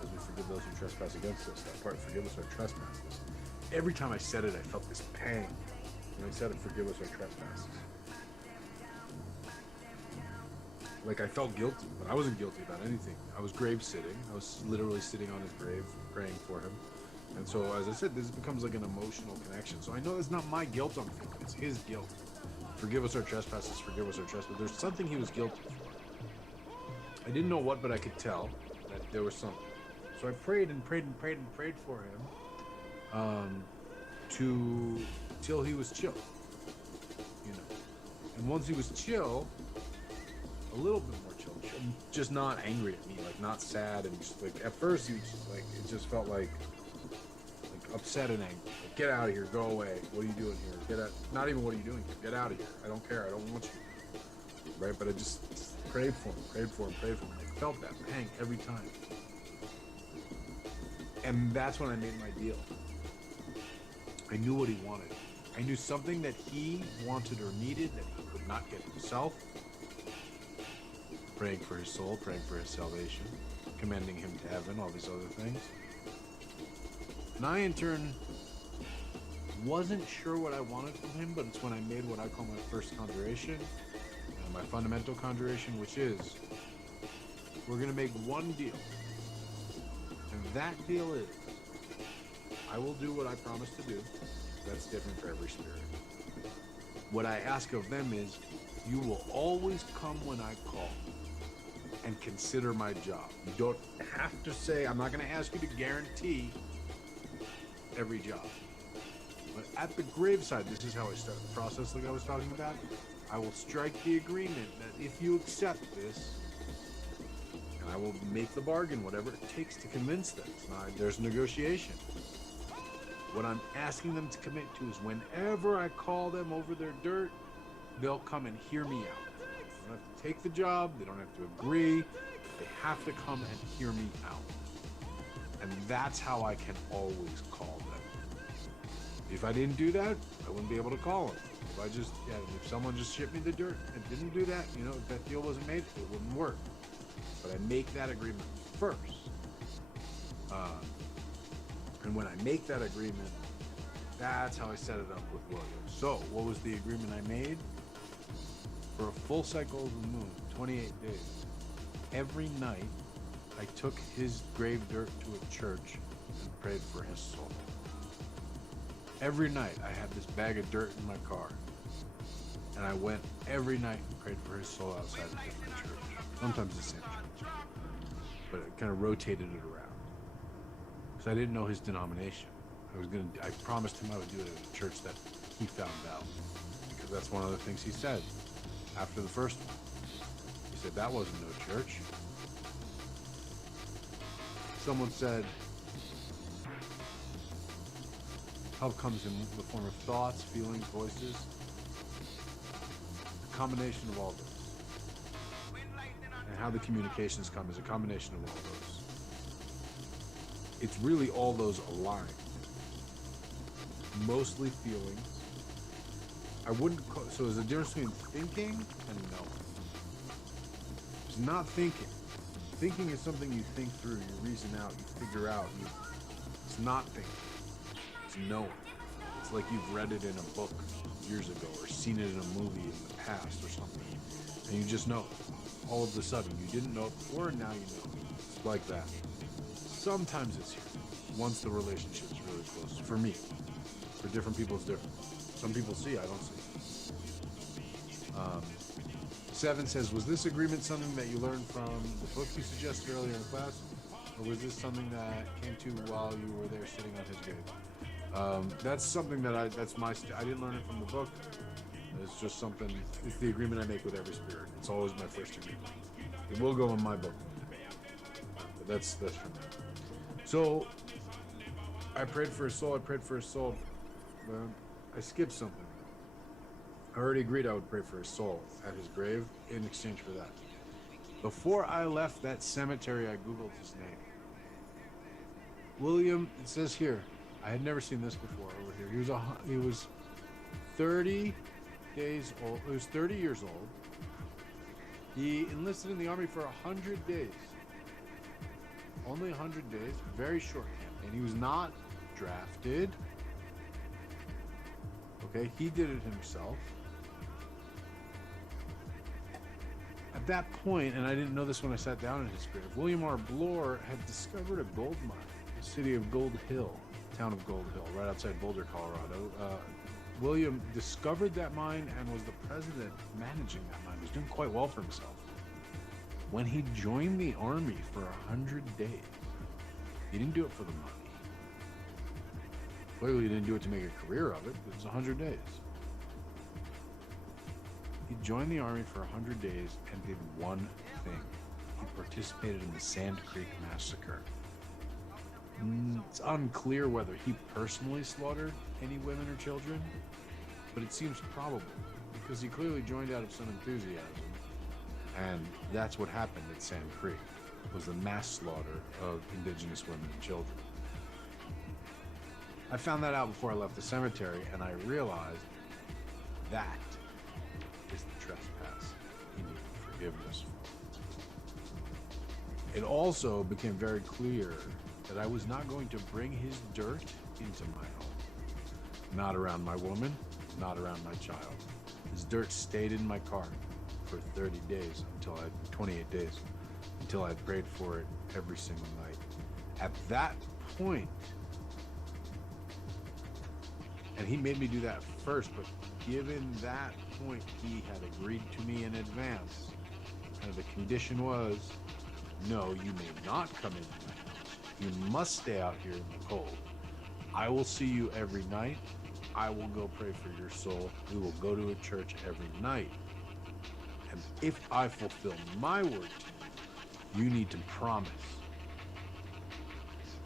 as we forgive those who trespass against us, that part, forgive us our trespasses. Every time I said it, I felt this pang. When I said it, forgive us our trespasses. Like, I felt guilty, but I wasn't guilty about anything. I was grave sitting. I was literally sitting on his grave, praying for him. And so, as I said, this becomes like an emotional connection. So I know it's not my guilt I'm feeling, it's his guilt. Forgive us our trespasses, forgive us our trespasses. There's something he was guilty for. I didn't know what, but I could tell that there was something. So I prayed and prayed and prayed and prayed for him, till he was chill, you know. And once he was chill, a little bit more chill, just not angry at me, like not sad, and just like at first he was just like, it just felt like upset and angry. Like, get out of here, go away. What are you doing here? Get out. Not even what are you doing here? Get out of here. I don't care. I don't want you. Right? But I just prayed for him, prayed for him, prayed for him. I felt that pang every time. And that's when I made my deal. I knew what he wanted. I knew something that he wanted or needed that he could not get himself. Praying for his soul, praying for his salvation, commending him to heaven, all these other things. And I, in turn, wasn't sure what I wanted from him, but it's when I made what I call my first conjuration, my fundamental conjuration, which is, we're going to make one deal. And that deal is, I will do what I promised to do. That's different for every spirit. What I ask of them is, you will always come when I call and consider my job. You don't have to say, I'm not going to ask you to guarantee every job. But at the graveside, this is how I start the process like I was talking about. I will strike the agreement that if you accept this, and I will make the bargain, whatever it takes to convince them. There's negotiation. What I'm asking them to commit to is whenever I call them over their dirt, they'll come and hear me out. They don't have to take the job. They don't have to agree. They have to come and hear me out. And that's how I can always call them. If I didn't do that, I wouldn't be able to call them. If someone just shipped me the dirt and didn't do that, if that deal wasn't made, it wouldn't work. But I make that agreement first. And when I make that agreement, that's how I set it up with William. So, what was the agreement I made? For a full cycle of the moon, 28 days, every night I took his grave dirt to a church and prayed for his soul. Every night I had this bag of dirt in my car, and I went every night and prayed for his soul outside a different church. Sometimes the same church, but it kind of rotated it around. Because I didn't know his denomination. I promised him I would do it at a church that he found out. Because that's one of the things he said after the first one. He said, that wasn't no church. Someone said, help comes in the form of thoughts, feelings, voices. A combination of all those. And how the communications come is a combination of all those. It's really all those aligned. Mostly feelings. So there's a difference between thinking and knowing. It's not thinking. Thinking is something you think through, you reason out, you figure out. It's not thinking. It's knowing. It's like you've read it in a book years ago or seen it in a movie in the past or something. And you just know. All of a sudden, you didn't know it before, and now you know. It's like that. Sometimes it's here. Once the relationship's really close. For me. For different people, it's different. Some people see, I don't see. 7 says, was this agreement something that you learned from the book you suggested earlier in class? Or was this something that came to while you were there sitting on his grave? That's something that I didn't learn it from the book. It's just something, it's the agreement I make with every spirit. It's always my first agreement. It will go in my book. But that's from me. So, I prayed for his soul, but I skipped something. I already agreed I would pray for his soul at his grave in exchange for that. Before I left that cemetery, I Googled his name. William, it says here, I had never seen this before over here. He was 30 days old. He was 30 years old. He enlisted in the army for 100 days. Only 100 days, very short campaign. He was not drafted. Okay, he did it himself. At that point, and I didn't know this when I sat down in his grave, William R. Bloor had discovered a gold mine, the city of Gold Hill, town of Gold Hill, right outside Boulder, Colorado. William discovered that mine and was the president managing that mine. He was doing quite well for himself. when he joined the army for 100 days, he didn't do it for the money. Clearly, he didn't do it to make a career of it. It was 100 days. He joined the army for 100 days and did one thing. He participated in the Sand Creek Massacre. It's unclear whether he personally slaughtered any women or children, but it seems probable because he clearly joined out of some enthusiasm. And that's what happened at Sand Creek, was the mass slaughter of indigenous women and children. I found that out before I left the cemetery, and I realized that is the trespass he needed forgiveness for. It also became very clear that I was not going to bring his dirt into my home. Not around my woman, not around my child. His dirt stayed in my car for 30 days, 28 days, until I prayed for it every single night. At that point, and he made me do that first, but given that point, he had agreed to me in advance. And the condition was, no, you may not come into my house. You must stay out here in the cold. I will see you every night. I will go pray for your soul. We will go to a church every night. And if I fulfill my word to you, you need to promise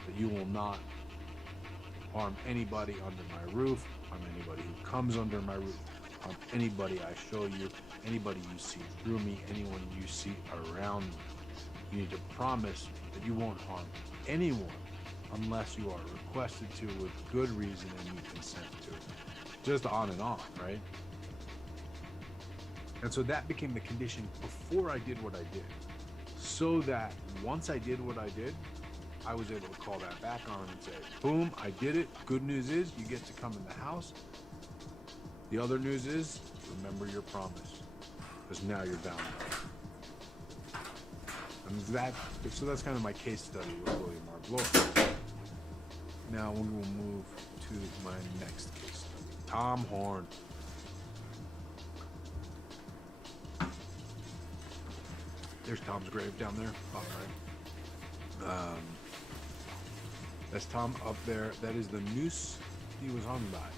that you will not harm anybody under my roof, harm anybody who comes under my roof, harm anybody I show you, anybody you see through me, anyone you see around me. You need to promise that you won't harm anyone unless you are requested to with good reason and you consent to it. Just on and on, right? And so that became the condition before I did what I did. So that once I did what I did, I was able to call that back on and say, boom, I did it. Good news is you get to come in the house. The other news is, remember your promise, because now you're bound by it. And so that's kind of my case study with William R. Bloor. Now we will move to my next case study. Tom Horn. There's Tom's grave down there. All right. That's Tom up there. That is the noose he was hung by.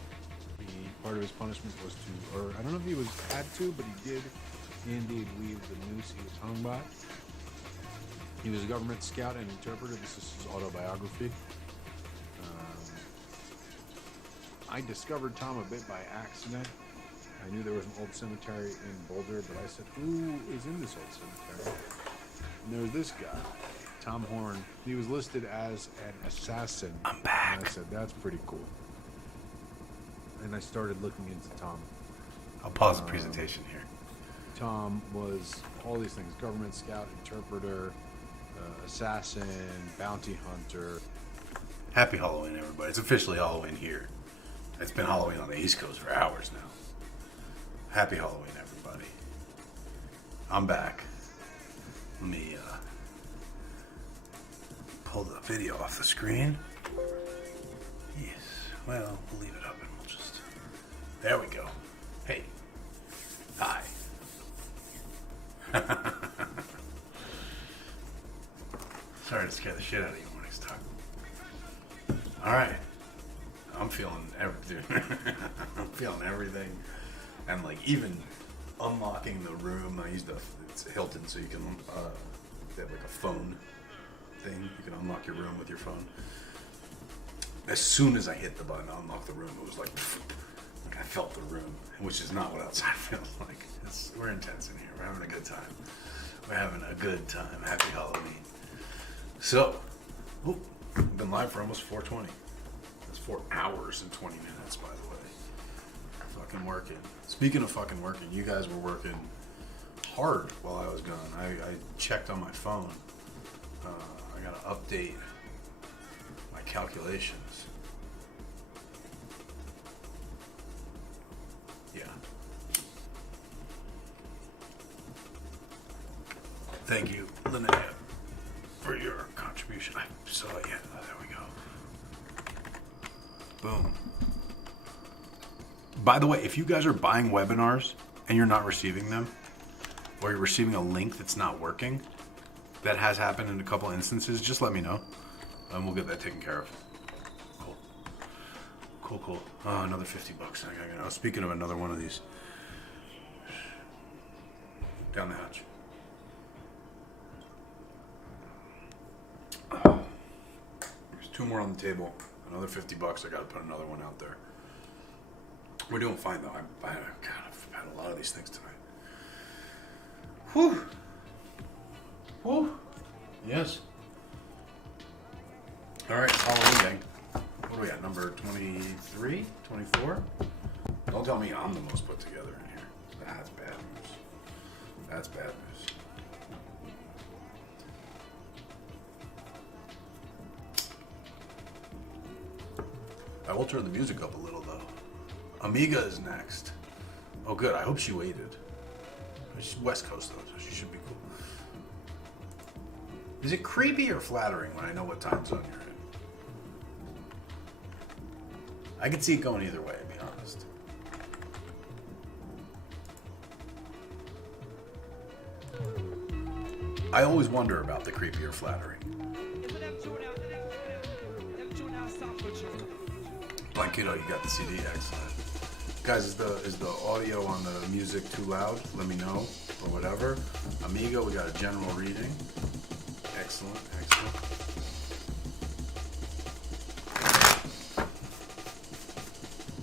Part of his punishment was to, or I don't know if he had to, but he did indeed weave the noose he was hung by. He was a government scout and interpreter. This is his autobiography. I discovered Tom a bit by accident. I knew there was an old cemetery in Boulder, but I said, who is in this old cemetery? And there was this guy, Tom Horn. He was listed as an assassin. I'm back. And I said, that's pretty cool. And I started looking into Tom. I'll pause the presentation here. Tom was all these things: government scout, interpreter, assassin, bounty hunter. Happy Halloween, everybody. It's officially Halloween here. It's been Halloween on the East Coast for hours now. Happy Halloween, everybody. I'm back. Let me pull the video off the screen. Yes. Well, we'll leave it up and we'll just... There we go. Hey. Hi. Sorry to scare the shit out of you next time. Alright. I'm feeling everything. I'm feeling everything. And like even unlocking the room, I used it's Hilton, so you can they have like a phone thing. You can unlock your room with your phone. As soon as I hit the button to unlock the room, it was like I felt the room, which is not what outside feels like. We're intense in here. We're having a good time. We're having a good time. Happy Halloween. So, we've been live for almost 4:20. That's 4 hours and 20 minutes, by the way. Fucking working. Speaking of fucking working, you guys were working hard while I was gone. I checked on my phone. I gotta update my calculations. Yeah. Thank you, Linnea, for your contribution. I saw it, yeah. Oh, there we go. Boom. By the way, if you guys are buying webinars and you're not receiving them, or you're receiving a link that's not working, that has happened in a couple instances, just let me know, and we'll get that taken care of. Cool. Oh, another $50. I was speaking of another one of these. Down the hatch. There's 2 more on the table. Another $50. I got to put another one out there. We're doing fine though. I've had a lot of these things tonight. Whew. Yes. All right, Halloween gang. What are we at? Number 23? 24? Don't tell me I'm the most put together in here. That's bad news. That's bad news. I will turn the music up a little though. Amiga is next. Oh good, I hope she waited. She's West Coast though, so she should be cool. Is it creepy or flattering when I know what time zone you're in? I could see it going either way, to be honest. I always wonder about the creepy or flattering. Blanquito, you got the CD, excellent. Guys, is the audio on the music too loud? Let me know, or whatever. Amiga, we got a general reading. Excellent.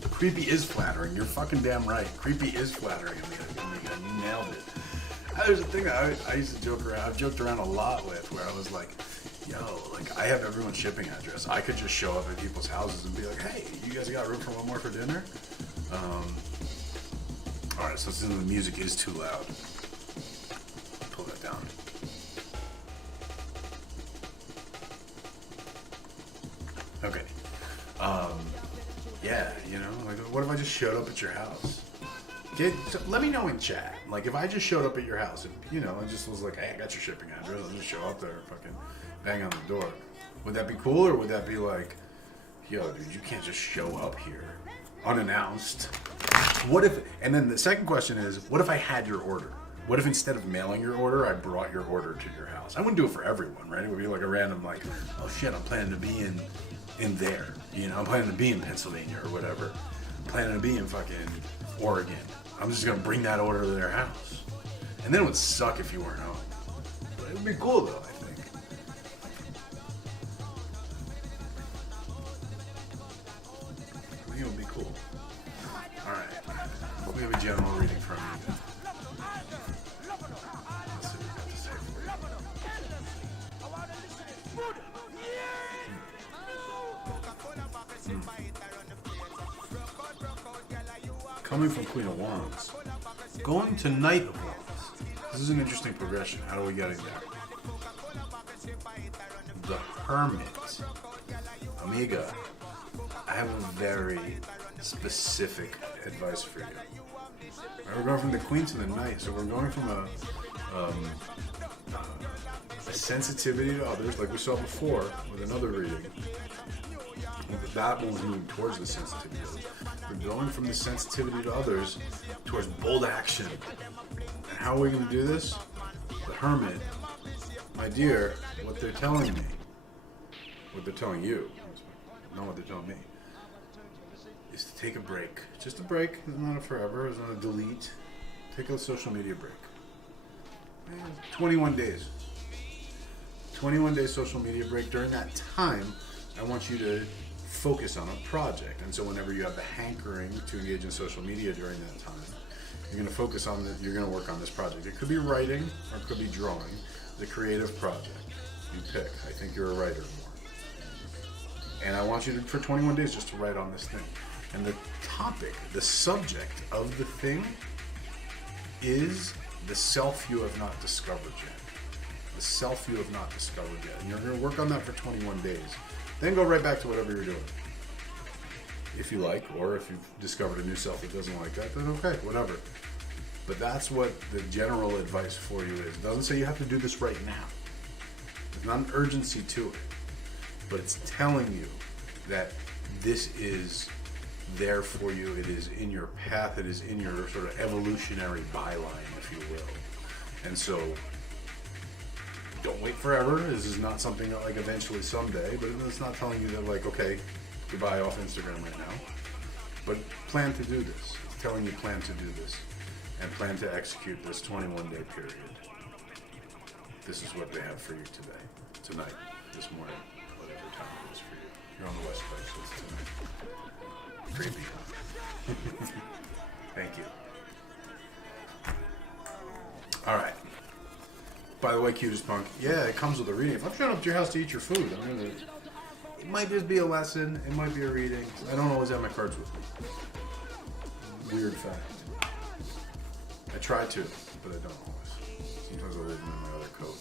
Creepy is flattering. You're fucking damn right. Creepy is flattering, Amiga. You nailed it. There's a thing I used to joke around. I've joked around a lot with, where I was like, yo, like I have everyone's shipping address. I could just show up at people's houses and be like, hey, you guys got room for one more for dinner? All right, so since the music is too loud, pull that down. Okay. Yeah, you know, like, what if I just showed up at your house? So let me know in chat. Like, if I just showed up at your house and, you know, I just was like, hey, I got your shipping address. I'll just show up there and fucking bang on the door. Would that be cool, or would that be like, yo, dude, you can't just show up here unannounced? What if, and then the second question is, what if I had your order? What if instead of mailing your order, I brought your order to your house? I wouldn't do it for everyone, right? It would be like a random, like, oh shit, I'm planning to be in there. You know, I'm planning to be in Pennsylvania or whatever. I'm planning to be in fucking Oregon. I'm just gonna bring that order to their house. And then it would suck if you weren't home. But it would be cool though, I think. I think it would be cool. Alright. We have a general reading from you. Let's see what we got to say for you. Coming from Queen of Wands, going to Knight of Wands. This is an interesting progression. How do we get in there? The Hermit. Amiga, I have a very specific advice for you. Right, we're going from the Queen to the Knight, so we're going from a sensitivity to others, like we saw before with another reading. That one was moving towards the sensitivity of others. We're going from the sensitivity to others towards bold action. And how are we going to do this? The Hermit, my dear, what they're telling me, what they're telling you, not what they're telling me, is to take a break. Just a break. It's not a forever. It's not a delete. Take a social media break. 21 days. 21 day social media break. During that time, I want you to focus on a project. And so whenever you have the hankering to engage in social media during that time, you're going to focus on that. You're going to work on this project. It could be writing or it could be drawing. The creative project. You pick. I think you're a writer more. And I want you to, for 21 days, just to write on this thing. And the topic, the subject of the thing is the self you have not discovered yet. The self you have not discovered yet. And you're going to work on that for 21 days. Then go right back to whatever you're doing. If you like, or if you've discovered a new self that doesn't like that, then okay, whatever. But that's what the general advice for you is. It doesn't say you have to do this right now. There's not an urgency to it. But it's telling you that this is there for you. It is in your path. It is in your sort of evolutionary byline, if you will. And so don't wait forever. This is not something that, like, eventually someday, but it's not telling you that, like, okay, goodbye off Instagram right now. But plan to do this. It's telling you plan to do this and plan to execute this 21-day period. This is what they have for you today, tonight, this morning, whatever time it is for you. You're on the West Coast, so it's tonight. Creepy, huh? Thank you. All right. By the way, cutest punk, yeah, it comes with a reading. If I'm showing up to your house to eat your food, it might just be a lesson. It might be a reading. I don't always have my cards with me. Weird fact. I try to, but I don't always. Sometimes I leave them in my other coat,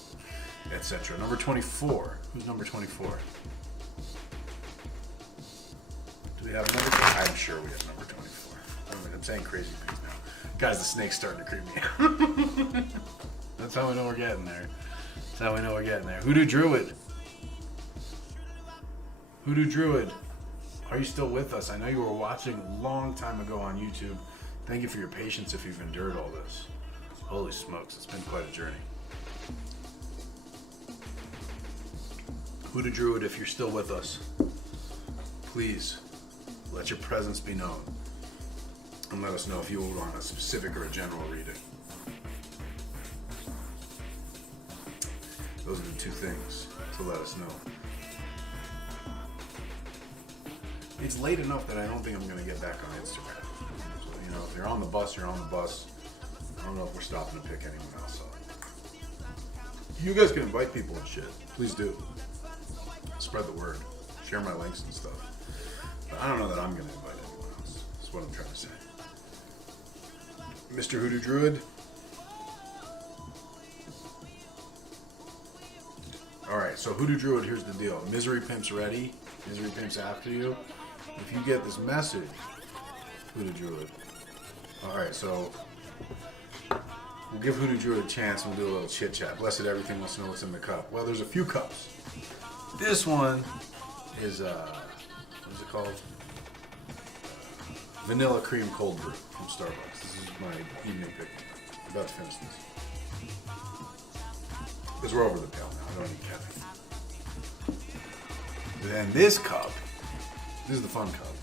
etc. Number 24. Who's number 24? Do we have number 24? I'm sure we have number 24. I'm saying crazy things now. Guys, the snake's starting to creep me out. That's how we know we're getting there. That's how we know we're getting there. Hoodoo Druid. Hoodoo Druid. Are you still with us? I know you were watching a long time ago on YouTube. Thank you for your patience if you've endured all this. Holy smokes, it's been quite a journey. Hoodoo Druid, if you're still with us, please let your presence be known. And let us know if you want a specific or a general reading. Those are the two things to let us know. It's late enough that I don't think I'm going to get back on Instagram. So, you know, if you're on the bus, you're on the bus. I don't know if we're stopping to pick anyone else up. You guys can invite people and shit. Please do. Spread the word. Share my links and stuff. But I don't know that I'm going to invite anyone else. That's what I'm trying to say. Mr. Hoodoo Druid. Alright, so Hoodoo Druid, here's the deal. Misery Pimp's ready. Misery Pimp's after you. If you get this message, Hoodoo Druid. Alright, so we'll give Hoodoo Druid a chance and we'll do a little chit chat. Blessed everything wants to know what's in the cup. Well, there's a few cups. This one is, what is it called? Vanilla Cream Cold Brew from Starbucks. This is my evening pick. I'm about to finish this. Because we're over the pill now. I don't need caffeine. Then this cup, this is the fun cup.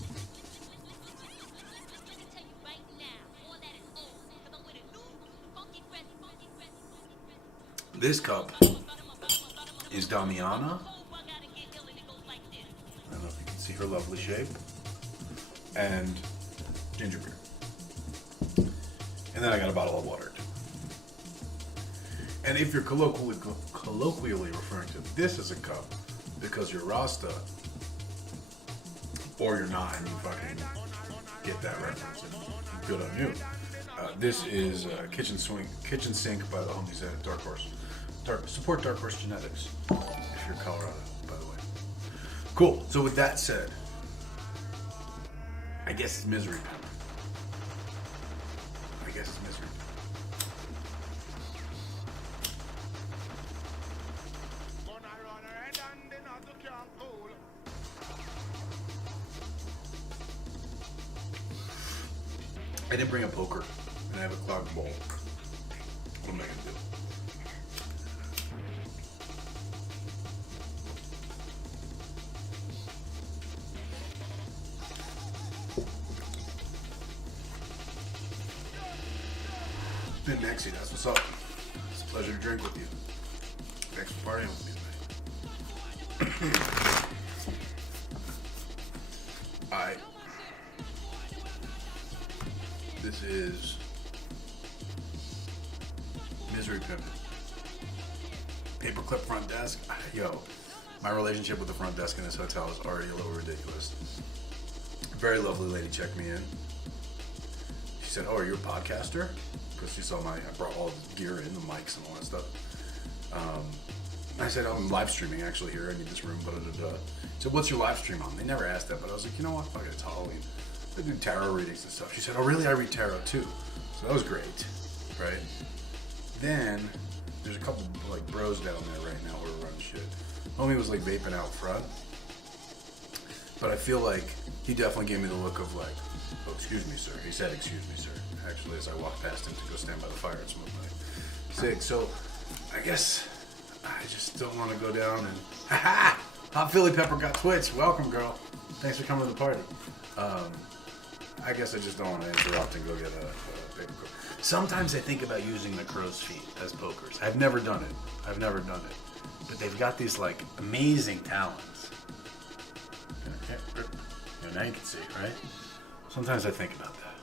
This cup is Damiana. I don't know if you can see her lovely shape. And ginger beer. And then I got a bottle of water. And if you're colloquially referring to this as a cup because you're Rasta, or you're not and you fucking get that reference, and good on you. This is Kitchen Sink by the homies at Dark Horse. Support Dark Horse Genetics if you're Colorado, by the way. Cool. So with that said, I guess it's Misery Pimp. I guess it's Misery Pimp. I didn't bring a poker, and I have a clogged bowl. What am I gonna do? Been Nexie, that's what's up. It's a pleasure to drink with you. Thanks for partying with me tonight. Alright. This is Misery Pimp. Paperclip front desk. Yo, my relationship with the front desk in this hotel is already a little ridiculous. Very lovely lady checked me in. She said, "Oh, are you a podcaster?" Because she saw I brought all the gear in, the mics and all that stuff. I said, "Oh, I'm live streaming actually here. I need this room, blah, blah, blah." She said, "What's your live stream on?" They never asked that, but I was like, you know what? Fuck it, it's Halloween. I do tarot readings and stuff. She said, "Oh, really? I read tarot too." So that was great, right? Then there's a couple like bros down there right now who are running shit. Homie was like vaping out front, but I feel like he definitely gave me the look of like, "Oh, excuse me, sir." He said, "Excuse me, sir." Actually, as I walked past him to go stand by the fire and smoke my cig. So I guess I just don't want to go down and... Ha-ha! Hot Philly Pepper got Twitch. Welcome, girl. Thanks for coming to the party. I guess I just don't want to interrupt and go get a paper crow. Sometimes I think about using the crow's feet as pokers. I've never done it. But they've got these, like, amazing talons. Now you can see, right? Sometimes I think about that.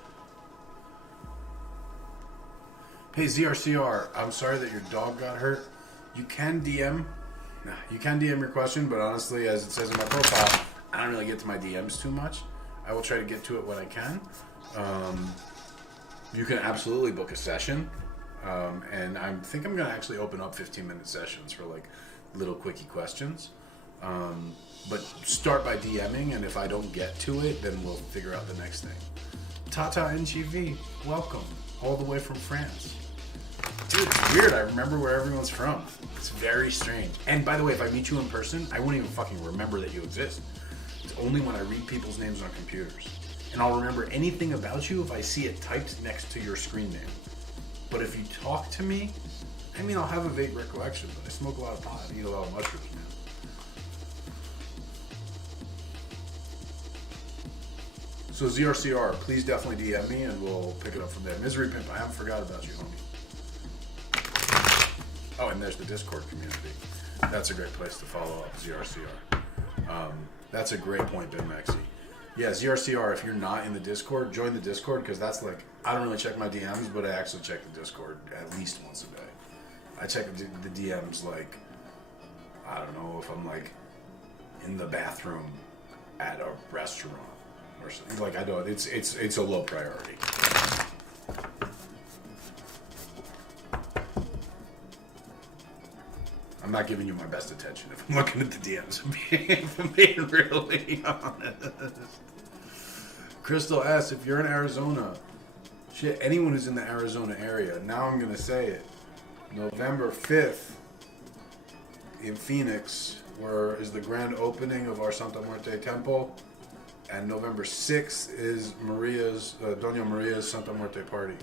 Hey, ZRCR, I'm sorry that your dog got hurt. You can DM your question, but honestly, as it says in my profile, I don't really get to my DMs too much. I will try to get to it when I can. You can absolutely book a session. And I think I'm going to actually open up 15-minute sessions for, like, little quickie questions. But start by DMing, and if I don't get to it, then we'll figure out the next thing. Tata NGV, welcome. All the way from France. Dude, it's weird. I remember where everyone's from. It's very strange. And by the way, if I meet you in person, I won't even fucking remember that you exist. It's only when I read people's names on computers. And I'll remember anything about you if I see it typed next to your screen name. But if you talk to me, I mean, I'll have a vague recollection, but I smoke a lot of pot and eat a lot of mushrooms, man. So ZRCR, please definitely DM me and we'll pick it up from there. Misery Pimp, I haven't forgot about you, homie. Oh, and there's the Discord community. That's a great place to follow up, ZRCR. That's a great point, Ben Maxey. Yeah, ZRCR, if you're not in the Discord, join the Discord, because that's like, I don't really check my DMs, but I actually check the Discord at least once a day. I check the DMs like, I don't know, if I'm like in the bathroom at a restaurant or something. Like, I don't, it's a low priority. I'm not giving you my best attention if I'm looking at the DMs. If I'm being really honest. Crystal asks, if you're in Arizona, shit, anyone who's in the Arizona area, now I'm going to say it. November 5th in Phoenix, where is the grand opening of our Santa Muerte temple. And November 6th is Doña Maria's Santa Muerte party.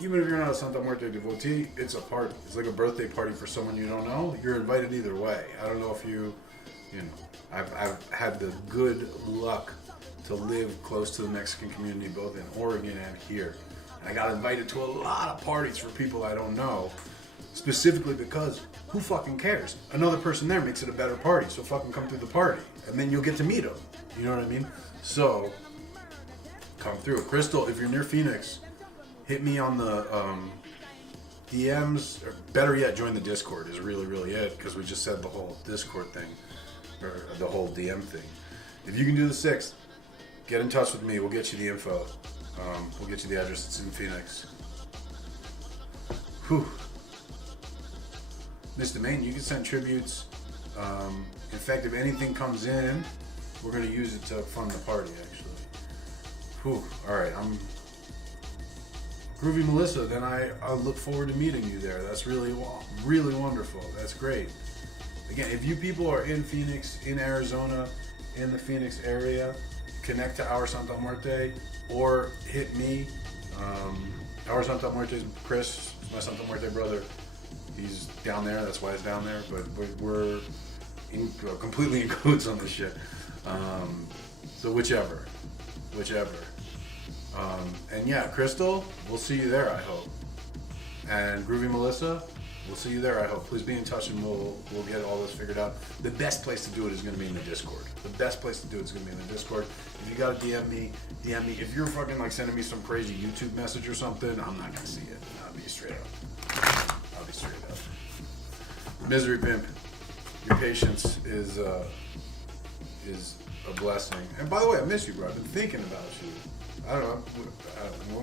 Even if you're not a Santa Muerte devotee, it's a party. It's like a birthday party for someone you don't know. You're invited either way. I don't know if you know, I've had the good luck to live close to the Mexican community, both in Oregon and here. And I got invited to a lot of parties for people I don't know, specifically because who fucking cares? Another person there makes it a better party, so fucking come through the party. And then you'll get to meet them. You know what I mean? So, come through. Crystal, if you're near Phoenix, hit me on the DMs, or better yet, join the Discord is really, really it, because we just said the whole Discord thing, or the whole DM thing. If you can do the 6th, get in touch with me. We'll get you the info. We'll get you the address. It's in Phoenix. Whew. Mr. Main, you can send tributes. In fact, if anything comes in, we're going to use it to fund the party, actually. Whew. All right, I'm... Groovy Melissa, then I look forward to meeting you there. That's really wonderful. That's great. Again, if you people are in Phoenix, in Arizona, in the Phoenix area, connect to Our Santa Muerte or hit me. Our Santa Muerte is Chris, my Santa Muerte brother. He's down there. That's why he's down there. But we're completely in cahoots on this shit. So whichever. And yeah, Crystal, we'll see you there, I hope. And Groovy Melissa, we'll see you there, I hope. Please be in touch and we'll get all this figured out. The best place to do it is going to be in the Discord. If you got to DM me. If you're fucking like sending me some crazy YouTube message or something, I'm not going to see it. I'll be straight up. Misery Pimp, your patience is a blessing. And by the way, I miss you, bro. I've been thinking about you. I don't know.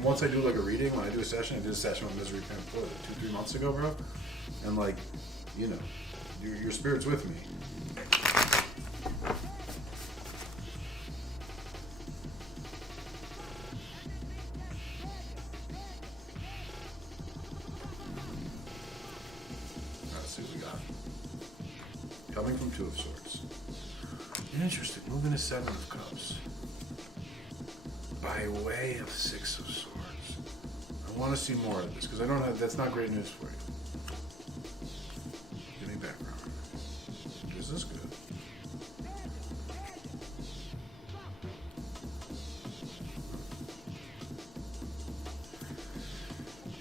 Once I do like a reading, when I do a session, I did a session with Misery Pimp, 2-3 months ago, bro. And like, you know, your spirit's with me. Let's see what we got. Coming from 2 of Swords. Interesting. Moving to 7 of Cups. By way of 6 of Swords. I want to see more of this because I don't have. That's not great news for you. This is good.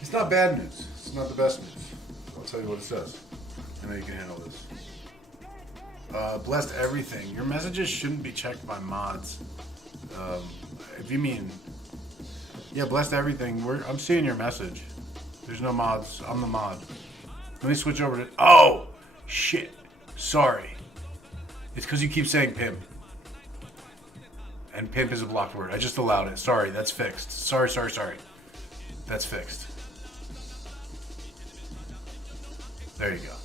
It's not bad news. It's not the best news. I'll tell you what it says. I know you can handle this. Blessed everything. Your messages shouldn't be checked by mods. If you mean, yeah, blessed everything. I'm seeing your message. There's no mods. I'm the mod. Let me switch over to. Oh, shit. Sorry. It's because you keep saying pimp. And pimp is a blocked word. I just allowed it. Sorry, that's fixed. Sorry. That's fixed. There you go.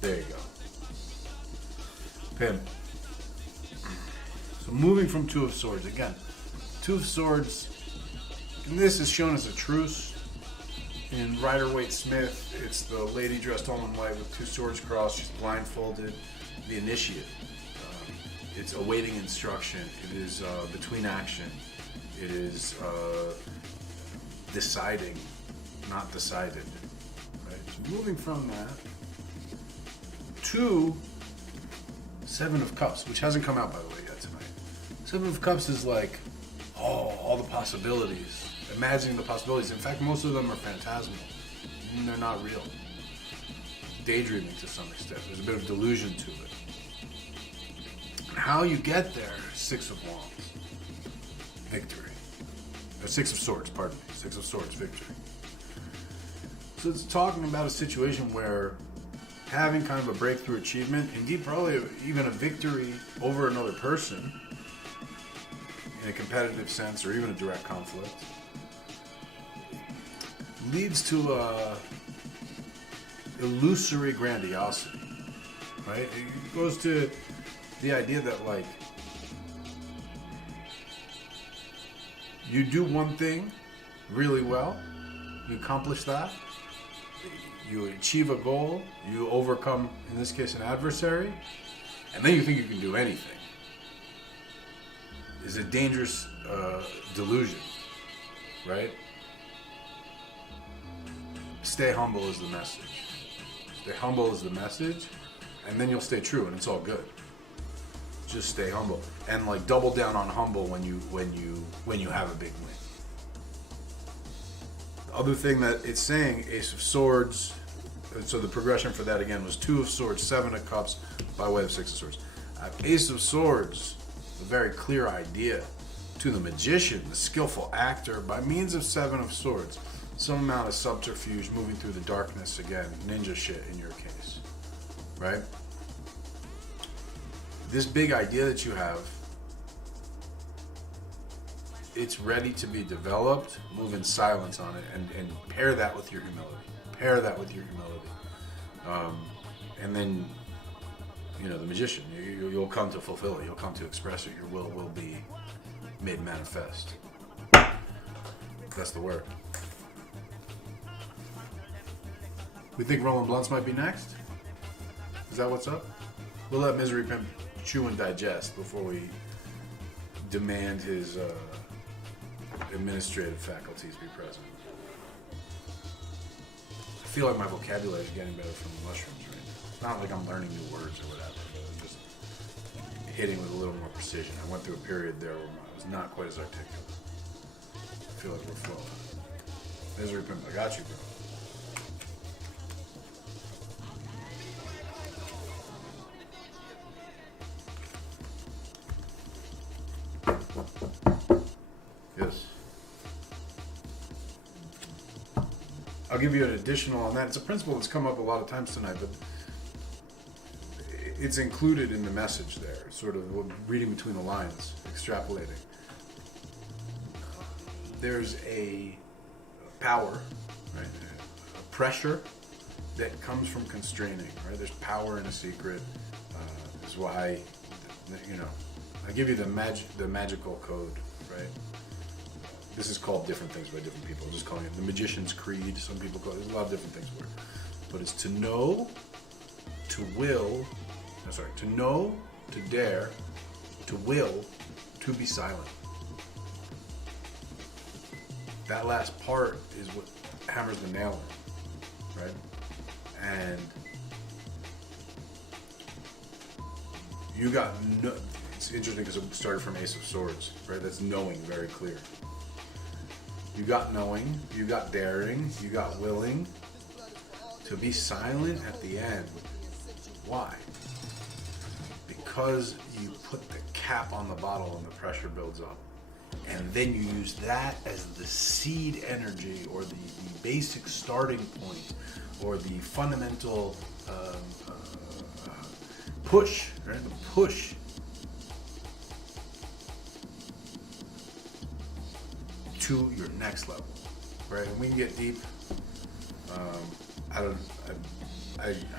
There you go. Pimp. So moving from Two of Swords. Again, Two of Swords. And this is shown as a truce. In Rider-Waite-Smith, it's the lady dressed all in white with two swords crossed. She's blindfolded. The initiate. It's awaiting instruction. It is between action. It is deciding, not decided. Right? So moving from that to Seven of Cups, which hasn't come out, by the way, yet tonight. Seven of Cups is like, all the possibilities. Imagining the possibilities. In fact, most of them are phantasmal. They're not real. Daydreaming to some extent. There's a bit of delusion to it. How you get there, Six of Wands. Victory. Or Six of Swords, pardon me. Six of Swords, victory. So it's talking about a situation where having kind of a breakthrough achievement, indeed probably even a victory over another person, in a competitive sense or even a direct conflict, leads to a illusory grandiosity, right? It goes to the idea that, like, you do one thing really well, you accomplish that, you achieve a goal, you overcome, in this case, an adversary, and then you think you can do anything. It's a dangerous delusion, right? Stay humble is the message. Stay humble is the message, and then you'll stay true, and it's all good. Just stay humble, and like double down on humble when you have a big win. The other thing that it's saying, Ace of Swords. So the progression for that again was Two of Swords, Seven of Cups, by way of Six of Swords. Ace of Swords, a very clear idea to the magician, the skillful actor, by means of Seven of Swords. Some amount of subterfuge, moving through the darkness again, ninja shit in your case, right? This big idea that you have, it's ready to be developed. Move in silence on it, and pair that with your humility. Pair that with your humility, and then, you know, the magician, you'll come to fulfill it. You'll come to express it. Your will be made manifest. That's the word. We think Roland Blunts might be next? Is that what's up? We'll let Misery Pimp chew and digest before we demand his administrative faculties be present. I feel like my vocabulary is getting better from the mushrooms right now. It's not like I'm learning new words or whatever, but I'm just hitting with a little more precision. I went through a period there where I was not quite as articulate. I feel like we're flowing. Misery Pimp, I got you, bro. Yes. I'll give you an additional on that. It's a principle that's come up a lot of times tonight, but it's included in the message there, sort of reading between the lines, extrapolating. There's a power, right? A pressure that comes from constraining, right? There's power in a secret. Is why, you know, I give you the magical code, right? This is called different things by different people. I'm just calling it the Magician's Creed. Some people call it. There's a lot of different things for it. But it's to know, to will, to know, to dare, to will, to be silent. That last part is what hammers the nail in, right? And you got no. It's interesting because it started from Ace of Swords, right? That's knowing, very clear. You got knowing, you got daring, you got willing. To be silent at the end. Why? Because you put the cap on the bottle and the pressure builds up. And then you use that as the seed energy or the basic starting point or the fundamental push, right? The push to your next level, right? And we can get deep. I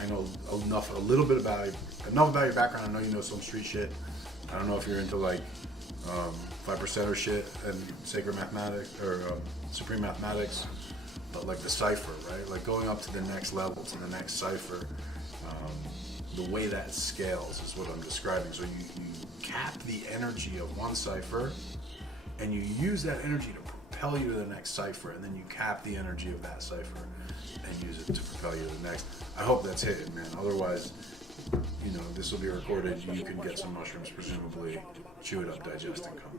know a little bit about your background. I know you know some street shit. I don't know if you're into like 5%er shit and sacred mathematics or supreme mathematics, but like the cipher, right? Like going up to the next level, to the next cipher. The way that scales is what I'm describing. So you cap the energy of one cipher, and you use that energy to propel you to the next cipher, and then you cap the energy of that cipher and use it to propel you to the next. I hope that's hitting, man. Otherwise, this will be recorded. You can get some mushrooms, presumably, chew it up, digest, and come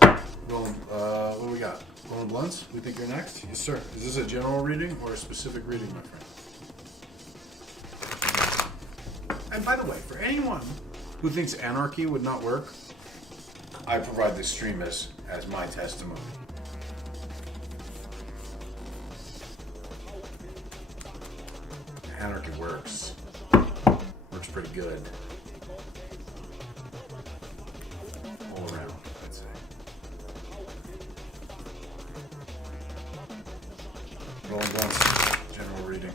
back. Rolling, what do we got? Rolling blunts? We think you're next? Yes, sir. Is this a general reading or a specific reading, my friend? And by the way, for anyone who thinks anarchy would not work, I provide this stream as my testimony. Anarchy works. Works pretty good. All around, I'd say. Rolling blunts, general reading.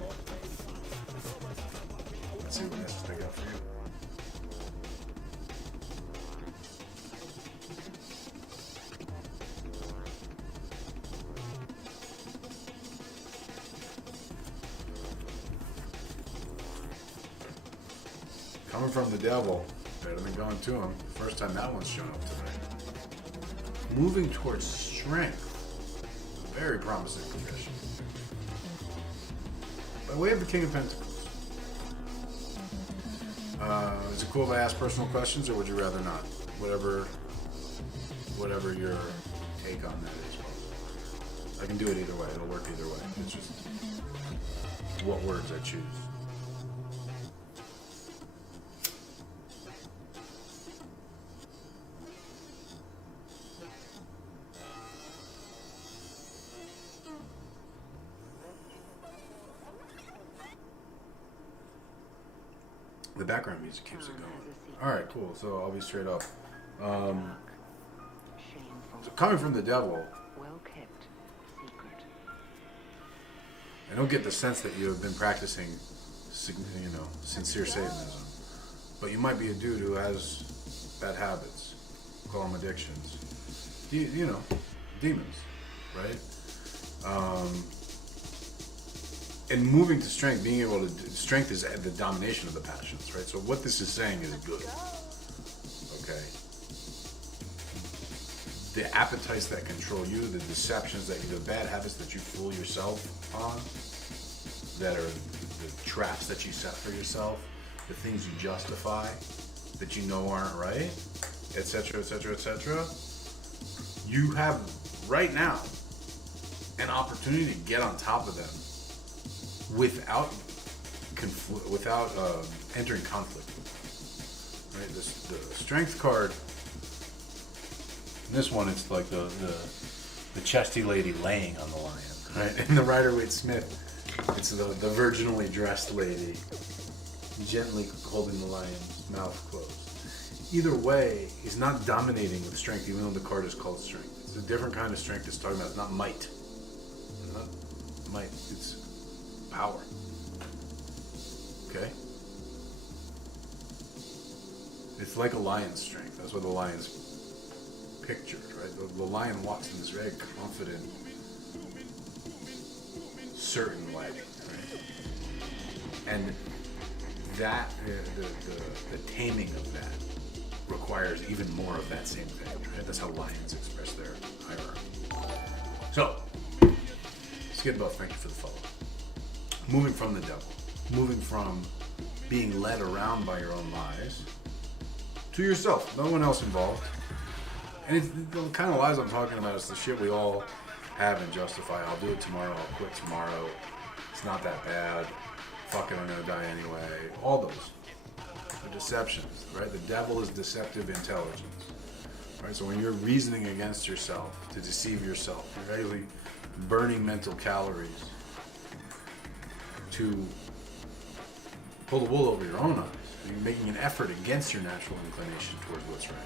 Let's see what message I got for you. Coming from the devil, better than going to him. First time that one's shown up tonight. Moving towards strength. Very promising progression. By way of the King of Pentacles. Is it cool if I ask personal questions, or would you rather not? Whatever your take on that is. I can do it either way. It'll work either way. It's just what words I choose. The background music keeps it going. All right, cool. So I'll be straight up. So coming from the devil, I don't get the sense that you have been practicing, sincere Satanism. But you might be a dude who has bad habits, call them addictions. Demons, right? And moving to strength, being able to strength is the domination of the passions, right? So what this is saying is good. Okay. The appetites that control you, the deceptions that you do, the bad habits that you fool yourself on, that are the traps that you set for yourself, the things you justify that you know aren't right, etc., etc., etc. You have right now an opportunity to get on top of them without entering conflict. Right? The strength card. In this one, it's like the chesty lady laying on the lion, right? In the Rider-Waite-Smith, it's the virginally dressed lady gently holding the lion's mouth closed. Either way, he's not dominating with strength, even though the card is called strength. It's a different kind of strength it's talking about. It's not might. It's not might. It's power. Okay? It's like a lion's strength. That's what the lion's pictured, right? The lion walks in this very confident, certain way, right? And that, the taming of that requires even more of that same thing, right? That's how lions express their hierarchy. So, Skid Buff, thank you for the follow. Moving from the devil, moving from being led around by your own lies to yourself, no one else involved. And it's the kind of lies I'm talking about is the shit we all have and justify. I'll do it tomorrow, I'll quit tomorrow, it's not that bad, fuck it, I'm gonna die anyway. All those are deceptions, right? The devil is deceptive intelligence. Right? So when you're reasoning against yourself to deceive yourself, you're really burning mental calories to pull the wool over your own eyes. You're making an effort against your natural inclination towards what's right,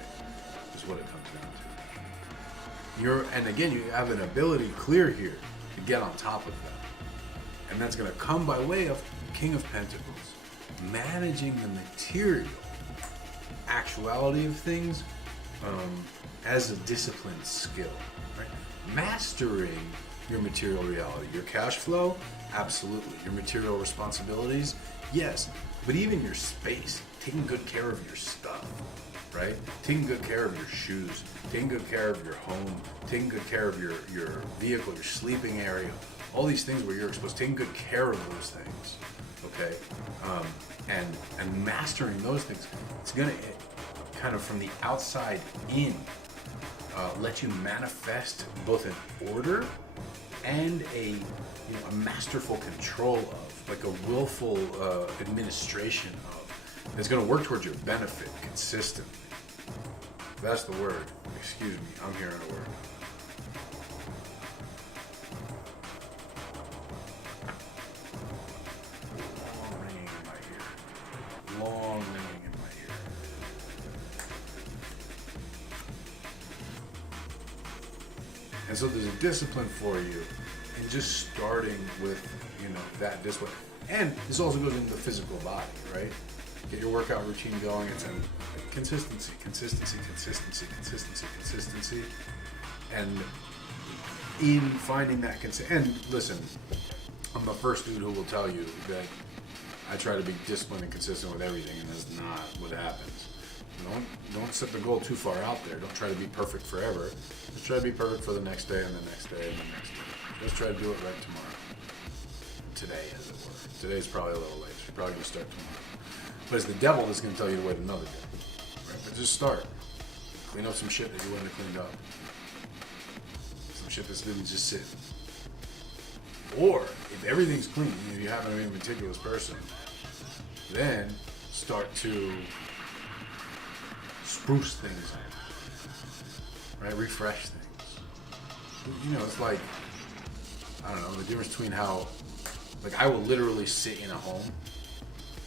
is what it comes down to. And again, you have an ability clear here to get on top of that. And that's going to come by way of King of Pentacles. Managing the material actuality of things as a disciplined skill. Right? Mastering your material reality. Your cash flow, absolutely. Your material responsibilities, yes. But even your space, taking good care of your stuff, right? Taking good care of your shoes, taking good care of your home, taking good care of your vehicle, your sleeping area, all these things where you're exposed, taking good care of those things, okay? And mastering those things, it's gonna kind of from the outside in let you manifest both an order and a masterful control of, like a willful administration of, that's going to work towards your benefit consistently. That's the word. Excuse me, I'm hearing a word. Long ringing in my ear. Long ringing in my ear. And so there's a discipline for you in just starting with, that discipline. And this also goes into the physical body, right? Get your workout routine going. It's consistency. And in finding that and listen, I'm the first dude who will tell you that I try to be disciplined and consistent with everything, and that's not what happens. Don't set the goal too far out there. Don't try to be perfect forever. Just try to be perfect for the next day and the next day and the next day. Just try to do it right tomorrow. Today, as it were. Today's probably a little late. You're probably going to start tomorrow. But it's the devil that's going to tell you to wait another day. Right? But just start. Clean up some shit that you wouldn't have cleaned up. Some shit that's didn't just sit. Or, if everything's clean, if you happen to be a meticulous person, then start to spruce things up. Right? Refresh things. It's like, I don't know, the difference between how, like, I will literally sit in a home,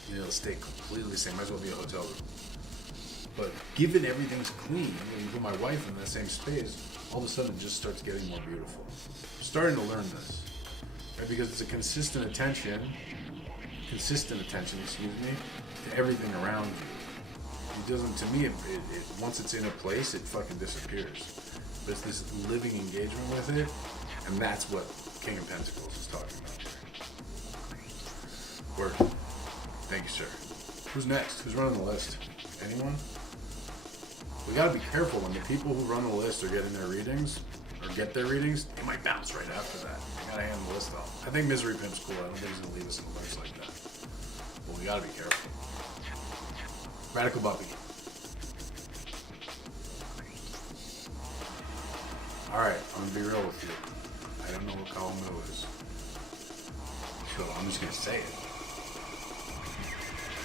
it'll stay completely the same, might as well be a hotel room. But given everything's clean, when you put my wife in that same space, all of a sudden it just starts getting more beautiful. I'm starting to learn this, right? Because it's a consistent attention, to everything around you. It doesn't, to me, it once it's in a place, it fucking disappears. But it's this living engagement with it, and that's what King of Pentacles is talking about. Word. Thank you, sir. Who's next? Who's running the list? Anyone? We gotta be careful when the people who run the list are getting their readings, or get their readings, they might bounce right after that. We gotta hand the list off. I think Misery Pimp's cool. I don't think he's gonna leave us in a lurch like that. But we gotta be careful. Radical Buppy. Alright, I'm gonna be real with you. I don't know what column it is. So I'm just gonna say it.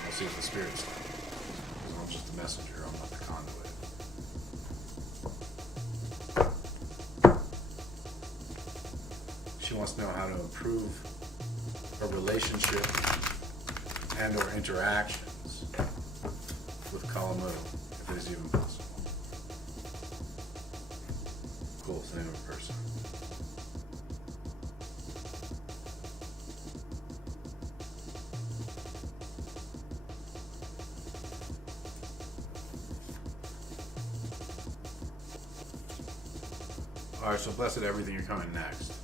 We'll see what the spirits like. Because I'm just a messenger, I'm not the conduit. She wants to know how to improve her relationship and or interactions with Kalamu, if it is even possible. Cool, it's the name of a person. Alright, so blessed everything, you're coming next.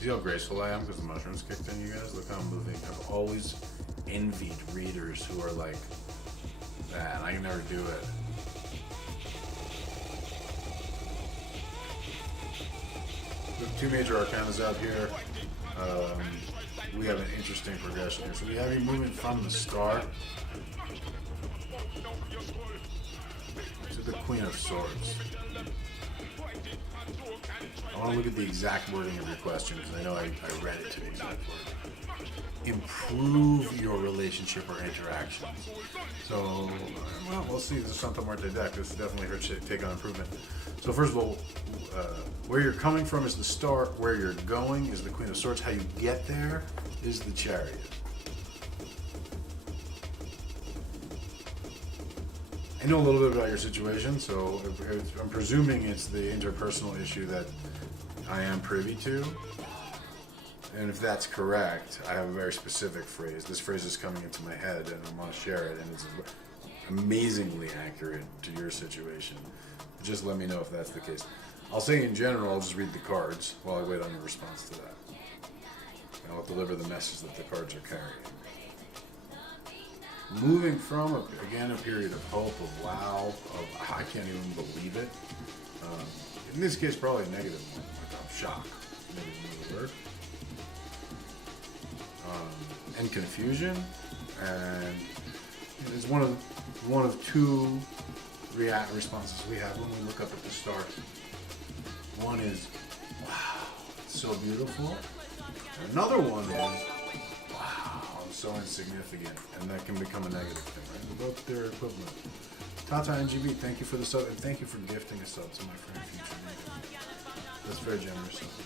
See how graceful I am because the mushrooms kicked in, you guys? Look how I'm moving. I've always envied readers who are like, man, I can never do it. the two major arcanas out here. We have an interesting progression here. So we have you moving from the star to the Queen of Swords. I want to look at the exact wording of your question because I know I read it to the exact word. Improve your relationship or interactions. So, well, we'll see. This is Santa Muerte deck. This is definitely her take on improvement. So first of all, where you're coming from is the star. Where you're going is the Queen of Swords. How you get there is the Chariot. I know a little bit about your situation, so I'm presuming it's the interpersonal issue that I am privy to. And if that's correct, I have a very specific phrase. This phrase is coming into my head, and I'm going to share it, and it's amazingly accurate to your situation. Just let me know if that's the case. I'll say in general, I'll just read the cards while I wait on your response to that. And I'll deliver the message that the cards are carrying. Moving from, again, a period of hope, of wow, of I can't even believe it. In this case, probably a negative one. Like I'm shocked. Maybe another word. And confusion, and it's one of two responses we have when we look up at the stars. One is, wow, it's so beautiful. And another one is, wow, it's so insignificant, and that can become a negative thing, right? They're both their equivalent. Tata NGB, thank you for the sub, and thank you for gifting a sub to my friend Future Native. That's very generous of you.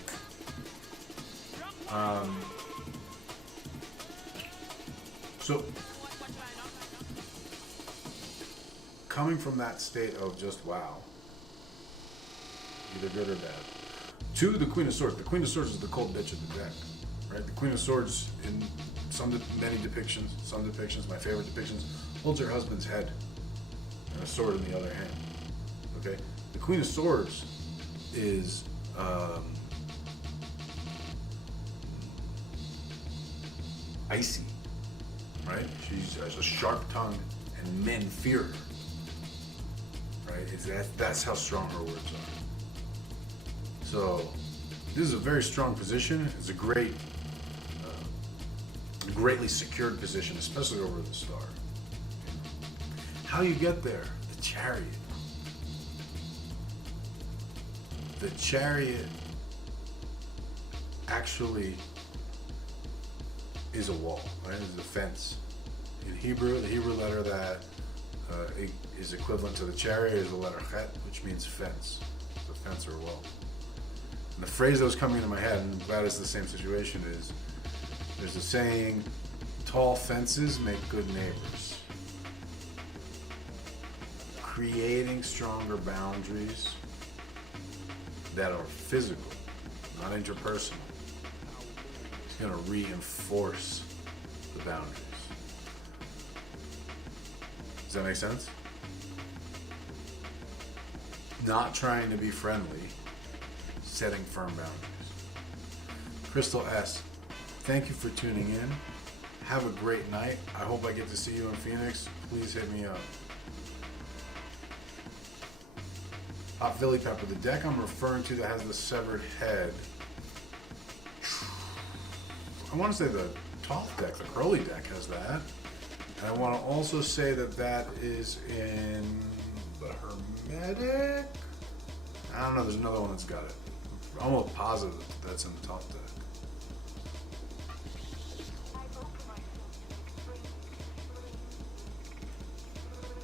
So, coming from that state of just wow, either good or bad, to the Queen of Swords. The Queen of Swords is the cold bitch of the deck, right? The Queen of Swords, in many depictions, some depictions, my favorite depictions, holds her husband's head and a sword in the other hand. Okay, the Queen of Swords is icy. Right? She's a sharp tongue, and men fear her. Right? That's how strong her words are. So, this is a very strong position. It's a greatly secured position, especially over the star. How you get there? The Chariot. The Chariot actually is a wall, right? It's a fence. In Hebrew, the Hebrew letter that is equivalent to the Chariot is the letter Chet, which means fence. It's a fence or a wall. And the phrase that was coming into my head, and I'm glad it's the same situation, is there's a saying, tall fences make good neighbors. Creating stronger boundaries that are physical, not interpersonal. Going to reinforce the boundaries. Does that make sense? Not trying to be friendly, setting firm boundaries. Crystal S., thank you for tuning in. Have a great night. I hope I get to see you in Phoenix. Please hit me up. Hot Philly Pepper, the deck I'm referring to that has the severed head. I want to say the Toth deck, the Crowley deck has that. And I want to also say that is in the Hermetic. I don't know, there's another one that's got it. I'm almost positive that's in the Toth deck.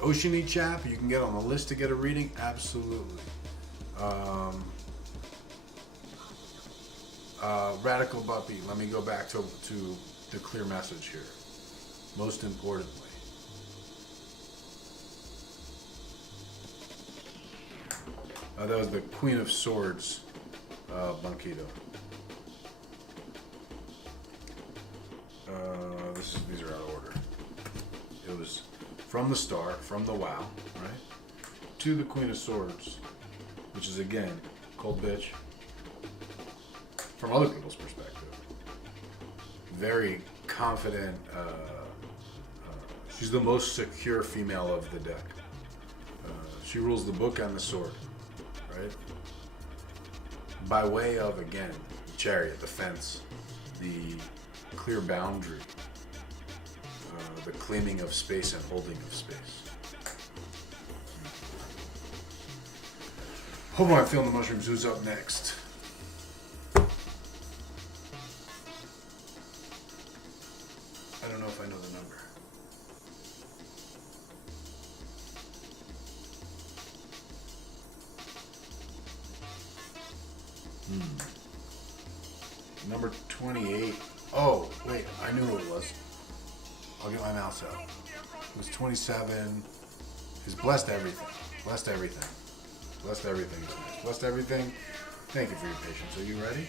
Oceany Chap, you can get on the list to get a reading? Absolutely. Radical Buppy, let me go back to the clear message here. Most importantly, that was the Queen of Swords, Banquito. These are out of order. It was from the start, from the wow, right, to the Queen of Swords, which is again cold bitch. From other people's perspective, very confident. She's the most secure female of the deck. She rules the book and the sword, right? by way of, again, the chariot, the fence, the clear boundary, the claiming of space and holding of space. Homo, I'm feeling the mushrooms. Who's up next? I don't know if I know the number. Number 28. Oh, wait, I knew who it was. I'll get my mouse out. It was 27. It's blessed everything. Blessed everything. Blessed everything. Blessed everything. Thank you for your patience. Are you ready?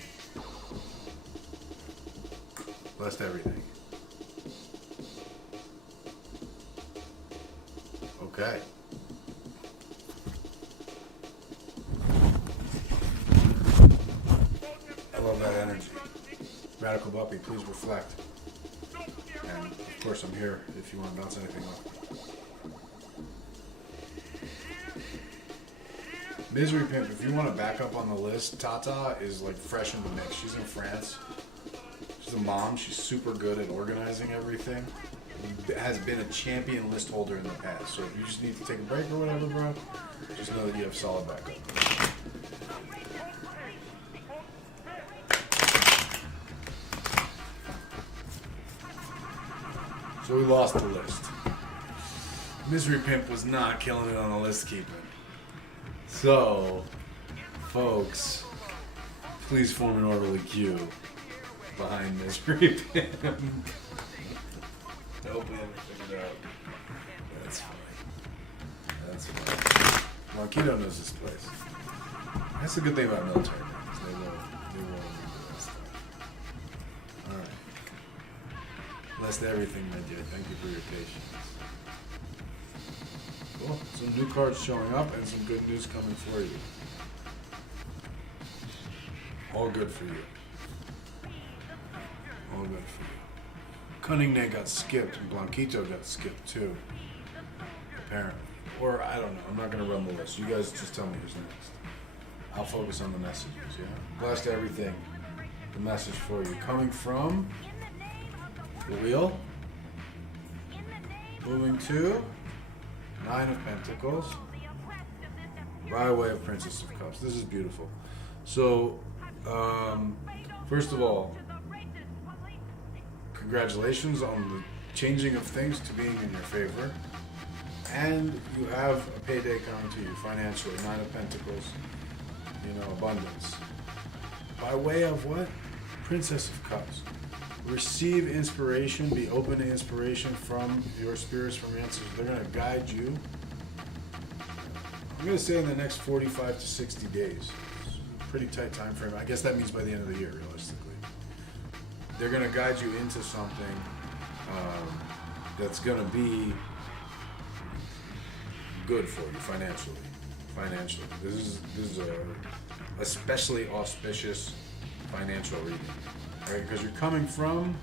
Blessed everything. Okay. I love that energy. Radical Buppy, please reflect. And of course I'm here if you want to bounce anything off. Misery Pimp, if you want to back up on the list, Tata is like fresh in the mix. She's in France. She's a mom. She's super good at organizing everything. Has been a champion list holder in the past. So if you just need to take a break or whatever, bro, just know that you have solid backup. So we lost the list. Misery Pimp was not killing it on the list keeping. So, folks, please form an orderly queue behind Misery Pimp. I hope we haven't figured it out. That's funny. That's funny. Marquito knows this place. That's the good thing about military names. They won't do that stuff. Alright. Blessed everything, my dear. Thank you for your patience. Cool. Some new cards showing up and some good news coming for you. All good for you. All good for you. Cunningnay got skipped and Blanquito got skipped too. Apparently. Or I don't know. I'm not going to run the list. You guys just tell me who's next. I'll focus on the messages, yeah? Blessed everything. The message for you. Coming from the wheel. Moving to Nine of Pentacles. By way of Princess of Cups. This is beautiful. So, first of all, congratulations on the changing of things to being in your favor. And you have a payday coming to you financially. Nine of Pentacles, abundance. By way of what? Princess of Cups. Receive inspiration, be open to inspiration from your spirits, from your ancestors. They're going to guide you. I'm going to say in the next 45 to 60 days. It's a pretty tight time frame. I guess that means by the end of the year, realistically. They're going to guide you into something that's going to be good for you financially. This is a especially auspicious financial reading, right? Because you're coming from,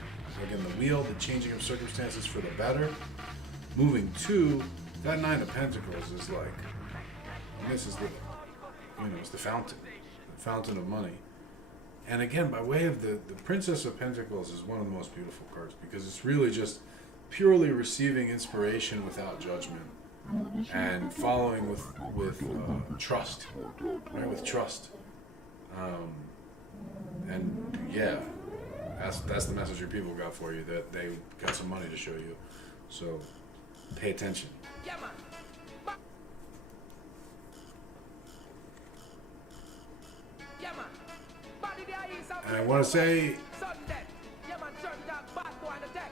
again, the wheel, the changing of circumstances for the better, moving to that Nine of Pentacles is like, and this is the, it's the fountain of money. And again, by way of the Princess of Pentacles is one of the most beautiful cards because it's really just purely receiving inspiration without judgment and following with trust, right? With trust. And yeah, that's the message your people got for you, that they got some money to show you. So pay attention. And I want to say,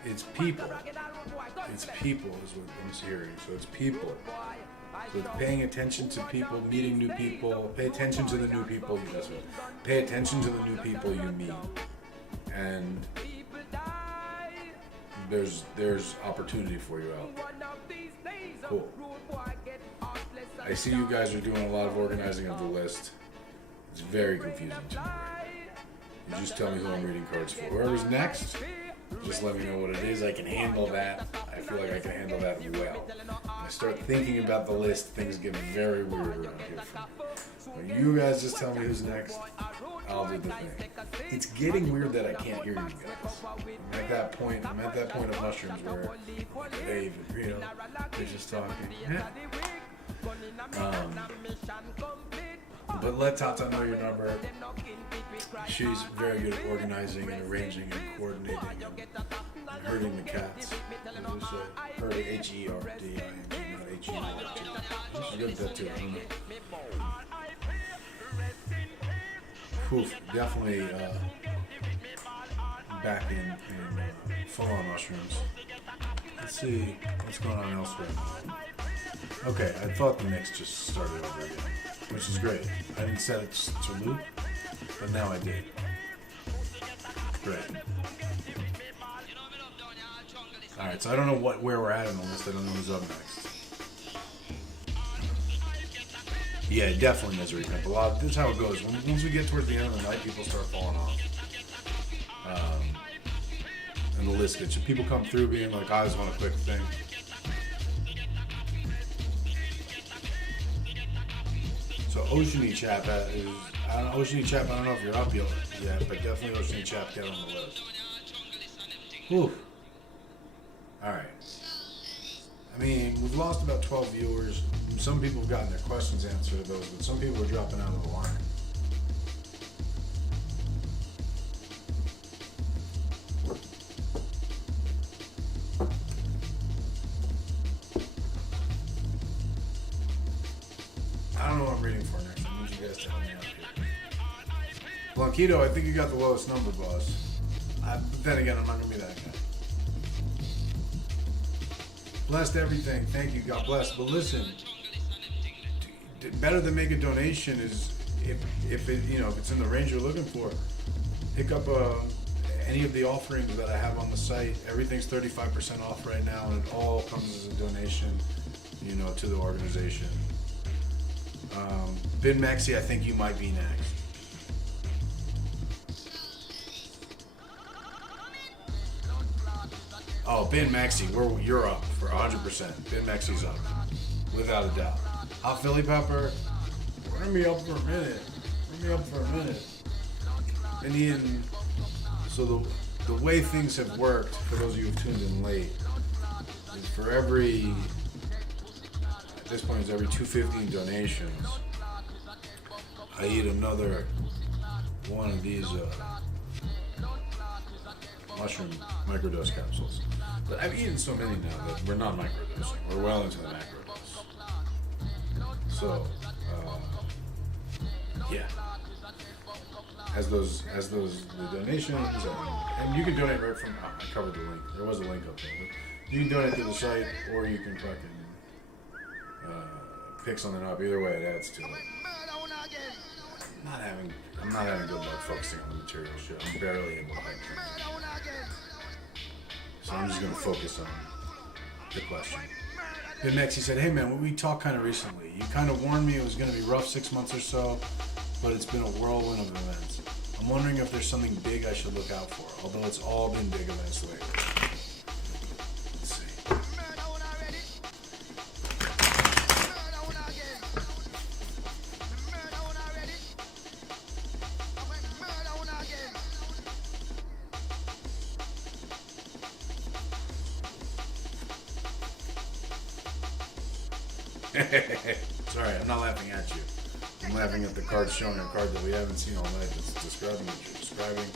it's people. It's people is what I'm hearing. So it's people. So it's paying attention to people, meeting new people. Pay attention to the new people you mess with. Pay attention to the new people you meet. And there's opportunity for you out there. Cool. I see you guys are doing a lot of organizing of the list. It's very confusing to me. You just tell me who I'm reading cards for. Whoever's next, just let me know what it is. I can handle that. I feel like I can handle that well. When I start thinking about the list, things get very weird around here for me. You guys just tell me who's next. I'll do the thing. It's getting weird that I can't hear you guys. I'm at that point of mushrooms where Dave and Rito, they're just talking. But let Tata know your number. She's very good at organizing and arranging and coordinating and herding the cats. Herding, H-E-R-D-I-N-G, not H-E-R-D. She's good at that too. I don't know. Oof, definitely back in full-on mushrooms. Let's see what's going on elsewhere. Okay, I thought the mix just started over again, which is great. I didn't set it to loop, but now I did. Great. Alright, so I don't know where we're at in the list. I don't know who's up next. Yeah, definitely Misery Pimp. This is how it goes. Once we get towards the end of the night, people start falling off. And the list gets, people come through being like, I just want a quick thing. So Oceany Chap is, Oceany Chap, I don't know if you're up yet, but definitely Oceany Chap, get on the list. Whew. Alright. I mean, we've lost about 12 viewers. Some people have gotten their questions answered to those, but some people are dropping out of the line. I don't know what I'm reading for next. I need you guys to help me out here. Blanquito, I think you got the lowest number, boss. But then again, I'm not going to be that guy. Blessed everything. Thank you. God bless. But listen, better than make a donation is if it, you know, if it's in the range you're looking for, pick up any of the offerings that I have on the site. Everything's 35% off right now, and it all comes as a donation, you know, to the organization. Ben Maxi, I think you might be next. Oh, Ben Maxi, you're up for 100%. Ben Maxi's up, without a doubt. Hot Philly Pepper, bring me up for a minute. And Ian, so the way things have worked, for those of you who've tuned in late, is for every, at this point, it's every 250 in donations, I eat another one of these mushroom microdose capsules. But I've eaten so many now that we're not microdosing. We're well into the macrodose. So, yeah. As those the donations, and you can donate right from. Oh, I covered the link. There was a link up there. But you can donate through the site, or you can fucking pick something up. Either way, it adds to it. I'm not having good luck focusing on the material shit. I'm barely able to hype things. So I'm just going to focus on the question. Ben Maxi said, hey man, we talked kind of recently. You kind of warned me it was going to be rough 6 months or so, but it's been a whirlwind of events. I'm wondering if there's something big I should look out for, although it's all been big events lately. Let's see. Sorry, I'm not laughing at you. I'm laughing at the card showing a card that we haven't seen all night that's describing what you're describing.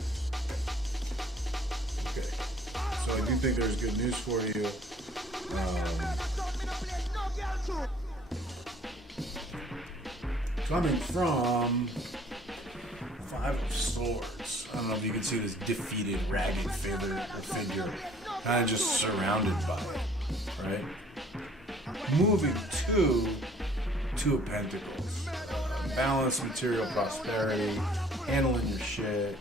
Okay. So I do think there's good news for you. Coming from Five of Swords. I don't know if you can see this defeated, ragged figure kind of just surrounded by it, right? Moving to Two of Pentacles. Balanced material prosperity, handling your shit,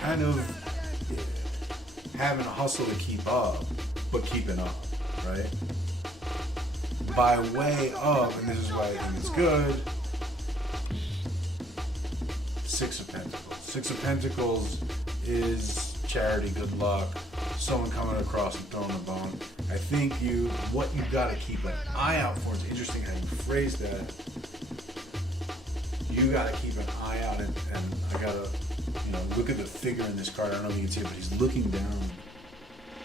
kind of having a hustle to keep up, but keeping up, right? By way of, and this is why I think it's good, Six of Pentacles. Six of Pentacles is charity, good luck, someone coming across and throwing a bone. I think what you got to keep an eye out for, it's interesting how you phrase that, you got to keep an eye out, and I got to, look at the figure in this card. I don't know if you can see it, but he's looking down.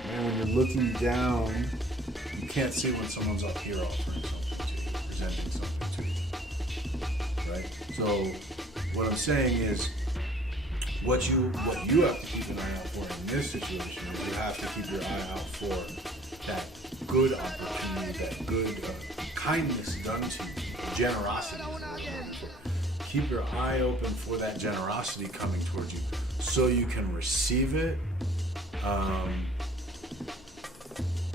Man, when you're looking down, you can't see when someone's up here offering something to you, presenting something to you. Right? So, what I'm saying is, what you have to keep an eye out for in this situation is you have to keep your eye out for that good opportunity, that good kindness done to you, generosity. Keep your eye open for that generosity coming towards you so you can receive it.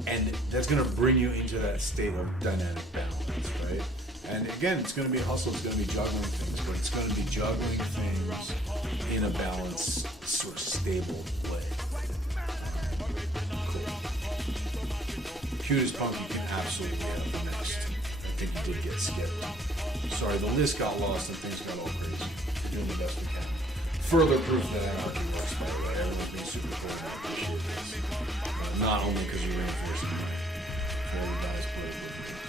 And that's going to bring you into that state of dynamic balance, right? And again, it's going to be hustle, it's going to be juggling things, but it's going to be juggling things in a balanced, sort of stable way. Cool. Cutest Punk, you can absolutely have the next. I think you did get skipped. Sorry, the list got lost and things got all crazy. We're doing the best we can. Further proof that anarchy works, by the way. Everyone's being super cool and I appreciate this. Not only because you're reinforcing my fairly biased political view.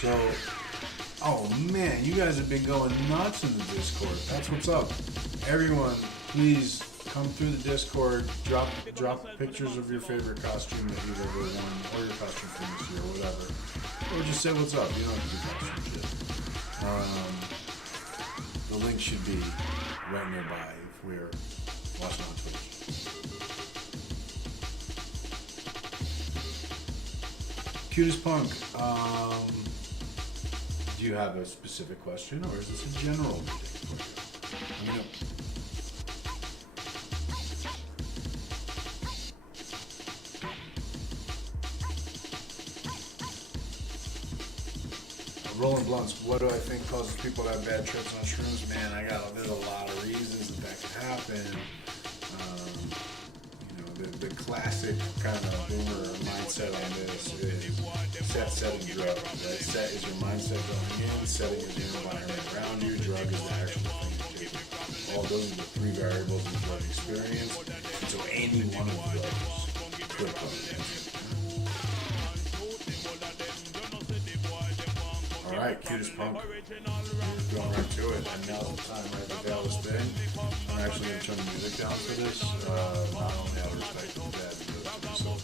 So, oh man, you guys have been going nuts in the Discord. That's what's up. Everyone, please come through the Discord. Drop pictures of your favorite costume that you've ever worn, or your costume from this year, or whatever. Or just say what's up. You don't have to do costume shit. The link should be right nearby if we're watching on Twitch. Cutest Punk, do you have a specific question, or is this a general reading? Let me know. Rolling blunts, what do I think causes people to have bad trips on shrooms? Man, there's a lot of reasons that could happen. The classic kind of boomer mindset on this is set, setting, drug. Right? Set is your mindset going in, setting is your environment around you, drug is the actual thing you're taking. All those are the three variables in drug experience. And so any one of those could cause it. Alright, Cutest Punk. We're going right to it. And now's the time, right? The veil is thin. I'm actually going to turn the music down for this. Not only out of respect to the dead, but so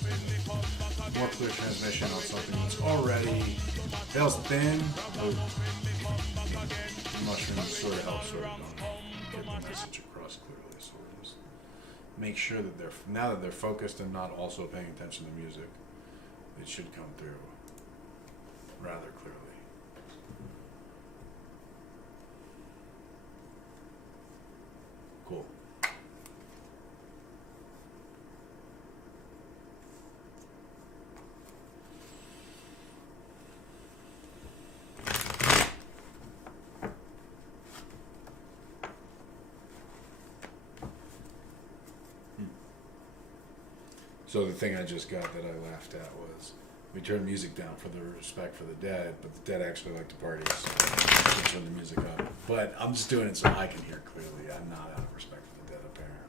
more clear transmission on something that's already veil's thin. Mushrooms sort of help sort of get the message across clearly. So we'll just make sure that now that they're focused and not also paying attention to music, it should come through rather clearly. Cool. So the thing I just got that I laughed at was we turned music down for the respect for the dead, but the dead actually like to party, so we turned the music up. But I'm just doing it so I can hear clearly. I'm not out of respect for the dead, apparently.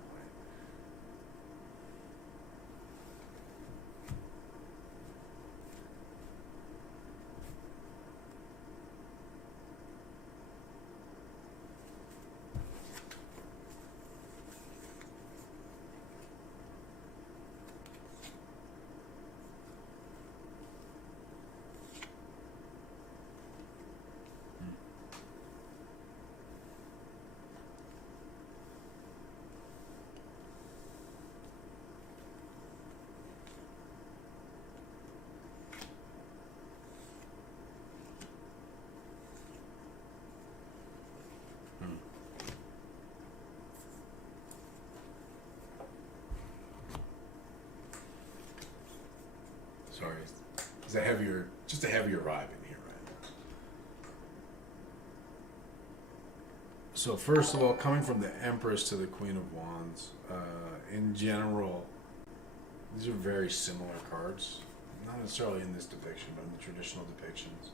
Sorry, it's just a heavier vibe in here right now. So first of all, coming from the Empress to the Queen of Wands, in general, these are very similar cards. Not necessarily in this depiction, but in the traditional depictions.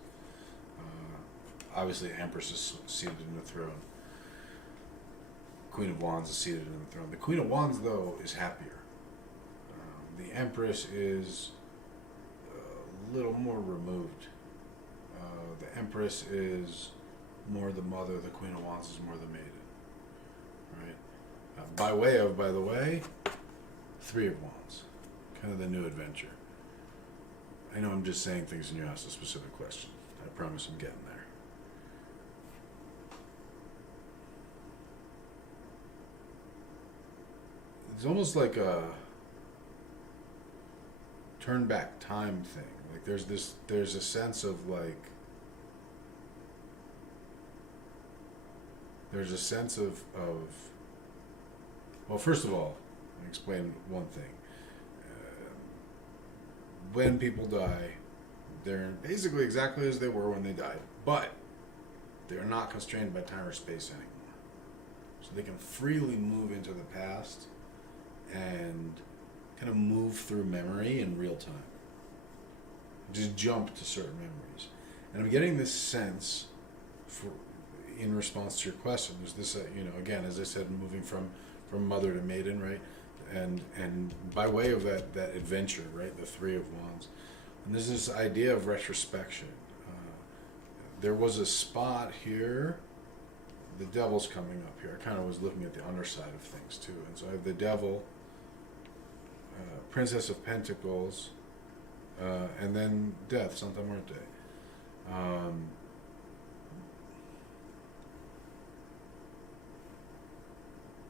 Obviously, the Empress is seated in the throne. Queen of Wands is seated in the throne. The Queen of Wands, though, is happier. The Empress is a little more removed. The Empress is more the mother. The Queen of Wands is more the maiden. Right? By the way, Three of Wands. Kind of the new adventure. I know I'm just saying things and you asked a specific question. I promise I'm getting there. It's almost like a turn back time thing. Like there's a sense of well, first of all, let me explain one thing. When people die, they're basically exactly as they were when they died, but they're not constrained by time or space anymore. So they can freely move into the past and kind of move through memory in real time. Just jump to certain memories. And I'm getting this sense, in response to your question, there's this, again, as I said, moving from mother to maiden, right? And by way of that adventure, right, the Three of Wands, and there's this idea of retrospection. There was a spot here. The Devil's coming up here. I kind of was looking at the underside of things too, and so I have the Devil, Princess of Pentacles, and then Death, Santa Muerte.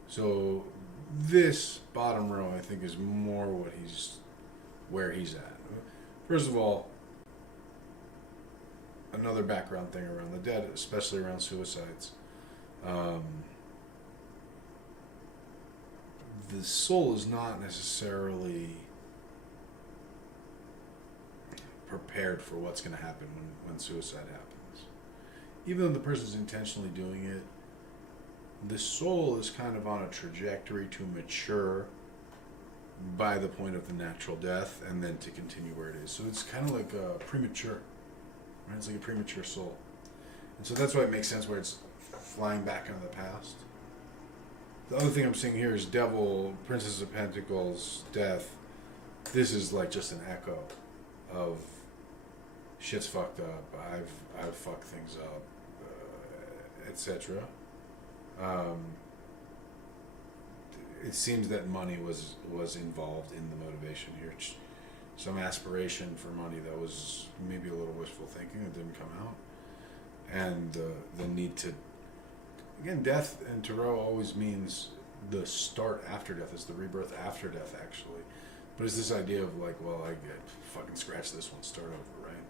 So this bottom row, I think, is more where he's at. First of all, another background thing around the dead, especially around suicides. The soul is not necessarily prepared for what's going to happen when suicide happens. Even though the person's intentionally doing it, the soul is kind of on a trajectory to mature by the point of the natural death and then to continue where it is. So it's kind of like premature, right? It's like a premature soul. And so that's why it makes sense where it's flying back into the past. The other thing I'm seeing here is Devil, Princess of Pentacles, Death. This is like just an echo of shit's fucked up, I've fucked things up, etc. It seems that money was involved in the motivation here. Some aspiration for money that was maybe a little wishful thinking that didn't come out. And the need to... Again, death in Tarot always means the start after death. It's the rebirth after death, actually. But it's this idea of like, well, I get fucking scratch this one, start over, right?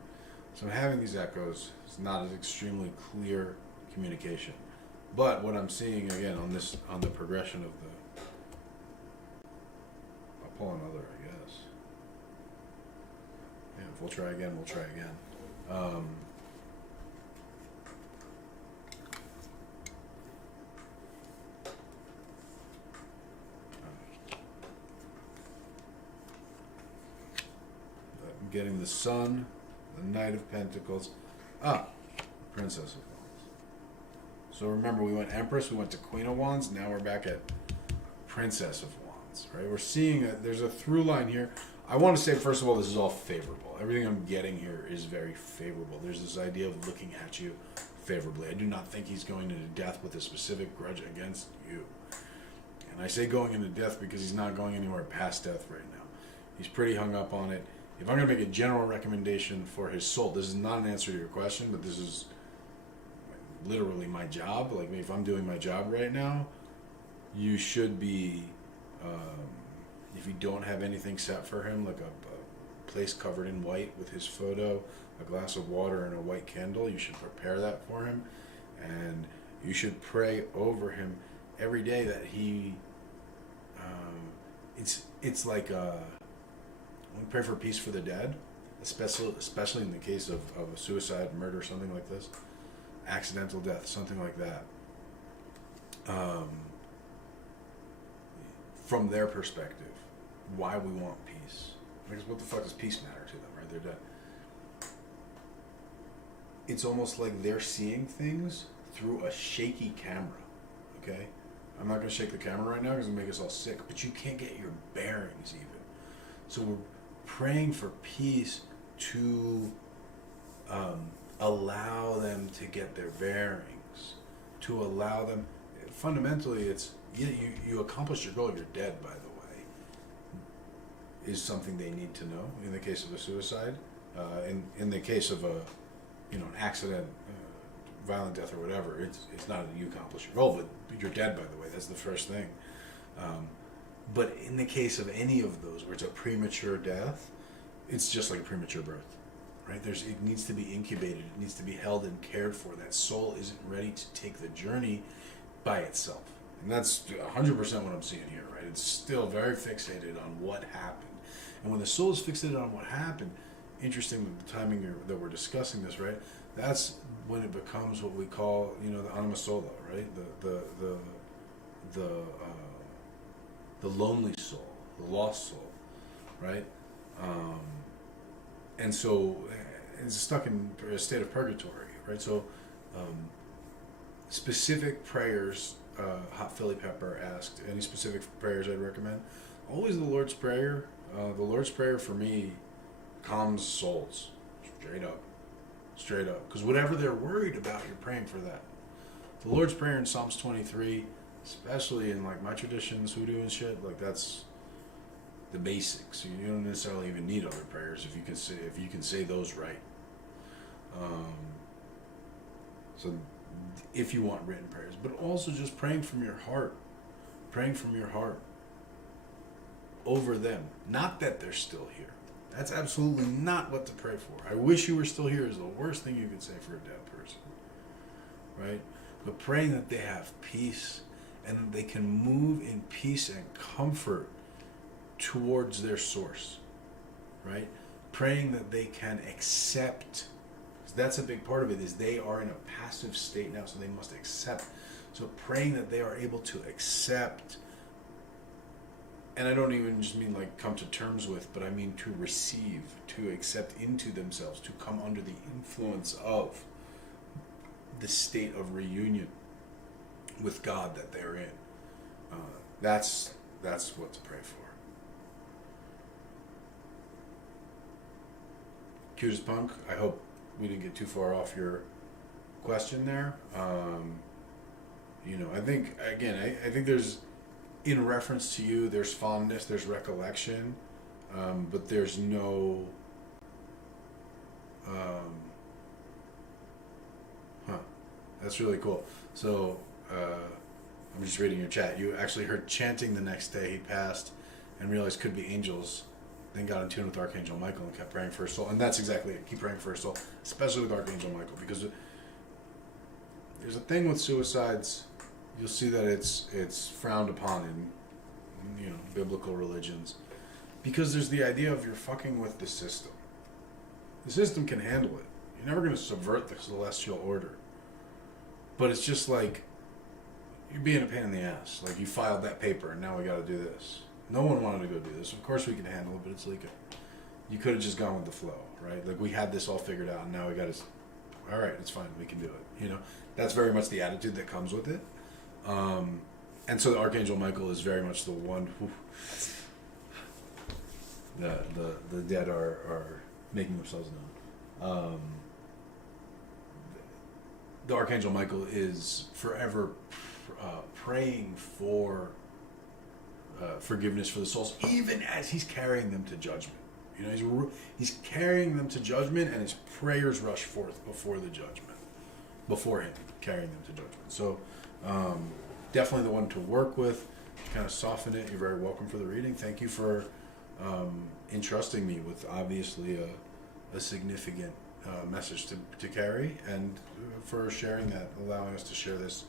So I'm having these echoes. It's not an extremely clear communication. But what I'm seeing again on the progression of the, I'll pull another, I guess. Yeah, if we'll try again, we'll try again. I'm getting the Sun, the Knight of Pentacles, Princess of Wands. So remember, we went Empress, we went to Queen of Wands, now we're back at Princess of Wands, right? We're seeing there's a through line here. I want to say, first of all, this is all favorable. Everything I'm getting here is very favorable. There's this idea of looking at you favorably. I do not think he's going into death with a specific grudge against you. And I say going into death because he's not going anywhere past death right now. He's pretty hung up on it. If I'm going to make a general recommendation for his soul, this is not an answer to your question, but this is literally my job. Like, if I'm doing my job right now, you should be, if you don't have anything set for him, like a place covered in white with his photo, a glass of water, and a white candle, you should prepare that for him. And you should pray over him every day that he, it's like we pray for peace for the dead, especially in the case of a suicide, murder, something like this, accidental death, something like that. From their perspective, why we want peace. Because what the fuck does peace matter to them, right? They're dead. It's almost like they're seeing things through a shaky camera, okay? I'm not going to shake the camera right now because it'll make us all sick, but you can't get your bearings even. So we're praying for peace to allow them to get their bearings, to allow them. Fundamentally, it's you accomplished your goal. You're dead, by the way. Is something they need to know in the case of a suicide, in the case of an accident, violent death or whatever. It's not that you accomplish your goal, but you're dead, by the way. That's the first thing. But in the case of any of those where it's a premature death, it's just like a premature birth, right? It needs to be incubated. It needs to be held and cared for. That soul isn't ready to take the journey by itself. And that's 100% what I'm seeing here, right? It's still very fixated on what happened. And when the soul is fixated on what happened, interesting the timing that we're discussing this, right? That's when it becomes what we call, the anima sola, right? The lonely soul, the lost soul, right? And so it's stuck in a state of purgatory, right? So specific prayers, Hot Philly Pepper asked, any specific prayers I'd recommend? Always the Lord's Prayer. The Lord's Prayer for me calms souls, straight up. Because whatever they're worried about, you're praying for that. The Lord's Prayer in Psalms 23, especially in like my traditions, Hoodoo and shit, like that's the basics. You don't necessarily even need other prayers if you can say those right. So if you want written prayers, but also just praying from your heart over them. Not that they're still here. That's absolutely not what to pray for. I wish you were still here is the worst thing you could say for a dead person, right? But praying that they have peace and that they can move in peace and comfort towards their source, right? Praying that they can accept. That's a big part of it, is they are in a passive state now, so they must accept. So praying that they are able to accept, and I don't even just mean like come to terms with, but I mean to receive, to accept into themselves, to come under the influence of the state of reunion with God that they're in. That's what to pray for. Cutest Punk, I hope we didn't get too far off your question there. I think there's, in reference to you, there's fondness, there's recollection, but there's no, that's really cool. So, I'm just reading your chat. You actually heard chanting the next day he passed and realized could be angels, then got in tune with Archangel Michael and kept praying for his soul. And that's exactly it. Keep praying for his soul, especially with Archangel Michael, because there's a thing with suicides. You'll see that it's frowned upon in biblical religions, because there's the idea of you're fucking with the system. The system can handle it. You're never going to subvert the celestial order. But it's just like you're being a pain in the ass. Like, you filed that paper and now we got to do this. No one wanted to go do this. Of course we can handle it, but it's like you could have just gone with the flow, right? Like, we had this all figured out and now we got to, all right, it's fine, we can do it. That's very much the attitude that comes with it. And so the Archangel Michael is very much the one who the dead are making themselves known. The Archangel Michael is forever praying for forgiveness for the souls, even as he's carrying them to judgment. He's carrying them to judgment, and his prayers rush forth before the judgment, before him carrying them to judgment. So definitely the one to work with, to kind of soften it. You're very welcome for the reading. Thank you for entrusting me with obviously a significant message to carry, and for sharing that, allowing us to share this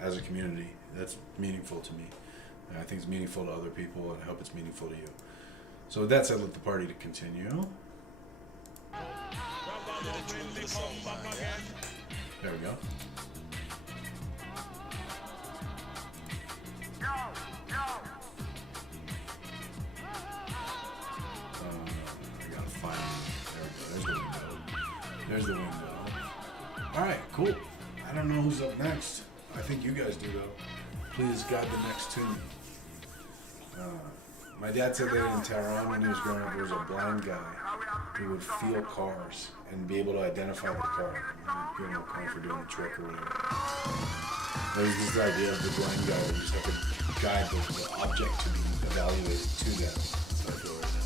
as a community. That's meaningful to me. And I think it's meaningful to other people, and I hope it's meaningful to you. So with that said, let the party to continue. There we go. I gotta find it. There we go. There's the window. Alright, cool. I don't know who's up next. I think you guys do, though. Please guide the next tune. My dad said that in Tehran when he was growing up, there was a blind guy It would feel cars and be able to identify the car. You know, kind of for doing the trick or whatever. There's this idea of the blind guide. You just have to guide the object to be evaluated to them. That's how I feel right now.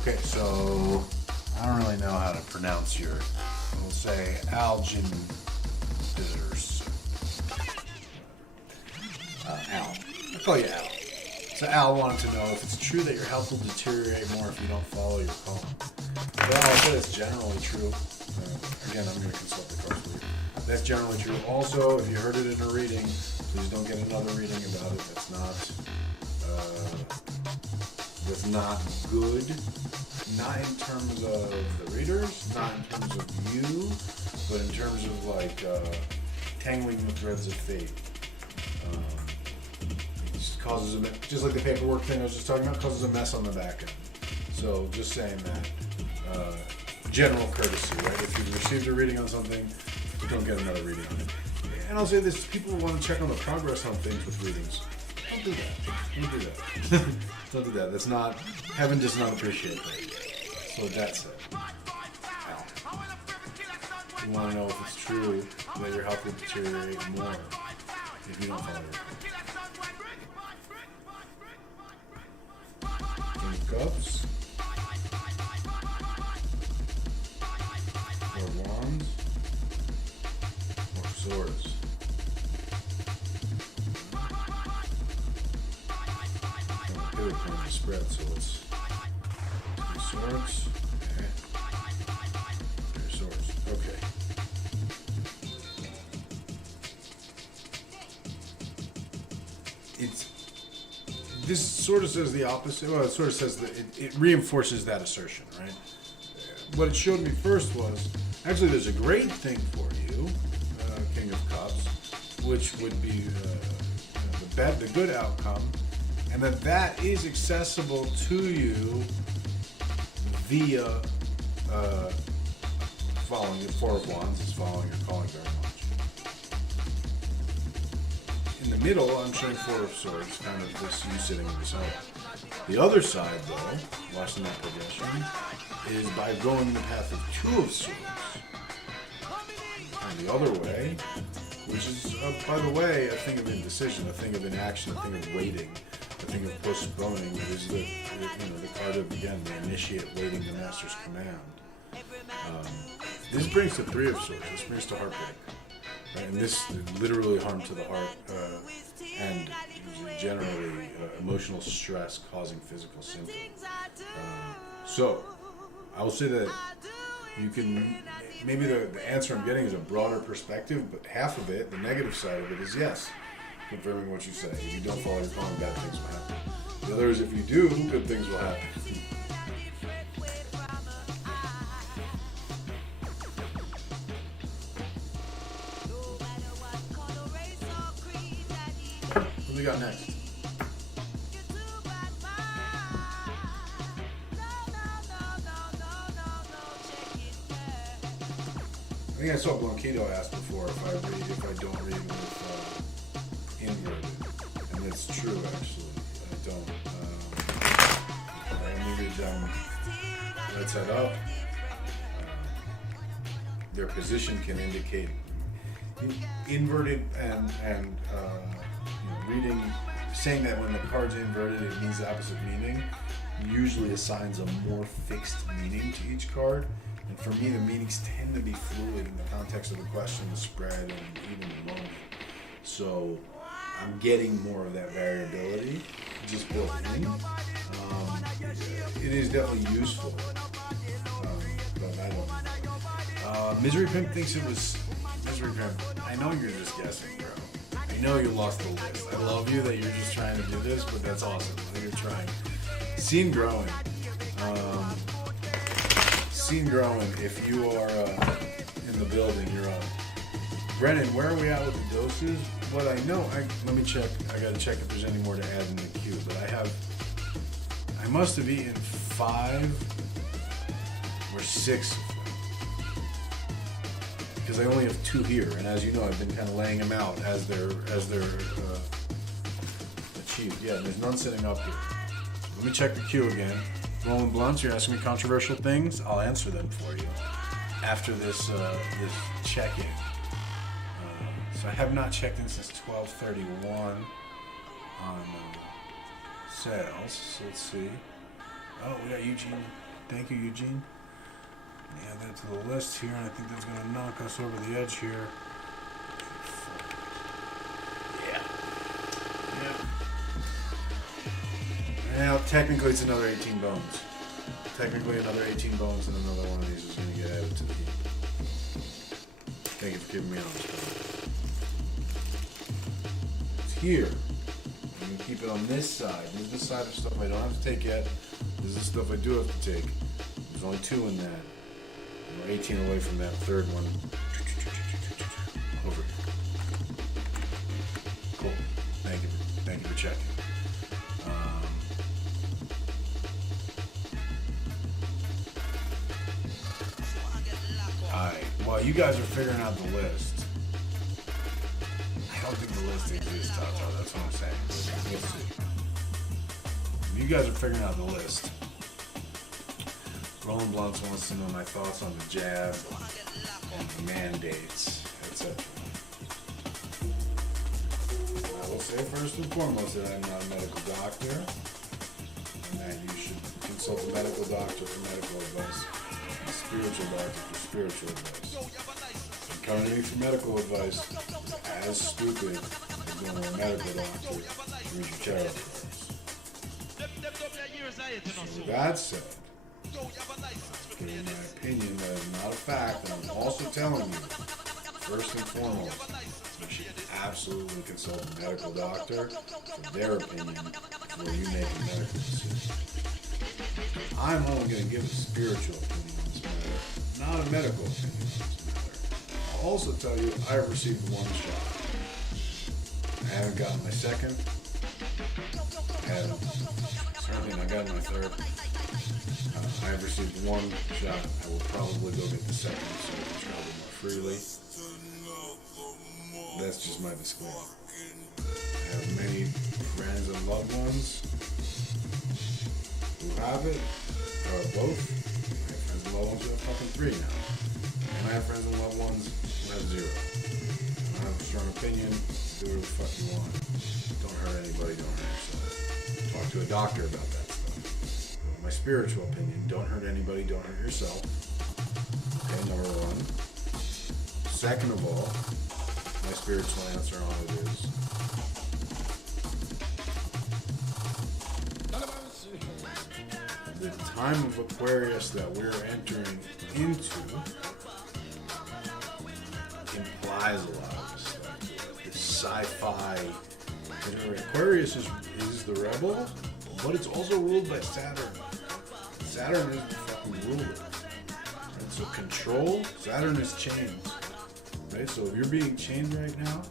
Okay, so I don't really know how to pronounce your, we'll say Algin visitors. Al. I'll call you Al. So Al wanted to know if it's true that your health will deteriorate more if you don't follow your call. Well, I said it's generally true. Again, I'm going to consult the cards for you. That's generally true. Also, if you heard it in a reading, please don't get another reading about it. That's not good. Not in terms of the readers, not in terms of you, but in terms of like tangling the threads of fate. It just causes a mess, just like the paperwork thing I was just talking about, causes a mess on the back end. So just saying that. General courtesy, right? If you've received a reading on something, you don't get another reading on it. And I'll say this, people want to check on the progress on things with readings. Don't do that. Don't do that. Don't do that. That's not, heaven does not appreciate that. So that said, Al, you want to know if it's true that your health will deteriorate more if you don't follow your call. King of Cups. More wands. More swords. Pivot point is spread, so let's do swords. Okay. There's swords. Okay. This sort of says the opposite. Well, it sort of says that it reinforces that assertion, right? What it showed me first was, actually there's a great thing for you, King of Cups, which would be the good outcome, and that is accessible to you via following the Four of Wands is following your calling very much. In the middle, I'm showing Four of Swords, kind of this you sitting in the center. The other side, though, watching that progression, is by going the path of Two of Swords. And the other way, which is, by the way, a thing of indecision, a thing of inaction, a thing of waiting, a thing of postponing, is the card of, again, the initiate waiting the master's command. This brings to Three of Swords. This brings to heartbreak. Right? And this literally harm to the heart and generally emotional stress causing physical symptoms. So, I will say that you can, maybe the answer I'm getting is a broader perspective, but half of it, the negative side of it, is yes, confirming what you say. If you don't follow your calling, bad things will happen. The other is if you do, good things will happen. What do we got next? I think I saw Blanquito ask before if I don't read with inverted, and it's true actually. I don't. I only read them right side up. Their position can indicate inverted and reading, saying that when the card's inverted it means the opposite meaning, usually assigns a more fixed meaning to each card. And for me, the meanings tend to be fluid in the context of the question, the spread, and even the moment. So I'm getting more of that variability just built in. It is definitely useful, but I don't. Misery Pimp thinks it was Misery Pimp. I know you're just guessing, bro. I know you lost the list. I love you that you're just trying to do this, but that's awesome that you're trying. Scene growing. Scene growing. If you are in the building, you're up. Brennan, where are we at with the doses? What I know, let me check. I gotta check if there's any more to add in the queue. But I must have eaten 5 or 6 of them. Because I only have 2 here, and as you know, I've been kind of laying them out as they're achieved. queue. Yeah, there's none sitting up here. Let me check the queue again. Rolling blunts, you're asking me controversial things. I'll answer them for you after this check-in. So I have not checked in since 12:31 on sales. So let's see. Oh, we got Eugene. Thank you, Eugene. Add that to the list here, and I think that's going to knock us over the edge here. Now, technically, it's another 18 bones. Technically, another 18 bones, and another one of these is going to get added to the heap. Thank you for keeping me honest. It's here. I'm going to keep it on this side. There's this side of stuff I don't have to take yet. There's this stuff I do have to take. There's only 2 in that. And we're 18 away from that third one. Over. Cool. Thank you. Thank you for checking. Alright, while you guys are figuring out the list, I don't think the list exists, Tato, that's what I'm saying. Let's see. You guys are figuring out the list. Roland Blunts wants to know my thoughts on the jab and the mandates, etc. I will say first and foremost that I'm not a medical doctor, and that you should consult a medical doctor for medical advice. Spiritual doctor for spiritual advice. And coming to me for medical advice is as stupid as going to a medical doctor to read your tarot cards. So with that said, in my opinion, that is not a fact, and I'm also telling you, first and foremost, you should absolutely consult a medical doctor for their opinion before you make a medical decision. I'm only going to give a spiritual opinion. Not a medical opinion on this matter. I'll also tell you I've received 1 shot. I haven't gotten my second. I haven't. Certainly not gotten my third. I have received 1 shot. I will probably go get the second so I can travel more freely. That's just my disclaimer. I have many friends and loved ones who have it, or both. Loved ones who have fucking 3 now. And I have friends and loved ones who have 0. I have a strong opinion. Do whatever the fuck you want. Don't hurt anybody, don't hurt yourself. Talk to a doctor about that stuff. My spiritual opinion, don't hurt anybody, don't hurt yourself. Okay, number 1. Second of all, my spiritual answer on it is the time of Aquarius that we're entering into implies a lot of this stuff. This sci-fi. Aquarius is the rebel, but it's also ruled by Saturn. Saturn is the fucking ruler. Right? So control, Saturn is chains. Right? So if you're being chained right now,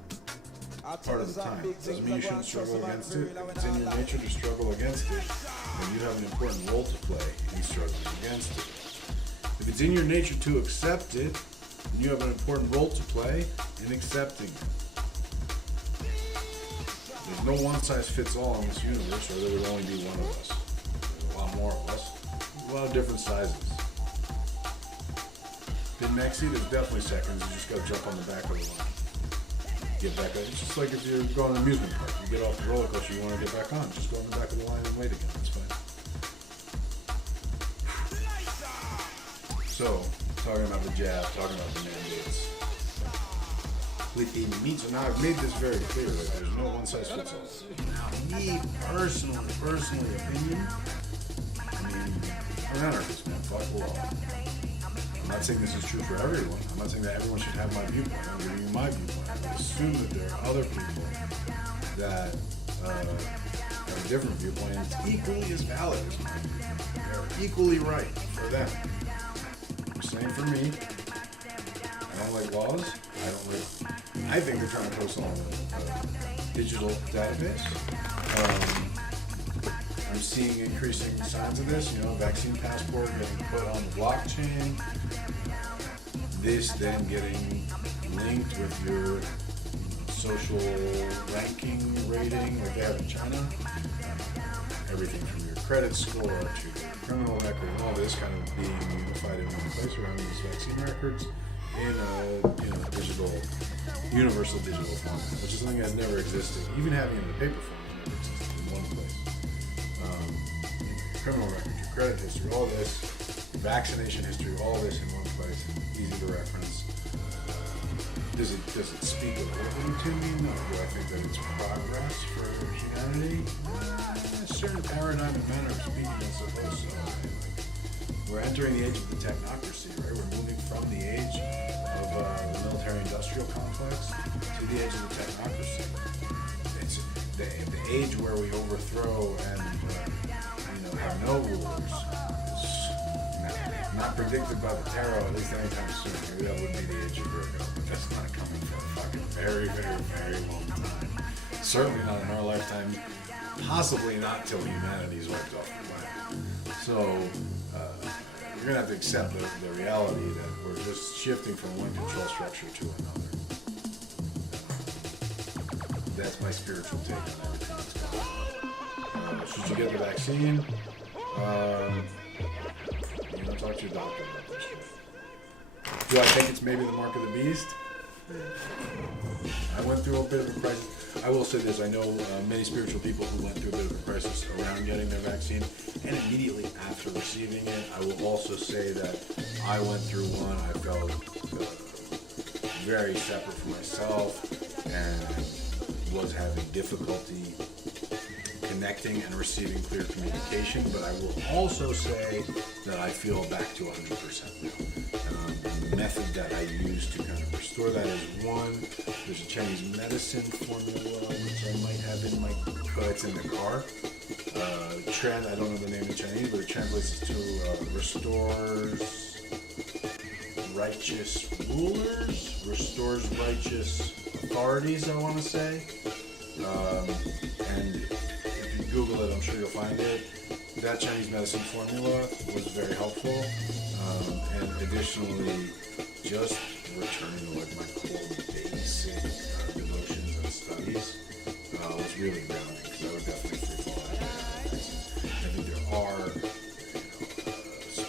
part of the time. Doesn't mean you shouldn't struggle against it. If it's in your nature to struggle against it, then you have an important role to play in struggling against it. If it's in your nature to accept it, then you have an important role to play in accepting it. There's no one-size-fits-all in this universe, or there would only be one of us. There's a lot more of us. A lot of different sizes. In Mexi, there's definitely seconds. You just gotta jump on the back of the line. Get back on. It's just like if you're going to an amusement park. You get off the roller coaster, you want to get back on. Just go on the back of the line and wait again. That's fine. So, talking about the jab, talking about the mandates. Within me, so now I've made this very clear that there's no one size fits all. Now, me personally, opinion, I mean, I'm an anarchist, man. Fuck the law. I'm not saying this is true for everyone. I'm not saying that everyone should have my viewpoint. I'm giving you my viewpoint. I assume that there are other people that have a different viewpoint, and it's equally as valid as my viewpoint. They're equally right for them. I'm saying for me, I don't like laws. I think they're trying to post on a digital database. I'm seeing increasing signs of this, vaccine passport getting put on the blockchain. This then getting linked with your social ranking rating like they have in China. Everything from your credit score to your criminal record and all this kind of being unified in one place around these vaccine records in a digital, universal digital format, which is something that never existed. Even having it in a paper form never existed in one place. Your criminal record, your credit history, all this, your vaccination history, all this in one place, easy to reference. Does it speak of liberty to me? No. Do I think that it's progress for humanity? A certain paradigm and manner of speaking, I suppose so. Right? Like, we're entering the age of the technocracy, right? We're moving from the age of the military-industrial complex to the age of the technocracy. It's the age where we overthrow and have no rulers. Not predicted by the tarot, at least anytime soon. Maybe that would be the age of Virgo, but that's not coming for a fucking very, very, very long time. Certainly not in our lifetime. Possibly not till humanity's wiped off the planet. So we're gonna have to accept the reality that we're just shifting from one control structure to another. That's my spiritual take on everything that's going on. Should you get the vaccine? Talk to your doctor about this shit. Do I think it's maybe the mark of the beast? I went through a bit of a crisis. I will say this, I know many spiritual people who went through a bit of a crisis around getting their vaccine, and immediately after receiving it. I will also say that I went through one. I felt very separate from myself and was having difficulty connecting and receiving clear communication, but I will also say that I feel back to 100% now. The method that I use to kind of restore that is one, there's a Chinese medicine formula which I might have in my, it's in the car. I don't know the name in Chinese, but it translates to restores righteous rulers, restores righteous authorities, I want to say. And Google it, I'm sure you'll find it. That Chinese medicine formula was very helpful. And additionally, just returning to like my core basic devotions and studies was really grounding, because I would definitely free fall out of that. I think there are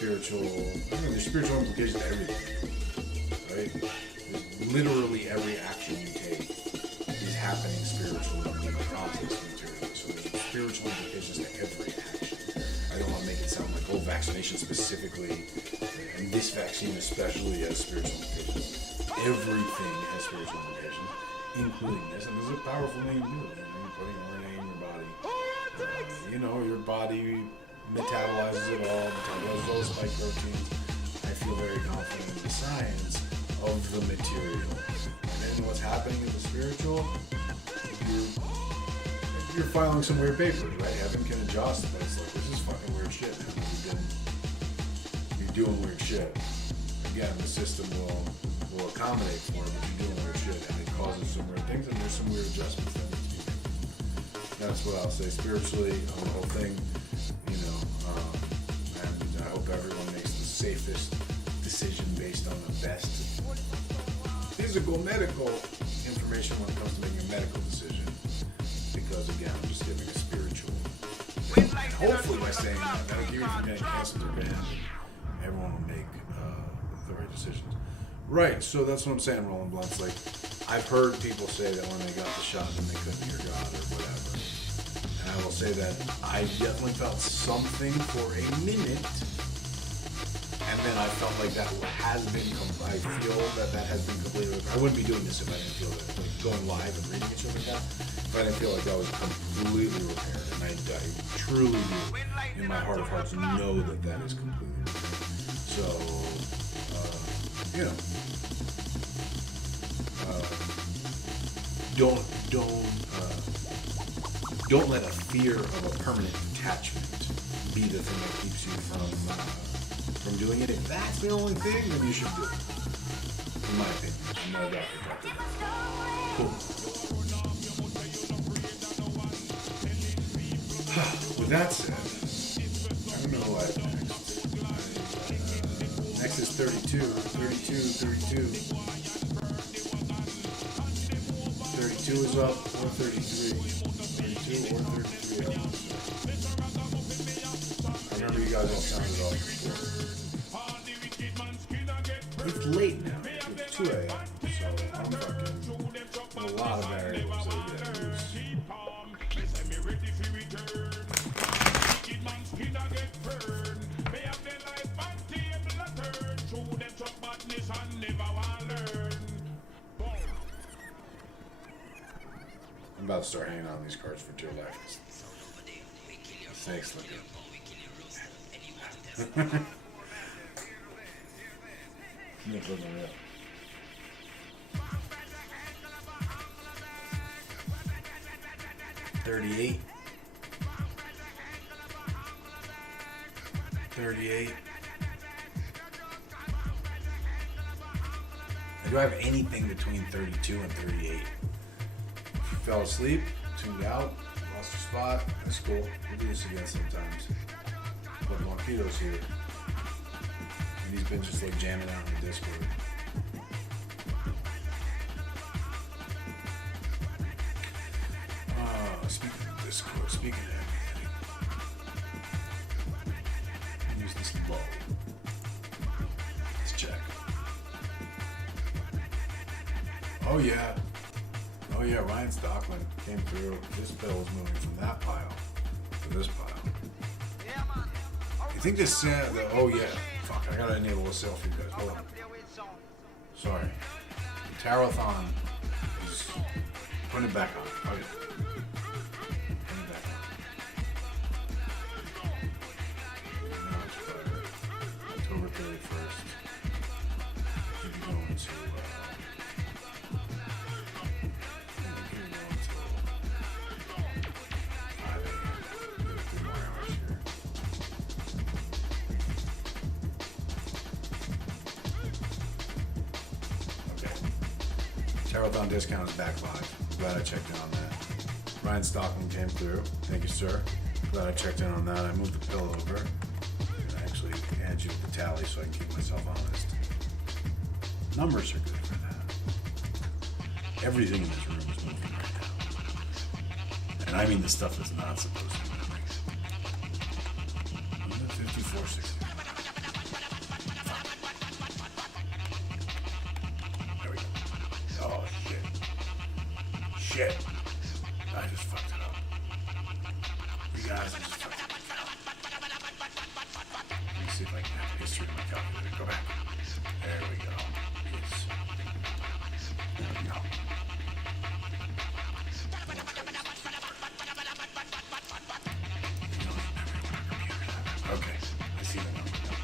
there's spiritual implications to everything, right? There's literally every action you take is happening spiritually in the process material. So there's spiritual implications to every action. I don't want to make it sound like, vaccination specifically, and this vaccine especially has spiritual implications. Everything has spiritual implications, including this. And this is a powerful thing to do. You're putting RNA in your body. Your body metabolizes it all, metabolizes all the spike proteins. I feel very confident in the science of the material. And then what's happening in the spiritual, you're filing some weird papers, right? Heaven can adjust, but it's like, this is fucking weird shit, man. You're doing weird shit. Again, the system will accommodate for it, but you're doing weird shit, and it causes some weird things, and there's some weird adjustments that need to be made. That's what I'll say spiritually on the whole thing, and I hope everyone makes the safest decision based on the best physical, medical information when it comes to making a medical decision. Because again, I'm just giving a spiritual. And hopefully, by saying that'll keep you from getting canceled or banned. Everyone will make the right decisions. Right. So that's what I'm saying, Roland Blunt's like, I've heard people say that when they got the shot, then they couldn't hear God or whatever. And I will say that I definitely felt something for a minute, and then I felt like that has been. I feel that has been completely. I wouldn't be doing this if I didn't feel that. Like going live and reading and shit like that. If I didn't feel like that was completely repaired, and I truly do, in my heart of hearts, know that is completely repaired. So, don't let a fear of a permanent detachment be the thing that keeps you from doing it. If that's the only thing, then you should do it. In my opinion, I'm not a doctor. Cool. With that said, I don't know what next is 32. 32 is up, or 33. 32 or 33 up. I remember you guys all sounded off before. It's late now. It's 2 a.m. So I'm fucking a lot of variables that get loose. I'm about to start hanging on these cards for dear life. Thanks, Lincoln. I'm gonna put them up. $38. Do I have anything between 32 and 38? If you fell asleep, tuned out, lost your spot, that's cool. We'll do this again sometimes. But Marquito's here. And he's been just like jamming out in the Discord. Speaking of Discord, speaking of everything, use this bow. Let's check. Oh yeah, Ryan Stockman came through. This bill is moving from that pile to this pile. You think this oh yeah, fuck, I gotta enable a sale for you guys. Hold on. Sorry. The Tarothon is putting it back on. Okay. Putting it back on. Now it's Friday, October 31st. We'll be going to Tarothon discount is back live. Glad I checked in on that. Ryan Stockman came through. Thank you, sir. Glad I checked in on that. I moved the pill over. And I actually add you the tally so I can keep myself honest. Numbers are good for that. Everything in this room is moving right now. And I mean the stuff that's not supposed to be moving. 54.60. Oh, shit. I just fucked it up. You guys, I just fucked it up. Let me see if I can have history in my calculator. Go back. There we go. Yes. There we go. Okay. I see the number now.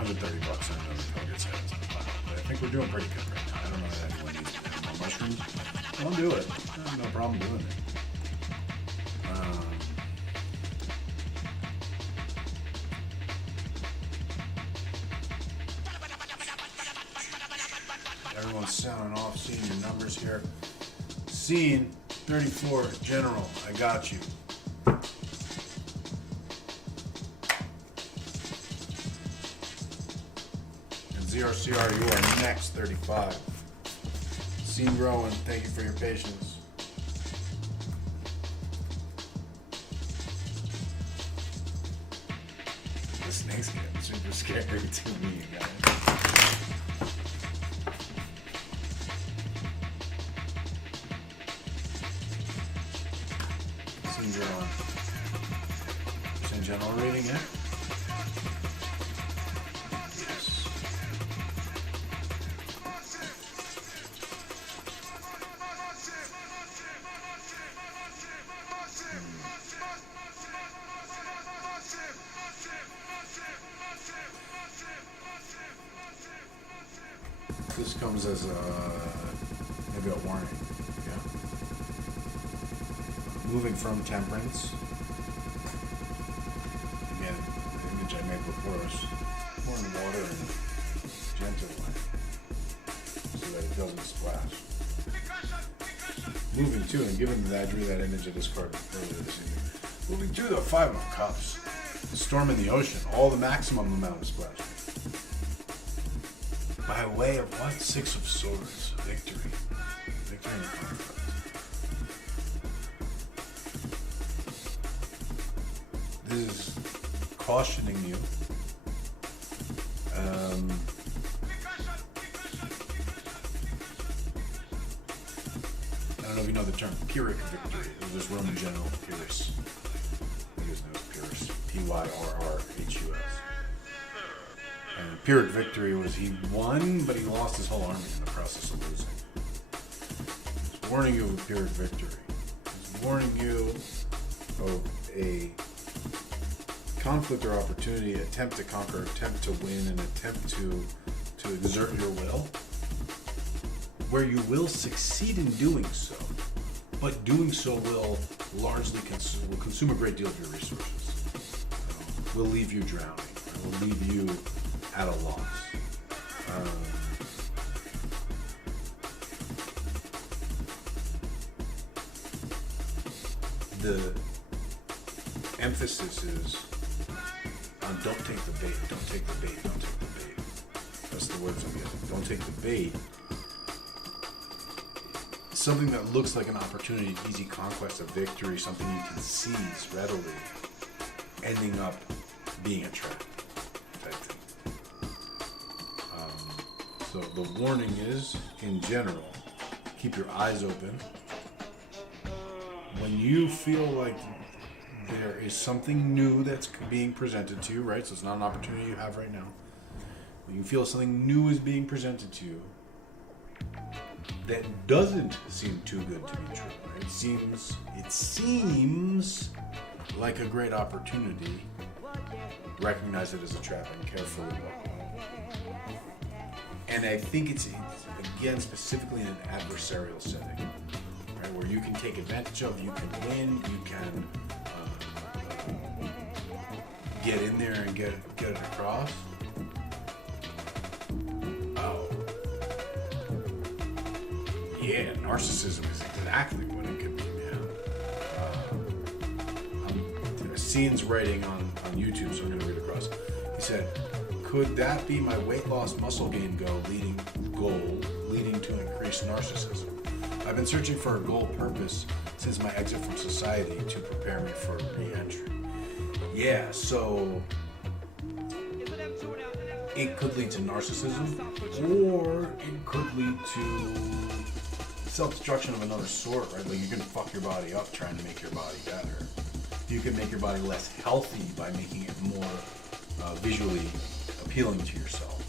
$130 and another target's heads on the pile. But I think we're doing pretty good right now. I don't know that anyone needs more mushrooms. Don't do it. No problem doing it. Everyone's sounding off, seeing your numbers here. Scene 34, General, I got you. And ZRCR, you are next, 35. Scene growing, thank you for your patience. The snake's getting super scary to me, guys. Scene growing. Scene general reading, yeah? This comes as maybe a warning. Yeah. Moving from temperance. Again, the image I made before us. Pouring water in gently so that it doesn't splash. Moving to, and given that I drew that image I discarded earlier this evening. Moving to the 5 of Cups. The storm in the ocean. All the maximum amount of splash. By way of what? 6 of Swords. Victory. Victory in the conflict. This is cautioning you. I don't know if you know the term Pyrrhic victory. It was this Roman general, Pyrrhus. I think his name was Pyrrhus. Pyrrhus. And Pyrrhic victory was he won, but he lost his whole army in the process of losing. It's warning you of a Pyrrhic victory. It's warning you of a conflict or opportunity, attempt to conquer, attempt to win, an attempt to exert your will, where you will succeed in doing so, but doing so will largely consume a great deal of your resources. Will leave you drowning. Will leave you at a loss. The emphasis is on don't take the bait, don't take the bait, don't take the bait. That's the words I'm using. Don't take the bait. Something that looks like an opportunity, easy conquest, a victory, something you can seize readily, ending up being a trap type thing. So the warning is, in general, keep your eyes open. When you feel like there is something new that's being presented to you, right? So it's not an opportunity you have right now. When you feel something new is being presented to you that doesn't seem too good to be true, right? It seems like a great opportunity. Recognize it as a trap and carefully walk away. And I think it's again specifically in an adversarial setting, right, where you can take advantage of, you can win, you can get in there and get it across. Oh, yeah, narcissism is exactly what it could be, man. Scene's writing on YouTube, so I'm going to read across. He said, "Could that be my weight loss muscle gain goal leading to increased narcissism? I've been searching for a goal purpose since my exit from society to prepare me for re-entry." Yeah, so it could lead to narcissism, or it could lead to self-destruction of another sort, right? Like you can fuck your body up trying to make your body better. You can make your body less healthy by making it more visually appealing to yourself,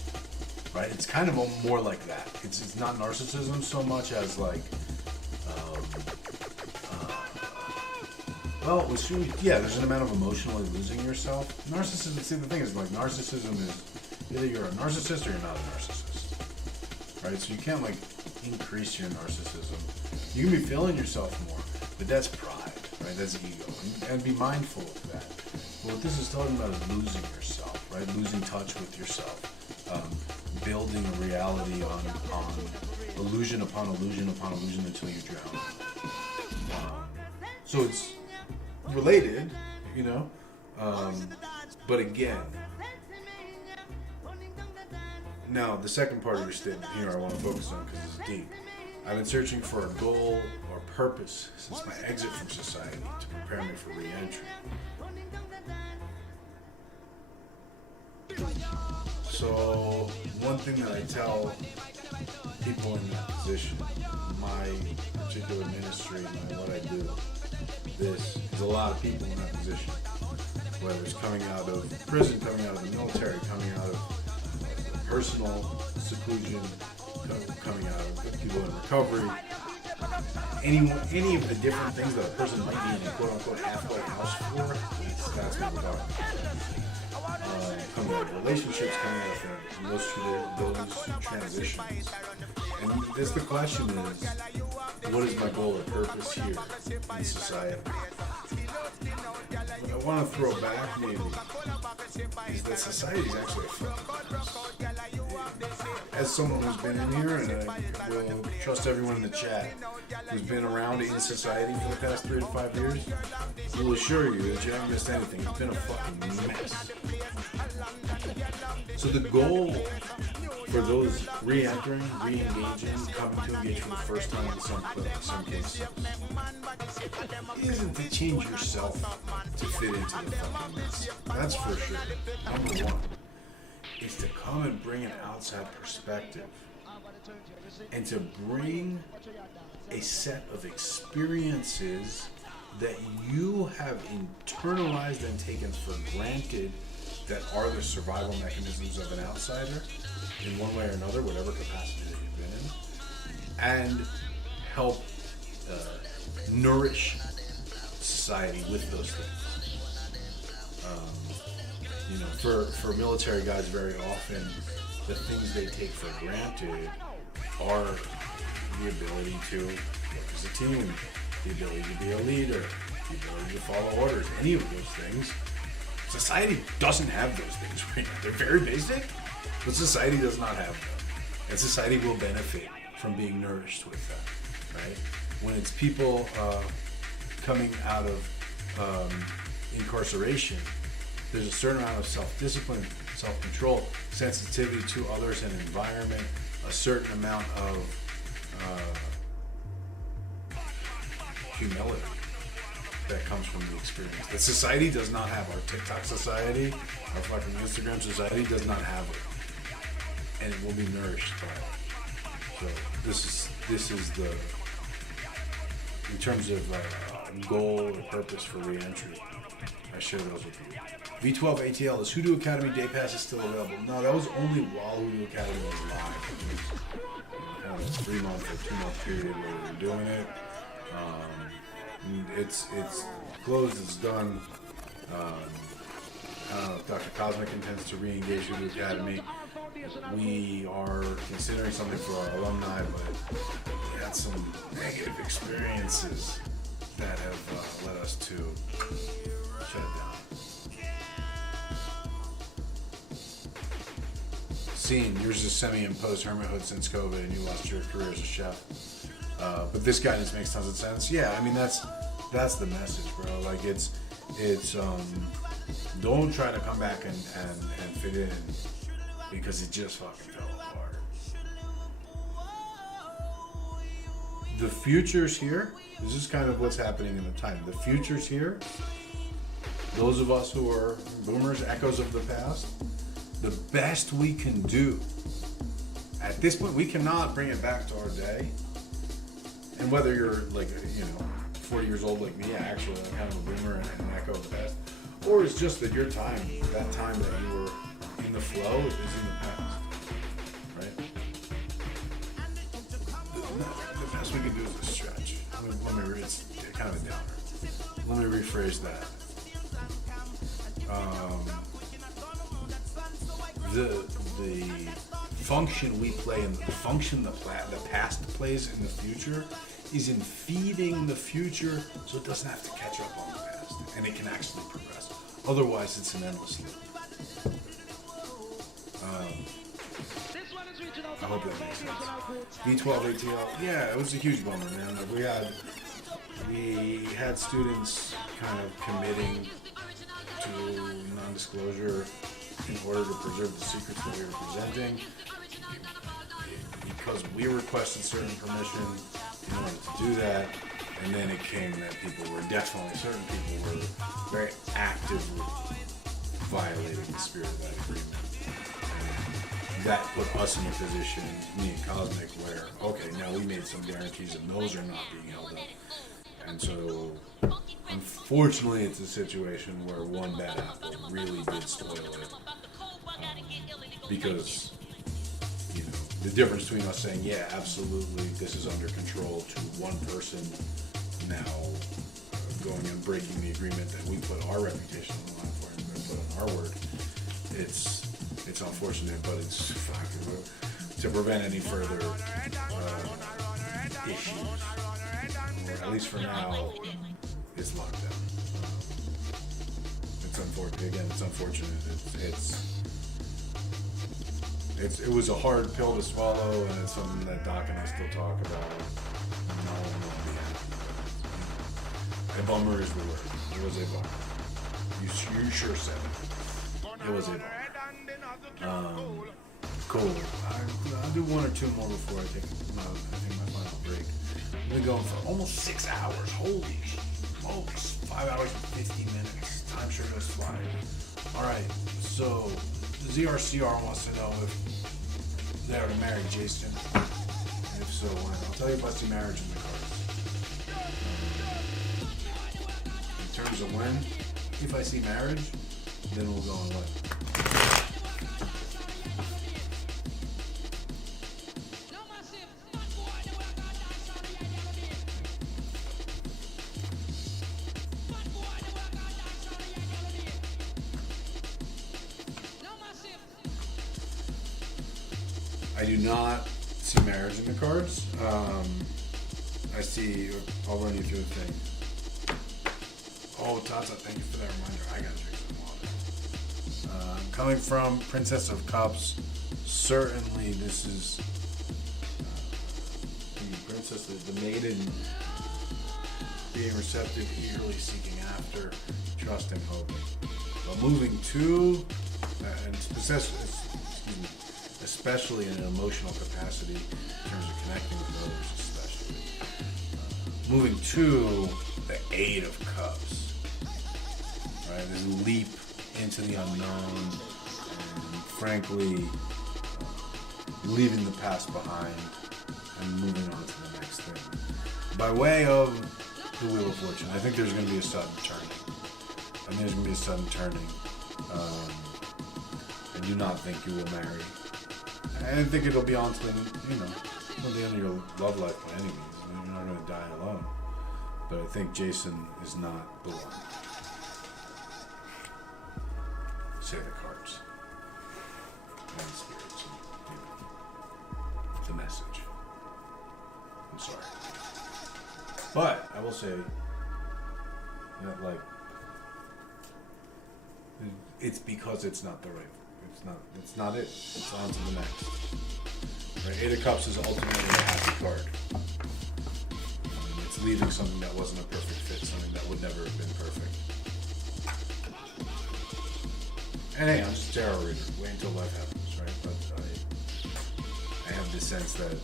right? It's kind of more like that. It's not narcissism so much as like, there's an amount of emotionally losing yourself. Narcissism, see the thing is like narcissism is either you're a narcissist or you're not a narcissist, right? So you can't like increase your narcissism. You can be feeling yourself more, but that's pride, right? That's ego, and be mindful of that. But what this is talking about is losing yourself, right? Losing touch with yourself, building a reality on illusion upon illusion upon illusion until you drown. So it's related, you know, but again, now the second part of your statement here I want to focus on because it's deep. I've been searching for a goal or purpose since my exit from society to prepare me for re-entry. So one thing that I tell people in that position, my particular ministry, what I do, there's a lot of people in that position, whether it's coming out of prison, coming out of the military, coming out of personal seclusion, coming out of people in recovery, any of the different things that a person might be in a quote-unquote halfway house for, that's what we're talking about. Coming out of relationships, coming out of those transitions. And that's the question is, what is my goal or purpose here in society? What I want to throw back maybe is that society is actually a fucking mess. as someone who's been in here, and I will trust everyone in the chat who's been around in society for the past 3 to 5 years, will assure you that you haven't missed anything. It's been a fucking mess. So the goal for those re-entering, re-engaging, coming to engage for the first time in some cases, isn't to change yourself to fit into the fucking mess. That's for sure. Number one is to come and bring an outside perspective and to bring a set of experiences that you have internalized and taken for granted that are the survival mechanisms of an outsider in one way or another, whatever capacity that you've been in, and help nourish society with those things. For military guys, very often the things they take for granted are the ability to work as a team, the ability to be a leader, the ability to follow orders, any of those things. Society doesn't have those things right now. They're very basic, but society does not have them. And society will benefit from being nourished with them, right? When it's people coming out of incarceration, there's a certain amount of self-discipline, self-control, sensitivity to others and environment, a certain amount of humility that comes from the experience that society does not have. Our TikTok society, our fucking Instagram society does not have it, and it will be nourished by it. So this is the, in terms of goal or purpose for re-entry, I share those with you. V12 ATL, is Hoodoo Academy Day Pass is still available? No, that was only while Hoodoo Academy was live. It was kind of a 3-month or 2-month period where we were doing it. It's closed, it's done. I don't know if Dr. Cosmic intends to re-engage Hoodoo Academy. We are considering something for our alumni, but we had some negative experiences that have led us to shut it down. Scene, yours is semi-imposed hermithood since COVID and you lost your career as a chef. But this guidance makes tons of sense. Yeah, I mean, that's the message, bro. Like, it's don't try to come back and fit in because it just fucking fell apart. The future's here. This is kind of what's happening in the time. The future's here. Those of us who are boomers, echoes of the past, the best we can do at this point, we cannot bring it back to our day. And whether you're like, 40 years old like me, actually, I'm kind of a boomer and an echo of the past, or it's just that your time, that time that you were in the flow, is in the past, right? The best we can do is a stretch. It's kind of a downer. Let me rephrase that. The function we play and the function the past plays in the future is in feeding the future so it doesn't have to catch up on the past and it can actually progress. Otherwise, it's an endless loop. I hope that makes sense. V12 ATL, yeah, it was a huge bummer, man. We had students kind of committing to non-disclosure in order to preserve the secrets that we were presenting, because we requested certain permission in order to do that, and then it came that certain people were very actively violating the spirit of that agreement. And that put us in a position, me and Cosmic, where, okay, now we made some guarantees and those are not being held up. And so, unfortunately, it's a situation where one bad apple really did spoil it. Because, the difference between us saying, yeah, absolutely, this is under control, to one person now going and breaking the agreement that we put our reputation on the line for and put on our word, it's unfortunate, but it's to prevent any further issues. Or at least for now, it's locked down. It's unfortunate. Again, it's unfortunate. it was a hard pill to swallow, and it's something that Doc and I still talk about. No one will be happy with it. A bummer is the word. It was a bummer. You sure said it. It was a bummer. Cool. I'll do one or two more before I take my final break. We've been going for almost 6 hours. Holy smokes. 5 hours and 50 minutes. Time sure goes flying. Alright, so ZRCR wants to know if they are to marry Jason. And if so, why not? I'll tell you if I see marriage in the cards. In terms of when, if I see marriage, then we'll go on what? I do not see marriage in the cards. I see, I'll run you through the thing. Oh, Tata, thank you for that reminder. I gotta drink some water. Coming from Princess of Cups, certainly this is the princess, the maiden, being receptive, eagerly seeking after, trusting, hoping. But moving to, and especially in an emotional capacity, in terms of connecting with others, especially. Moving to the Eight of Cups, right? This leap into the unknown, and frankly, leaving the past behind and moving on to the next thing. By way of the Wheel of Fortune, I think there's going to be a sudden turning. I do not think you will marry. I don't think it'll be on to the, not the end of your love life by any means. I mean, you're not going to die alone. But I think Jason is not the one. Say the cards. And spirits. The message. I'm sorry. But I will say that, it's because it's not the right. It's not it. It's on to the next. Right? Eight of Cups is ultimately a happy card. It's leaving something that wasn't a perfect fit, something that would never have been perfect. And hey, I'm just a tarot reader. Wait until life happens, right? But I have this sense that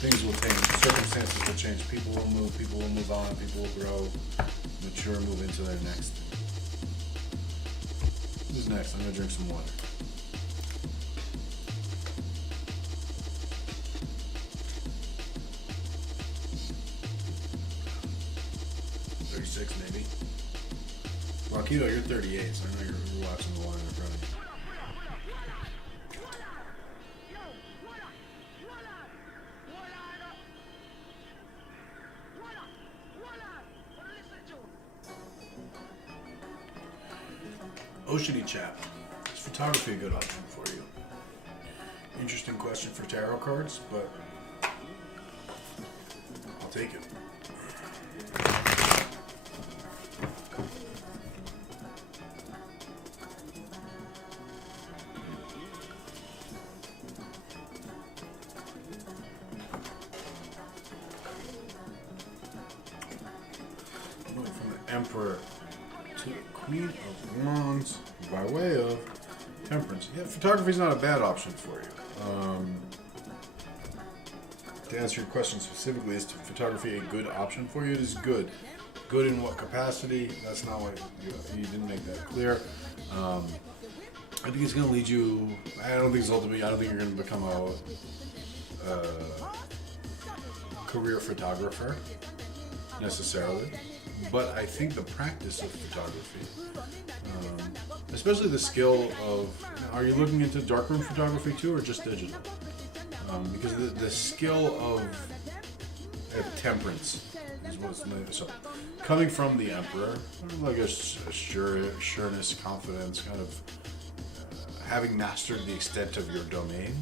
things will change, circumstances will change, people will move on, people will grow, mature, move into their next. Who's next? I'm gonna drink some water. Maybe. Rakito, you're 38, so I know you're watching the line in front of you. Oceany Chap, is photography a good option for you? Interesting question for tarot cards, but I'll take it. Emperor to Queen of Wands by way of Temperance. Yeah, photography is not a bad option for you. To answer your question specifically, is photography a good option for you? It is good. Good in what capacity? That's not what you didn't make that clear. I think it's going to lead you. I don't think you're going to become a career photographer necessarily. But I think the practice of photography, especially the skill of, are you looking into darkroom photography too, or just digital? Because the skill of temperance is what's so coming from the Emperor, like a sureness, confidence, kind of having mastered the extent of your domain,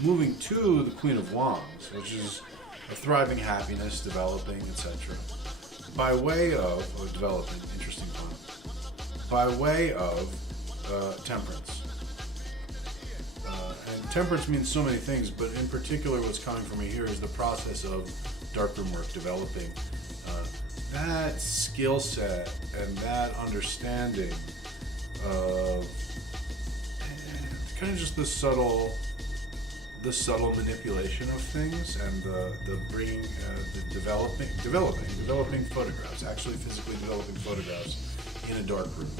moving to the Queen of Wands, which is a thriving happiness, developing, etc. By way of development, interesting point. By way of temperance, and temperance means so many things, but in particular what's coming from me here is the process of darkroom work, developing that skill set and that understanding of kind of just the subtle manipulation of things, and the bringing, the developing photographs, actually physically developing photographs in a dark room.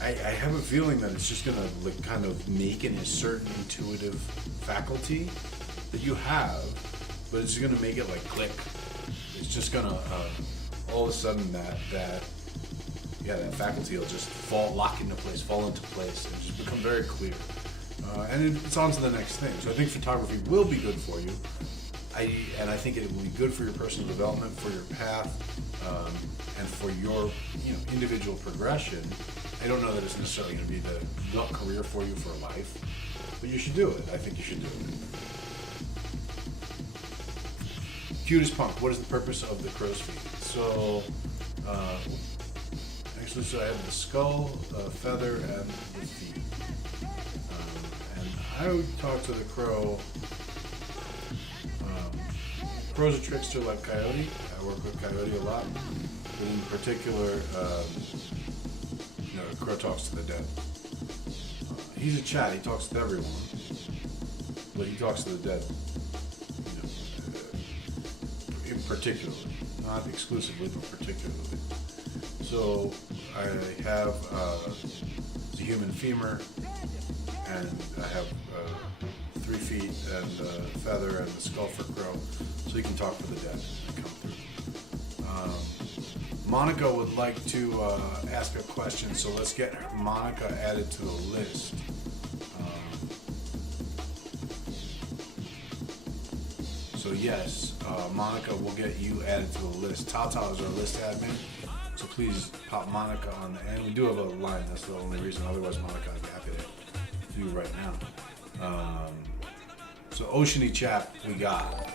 I have a feeling that it's just going to like kind of make a certain intuitive faculty that you have, but it's going to make it like click. It's just going to all of a sudden that faculty will just lock into place, fall into place, and just become very clear. And it's on to the next thing. So I think photography will be good for you. I think it will be good for your personal development, for your path, and for your individual progression. I don't know that it's necessarily going to be the career for you for life, but you should do it. I think you should do it. Cutest punk. What is the purpose of the crow's feet? So, actually, I have the skull, feather, and the feet. And I would talk to the crow. Crow's a trickster like Coyote. I work with Coyote a lot. But in particular, the crow talks to the dead. He's a chat. He talks to everyone, but he talks to the dead. In particular, not exclusively, but particularly. So I have the human femur, and I have 3 feet and a feather and the skull for crow, so he can talk for the dead and come through. Monica would like to ask a question, so let's get Monica added to the list. So yes, Monica will get you added to the list. Tata is our list admin, so please pop Monica on the end. We do have a line, that's the only reason, otherwise Monica I'd be happy to do right now. So Oceany Chap we got.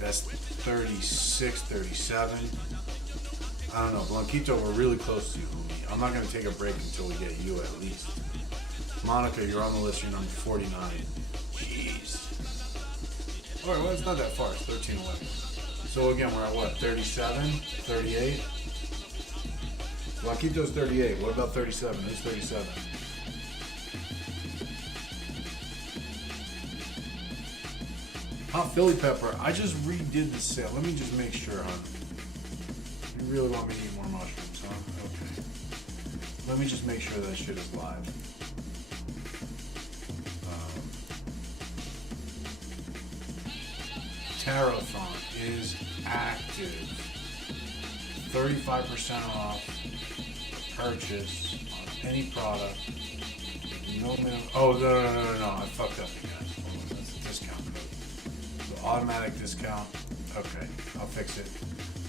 That's 36, 37. I don't know, Blanquito, we're really close to you, homie. I'm not going to take a break until we get you at least. Monica, you're on the list, you're number 49. Jeez. Alright, well, it's not that far, it's 13-11. So again, we're at what, 37, 38? Blanquito's 38, what about 37? Who's 37? Hot Philly Pepper, I just redid the sale. Let me just make sure, hon. You really want me to eat more mushrooms, huh? Okay. Let me just make sure that shit is live. Tarothon is active. 35% off purchase on any product. No minimum. Oh, no. I fucked up again. Hold on, that's a discount code. So automatic discount. Okay, I'll fix it.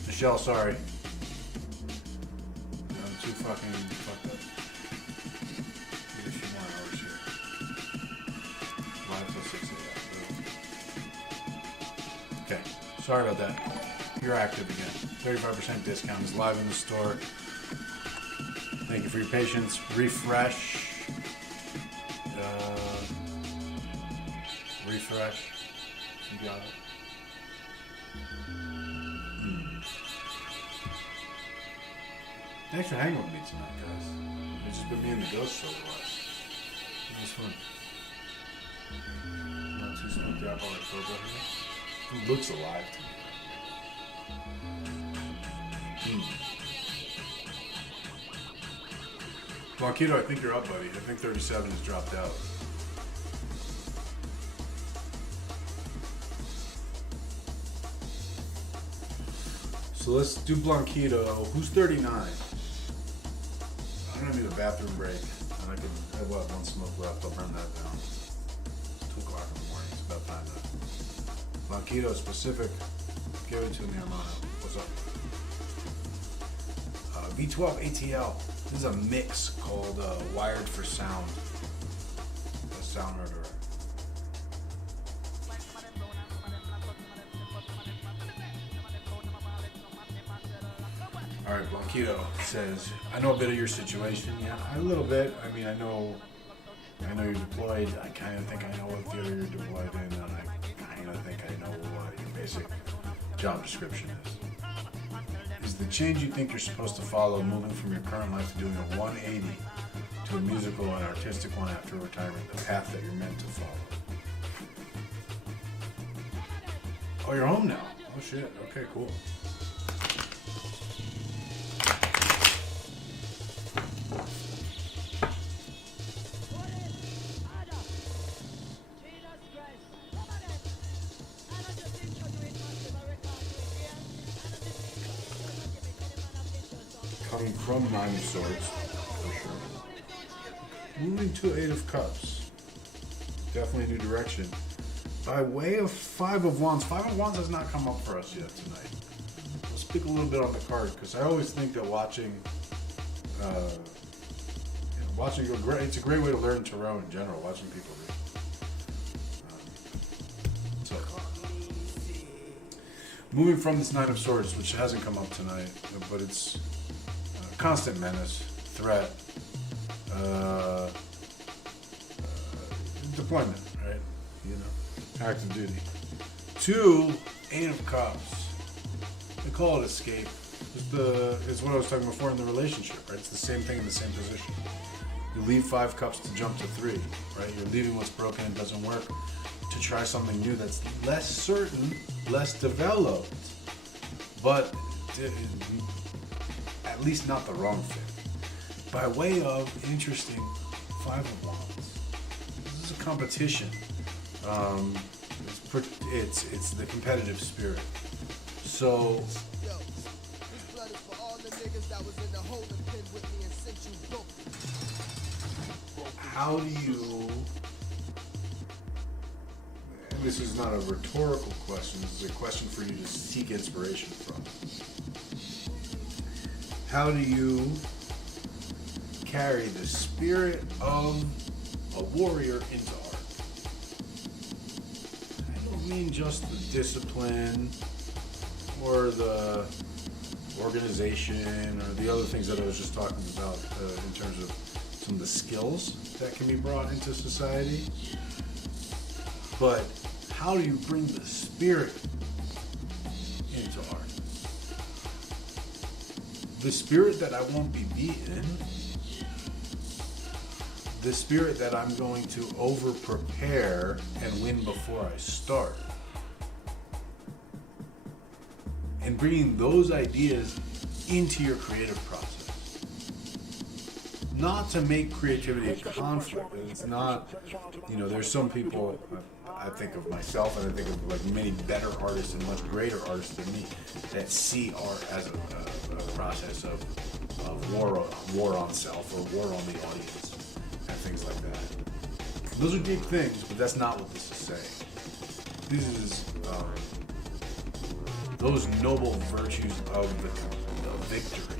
Michelle, sorry. I'm too fucking fucked up. Need a few more hours here. 5 till 6 of that. Okay, sorry about that. You're active again. 35% discount is live in the store. Thank you for your patience. Refresh. Refresh. You got it. Thanks for hanging with me tonight, guys. It's just been me and the ghost so far. It was fun. Not too smoked out all that photo here. Who looks alive to me? Blanquito, I think you're up, buddy. I think 37 has dropped out. So let's do Blanquito. Who's 39? I'm gonna need a bathroom break. And I have one smoke left. I'll burn that down. It's 2 o'clock in the morning. It's about time to. Blanquito specific. Give it to me, Armano. What's up? V12 ATL. This is a mix called Wired for Sound. A sound murderer. All right, Blanquito says, I know a bit of your situation. Yeah, a little bit. I mean, I know you're deployed. I kind of think I know what theater you're deployed in, and I kind of think I know what your basic job description is. Is the change you think you're supposed to follow moving from your current life to doing a 180 to a musical and artistic one after retirement, the path that you're meant to follow? Oh, you're home now. Oh, shit. Okay, cool. Coming from 9 of Swords, for sure. Moving to 8 of Cups. Definitely a new direction. By way of 5 of Wands. 5 of Wands has not come up for us yet tonight. We'll speak a little bit on the card, because I always think that watching it's a great way to learn tarot in general, watching people read. Moving from this 9 of Swords, which hasn't come up tonight, but it's constant menace, threat, deployment, right? You know, active duty. 2, 8 of Cups. They call it escape. It's what I was talking before in the relationship, right? It's the same thing in the same position. You leave 5 cups to jump to 3, right? You're leaving what's broken and doesn't work to try something new that's less certain, less developed, but at least not the wrong fit. By way of interesting 5 of Wands. This is a competition. It's the competitive spirit. So how do you, and this is not a rhetorical question, this is a question for you to seek inspiration from. How do you carry the spirit of a warrior into art? I don't mean just the discipline or the organization or the other things that I was just talking about in terms of some of the skills that can be brought into society. But how do you bring the spirit into art? The spirit that I won't be beaten, the spirit that I'm going to over-prepare and win before I start. And bringing those ideas into your creative process. Not to make creativity a conflict. It's not, there's some people, I think of myself and I think of like many better artists and much greater artists than me that see art as a process of war on self or war on the audience and things like that. Those are deep things, but that's not what this is saying. This is those noble virtues of the victory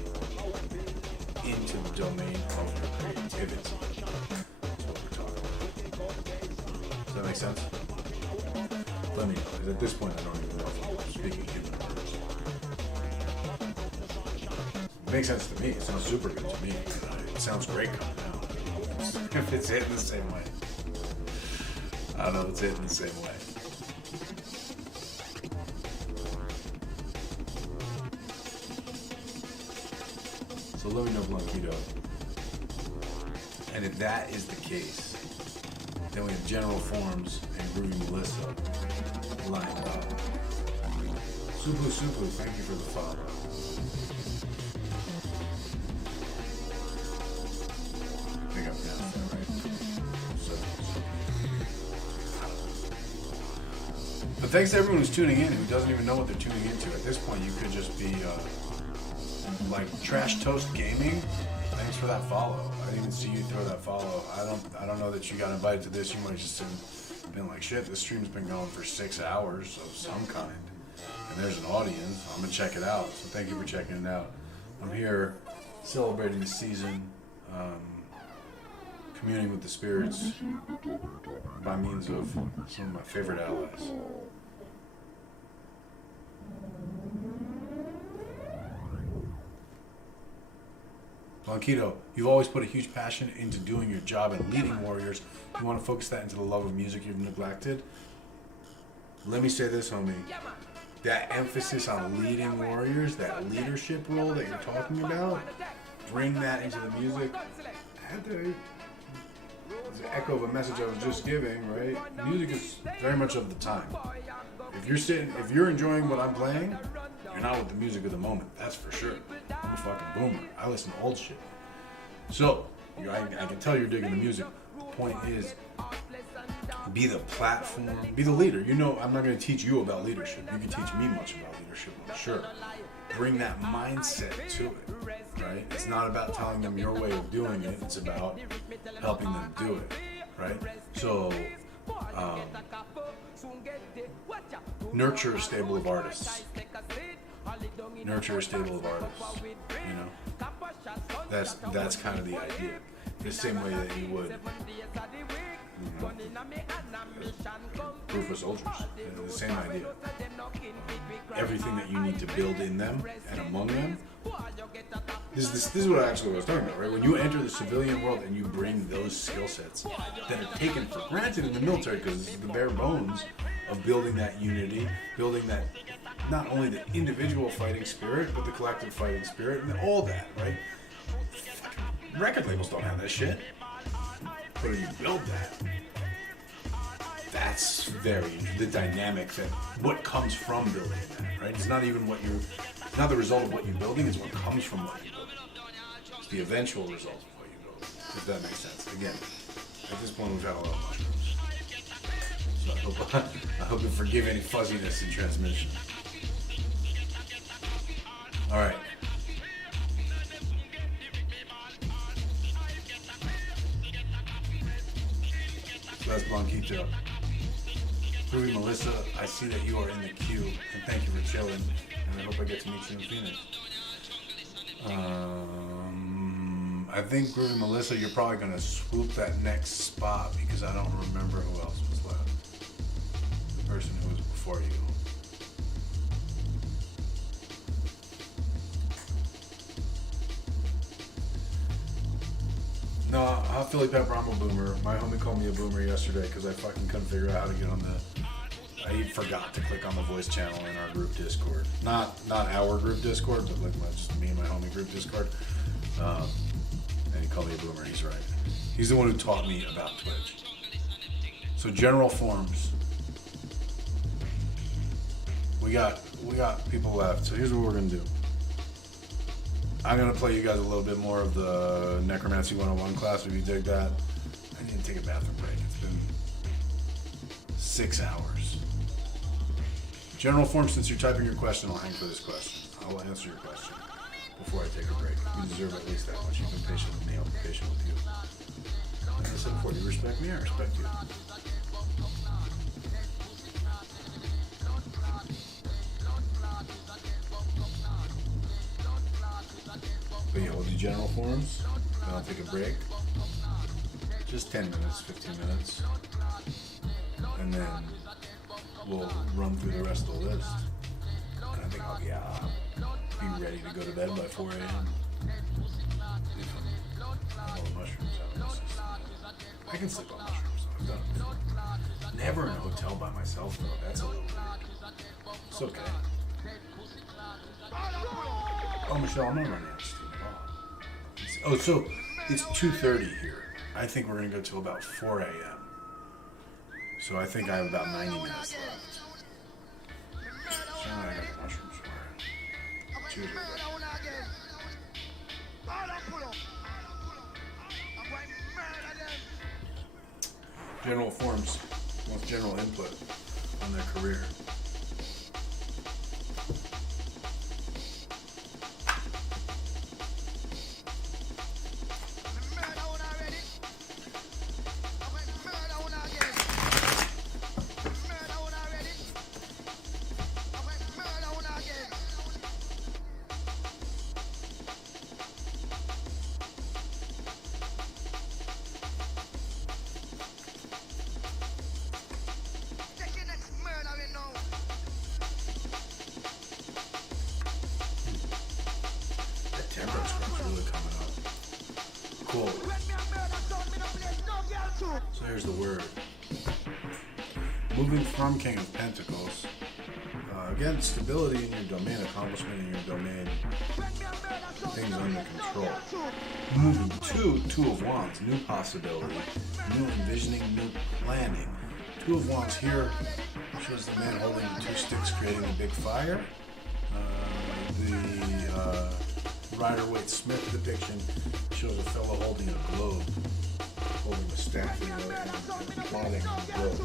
into the domain of your creativity. That's what we're talking about. Does that make sense? Let me know, because at this point I don't even know if I'm speaking human words. It makes sense to me. It sounds super good to me. It sounds great coming out. If it's hitting the same way. I don't know if it's hitting the same way. So let me know, Blanquito. And if that is the case, then we have General Forms and Groovy Melissa lined up. Supu, thank you for the follow. I think I'm down there, right? So. But thanks to everyone who's tuning in who doesn't even know what they're tuning into. At this point, you could just be like Trash Toast Gaming. Thanks for that follow. I didn't even see you throw that follow. I don't know that you got invited to this. You might have just been like, shit, this stream's been going for 6 hours of some kind. And there's an audience. I'm gonna check it out. So thank you for checking it out. I'm here celebrating the season, communing with the spirits by means of some of my favorite allies. Blanquito, you've always put a huge passion into doing your job and leading warriors. You want to focus that into the love of music you've neglected? Let me say this, homie. That emphasis on leading warriors, that leadership role that you're talking about, bring that into the music. It's an echo of a message I was just giving, right? Music is very much of the time. If you're enjoying what I'm playing, you're not with the music of the moment. That's for sure. I'm a fucking boomer. I listen to old shit. So, I can tell you're digging the music. The point is, be the platform, be the leader. You know, I'm not going to teach you about leadership. You can teach me much about leadership, I'm sure. Bring that mindset to it, right? It's not about telling them your way of doing it. It's about helping them do it, right? So, nurture a stable of artists. Nurture a stable of artists, you know? That's kind of the idea. The same way that you would proof of soldiers. The same idea. Everything that you need to build in them and among them. This is what I was talking about, right? When you enter the civilian world and you bring those skill sets that are taken for granted in the military, because it's the bare bones of building that unity, building that not only the individual fighting spirit, but the collective fighting spirit, and all that, right? Record labels don't have that shit. But when you build that, that's the dynamic that what comes from building that, right? It's not even it's not the result of what you're building, it's what comes from what you're building. It's the eventual result of what you build, if that makes sense. Again, at this point we've had a lot of mushrooms. So I hope you forgive any fuzziness in transmission. Alright. So that's Blanquito. Ruby Melissa, I see that you are in the queue, and thank you for chilling, and I hope I get to meet you in Phoenix. I think Ruby Melissa, you're probably going to swoop that next spot because I don't remember who else was left. The person who was before you. No, Hot Philly Pepper, I'm a boomer. My homie called me a boomer yesterday because I fucking couldn't figure out how to get on I forgot to click on the voice channel in our group Discord. Not our group Discord, but like just me and my homie group Discord. And he called me a boomer. He's right. He's the one who taught me about Twitch. So general forms. We got people left. So here's what we're gonna do. I'm gonna play you guys a little bit more of the Necromancy 101 class if you dig that. I need to take a bathroom break. It's been 6 hours. General form, since you're typing your question, I'll hang for this question. I will answer your question before I take a break. You deserve at least that much. You've been patient with me, I'll be patient with you. Like I said before, you respect me, I respect you. But yeah, we'll do general forms, then I'll take a break. Just 10 minutes, 15 minutes. And then we'll run through the rest of the list. And I think I'll be ready to go to bed by 4 a.m. All the mushrooms out of the system. I can sleep on mushrooms. I've done it. Never in a hotel by myself, though. That's a little weird. It's okay. Oh, Michelle, I'm not running out of steam at all. So it's 2:30 here. I think we're going to go till about 4 a.m. So I think I have about 90 minutes left. So I got the mushrooms for it. Cheers, everybody. General forms wants general input on their career. Cool. So here's the word. Moving from King of Pentacles. Again, stability in your domain, accomplishment in your domain, things under control. Moving to Two of Wands, new possibility, new envisioning, new planning. Two of Wands here shows the man holding the two sticks creating a big fire. The Rider-Waite-Smith depiction shows a fellow holding a globe, holding a staff and plotting on the globe.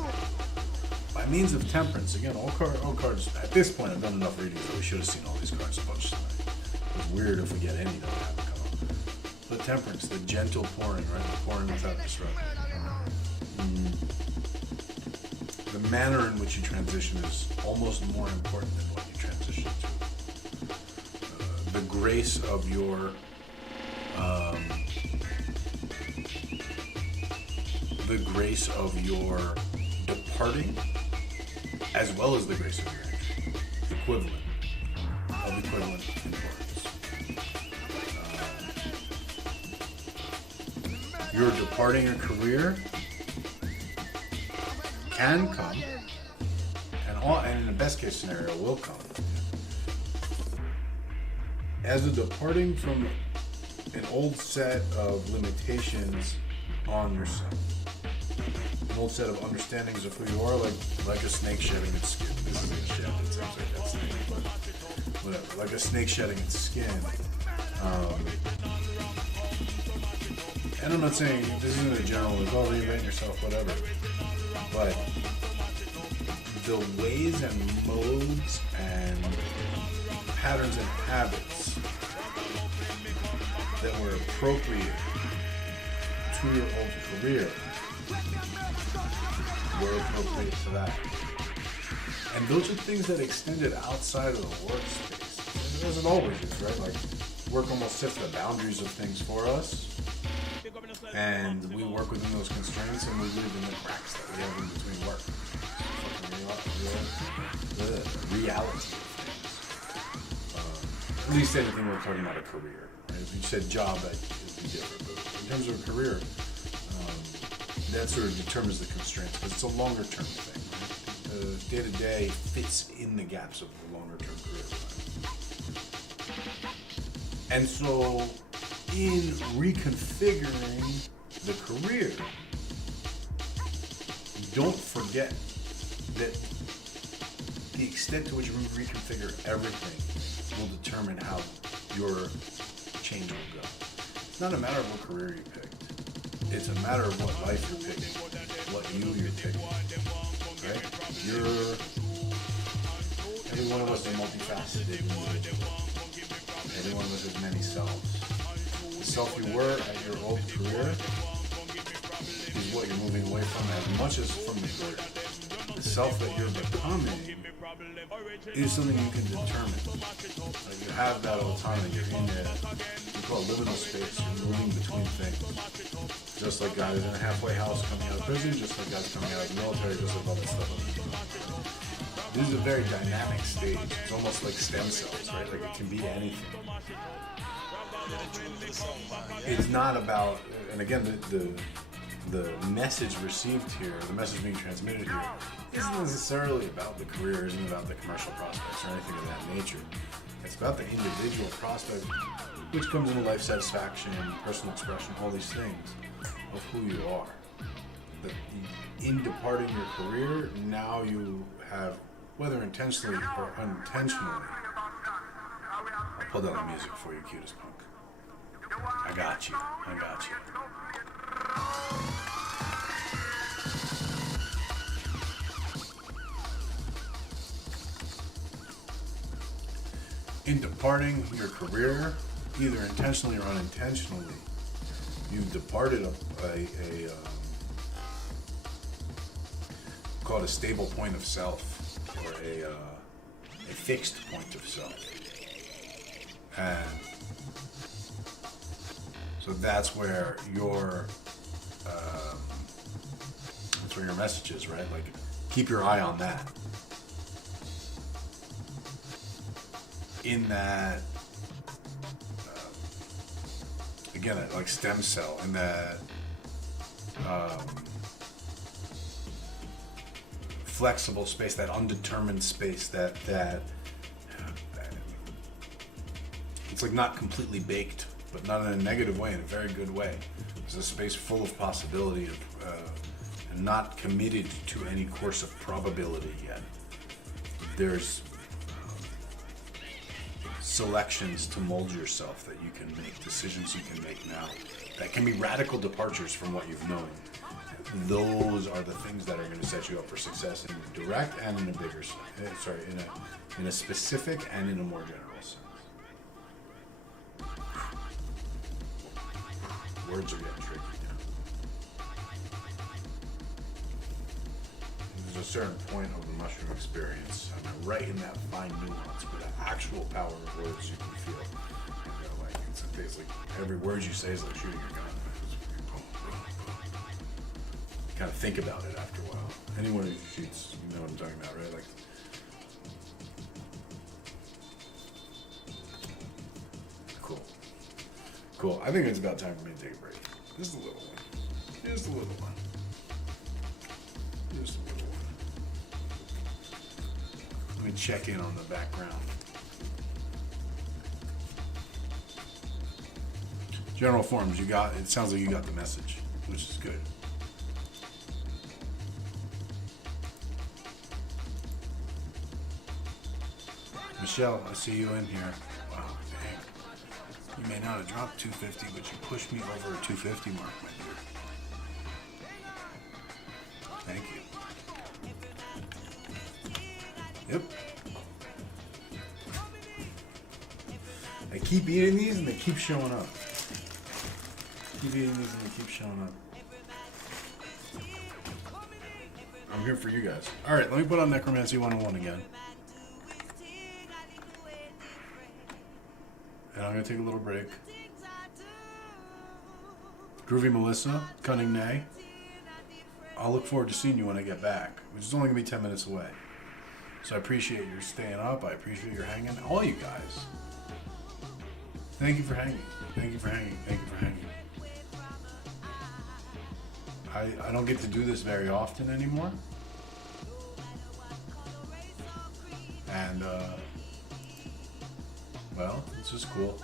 By means of temperance, again, all cards, at this point I've done enough readings that we should have seen all these cards a bunch tonight. It's weird if we get any that haven't come up. But temperance, the gentle pouring, right? The pouring without disruption. The manner in which you transition is almost more important than what you transition to. The grace of your departing, as well as the grace of your entry. Equivalent importance. Your departing your career can come, and in the best case scenario will come, as a departing from an old set of limitations on yourself. An old set of understandings of who you are, like a snake shedding its skin. This isn't a shed, it sounds like that snake, but whatever. Like a snake shedding its skin. And I'm not saying this isn't a general, like, oh, reinvent yourself, whatever. But the ways and modes and patterns and habits that were appropriate to your old career were appropriate to that. And those are things that extended outside of the workspace. As it always is, right? Like, work almost sets the boundaries of things for us. And we work within those constraints, and we live in the cracks that we have in between work. The reality of things. At least anything we're talking about a career. Right? If you said job, that would be different. But in terms of a career, that sort of determines the constraints, because it's a longer term thing. Right? The day-to-day fits in the gaps of the longer term career plan. And so, in reconfiguring the career, don't forget that the extent to which you reconfigure everything will determine how your change will go. It's not a matter of what career you picked. It's a matter of what life you're picking, what you're picking. Right? Every one of us is multifaceted. Every one of us has many selves. The self you were at your old career is what you're moving away from as much as from the career. The self that you're becoming is something you can determine. Like, you have that autonomy. You're in a, we call it liminal space. You're moving between things. Just like God is in a halfway house coming out of prison, just like God's coming out of the military, just like all that stuff. This is a very dynamic stage. It's almost like stem cells, right? Like, it can be anything. It's not about, and again, the message received here, the message being transmitted here, isn't necessarily about the career, isn't about the commercial prospects or anything of that nature. It's about the individual prospect, which comes into life satisfaction, personal expression, all these things of who you are. But in departing your career, now you have, whether intentionally or unintentionally, I'll pull down the music for you, cutest punk. I got you. In departing your career, either intentionally or unintentionally, you've departed called a stable point of self, or a fixed point of self. And so that's where your message is, right? Like, keep your eye on that. In that, again, that like stem cell and that flexible space, that undetermined space, that it's like not completely baked, but not in a negative way, in a very good way. It's a space full of possibility and not committed to any course of probability yet. There's selections to mold yourself that you can make, decisions you can make now that can be radical departures from what you've known. Those are the things that are going to set you up for success in direct and in a bigger, in a specific and in a more general sense. Words are getting tricky now. There's a certain point of the mushroom experience, right in that fine nuance, where the actual power of words you can feel. It's like every word you say is like shooting your gun. Kind of think about it after a while. Anyone who shoots, you know what I'm talking about, right? Like, cool. I think it's about time for me to take a break. Just a little one. Just a little one. Just a little one. Let me check in on the background. General forms, it sounds like you got the message, which is good. Michelle, I see you in here. Wow, dang. You may not have dropped 250, but you pushed me over a 250 mark, my dear. Thank you. Yep. I keep eating these and they keep showing up. Keep eating these and they keep showing up. I'm here for you guys. Alright, let me put on Necromancy 101 again. And I'm going to take a little break. Groovy Melissa, Cunning Nay. I'll look forward to seeing you when I get back, which is only going to be 10 minutes away. So I appreciate your staying up. I appreciate your hanging. All you guys. Thank you for hanging. Thank you for hanging. Thank you for hanging. I don't get to do this very often anymore. And, well, it's just cool.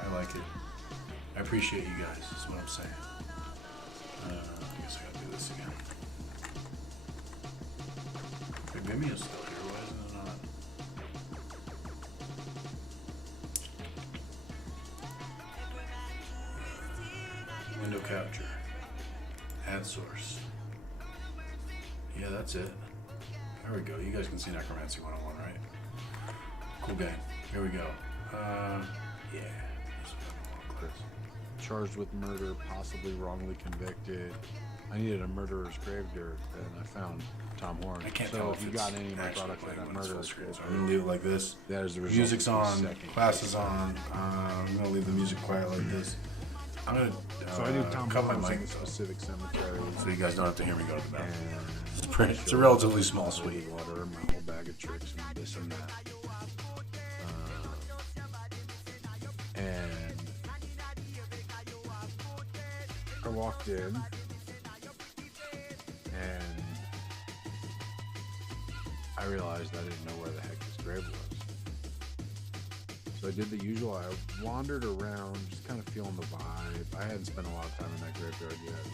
I like it. I appreciate you guys, is what I'm saying. I guess I gotta do this again. Hey, Vimeo still here. Why isn't it on? Window capture. Add source. Yeah, that's it. There we go. You guys can see Necromancy 101, right? Cool gang. Here we go. Yeah. Charged with murder, possibly wrongly convicted. I needed a murderer's grave dirt, and I found Tom Horn. I can't so tell if you got any of my products that have murderer's screen. grave So I'm gonna leave it like this. that is the result. Music's on. Class is on. I'm gonna leave the music quiet like this. I'm gonna So I do Tom cut my Horn's in mic the specific cemetery. so you guys don't have to hear me go to the bathroom. And It's a relatively small suite. water, my whole bag of tricks, and this and that. And I walked in, and I realized I didn't know where the heck this grave was. So I did the usual. I wandered around, just kind of feeling the vibe. I hadn't spent a lot of time in that graveyard yet.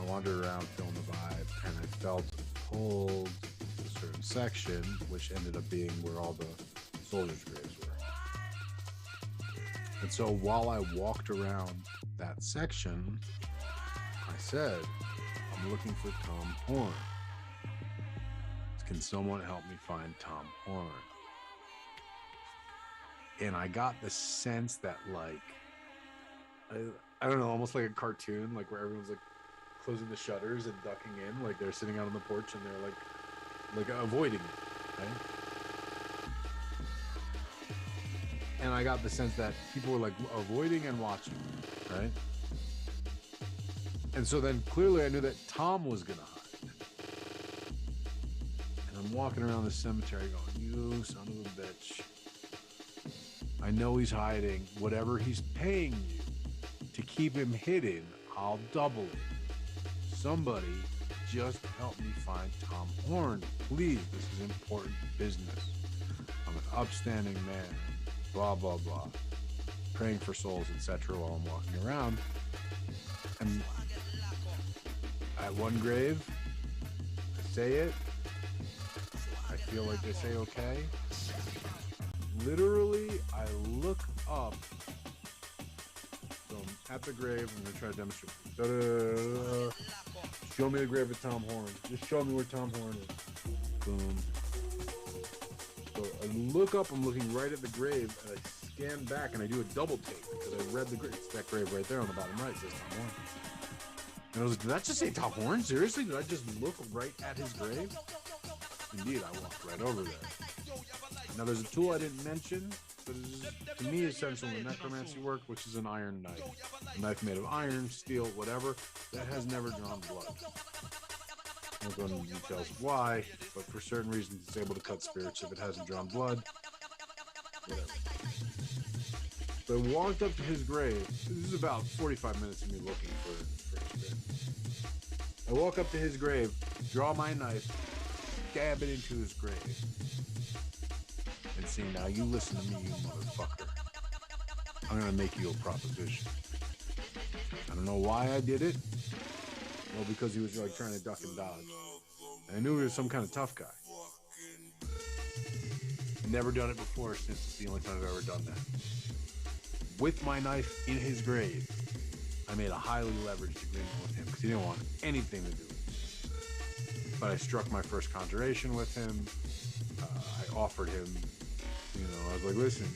I wandered around feeling the vibe, and I felt pulled to a certain section, which ended up being where all the soldiers' graves were. And so while I walked around that section, I said, I'm looking for Tom Horn. Can someone help me find Tom Horn? And I got the sense that, like, I don't know, almost like a cartoon, like where everyone's like closing the shutters and ducking in, like they're sitting out on the porch and they're like avoiding it, right? And I got the sense that people were like avoiding and watching, right? And so then clearly I knew that Tom was gonna hide. And I'm walking around the cemetery going, you son of a bitch. I know he's hiding. Whatever he's paying you to keep him hidden, I'll double it. Somebody just help me find Tom Horn. Please, this is important business. I'm an upstanding man. Blah, blah, blah. Praying for souls, etc. while I'm walking around. And at one grave, I say it. I feel like they say okay. Literally, I look up. So I'm at the grave. I'm going to try to demonstrate. Da-da-da-da-da. Show me the grave of Tom Horn. Just show me where Tom Horn is. Boom. So I look up. I'm looking right at the grave. And I scan back and I do a double take because I read the grave. It's that grave right there on the bottom right. It says Tom Horn. And I was like, did that just say Tom Horn? Seriously? Did I just look right at his grave? Indeed, I walked right over there. Now, there's a tool I didn't mention, but is, to me, essential in necromancy work, which is an iron knife. A knife made of iron, steel, whatever, that has never drawn blood. I won't go into details of why, but for certain reasons, it's able to cut spirits if it hasn't drawn blood. Whatever. So I walked up to his grave. This is about 45 minutes of me looking for his grave. I walk up to his grave, draw my knife, stab it into his grave. And see, now you listen to me, you motherfucker. I'm gonna make you a proposition. I don't know why I did it. Well, because he was like trying to duck and dodge. And I knew he was some kind of tough guy. Never done it before since it's the only time I've ever done that. With my knife in his grave, I made a highly leveraged agreement with him because he didn't want anything to do with it. But I struck my first conjuration with him. I offered him, I was like, listen,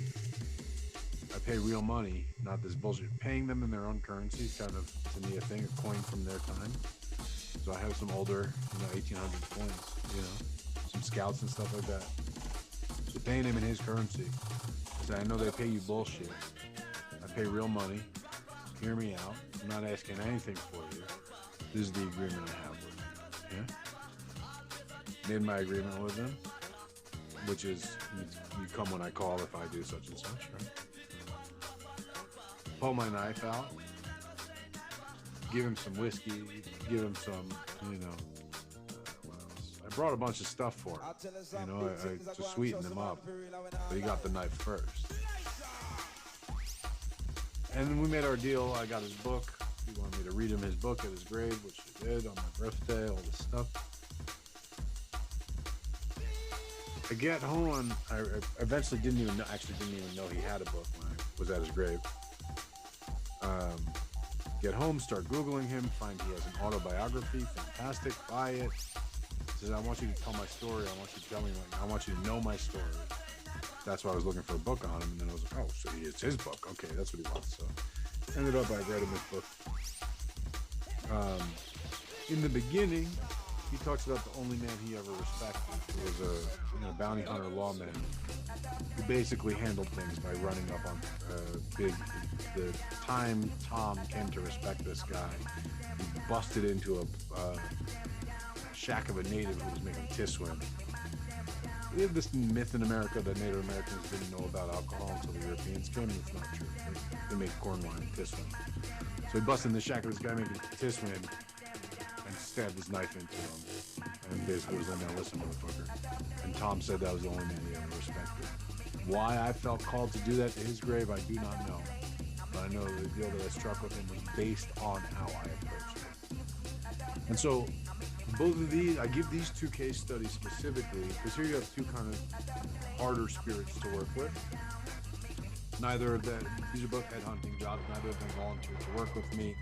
I pay real money, not this bullshit. Paying them in their own currency is kind of, to me, a thing, a coin from their time. So I have some older, 1800s coins, some scouts and stuff like that. So paying him in his currency, I said, I know they pay you bullshit. I pay real money. Hear me out. I'm not asking anything for you. This is the agreement I have with you. Yeah? Made my agreement with them, which is you come when I call if I do such and such, right? Pull my knife out. Give him some whiskey. Give him some, what else? I brought a bunch of stuff for him. I to sweeten him up. But he got the knife first. And then we made our deal. I got his book. He wanted me to read him his book at his grave, which I did on my birthday, all this stuff. I get home. I eventually didn't even know he had a book when I was at his grave. Get home, start Googling him, find he has an autobiography. Fantastic, buy it. He says, I want you to tell my story. I want you to tell me. I want you to know my story. That's why I was looking for a book on him, and then I was like, oh, so it's his book. Okay, that's what he wants. So ended up I read him his book. In the beginning, he talks about the only man he ever respected. He was a bounty hunter lawman who basically handled things by running up on the time Tom came to respect this guy, he busted into a shack of a native who was making tiswim. We have this myth in America that Native Americans didn't know about alcohol until the Europeans came, and it's not true. They make corn wine and tiswim. So he busted in the shack of this guy making tiswim and stabbed his knife into him. And basically was like, now listen, motherfucker. And Tom said that was the only man he ever respected. Why I felt called to do that to his grave, I do not know. But I know the deal that I struck with him was based on how I approached it. And so both of these, I give these two case studies specifically because here you have two kind of harder spirits to work with. Neither of them, these are both headhunting jobs, neither of them volunteered to work with me,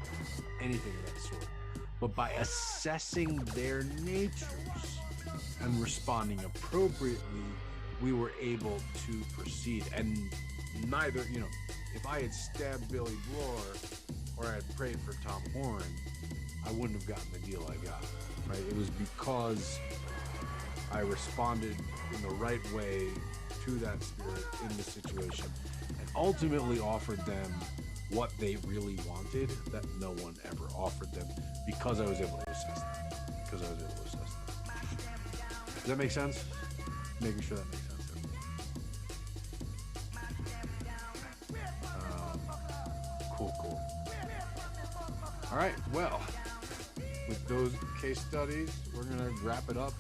anything of that sort. But by assessing their natures and responding appropriately, we were able to proceed. And neither, if I had stabbed Billy Bloor or I had prayed for Tom Horn, I wouldn't have gotten the deal I got, right? It was because I responded in the right way to that spirit in the situation and ultimately offered them what they really wanted that no one ever offered them because I was able to assess them. Does that make sense? Making sure that makes sense. Cool. All right, well, with those case studies, we're going to wrap it up.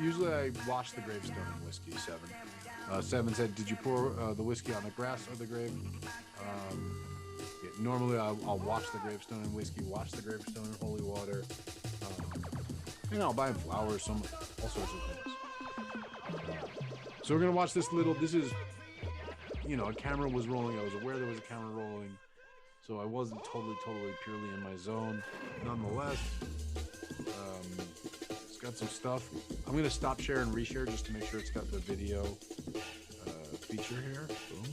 Usually I wash the gravestone in whiskey, Seven. Seven said, did you pour the whiskey on the grass or the grave? Normally I'll wash the gravestone in whiskey, wash the gravestone in holy water. I'll buy flowers, all sorts of things. So we're going to watch this is, a camera was rolling. I was aware there was a camera rolling. So I wasn't totally purely in my zone. Nonetheless, it's got some stuff. I'm going to stop share and reshare just to make sure it's got the video feature here. Boom.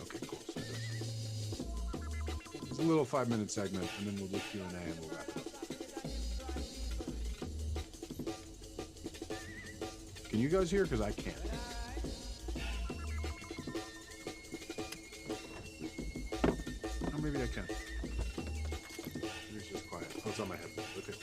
Okay, cool. So it's a little 5-minute segment, and then we'll do Q&A and we'll wrap it up. Can you guys hear? Because I can't. Oh, maybe I can. Maybe it's just quiet. Oh, it's on my head. Okay.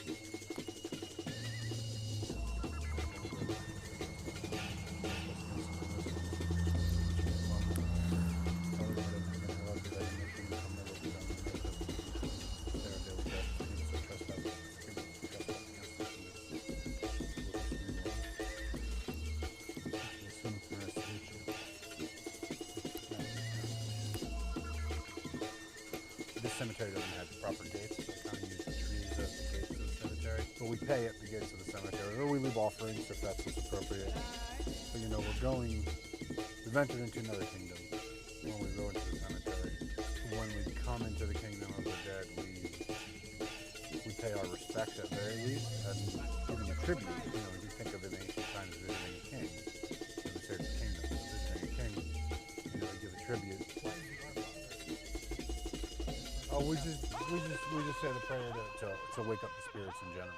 Cemetery doesn't have the proper gates, so we kind of use the trees as the gates of the cemetery. But we pay at the gates of the cemetery, or we leave offerings if that's what's appropriate. But we've entered into another kingdom when we go into the cemetery. When we come into the kingdom of the dead, we pay our respects at very least, and giving a tribute. When you think of in ancient times visiting a king, when we say it's a kingdom, visiting a king, we give a tribute. Oh, we just say the prayer to wake up the spirits in general.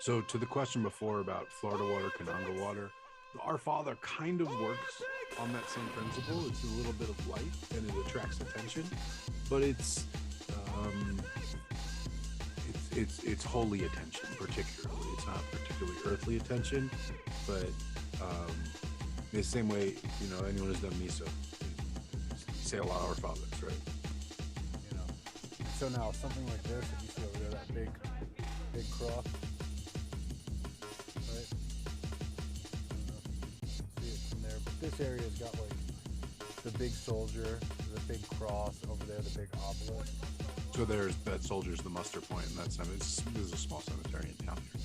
So to the question before about Florida water, Kananga water, the Our Father kind of works on that same principle. It's a little bit of light and it attracts attention, but it's holy attention particularly. It's not particularly earthly attention, but the same way anyone who's done misa, say a lot of Our Fathers, right? So now something like this, if you see over there, that big cross, right? See it from there, but this area's got like the big soldier, the big cross over there, the big obelisk. So that soldier's the muster point, and this is a small cemetery in town here.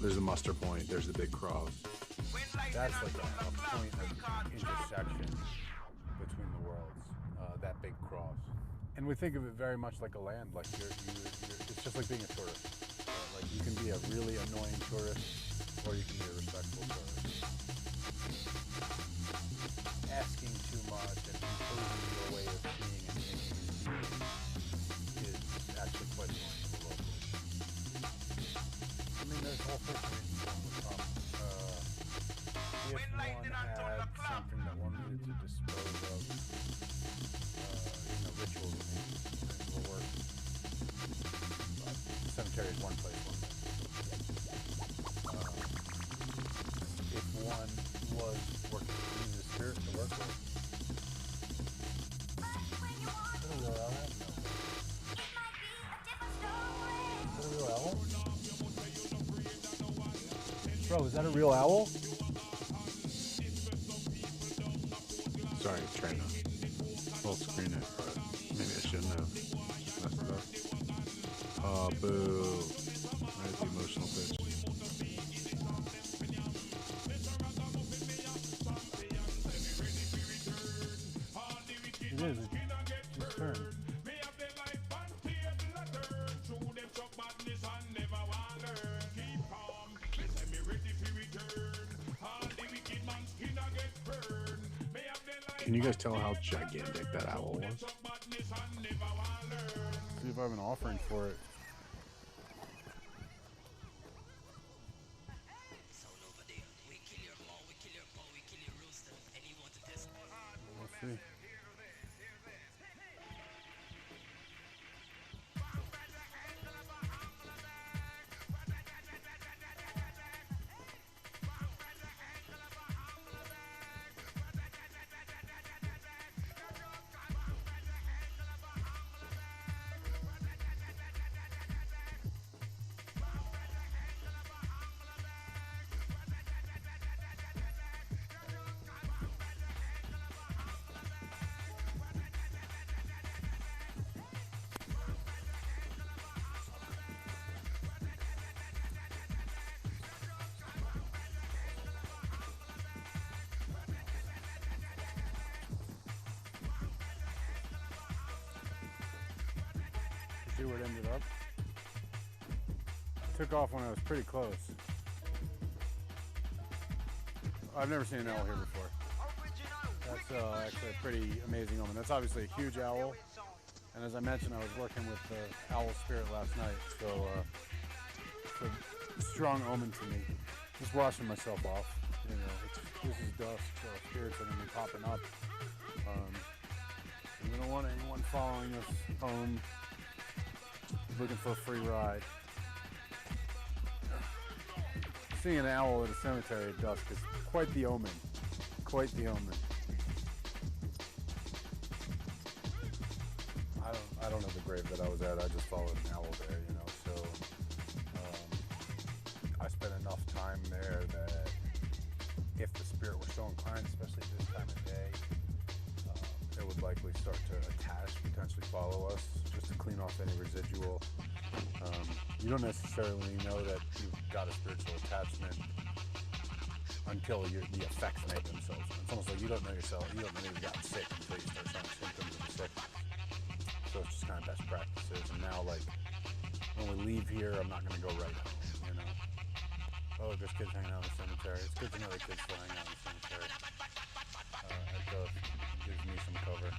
There's a muster point, there's the big cross. That's like a point of intersection between the worlds, that big cross. And we think of it very much like a land, like it's just like being a tourist. Like you can be a really annoying tourist, or you can be a respectful tourist. Asking too much and imposing your way of seeing and thinking and being is actually quite annoying to the locals. There's all sorts of reasons one would come. If one had something that one needed to dispose of, rituals and things will work. But the cemetery is one place, if one was working to use the spirit to work with. Is that a real owl? No. Is that a real owl? Bro, is that a real owl? Sorry, trying to full screen it, but maybe I shouldn't have messed it up. Oh, boo. Right, the emotional pitch. It is. It's turn. Can you guys tell how gigantic that owl was? See if I have an offering for it. Let's see. see where it ended up. Took off when I was pretty close. I've never seen an owl here before. That's actually a pretty amazing omen. That's obviously a huge owl. And as I mentioned, I was working with the owl spirit last night, so it's a strong omen to me. Just washing myself off. You know, this is dusk, so spirits are going to be popping up. We don't want anyone following us home looking for a free ride. Seeing an owl at a cemetery at dusk is quite the omen. Quite the omen. I don't know the grave that I was at. I just followed an owl there, you know. So I spent enough time there that if the spirit were so inclined, especially this time of day, it would likely start to attach, potentially follow us, just to clean off any residual. You don't necessarily know that you've got a spiritual attachment until the effects make themselves. It's almost like you don't know yourself, you don't know you've gotten sick until you start showing symptoms of sickness. So it's just kind of best practices. And now, like, when we leave here, I'm not going to go right home, you know? Oh, there's kids hanging out in the cemetery. It's good to know that kids still hang out in the cemetery. It gives me some cover.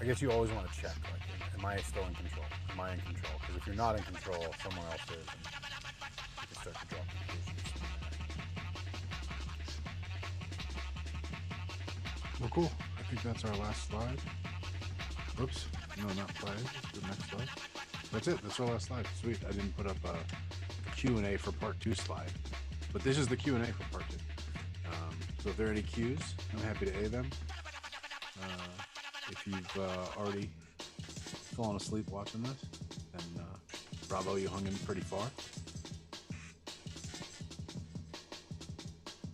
I guess you always want to check, like, am I still in control? Am I in control? Because if you're not in control, someone else is, and you can start to draw conclusions from there. Well, cool. I think that's our last slide. Oops. No, not slide. The next slide. That's it. That's our last slide. Sweet. I didn't put up a Q&A for part 2 slide. But this is the Q&A for part 2. So if there are any Qs, I'm happy to A them. If you've already fallen asleep watching this, then bravo, you hung in pretty far.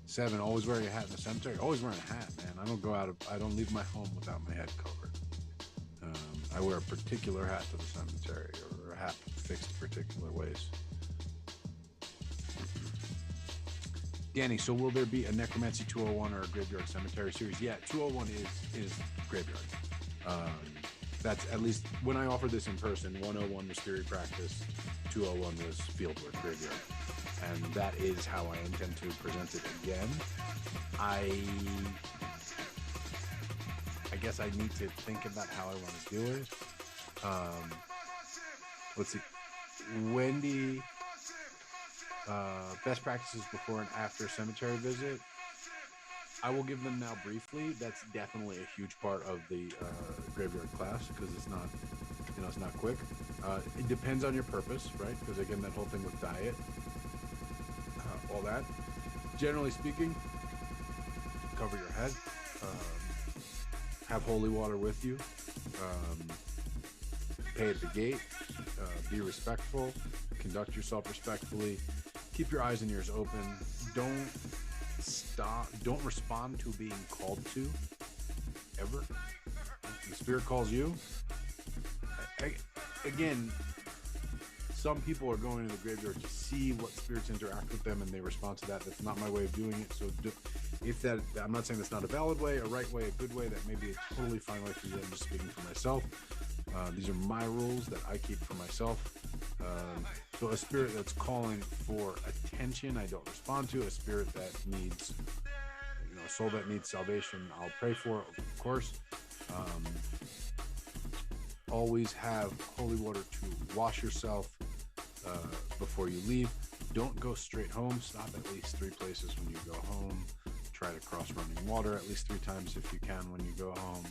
7, always wearing a hat in the cemetery. Always wearing a hat, man. I don't leave my home without my head covered. I wear a particular hat to the cemetery, or a hat fixed particular ways. Danny, so will there be a Necromancy 201 or a Graveyard Cemetery series? Yeah, 201 is Graveyard. That's at least when I offered this in person. 101 was Theory Practice, 201 was Fieldwork Graveyard, and that is how I intend to present it again. I guess I need to think about how I want to do it. Let's see, Wendy. Best practices before and after cemetery visit. I will give them now briefly. That's definitely a huge part of the graveyard class, because it's not, it's not quick. It depends on your purpose, right? Because again, that whole thing with diet, all that. Generally speaking, cover your head. Have holy water with you. Pay at the gate. Be respectful. Conduct yourself respectfully. Keep your eyes and ears open. Don't respond to being called to, ever. The spirit calls you. Again, some people are going to the graveyard to see what spirits interact with them, and they respond to that. That's not my way of doing it. So I'm not saying that's not a valid way, a right way, a good way. That may be a totally fine way for you. I'm just speaking for myself. These are my rules that I keep for myself. So a spirit that's calling for attention, I don't respond to. A spirit that needs, a soul that needs salvation, I'll pray for, of course. Always have holy water to wash yourself before you leave. Don't go straight home. Stop at least 3 places when you go home. Try to cross running water at least 3 times if you can when you go home.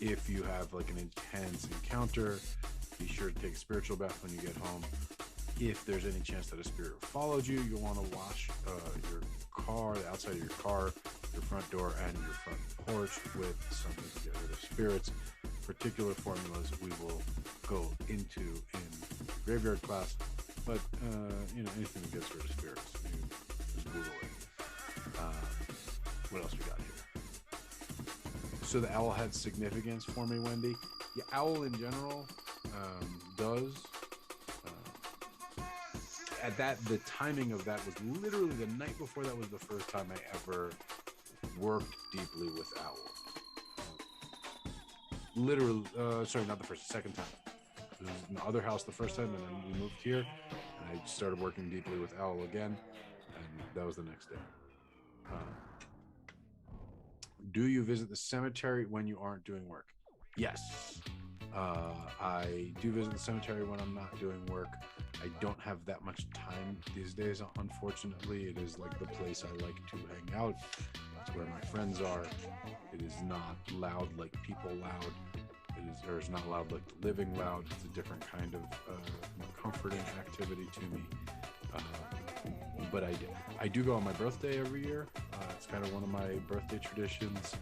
If you have like an intense encounter, be sure to take a spiritual bath when you get home. If there's any chance that a spirit followed you, you'll want to wash your car, the outside of your car, your front door, and your front porch with something to get rid of spirits. Particular formulas we will go into in graveyard class, but anything that gets rid of spirits, you just Google it. What else we got here? So the owl had significance for me, Wendy. The owl in general does. The timing of that was literally the night before. That was the first time I ever worked deeply with owl. literally, sorry, not the first, the second time. It was in the other house the first time, and then we moved here, and I started working deeply with Owl again, and that was the next day. Do you visit the cemetery when you aren't doing work? Yes. I do visit the cemetery when I'm not doing work. I don't have that much time these days, unfortunately. It is like the place I like to hang out. That's where my friends are. It is not loud like people loud. It's not loud like the living loud. It's a different kind of more comforting activity to me. But I do go on my birthday every year. It's kind of one of my birthday traditions.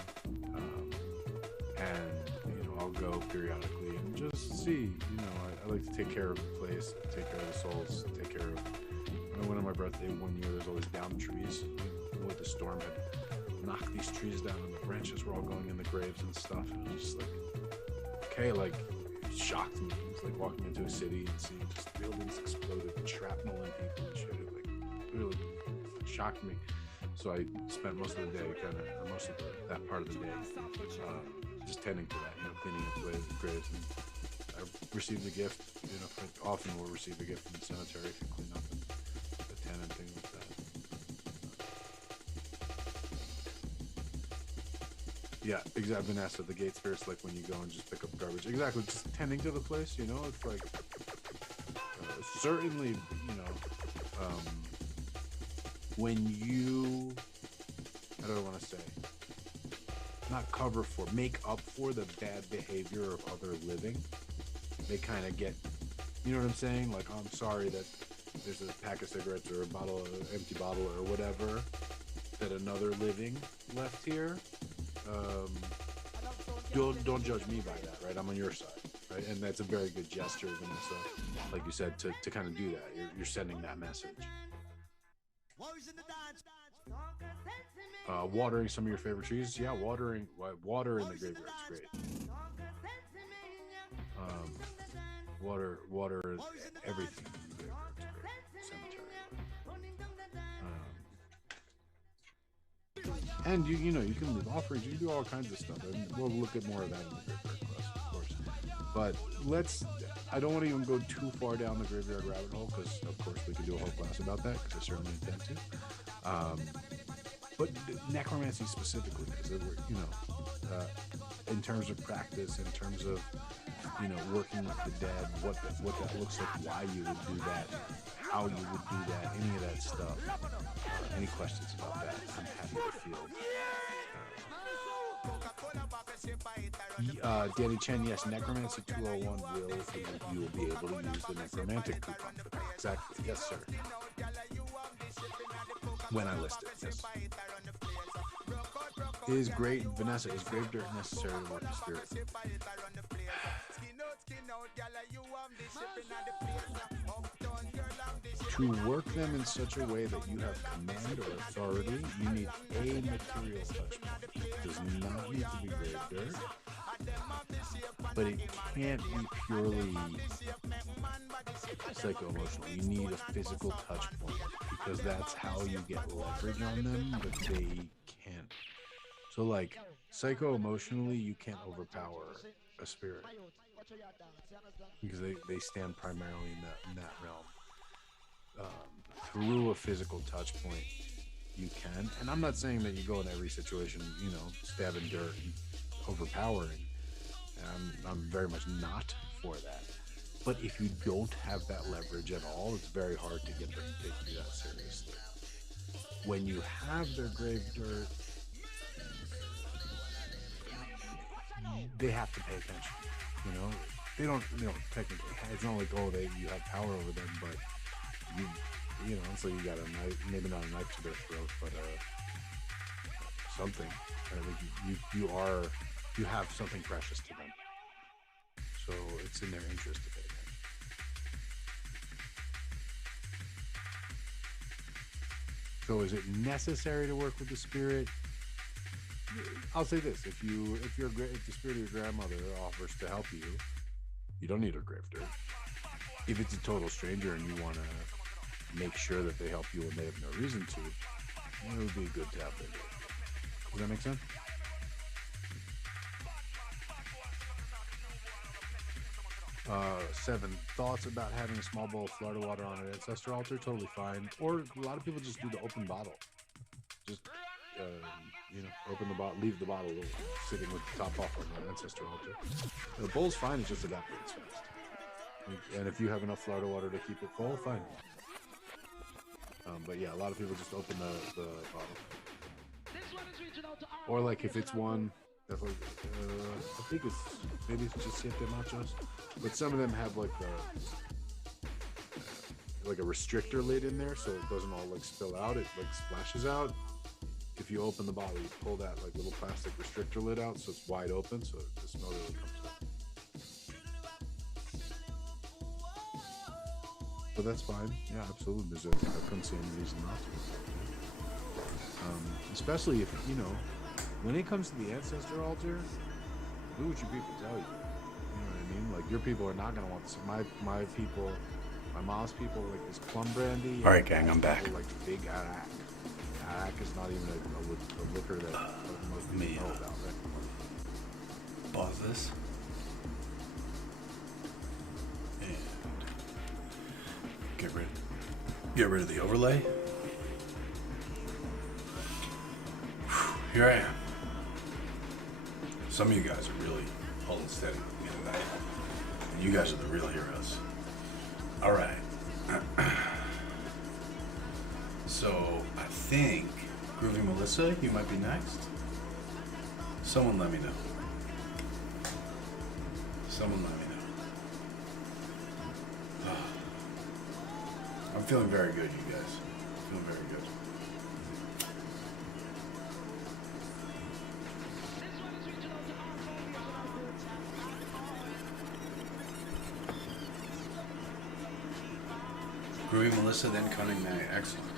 And I'll go periodically and just see. I like to take care of the place, take care of the souls, take care of. I went on my birthday one year. There's all these downed trees. The storm had knocked these trees down, and the branches were all going in the graves and stuff. And it was just like, okay, like it shocked me. It was like walking into a city and seeing just buildings exploded, and shrapnel and people and shit. It like really shocked me. So I spent most of the day, that part of the day, just tending to that, cleaning up the graves. And I received a gift, often will receive a gift from the cemetery if you clean up and attend and things like that. Yeah, exactly. Vanessa, the gate spirit's like when you go and just pick up garbage. Exactly, just tending to the place, it's like, certainly, when you, how do I want to say, not make up for the bad behavior of other living. They kind of get, you know what I'm saying? Like, oh, I'm sorry that there's a pack of cigarettes or empty bottle or whatever that another living left here. Don't judge me by that, right? I'm on your side, right? And that's a very good gesture, Vanessa, like you said, to kind of do that. You're sending that message. Watering some of your favorite trees. Yeah, water in the graveyard's great. Water everything in the graveyard's great. Cemetery. And you can leave offerings. You can do all kinds of stuff. And we'll look at more of that in the graveyard class, of course. But I don't want to even go too far down the graveyard rabbit hole, because of course we can do a whole class about that, because I certainly intend to. But necromancy specifically, because in terms of practice, in terms of working with the dead, what that looks like, why you would do that, how you would do that, any of that stuff. Any questions about that, I'm happy to field. Danny Chen, yes, Necromancy 201 you will be able to use the Necromantic coupon for that. Exactly, yes, sir. When I list it, yes. Vanessa, is grave dirt necessary to work the spirit? To work them in such a way that you have command or authority, you need a material touch point. It does not need to be grave dirt, but it can't be purely psycho-emotional. You need a physical touch point, because that's how you get leverage on them, but they can't. So, like, psycho-emotionally, you can't overpower a spirit, because they stand primarily in that realm. Through a physical touch point, you can. And I'm not saying that you go in every situation, stabbing dirt and overpowering. I'm very much not for that. But if you don't have that leverage at all, it's very hard to get them to take you that seriously. When you have their grave dirt, they have to pay attention. They don't technically. It's not like, you have power over them, but so you got a knife, maybe not a knife to their throat, but something. You have something precious to them. So it's in their interest to pay attention. So is it necessary to work with the spirit? I'll say this: if the spirit of your grandmother offers to help you, you don't need a grave dirt. If it's a total stranger and you want to make sure that they help you when they have no reason to, it would be good to have their grave dirt. Does that make sense? 7 thoughts about having a small bowl of Florida water on an ancestor altar. Totally fine. Or a lot of people just do the open bottle. Just open the bottle, leave the bottle sitting with the top off on the ancestor altar. The bowl's fine. It just evaporates fast. And if you have enough Florida water to keep it full, fine. But yeah, a lot of people just open the bottle. Or like if it's one that like, I think maybe it's just Siete Machos, but some of them have like a restrictor lid in there, so it doesn't all like spill out. It like splashes out. If you open the bottle, you pull that like little plastic restrictor lid out, so it's wide open, so the smell really comes out. But that's fine. Yeah, absolutely. I couldn't see any reason not to. Especially if, when it comes to the ancestor altar, do what your people tell you. You know what I mean? Like, your people are not going to want this. My people, my mom's people, like this plum brandy. All right, gang, I'm back. Like big arak. Arak is not even a liquor that most people know about, right? Pause this. Get rid of the overlay. Here I am. Some of you guys are really holding steady with me tonight. And you guys are the real heroes. All right. So I think, Groovy Melissa, you might be next. Someone let me know. Someone let me know. I'm feeling very good, you guys. Feeling very good. Groovy Melissa, then Cunning May. Excellent.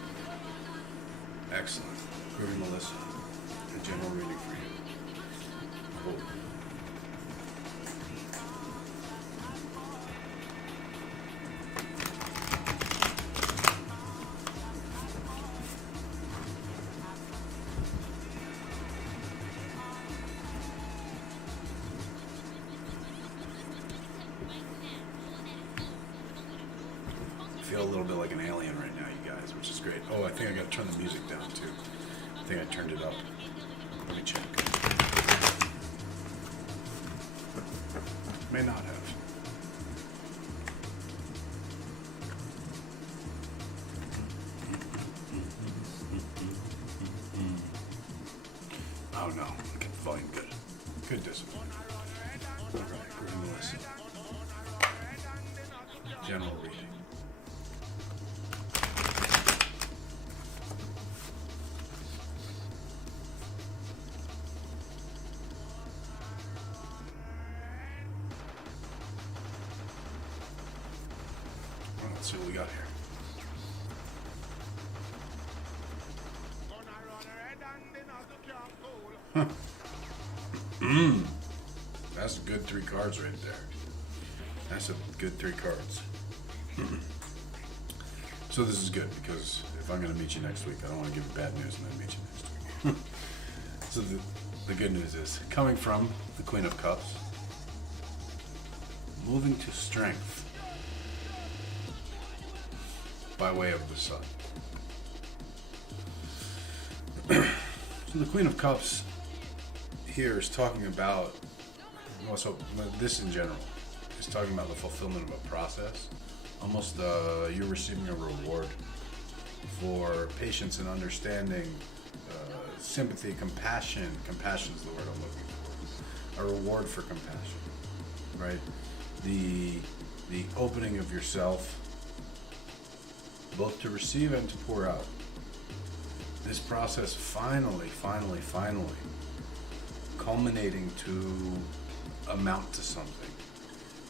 Excellent. Groovy Melissa. A general reading for you. Cool. Feel a little bit like an alien right now, you guys, which is great. Oh, I think I gotta turn the music down too. I think I turned it up. Let me check. May not have. Oh no, okay, volume good. Good discipline. All right, we're gonna listen. General reading. Let's see what we got here. That's a good 3 cards right there. That's a good 3 cards. So this is good because if I'm going to meet you next week, I don't want to give you bad news and then meet you next week. So the good news is, coming from the Queen of Cups, moving to strength by way of the sun. So the Queen of Cups here is talking about, well, so this in general is talking about the fulfillment of a process. Almost you're receiving a reward for patience and understanding, sympathy, compassion. Compassion is the word I'm looking for. A reward for compassion, right? The opening of yourself, both to receive and to pour out. This process finally culminating to amount to something.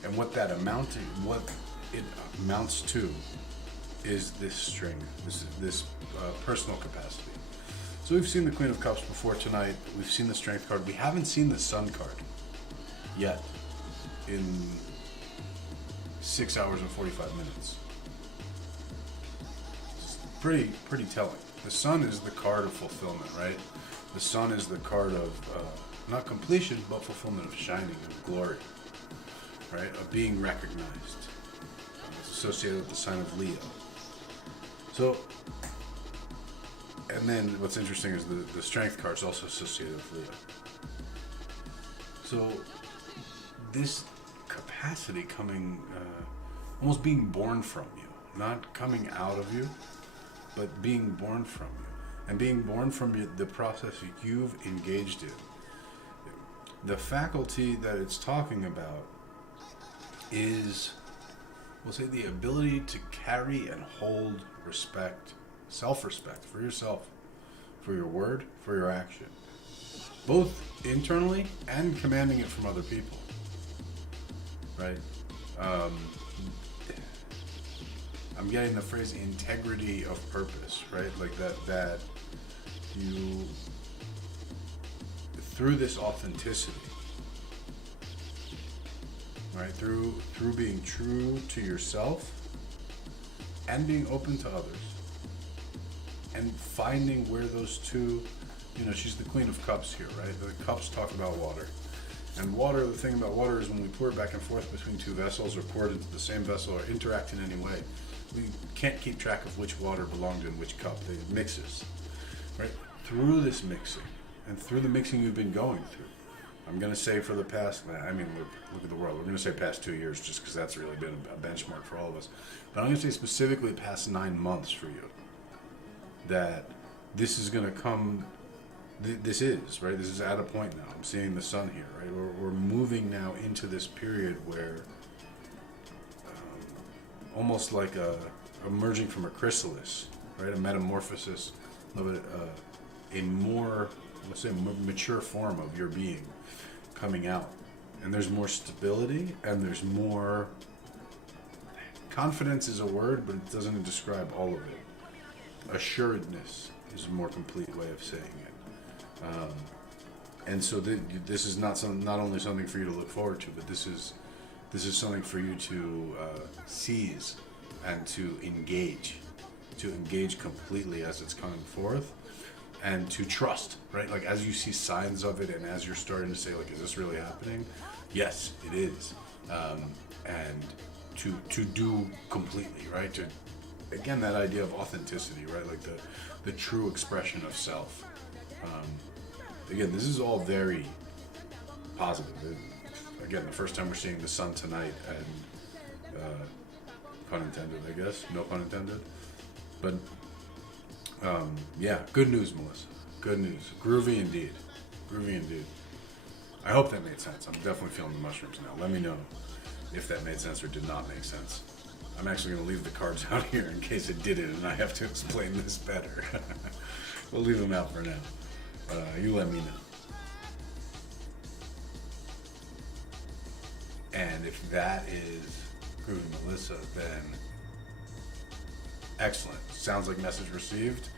And what it amounts to is this strength, this personal capacity. So we've seen the Queen of Cups before tonight. We've seen the Strength card. We haven't seen the Sun card yet in 6 hours and 45 minutes. Pretty telling. The Sun is the card of fulfillment, right? The Sun is the card of not completion, but fulfillment, of shining, of glory, right? Of being recognized. It's associated with the sign of Leo. So, and then what's interesting is the strength card is also associated with Leo. So, this capacity coming, almost being born from you, not coming out of you, but being born from you. And being born from you, the process you've engaged in. The faculty that it's talking about is, we'll say, the ability to carry and hold respect, self-respect for yourself, for your word, for your action, both internally and commanding it from other people, right? I'm getting the phrase integrity of purpose, right? Like that you, through this authenticity, right? Through being true to yourself and being open to others and finding where those two, she's the Queen of Cups here, right? The cups talk about water. And water, the thing about water is when we pour it back and forth between two vessels or pour it into the same vessel or interact in any way, we can't keep track of which water belonged in which cup. It mixes, right? Through this mixing and through the mixing you've been going through, I'm going to say for the past, look at the world. We're going to say past 2 years just because that's really been a benchmark for all of us. But I'm going to say specifically past 9 months for you, that this is going to come, this is, right? This is at a point now. I'm seeing the sun here, right? We're moving now into this period where almost like emerging from a chrysalis, right? A metamorphosis, a more, let's say, mature form of your being coming out. And there's more stability and there's more, confidence is a word, but it doesn't describe all of it. Assuredness is a more complete way of saying it. And so this is not only something for you to look forward to, but this is something for you to seize and to engage completely as it's coming forth, and to trust, right? Like as you see signs of it, and as you're starting to say, like, is this really happening? Yes, it is. And to do completely, right? To, again, that idea of authenticity, right? Like the true expression of self. Again, this is all very positive. Again, the first time we're seeing the sun tonight, and pun intended, I guess. No pun intended. But yeah, good news, Melissa. Good news. Groovy indeed. Groovy indeed. I hope that made sense. I'm definitely feeling the mushrooms now. Let me know if that made sense or did not make sense. I'm actually going to leave the cards out here in case it didn't and I have to explain this better. We'll leave them out for now. You let me know. And if that is Groovy Melissa, then excellent. Sounds like message received.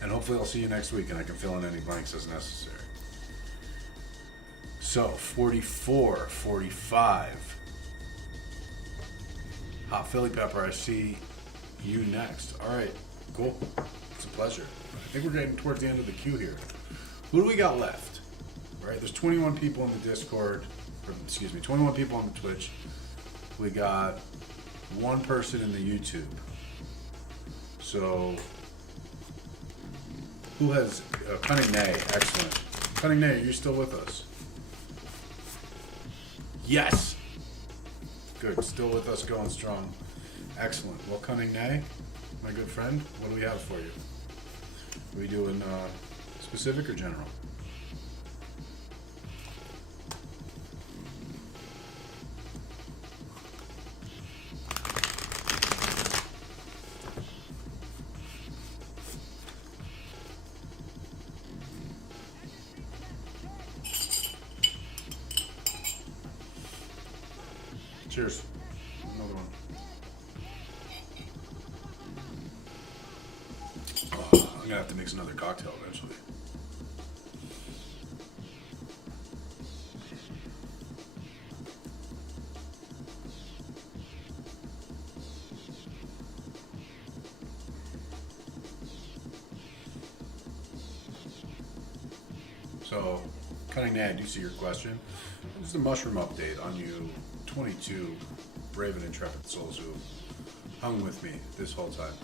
And hopefully I'll see you next week and I can fill in any blanks as necessary. So, 44, 45. Hot Philly Pepper, I see you next. All right, cool. It's a pleasure. I think we're getting towards the end of the queue here. Who do we got left? All right, there's 21 people in the Discord. 21 people on the Twitch. We got one person in the YouTube. So, who has Cunning Nay? Excellent. Cunning Nay, are you still with us? Yes. Good. Still with us, going strong. Excellent. Well, Cunning Nay, my good friend, what do we have for you? Are we doing specific or general? Cheers. Another one. I'm gonna have to mix another cocktail eventually. So, Cunning Nay, I do see your question. Just a mushroom update on you 22 brave and intrepid souls who hung with me this whole time.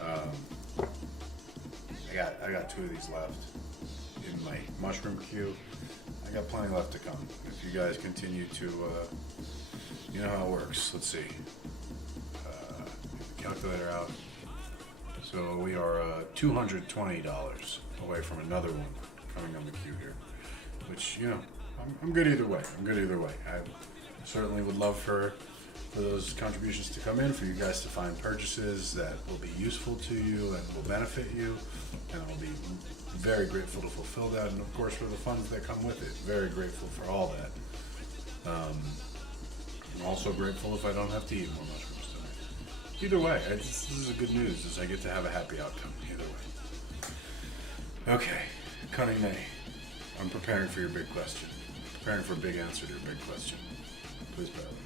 I got 2 of these left in my mushroom queue. I got plenty left to come. If you guys continue to, you know how it works. Let's see. Get the calculator out. So we are $220 away from another one coming on the queue here, which, you know, I'm good either way. I certainly would love for those contributions to come in, for you guys to find purchases that will be useful to you and will benefit you, and I'll be very grateful to fulfill that, and of course for the funds that come with it. Very grateful for all that. I'm also grateful if I don't have to eat more mushrooms tonight. Either way, this is a good news, is I get to have a happy outcome either way. Okay, Cunning Nay, I'm preparing for your big question. Preparing for a big answer to your big question. Please bear with me.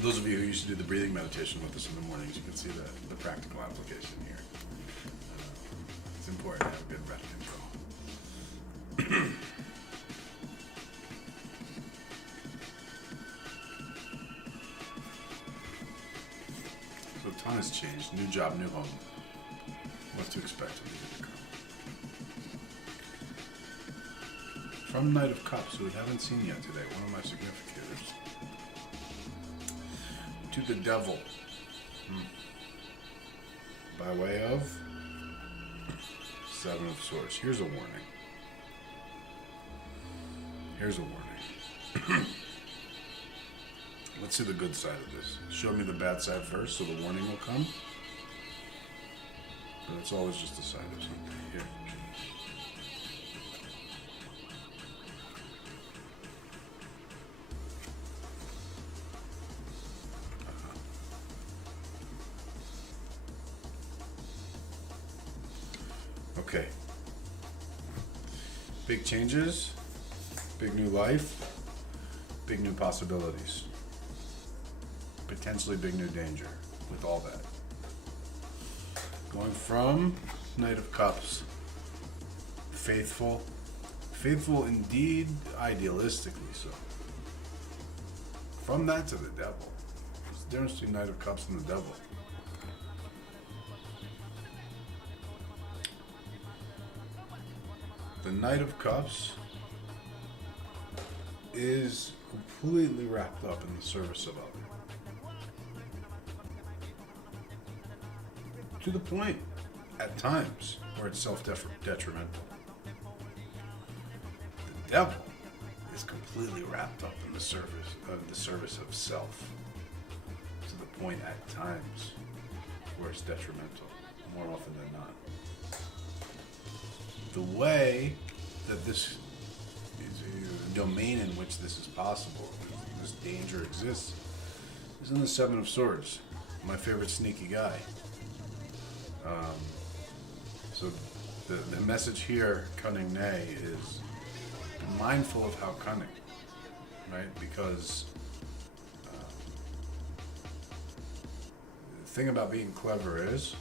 Those of you who used to do the breathing meditation with us in the mornings, you can see the practical application here. It's important to have a good breath control. So a ton has changed. New job, new home. What to expect when you get to come. From Knight of Cups, who we haven't seen yet today, one of my significators. To the devil, by way of 7 of Swords. Here's a warning. Let's see the good side of this. Show me the bad side first, so the warning will come. But it's always just a side of something. Here. Okay. Big changes, big new life, big new possibilities. Potentially big new danger with all that. Going from Knight of Cups, faithful indeed, idealistically so. From that to the devil. There's the difference between Knight of Cups and the devil. The Knight of Cups is completely wrapped up in the service of others. To the point, at times, where it's self-detrimental. The devil is completely wrapped up in the service of self. To the point, at times, where it's detrimental, more often than not. The way that this is a domain in which this is possible, this danger exists, is in the 7 of Swords. My favorite sneaky guy. So the message here, Cunning Nay, is be mindful of how cunning, right? Because the thing about being clever is,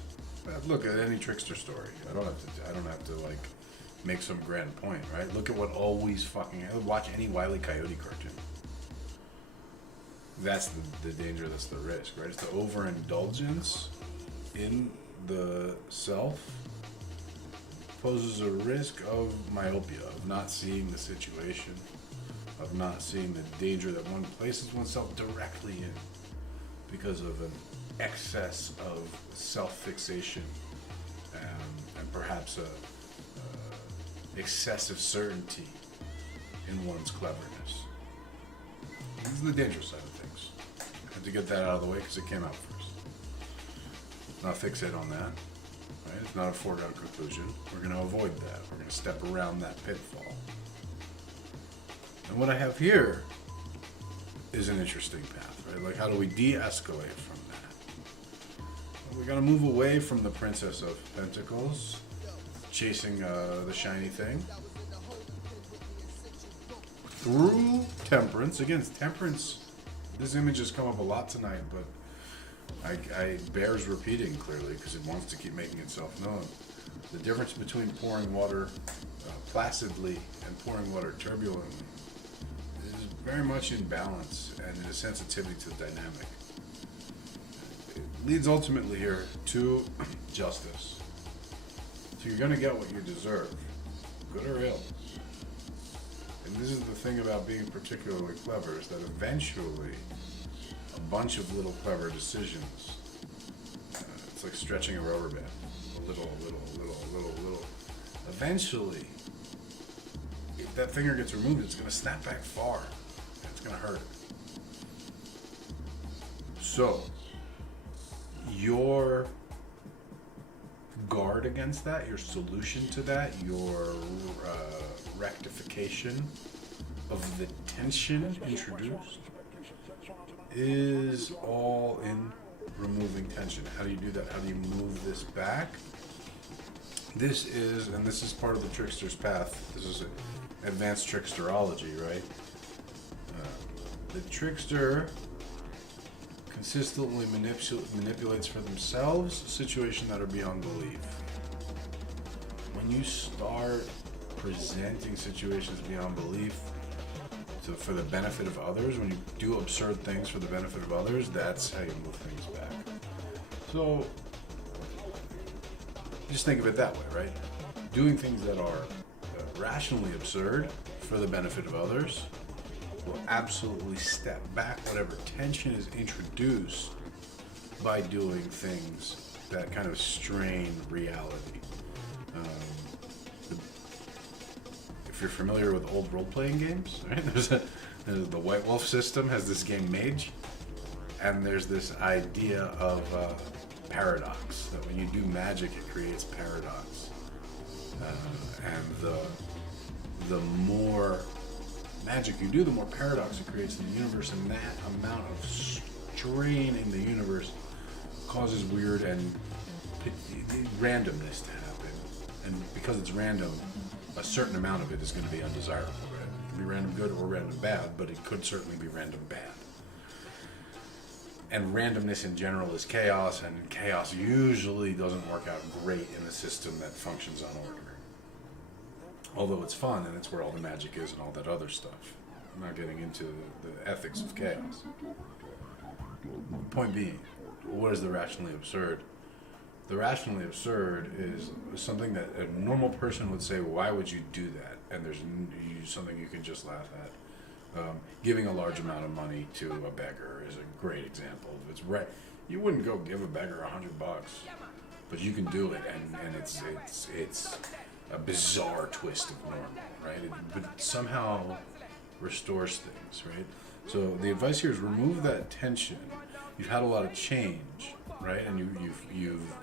look at any trickster story. I don't have to like make some grand point, right? Look at what always watch any Wile E. Coyote cartoon. That's the danger, that's the risk, right? It's the overindulgence in the self poses a risk of myopia, of not seeing the situation, of not seeing the danger that one places oneself directly in because of an excess of self-fixation and perhaps excessive certainty in one's cleverness. This is the dangerous side of things. I had to get that out of the way because it came out first. Not fixate on that. Right? It's not a foregone conclusion. We're going to avoid that. We're going to step around that pitfall. And what I have here is an interesting path, right? Like, how do we de-escalate from that? Well, we got to move away from the Princess of Pentacles, chasing the shiny thing, through Temperance. Again, Temperance. This image has come up a lot tonight, but I bears repeating clearly because it wants to keep making itself known. The difference between pouring water placidly and pouring water turbulently is very much in balance and in a sensitivity to the dynamic. It leads ultimately here to justice. So you're going to get what you deserve, good or ill. And this is the thing about being particularly clever, is that eventually a bunch of little clever decisions, it's like stretching a rubber band, a little. Eventually, if that finger gets removed, it's going to snap back far, and it's going to hurt. So, your guard against that, your solution to that, your rectification of the tension introduced is all in removing tension. How do you do that? How do you move this back? This is part of the trickster's path. This is advanced tricksterology, right? The trickster consistently manipulates for themselves situations that are beyond belief. When you start presenting situations beyond belief for the benefit of others, when you do absurd things for the benefit of others, that's how you move things back. So, just think of it that way, right? Doing things that are rationally absurd for the benefit of others will absolutely step back whatever tension is introduced by doing things that kind of strain reality. If you're familiar with old role-playing games, right? There's the White Wolf system has this game Mage, and there's this idea of paradox, that when you do magic, it creates paradox. And the more magic you do, the more paradox it creates in the universe, and that amount of strain in the universe causes weird and randomness to happen. And because it's random, a certain amount of it is going to be undesirable. Right? It can be random good or random bad, but it could certainly be random bad. And randomness in general is chaos, and chaos usually doesn't work out great in a system that functions on order. Although it's fun, and it's where all the magic is and all that other stuff. I'm not getting into the ethics of chaos. Point being, what is the rationally absurd? The rationally absurd is something that a normal person would say, why would you do that? And there's something you can just laugh at. Giving a large amount of money to a beggar is a great example. It's right. You wouldn't go give a beggar $100, but you can do it, and it's a bizarre twist of normal, right? But somehow restores things, right? So the advice here is remove that tension. You've had a lot of change, right? And you've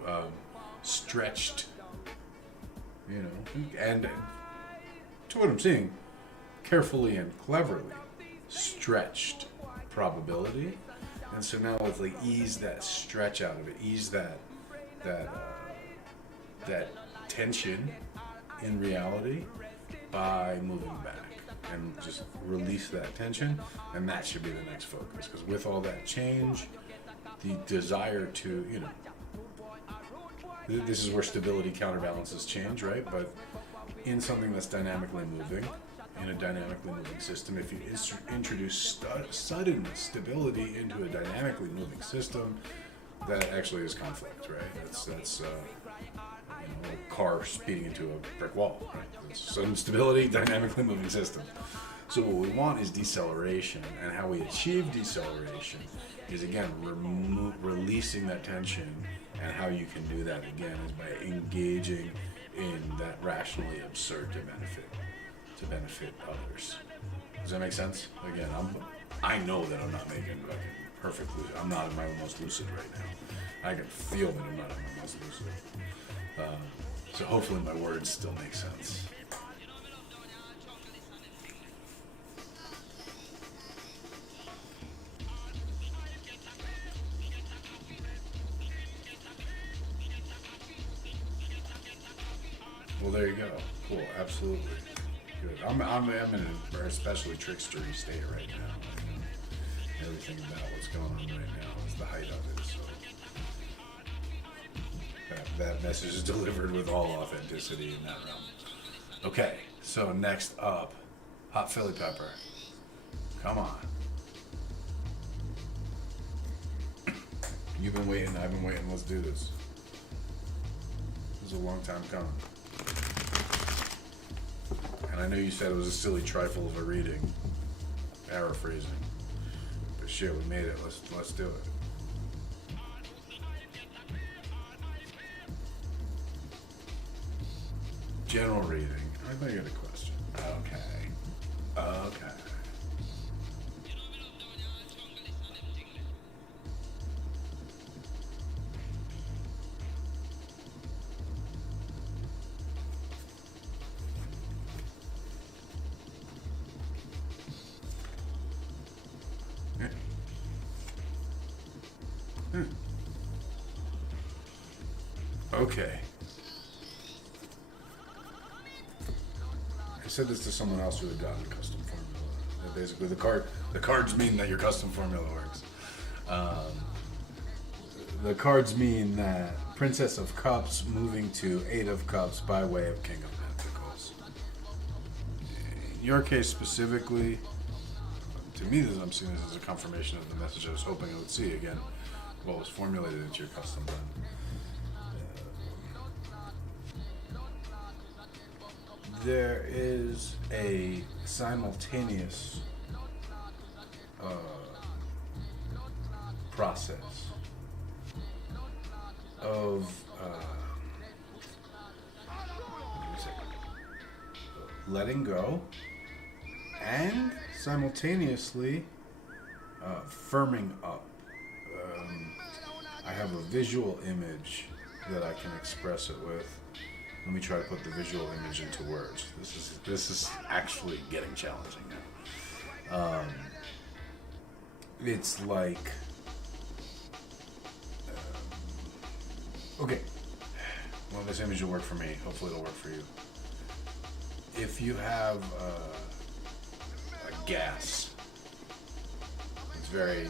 stretched, and to what I'm seeing, carefully and cleverly stretched probability, and so now let's like ease that stretch out of it, ease that tension in reality by moving back, and just release that tension, and that should be the next focus. Because with all that change, the desire to, this is where stability counterbalances change, right? But in something that's dynamically moving, in a dynamically moving system, if you introduce sudden stability into a dynamically moving system, that actually is conflict, right? That's a car speeding into a brick wall, right? It's sudden stability, dynamically moving system. So what we want is deceleration, and how we achieve deceleration is, again, releasing that tension, and how you can do that, again, is by engaging in that rationally absurd to benefit others. Does that make sense? Again, I know that I'm not making perfect lucid. I'm not in my most lucid right now. I can feel that I'm not in my most lucid. So hopefully my words still make sense. Well, there you go. Cool. Absolutely. Good. I'm in an especially trickstery state right now. Everything about what's going on right now is the height of it. So that message is delivered with all authenticity in that realm. Okay. So next up, hot Philly pepper. Come on. You've been waiting. I've been waiting. Let's do this. This is a long time coming. And I know you said it was a silly trifle of a reading, paraphrasing, but shit, we made it. Let's do it. General reading. I think I got a question. Okay. Okay. I said this to someone else who had gotten a custom formula. That basically, the cards mean that your custom formula works. The cards mean that Princess of Cups moving to Eight of Cups by way of King of Pentacles. In your case specifically, to me, I'm seeing this as a confirmation of the message I was hoping I would see again. What was formulated into your custom blend. There is a simultaneous process of letting go and simultaneously firming up. I have a visual image that I can express it with. Let me try to put the visual image into words. This is actually getting challenging now. It's like okay. Well, this image will work for me. Hopefully, it'll work for you. If you have a gas, it's very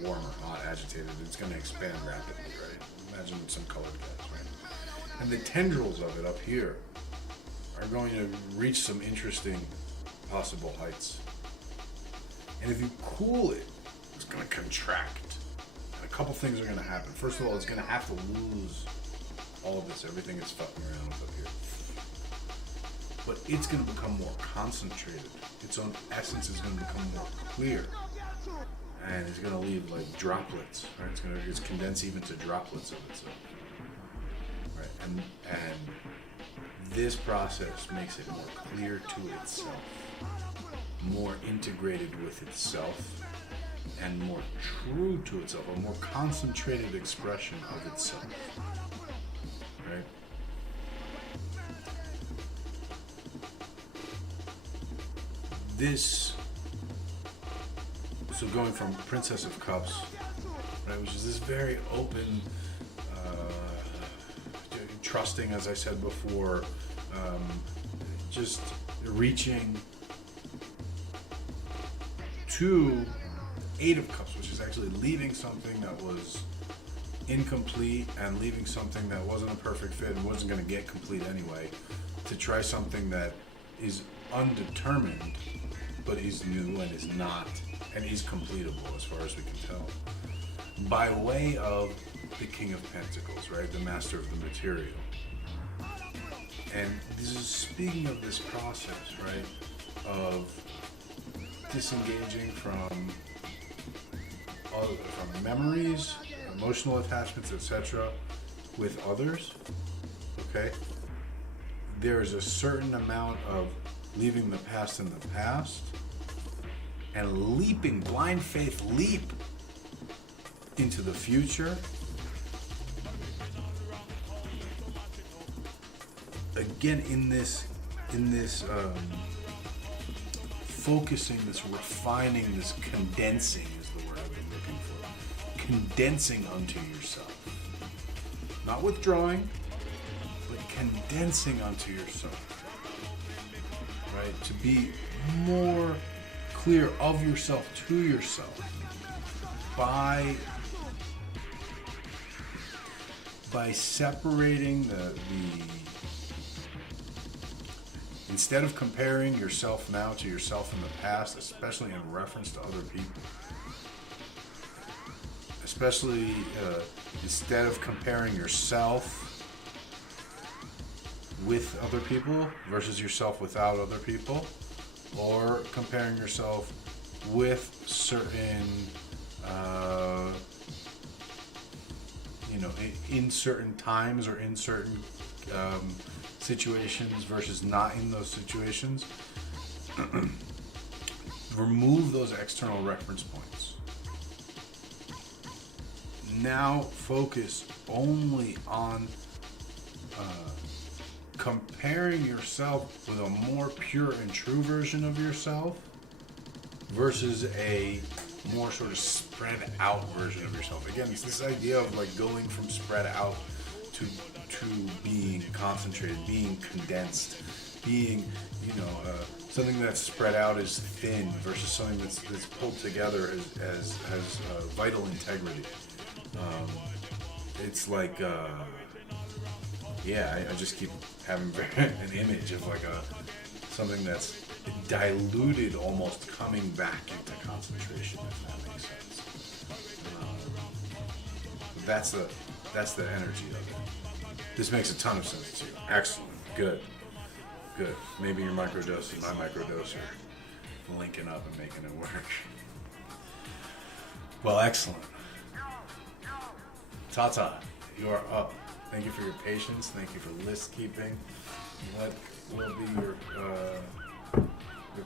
warm or hot, agitated. It's going to expand rapidly, right? Imagine some colored gas, right? And the tendrils of it up here are going to reach some interesting possible heights. And if you cool it, it's going to contract. And a couple things are going to happen. First of all, it's going to have to lose all of this, everything it's fucking around with up here. But it's going to become more concentrated. Its own essence is going to become more clear. And it's going to leave like droplets, right? It's going to condense even to droplets of itself. Right. And this process makes it more clear to itself, more integrated with itself, and more true to itself, a more concentrated expression of itself. Right? So going from Princess of Cups, right, which is this very open, trusting, as I said before, just reaching to Eight of Cups, which is actually leaving something that was incomplete and leaving something that wasn't a perfect fit and wasn't going to get complete anyway, to try something that is undetermined, but is new and is not, and is completable as far as we can tell, by way of the King of Pentacles, right? The master of the material. And this is speaking of this process, right? Of disengaging from memories, emotional attachments, etc. with others, okay? There's a certain amount of leaving the past in the past and leaping, blind faith leap into the future. Again, in this focusing, this refining, this condensing is the word I've been looking for. Condensing unto yourself. Not withdrawing, but condensing onto yourself, right? To be more clear of yourself to yourself by separating the instead of comparing yourself now to yourself in the past, especially in reference to other people, especially instead of comparing yourself with other people versus yourself without other people, or comparing yourself with certain in certain times or in certain situations versus not in those situations. Remove those external reference points. Now focus only on comparing yourself with a more pure and true version of yourself versus a more sort of spread out version of yourself. Again, it's this idea of like going from spread out to being concentrated, being condensed, being, something that's spread out is thin versus something that's pulled together as vital integrity. It's like, I just keep having an image of like something that's diluted, almost coming back into concentration, if that makes sense. That's the energy of it. This makes a ton of sense to you. Excellent. Good. Maybe your microdose and my microdose are linking up and making it work. Well, excellent. Tata, you are up. Thank you for your patience. Thank you for list keeping. What will be your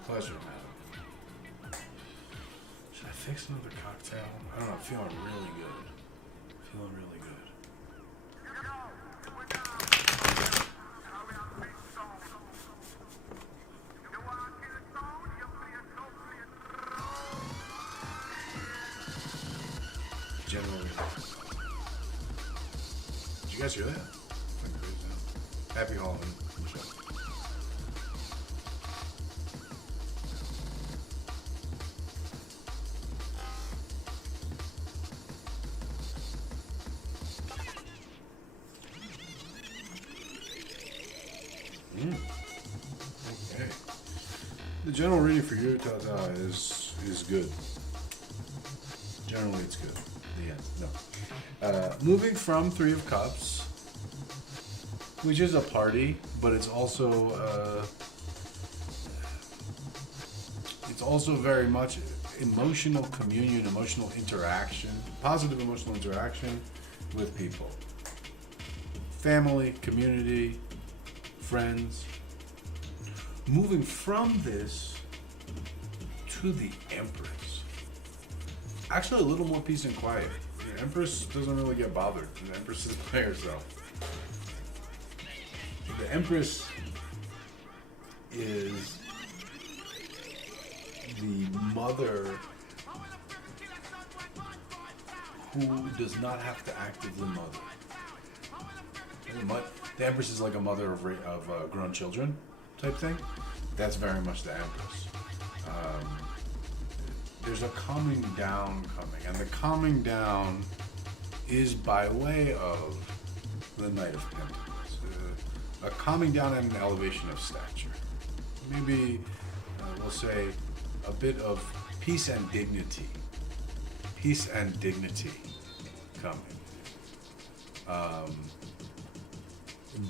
pleasure, madam? Should I fix another cocktail? I don't know. I'm feeling really good. Generally. Did you guys hear that? Happy Halloween. Okay. The general reading for you, Tata, is good. Generally, it's good. The end. No. Moving from Three of Cups, which is a party, but it's also very much emotional communion, emotional interaction, positive emotional interaction with people, family, community, friends. Moving from this to the Empress. Actually, a little more peace and quiet. The Empress doesn't really get bothered. The Empress is by herself. The Empress is the mother who does not have to actively mother. The Empress is like a mother of grown children type thing. That's very much the Empress. There's a calming down coming, and the calming down is by way of the Knight of Pentacles. A calming down and an elevation of stature. Maybe we'll say a bit of peace and dignity. Peace and dignity coming.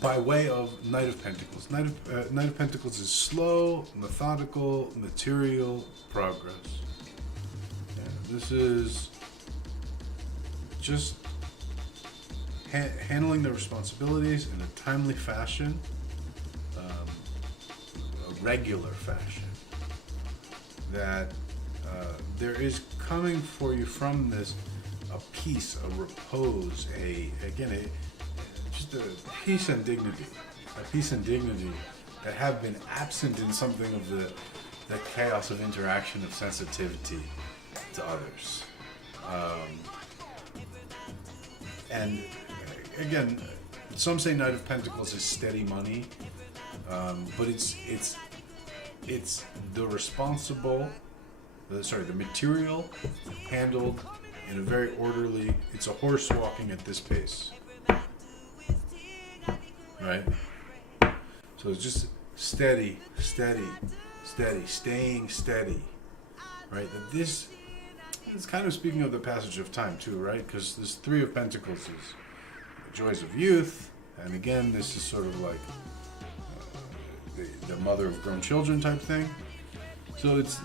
By way of Knight of Pentacles. Knight of Pentacles is slow, methodical, material progress. This is just handling the responsibilities in a timely fashion, a regular fashion. That there is coming for you from this a peace, a repose, just a peace and dignity. A peace and dignity that have been absent in something of the chaos of interaction, of sensitivity to others. And again, some say Knight of Pentacles is steady money, but it's the the material handled in a very orderly. It's a horse walking at this pace, right? So it's just steady, staying steady, right? That this is kind of speaking of the passage of time too, right? Because this Three of Pentacles is the joys of youth, and again, this is sort of like the mother of grown children type thing. So it's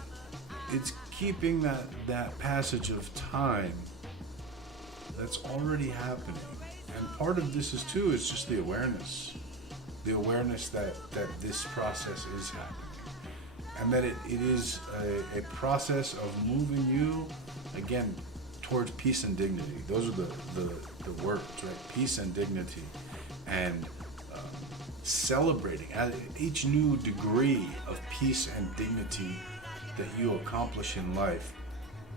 keeping that passage of time that's already happening, and part of this is too is just the awareness that this process is happening, and that it is a process of moving you again towards peace and dignity. Those are the words, right? Peace and dignity, and celebrating at each new degree of peace and dignity that you accomplish in life.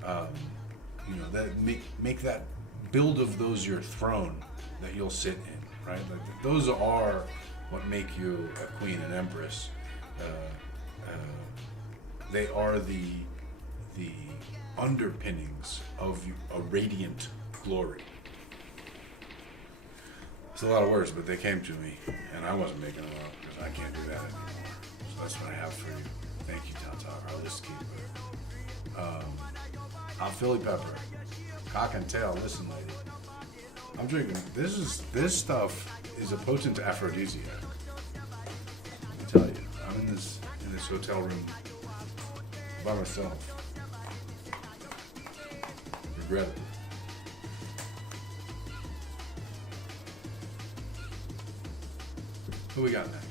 That make that build of those your throne that you'll sit in, right? Like those are what make you a queen and empress. They are the underpinnings of a radiant glory. It's a lot of words, but they came to me, and I wasn't making them up because I can't do that anymore. So that's what I have for you. Thank you, Tatar, our list keeper. Hot Philly pepper, cock and tail. Listen, lady, I'm drinking. This stuff is a potent aphrodisiac. Let me tell you, I'm in this hotel room by myself. Regrettably. Who we got next?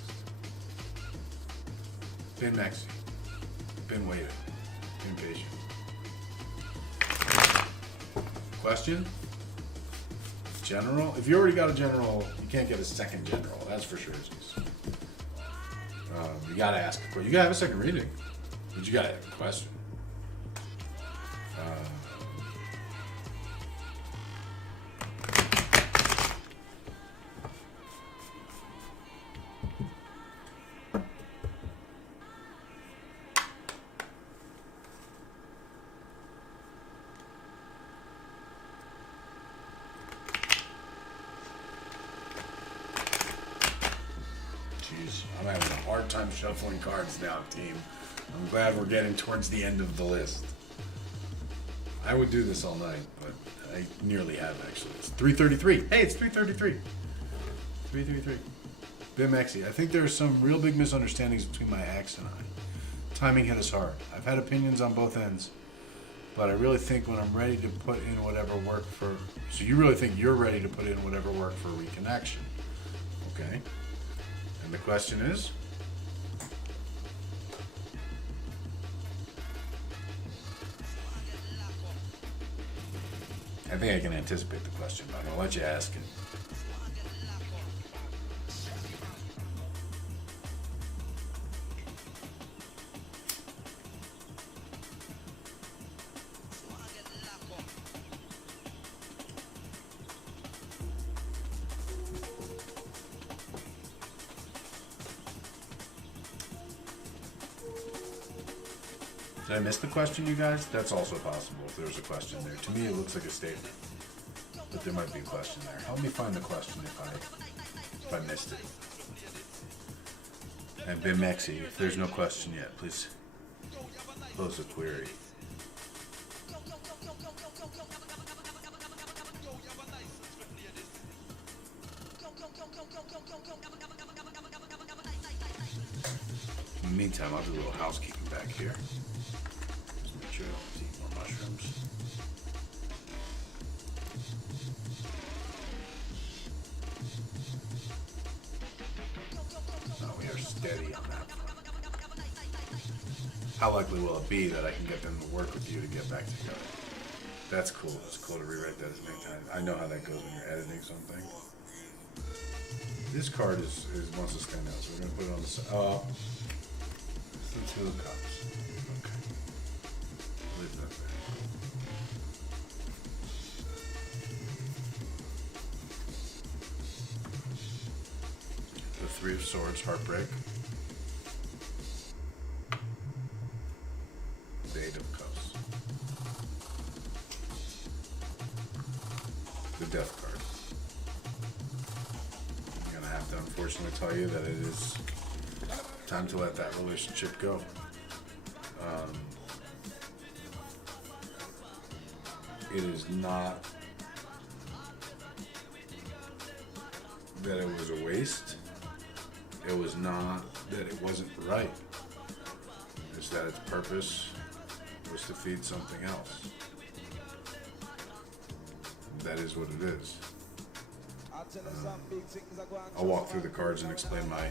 Ben Maxey. Been waiting. Been patient. Question? General? If you already got a general, you can't get a second general. That's for sure. You gotta ask a question. You gotta have a second reading. But you gotta have a question. I'm having a hard time shuffling cards now, team. I'm glad we're getting towards the end of the list. I would do this all night, but I nearly have, actually. It's 3:33. Hey, it's 3:33. 3:33. Bim Maxey. I think there are some real big misunderstandings between my ex and I. Timing hit us hard. I've had opinions on both ends, but I really think when I'm ready to put in whatever work for... So you really think you're ready to put in whatever work for reconnection. Okay. And the question is? I think I can anticipate the question, but I'm going to let you ask it. Did I miss the question, you guys? That's also possible if there's a question there. To me, it looks like a statement, but there might be a question there. Help me find the question if I missed it. And Ben Maxey, if there's no question yet, please close the query. In the meantime, I'll do a little housekeeping back here. Just make sure I don't eat more mushrooms. No, we are steady on that front. How likely will it be that I can get them to work with you to get back together? That's cool. It's cool to rewrite that as many times. I know how that goes when you're editing something. This card wants to stand out, so we're going to put it on the side. The Two of Cups. Okay. Leave that there. Three of Swords, Heartbreak. The Eight of Cups. The Death card. I'm going to have to unfortunately tell you that it is time to let that relationship go. It is not that it was a waste. It was not that it wasn't right. It's that its purpose was to feed something else. That is what it is. I'll walk through the cards and explain my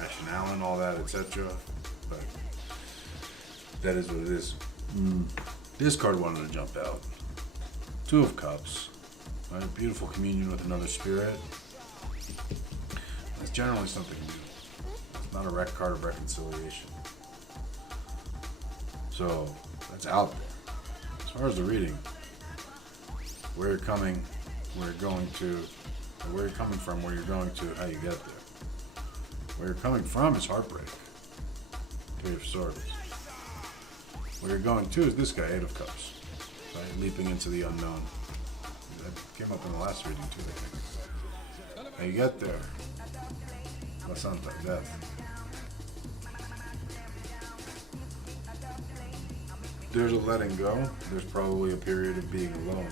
rationale and all that, etc. But that is what it is. This card wanted to jump out. Two of Cups. Right? A beautiful communion with another spirit. That's generally something new. It's not a rec card of reconciliation. So, that's out there. As far as the reading, where you're coming, where you're going to, or where you're coming from, where you're going to, how you get there. Where you're coming from is heartbreak. Three of Swords. Where you're going to is this guy, Eight of Cups. Right? Leaping into the unknown. That came up in the last reading too, I think. How you get there? La Santa, death. There's a letting go. There's probably a period of being alone.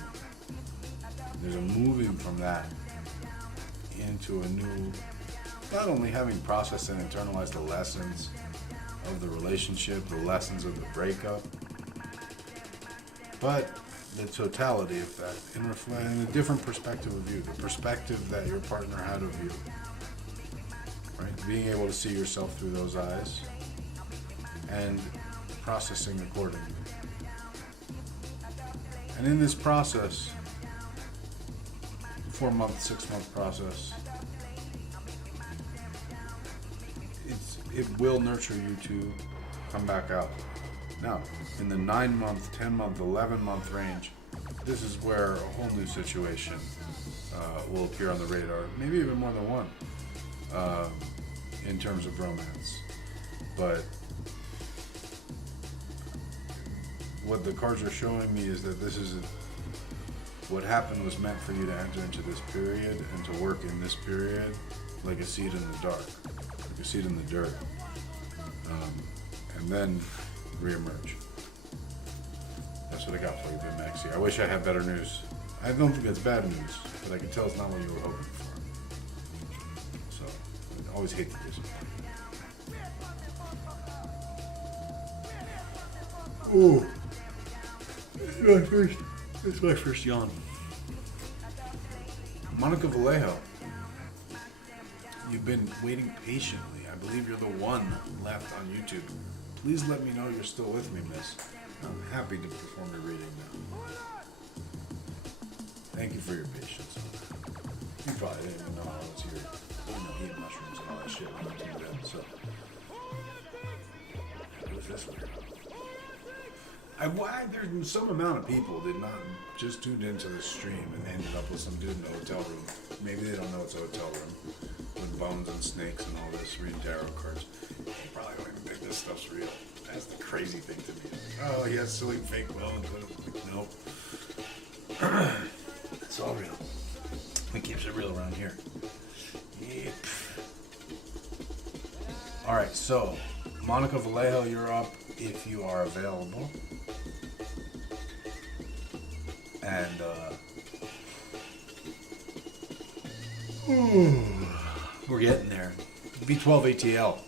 There's a moving from that into a new, not only having processed and internalized the lessons of the relationship, the lessons of the breakup, but the totality of that in a different perspective of you, the perspective that your partner had of you, right? Being able to see yourself through those eyes and processing accordingly. And in this process, 4-month, 6-month process, it will nurture you to come back out. Now, in the 9-month, 10-month, 11-month range, this is where a whole new situation will appear on the radar, maybe even more than one, in terms of romance. But what the cards are showing me is that this is what happened was meant for you to enter into this period and to work in this period like a seed in the dark, like a seed in the dirt, and then reemerge. That's what I got for you, Ben Maxie. I wish I had better news. I don't think that's bad news, but I can tell it's not what you were hoping for. So, I always hate to disappoint. Ooh. It's my first yawn. Monica Vallejo. You've been waiting patiently. I believe you're the one left on YouTube. Please let me know you're still with me, miss. I'm happy to perform your reading now. Thank you for your patience. You probably didn't even know I was here. Eating mushrooms and all that shit when I tuned in, so. It was this weird. There's some amount of people did not just tuned into the stream and ended up with some dude in a hotel room. Maybe they don't know it's a hotel room with bones and snakes and all this, reading tarot cards. They probably don't even think this stuff's real. That's the crazy thing to me. Like, oh, he has silly fake bones. Like, nope. It's all real. It keeps it real around here. Yep. All right, so Monica Vallejo, you're up if you are available. And we're getting there. B12 ATL,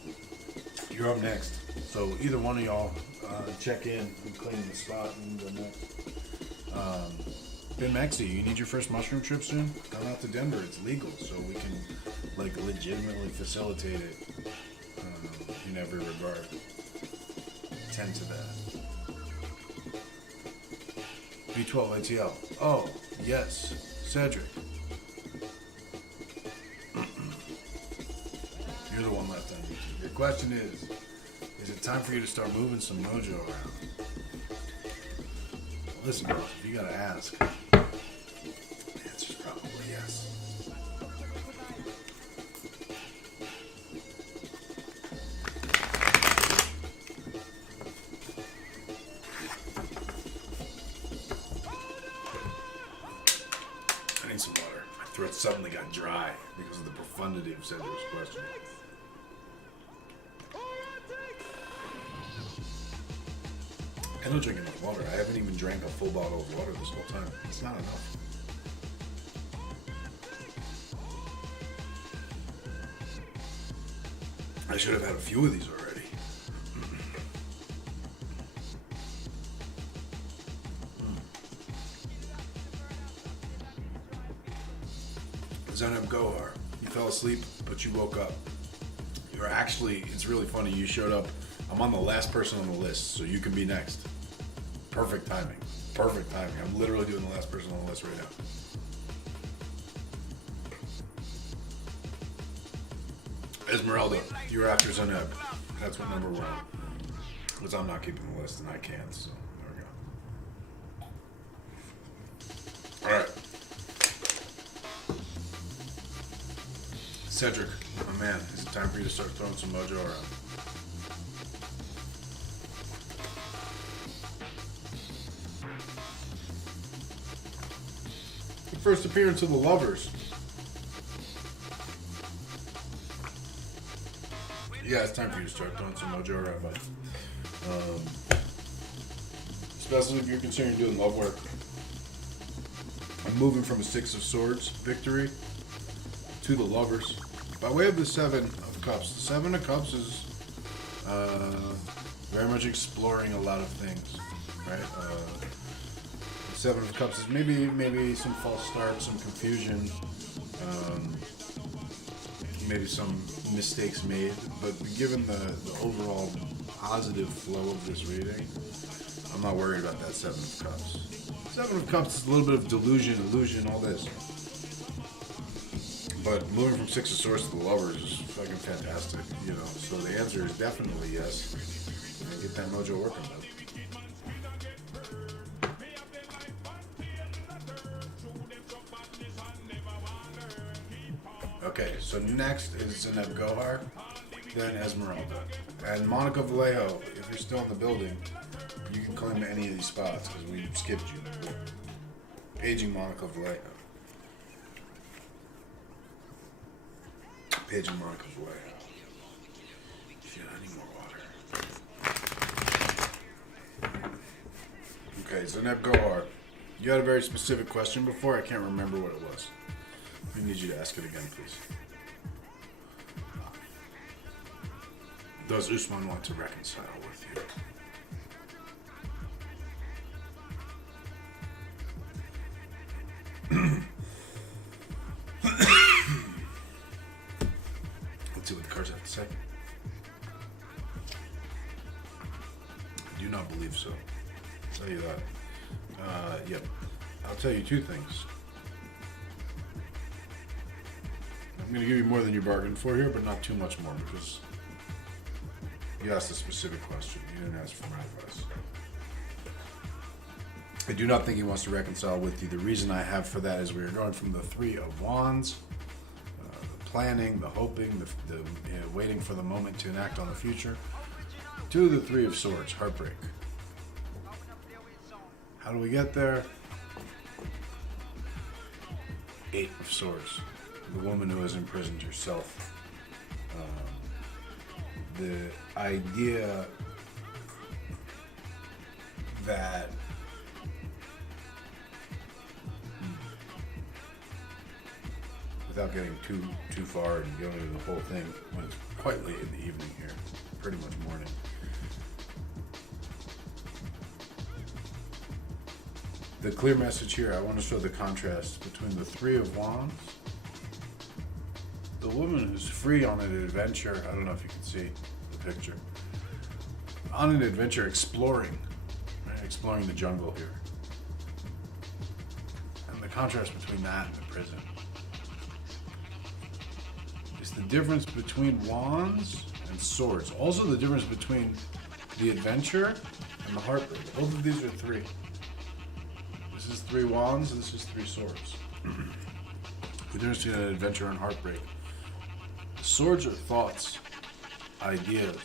you're up next. So either one of y'all check in and claim the spot and go next. Ben Maxie, you need your first mushroom trip soon? Come out to Denver. It's legal, so we can legitimately facilitate it in every regard. Tend to that. B12 ATL. Oh, yes. Cedric. You're the one left on YouTube. Your question is it time for you to start moving some mojo around? Listen, bro, if you gotta ask, the answer's probably yes. throat suddenly got dry because of the profundity of Cedric's question. I don't drink enough water. I haven't even drank a full bottle of water this whole time. It's not enough. I should have had a few of these already. Zenab Gohar, you fell asleep, but you woke up. You're actually, it's really funny, you showed up. I'm on the last person on the list, so you can be next. Perfect timing. Perfect timing. I'm literally doing the last person on the list right now. Esmeralda, you're after Zenab. That's what number we're on. Because I'm not keeping the list, and I can't, so there we go. Alright. Cedric, my man, is it time for you to start throwing some mojo around? The first appearance of the Lovers. Yeah, it's time for you to start throwing some mojo around, bud. Especially if you're considering doing love work. I'm moving from a Six of Swords victory to the Lovers. By way of the Seven of Cups. The Seven of Cups is very much exploring a lot of things, right? The Seven of Cups is maybe some false starts, some confusion, maybe some mistakes made, but given the overall positive flow of this reading, I'm not worried about that Seven of Cups. Seven of Cups is a little bit of delusion, illusion, all this. But moving from Six of Swords to the Lovers is fucking fantastic, you know. So the answer is definitely yes. Get that mojo working, bud. Okay, so next is Zeneb Gohar, then Esmeralda. And Monica Vallejo, if you're still in the building, you can claim any of these spots because we skipped you. Paging Monica Vallejo. Paging Monica Vallejo. If you need more water. Okay, Zeneb Gohar. You had a very specific question before. I can't remember what it was. I need you to ask it again, please. Does Usman want to reconcile with you? Let's see what the cards have to say. I do not believe so. I'll tell you that. Yep. I'll tell you two things. I'm going to give you more than you bargained for here, but not too much more because you asked a specific question. You didn't ask for my advice. I do not think he wants to reconcile with you. The reason I have for that is we are going from the Three of Wands, the planning, the hoping, the waiting for the moment to enact on the future, to the Three of Swords, heartbreak. How do we get there? Eight of Swords. The woman who has imprisoned herself. The idea that without getting too far and going into the whole thing, when it's quite late in the evening here, pretty much morning. The clear message here, I want to show the contrast between the Three of Wands, the woman who's free on an adventure. I don't know if you can see the picture. On an adventure exploring, right? Exploring the jungle here. And the contrast between that and the prison is the difference between wands and swords. Also the difference between the adventure and the heartbreak. Both of these are three. This is three wands, this is three swords. The difference between an adventure and heartbreak. Swords are thoughts, ideas.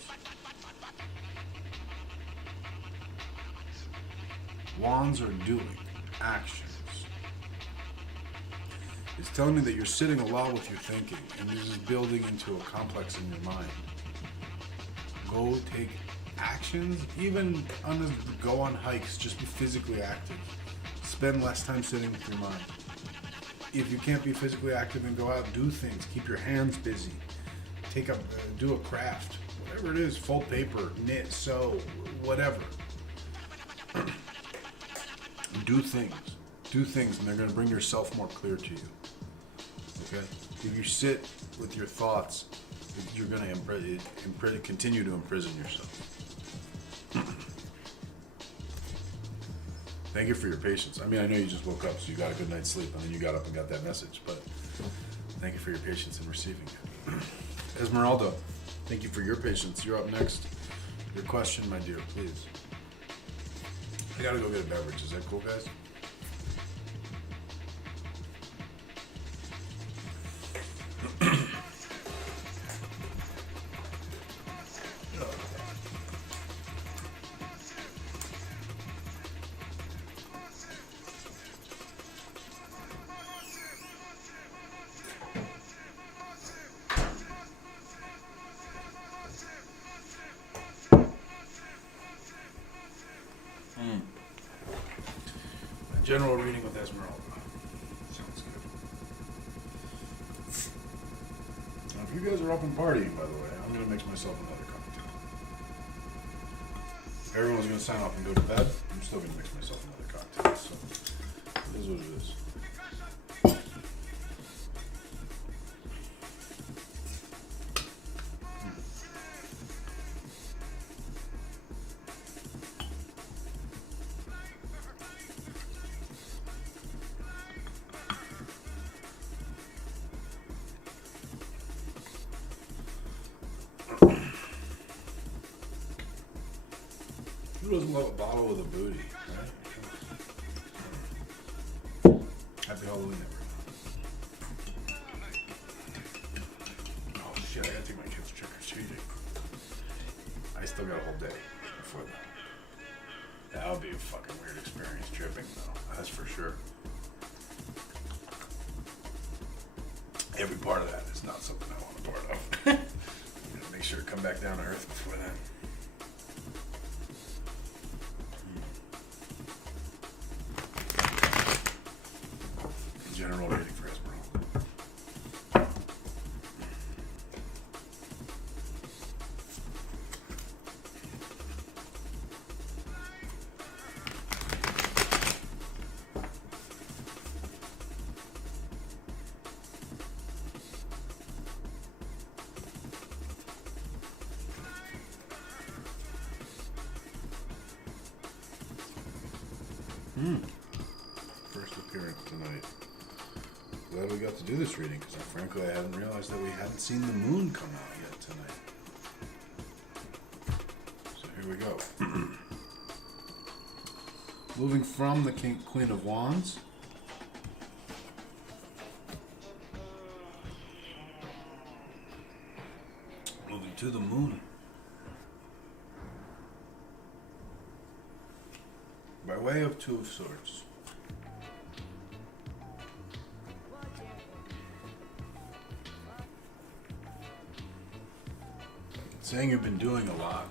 Wands are doing, actions. is telling me that you're sitting a lot with your thinking, and this is building into a complex in your mind. Go take actions, even go on hikes, just be physically active. Spend less time sitting with your mind. If you can't be physically active, then go out, do things, keep your hands busy. Do a craft, whatever it is, fold paper, knit, sew, whatever. Do things, and they're going to bring yourself more clear to you. Okay? If you sit with your thoughts, you're going to continue to imprison yourself. Thank you for your patience. I mean, I know you just woke up, so you got a good night's sleep, and then you got up and got that message, but thank you for your patience in receiving it. Esmeralda, thank you for your patience. You're up next. Your question, my dear, please. I gotta go get a beverage. Is that cool, guys? General reading with Esmeralda. Sounds good. Now, if you guys are up and partying, by the way, I'm going to make myself another cocktail. Everyone's going to sign off and go to bed. I'm still going to make myself another cocktail. So, it is what it is. Who doesn't love a bottle with a booty, right? Happy Halloween, everyone. Oh shit, I gotta take my kids trick-or-treating. I still got a whole day before that. That'll be a fucking weird experience tripping, though. That's for sure. Every part of that is not something I want a part of. I'm gonna make sure to come back down to earth before then. General rating for Esmeralda. First appearance tonight. Glad we got to do this reading, because frankly I hadn't realized that we hadn't seen the moon come out yet tonight. So here we go. Moving from the Queen of Wands. Moving to the moon. By way of Two of Swords. Saying you've been doing a lot.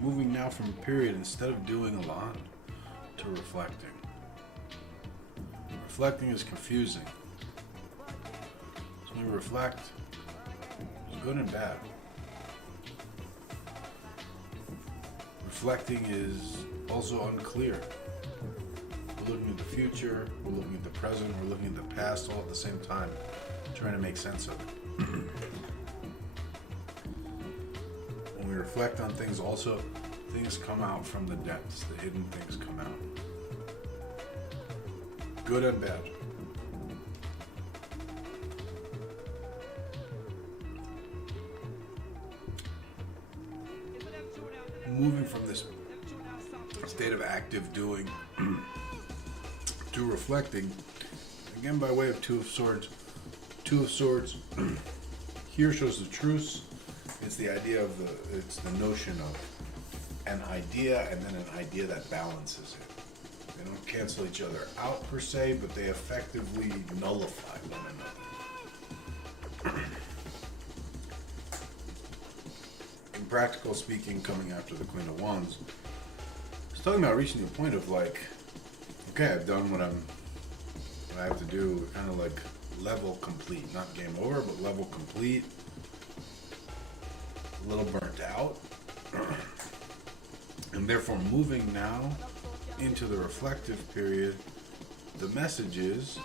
Moving now from a period, instead of doing a lot, to reflecting. Reflecting is confusing. So when we reflect, it's good and bad. Reflecting is also unclear. We're looking at the future, we're looking at the present, we're looking at the past all at the same time, trying to make sense of it. When we reflect on things, also things come out from the depths, the hidden things come out. Good and bad. Moving from this state of active doing to reflecting, again by way of Two of Swords. Two of Swords here shows the truce. It's the idea of it's the notion of an idea and then an idea that balances it. They don't cancel each other out per se, but they effectively nullify one another. In practical speaking, coming after the Queen of Wands, it's talking about reaching the point of like, okay, I've done what I have to do, kind of like level complete, not game over, but level complete. A little burnt out, and therefore moving now into the reflective period. The message is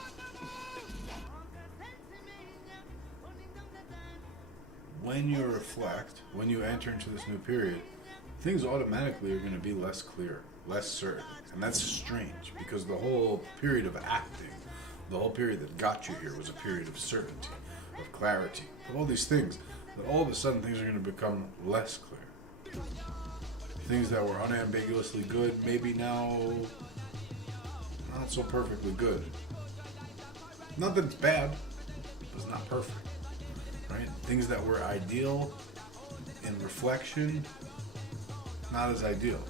when you reflect, when you enter into this new period, things automatically are going to be less clear, less certain. And that's strange because the whole period of acting, the whole period that got you here was a period of certainty, of clarity, of all these things. But all of a sudden things are going to become less clear. Things that were unambiguously good, maybe now not so perfectly good. Not that it's bad, but it's not perfect. Right? Things that were ideal in reflection, not as ideal.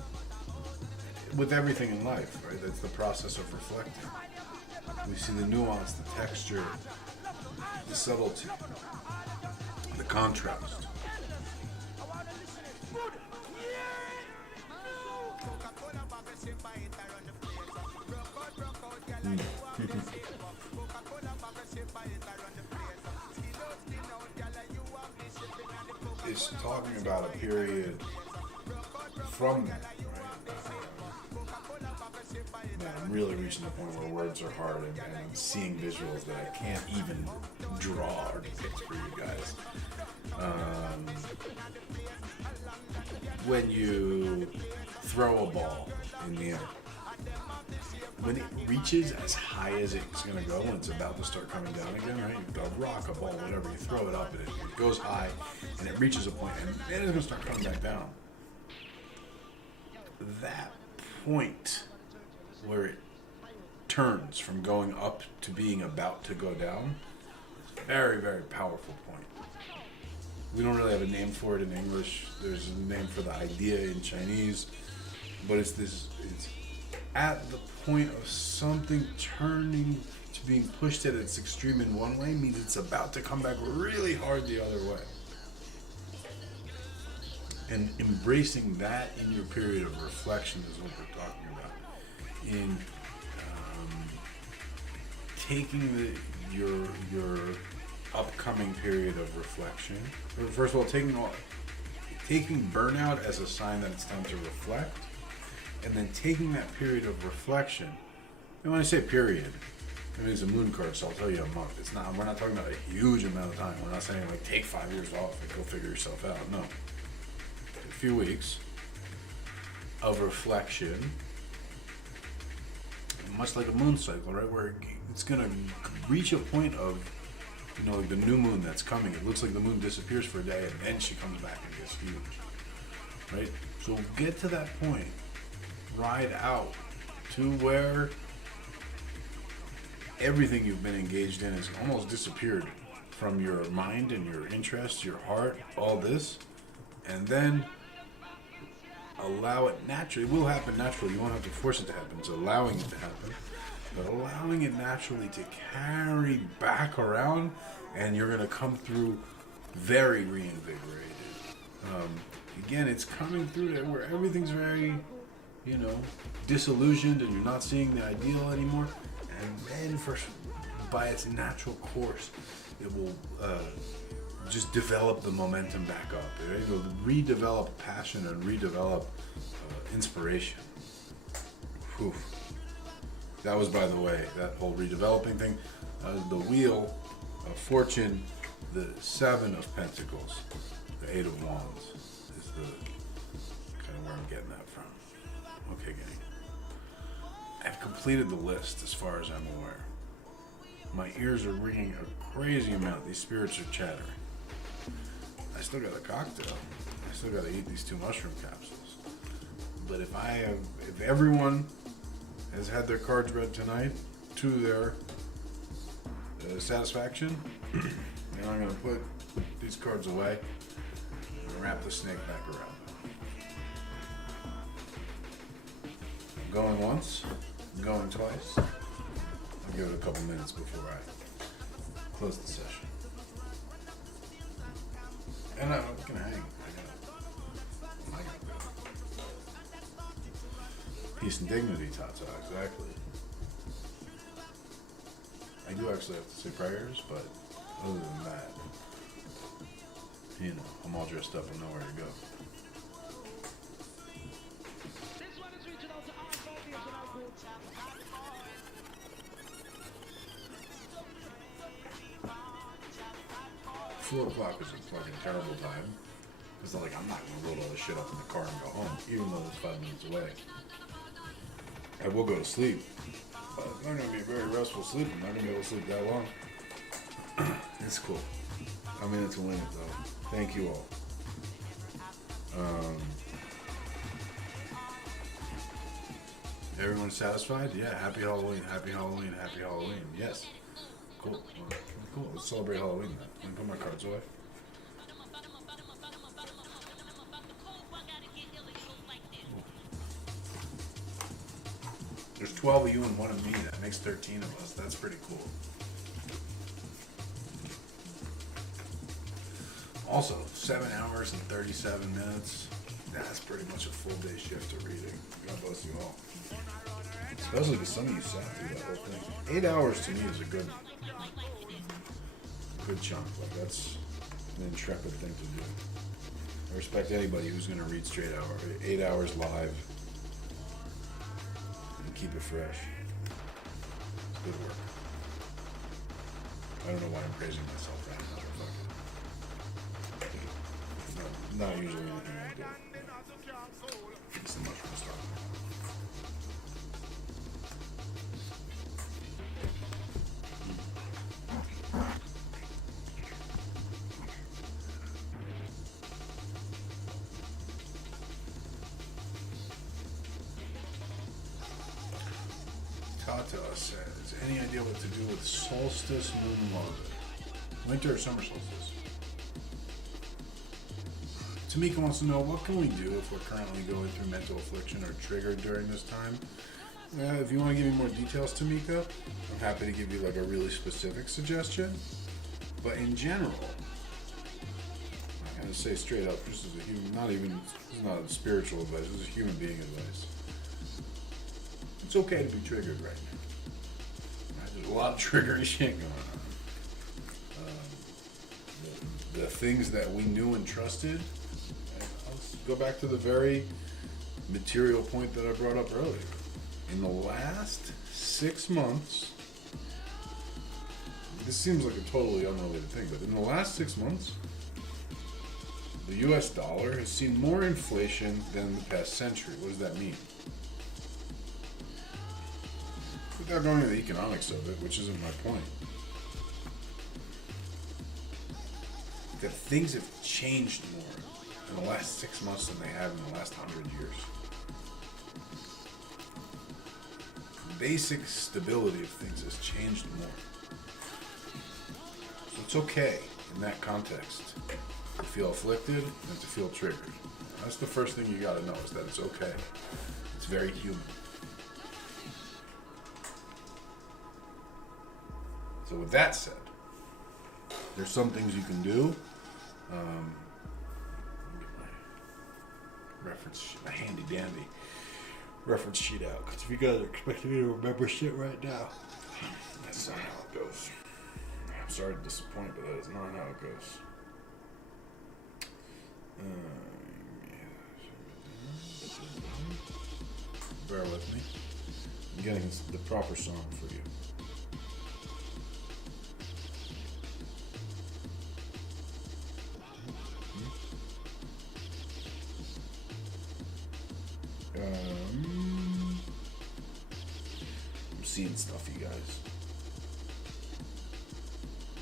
With everything in life, right? That's the process of reflecting. We see the nuance, the texture, the subtlety, the contrast. It's talking about a period from that, right? Man, I'm really reaching the point where words are hard and I'm seeing visuals that I can't even draw or depict for you guys. When you throw a ball in the air, when it reaches as high as it's going to go, when it's about to start coming down again, right? A rock, a ball, whatever, you throw it up and it goes high and it reaches a point and then it's going to start coming back down. That point where it turns from going up to being about to go down, very, very powerful point. We don't really have a name for it in English. There's a name for the idea in Chinese, but it's at the point of something turning to being pushed at its extreme in one way means it's about to come back really hard the other way. And embracing that in your period of reflection is what we're talking about. In taking your upcoming period of reflection. First of all, taking burnout as a sign that it's time to reflect, and then taking that period of reflection. And when I say period, I mean it's a moon card, so I'll tell you a month. It's not. We're not talking about a huge amount of time. We're not saying like take 5 years off and go figure yourself out. No. A few weeks of reflection, much like a moon cycle, right? Where it's gonna reach a point of, like the new moon that's coming. It looks like the moon disappears for a day and then she comes back and gets huge, right? So get to that point, ride out to where everything you've been engaged in has almost disappeared from your mind and your interest, your heart, all this, and then allow it naturally. It will happen naturally. You won't have to force it to happen. It's allowing it to happen. But allowing it naturally to carry back around, and you're going to come through very reinvigorated. Again, it's coming through to where everything's very, disillusioned, and you're not seeing the ideal anymore. And then, by its natural course, it will just develop the momentum back up. It will redevelop passion and redevelop inspiration. Whew. That was, by the way, that whole redeveloping thing. The Wheel of Fortune, the Seven of Pentacles, the Eight of Wands is the kind of where I'm getting that from. Okay, gang. I've completed the list as far as I'm aware. My ears are ringing a crazy amount. These spirits are chattering. I still got a cocktail. I still got to eat these 2 mushroom capsules. But if everyone has had their cards read tonight to their satisfaction, then I'm going to put these cards away and wrap the snake back around. Going once, going twice. I'll give it a couple minutes before I close the session. And I'm gonna hang. I gotta go. Peace and dignity, Tata, exactly. I do actually have to say prayers, but other than that, you know, I'm all dressed up and know where to go. Four o'clock is a fucking terrible time. It's not like I'm not gonna load all this shit up in the car and go home, even though it's 5 minutes away. I will go to sleep, but it's not gonna be a very restful sleep. I'm not gonna be able to sleep that long. It's cool. I'm in it to win it, though. Thank you all. Everyone satisfied? Yeah. Happy Halloween. Happy Halloween. Happy Halloween. Yes. Cool. Well, cool. Let's celebrate Halloween then. Let me put my cards away. There's 12 of you and 1 of me. That makes 13 of us. That's pretty cool. Also, 7 hours and 37 minutes. That's pretty much a full day shift of reading. God bless you all. Especially because some of you sat through that whole thing. 8 hours to me is a good chunk. Like, that's an intrepid thing to do. I respect anybody who's going to read straight 8 hours live and keep it fresh. It's good work. I don't know why I'm praising myself right now. Not usually anything I do. It's much from the start. Tata says, any idea what to do with solstice moon larvae? Winter or summer solstice? Tamika wants to know, what can we do if we're currently going through mental affliction or triggered during this time? If you want to give me more details, Tamika, I'm happy to give you like a really specific suggestion. But in general, I'm going to say straight up, this is a human, this is not spiritual advice, this is human being advice. It's okay to be triggered right now. Right? There's a lot of triggery shit going on. The things that we knew and trusted, let's go back to the very material point that I brought up earlier. In the last 6 months, this seems like a totally unrelated thing, but in the last 6 months, the US dollar has seen more inflation than the past century. What does that mean? Without going into the economics of it, which isn't my point, that things have changed more in the last 6 months than they have in the last 100 years. The basic stability of things has changed more. So it's okay in that context to feel afflicted and to feel triggered. That's the first thing you gotta know, is that it's okay. It's very human. So with that said, there's some things you can do. Let me get my reference sheet, my handy dandy reference sheet out, because if you guys are expecting me to remember shit right now, that's not how it goes. I'm sorry to disappoint, but that is not how it goes. Bear with me. I'm getting the proper song for you. I'm seeing stuff, you guys.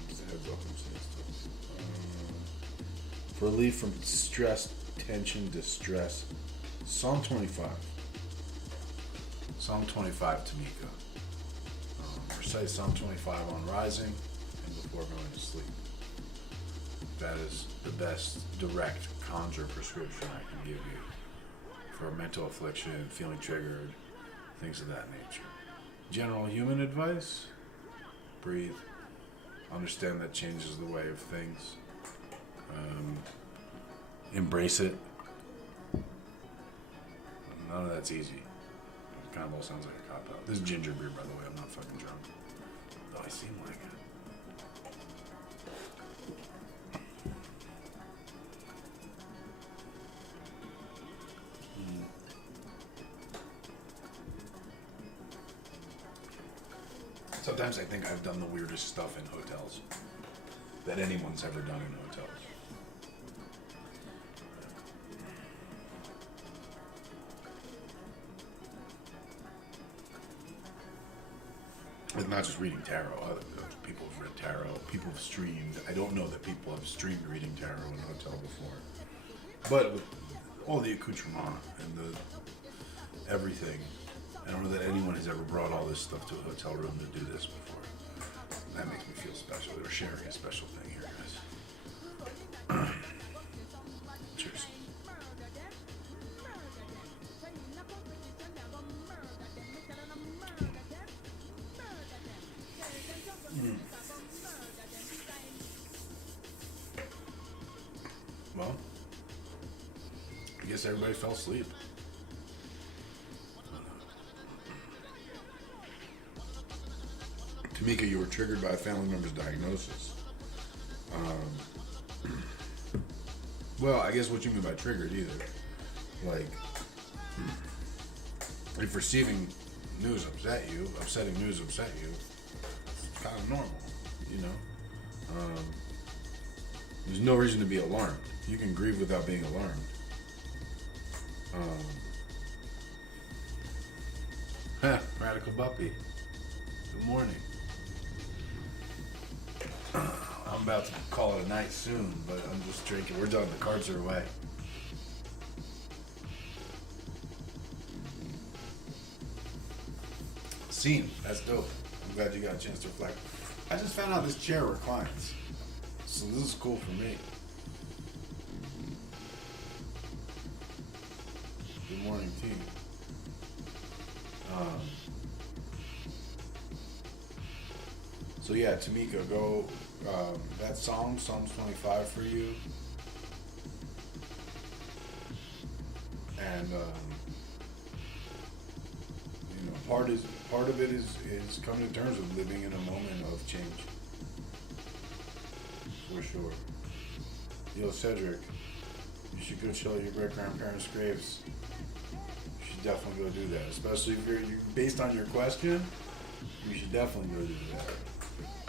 Just a heads up, I'm seeing stuff. For relief from stress, tension, distress. Psalm 25. Psalm 25, Tamika. Recite Psalm 25 on rising and before going to sleep. That is the best direct conjure prescription I can give you for mental affliction, feeling triggered, things of that nature. general human advice: breathe. Understand that changes the way of things. Embrace it. None of that's easy. It kind of all sounds like a cop-out. This is ginger beer, by the way. I'm not fucking drunk. Though I seem like it. Sometimes I think I've done the weirdest stuff in hotels that anyone's ever done in hotels. It's not just reading tarot. Other people have read tarot. People have streamed. I don't know that people have streamed reading tarot in a hotel before. But with all the accoutrement and the everything, I don't know that anyone has ever brought all this stuff to a hotel room to do this before. That makes me feel special. We're sharing a special thing here, guys. Cheers. Well, I guess everybody fell asleep. Tamika, you were triggered by a family member's diagnosis. Well, I guess what you mean by triggered either. Like, if receiving news upsetting news upset you, it's kind of normal, you know? There's no reason to be alarmed. You can grieve without being alarmed. Radical Buppy. Good morning. I'm about to call it a night soon, but I'm just drinking. We're done. The cards are away. Scene. That's dope. I'm glad you got a chance to reflect. I just found out this chair reclines. So this is cool for me. Good morning, team. So yeah, Tamika, go. That Psalms 25 for you. And you know, part of it is coming to terms with living in a moment of change. For sure. Yo, Cedric, you should go chill at your great grandparents' graves. You should definitely go do that. Especially if you're based on your question, you should definitely go do that.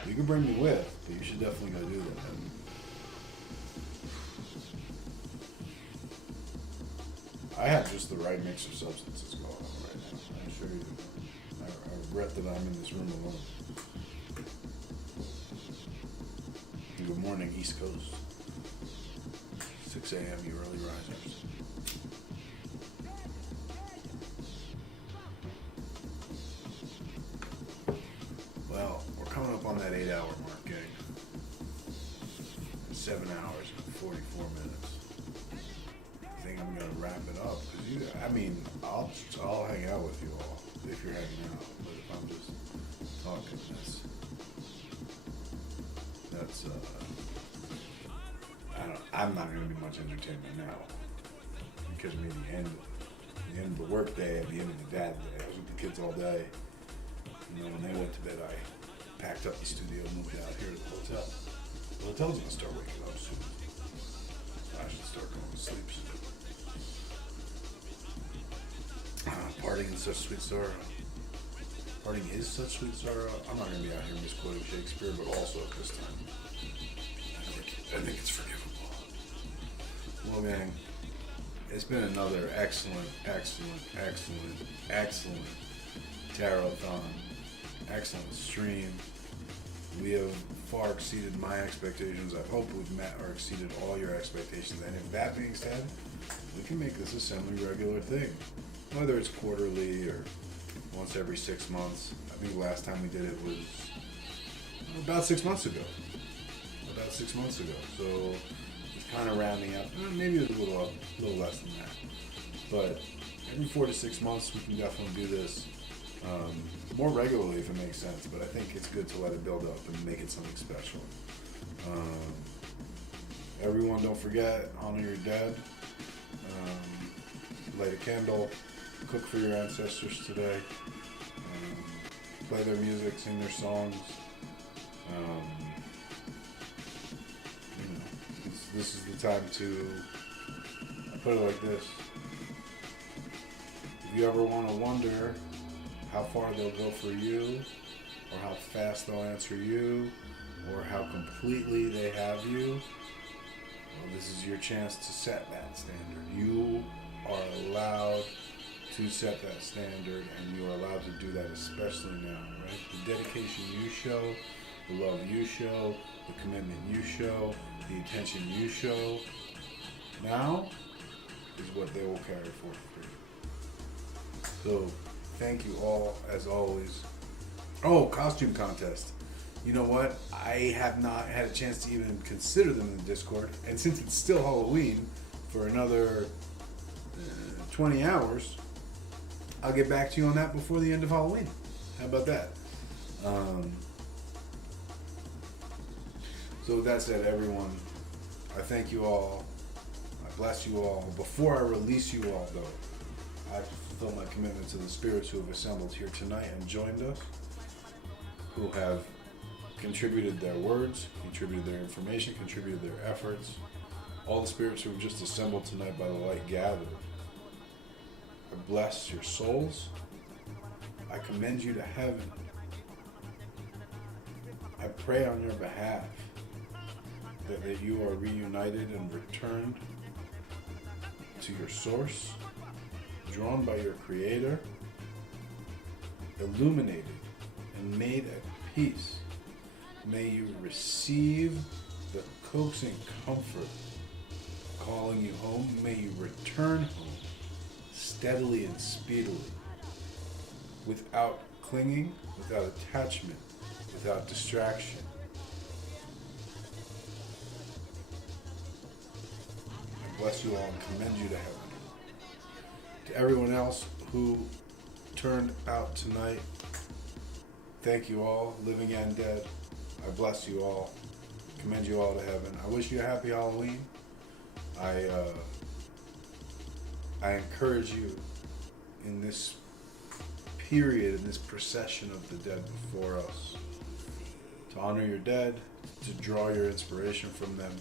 You can bring me with, but you should definitely go do that. I have just the right mix of substances going on right now. I assure you. I regret that I'm in this room alone. Good morning, East Coast. 6 a.m., you early risers. Well, we're coming up on that 8-hour mark, gang. 7 hours and 44 minutes. I think I'm gonna wrap it up. I'll hang out with you all if you're hanging out. But if I'm just talking, I'm not going to be much entertainment now. Because I mean, the end of the work day and the end of the dad day. I was with the kids all day. You know, when they went to bed, I packed up the studio and moved out here to the hotel. The hotel's going to start waking up soon. I should start going to sleep soon. Parting in such sweet sorrow. Parting is such sweet sorrow. I'm not going to be out here misquoting Shakespeare, but also at this time, I think it's forgivable. Well, gang, it's been another excellent Tarothon. Excellent stream. We have far exceeded my expectations. I hope we've met or exceeded all your expectations. And if that being said, we can make this a semi-regular thing. Whether it's quarterly or once every 6 months. I think the last time we did it was about 6 months ago. So it's kind of rounding up. Maybe it was a little less than that. But every 4 to 6 months, we can definitely do this. More regularly if it makes sense, but I think it's good to let it build up and make it something special. Everyone, don't forget, honor your dead. Light a candle, cook for your ancestors today, play their music, sing their songs. This is the time to, I put it like this. If you ever want to wonder how far they'll go for you, or how fast they'll answer you, or how completely they have you, well, this is your chance to set that standard. You are allowed to set that standard, and you are allowed to do that, especially now, right? The dedication you show, the love you show, the commitment you show, the attention you show, now is what they will carry forth for you. So, thank you all, as always. Oh, costume contest. You know what? I have not had a chance to even consider them in the Discord, and since it's still Halloween, for another 20 hours, I'll get back to you on that before the end of Halloween. How about that? So with that said, everyone, I thank you all. I bless you all. Before I release you all, though, I have to fulfill my commitment to the spirits who have assembled here tonight and joined us, who have contributed their words, contributed their information, contributed their efforts. All the spirits who have just assembled tonight by the light gathered. I bless your souls. I commend you to heaven. I pray on your behalf that you are reunited and returned to your source, drawn by your Creator, illuminated and made at peace. May you receive the coaxing comfort calling you home. May you return home steadily and speedily, without clinging, without attachment, without distraction. I bless you all and commend you to heaven. To everyone else who turned out tonight, thank you all, living and dead. I bless you all, commend you all to heaven. I wish you a happy Halloween. I encourage you in this period, in this procession of the dead before us, to honor your dead, to draw your inspiration from them,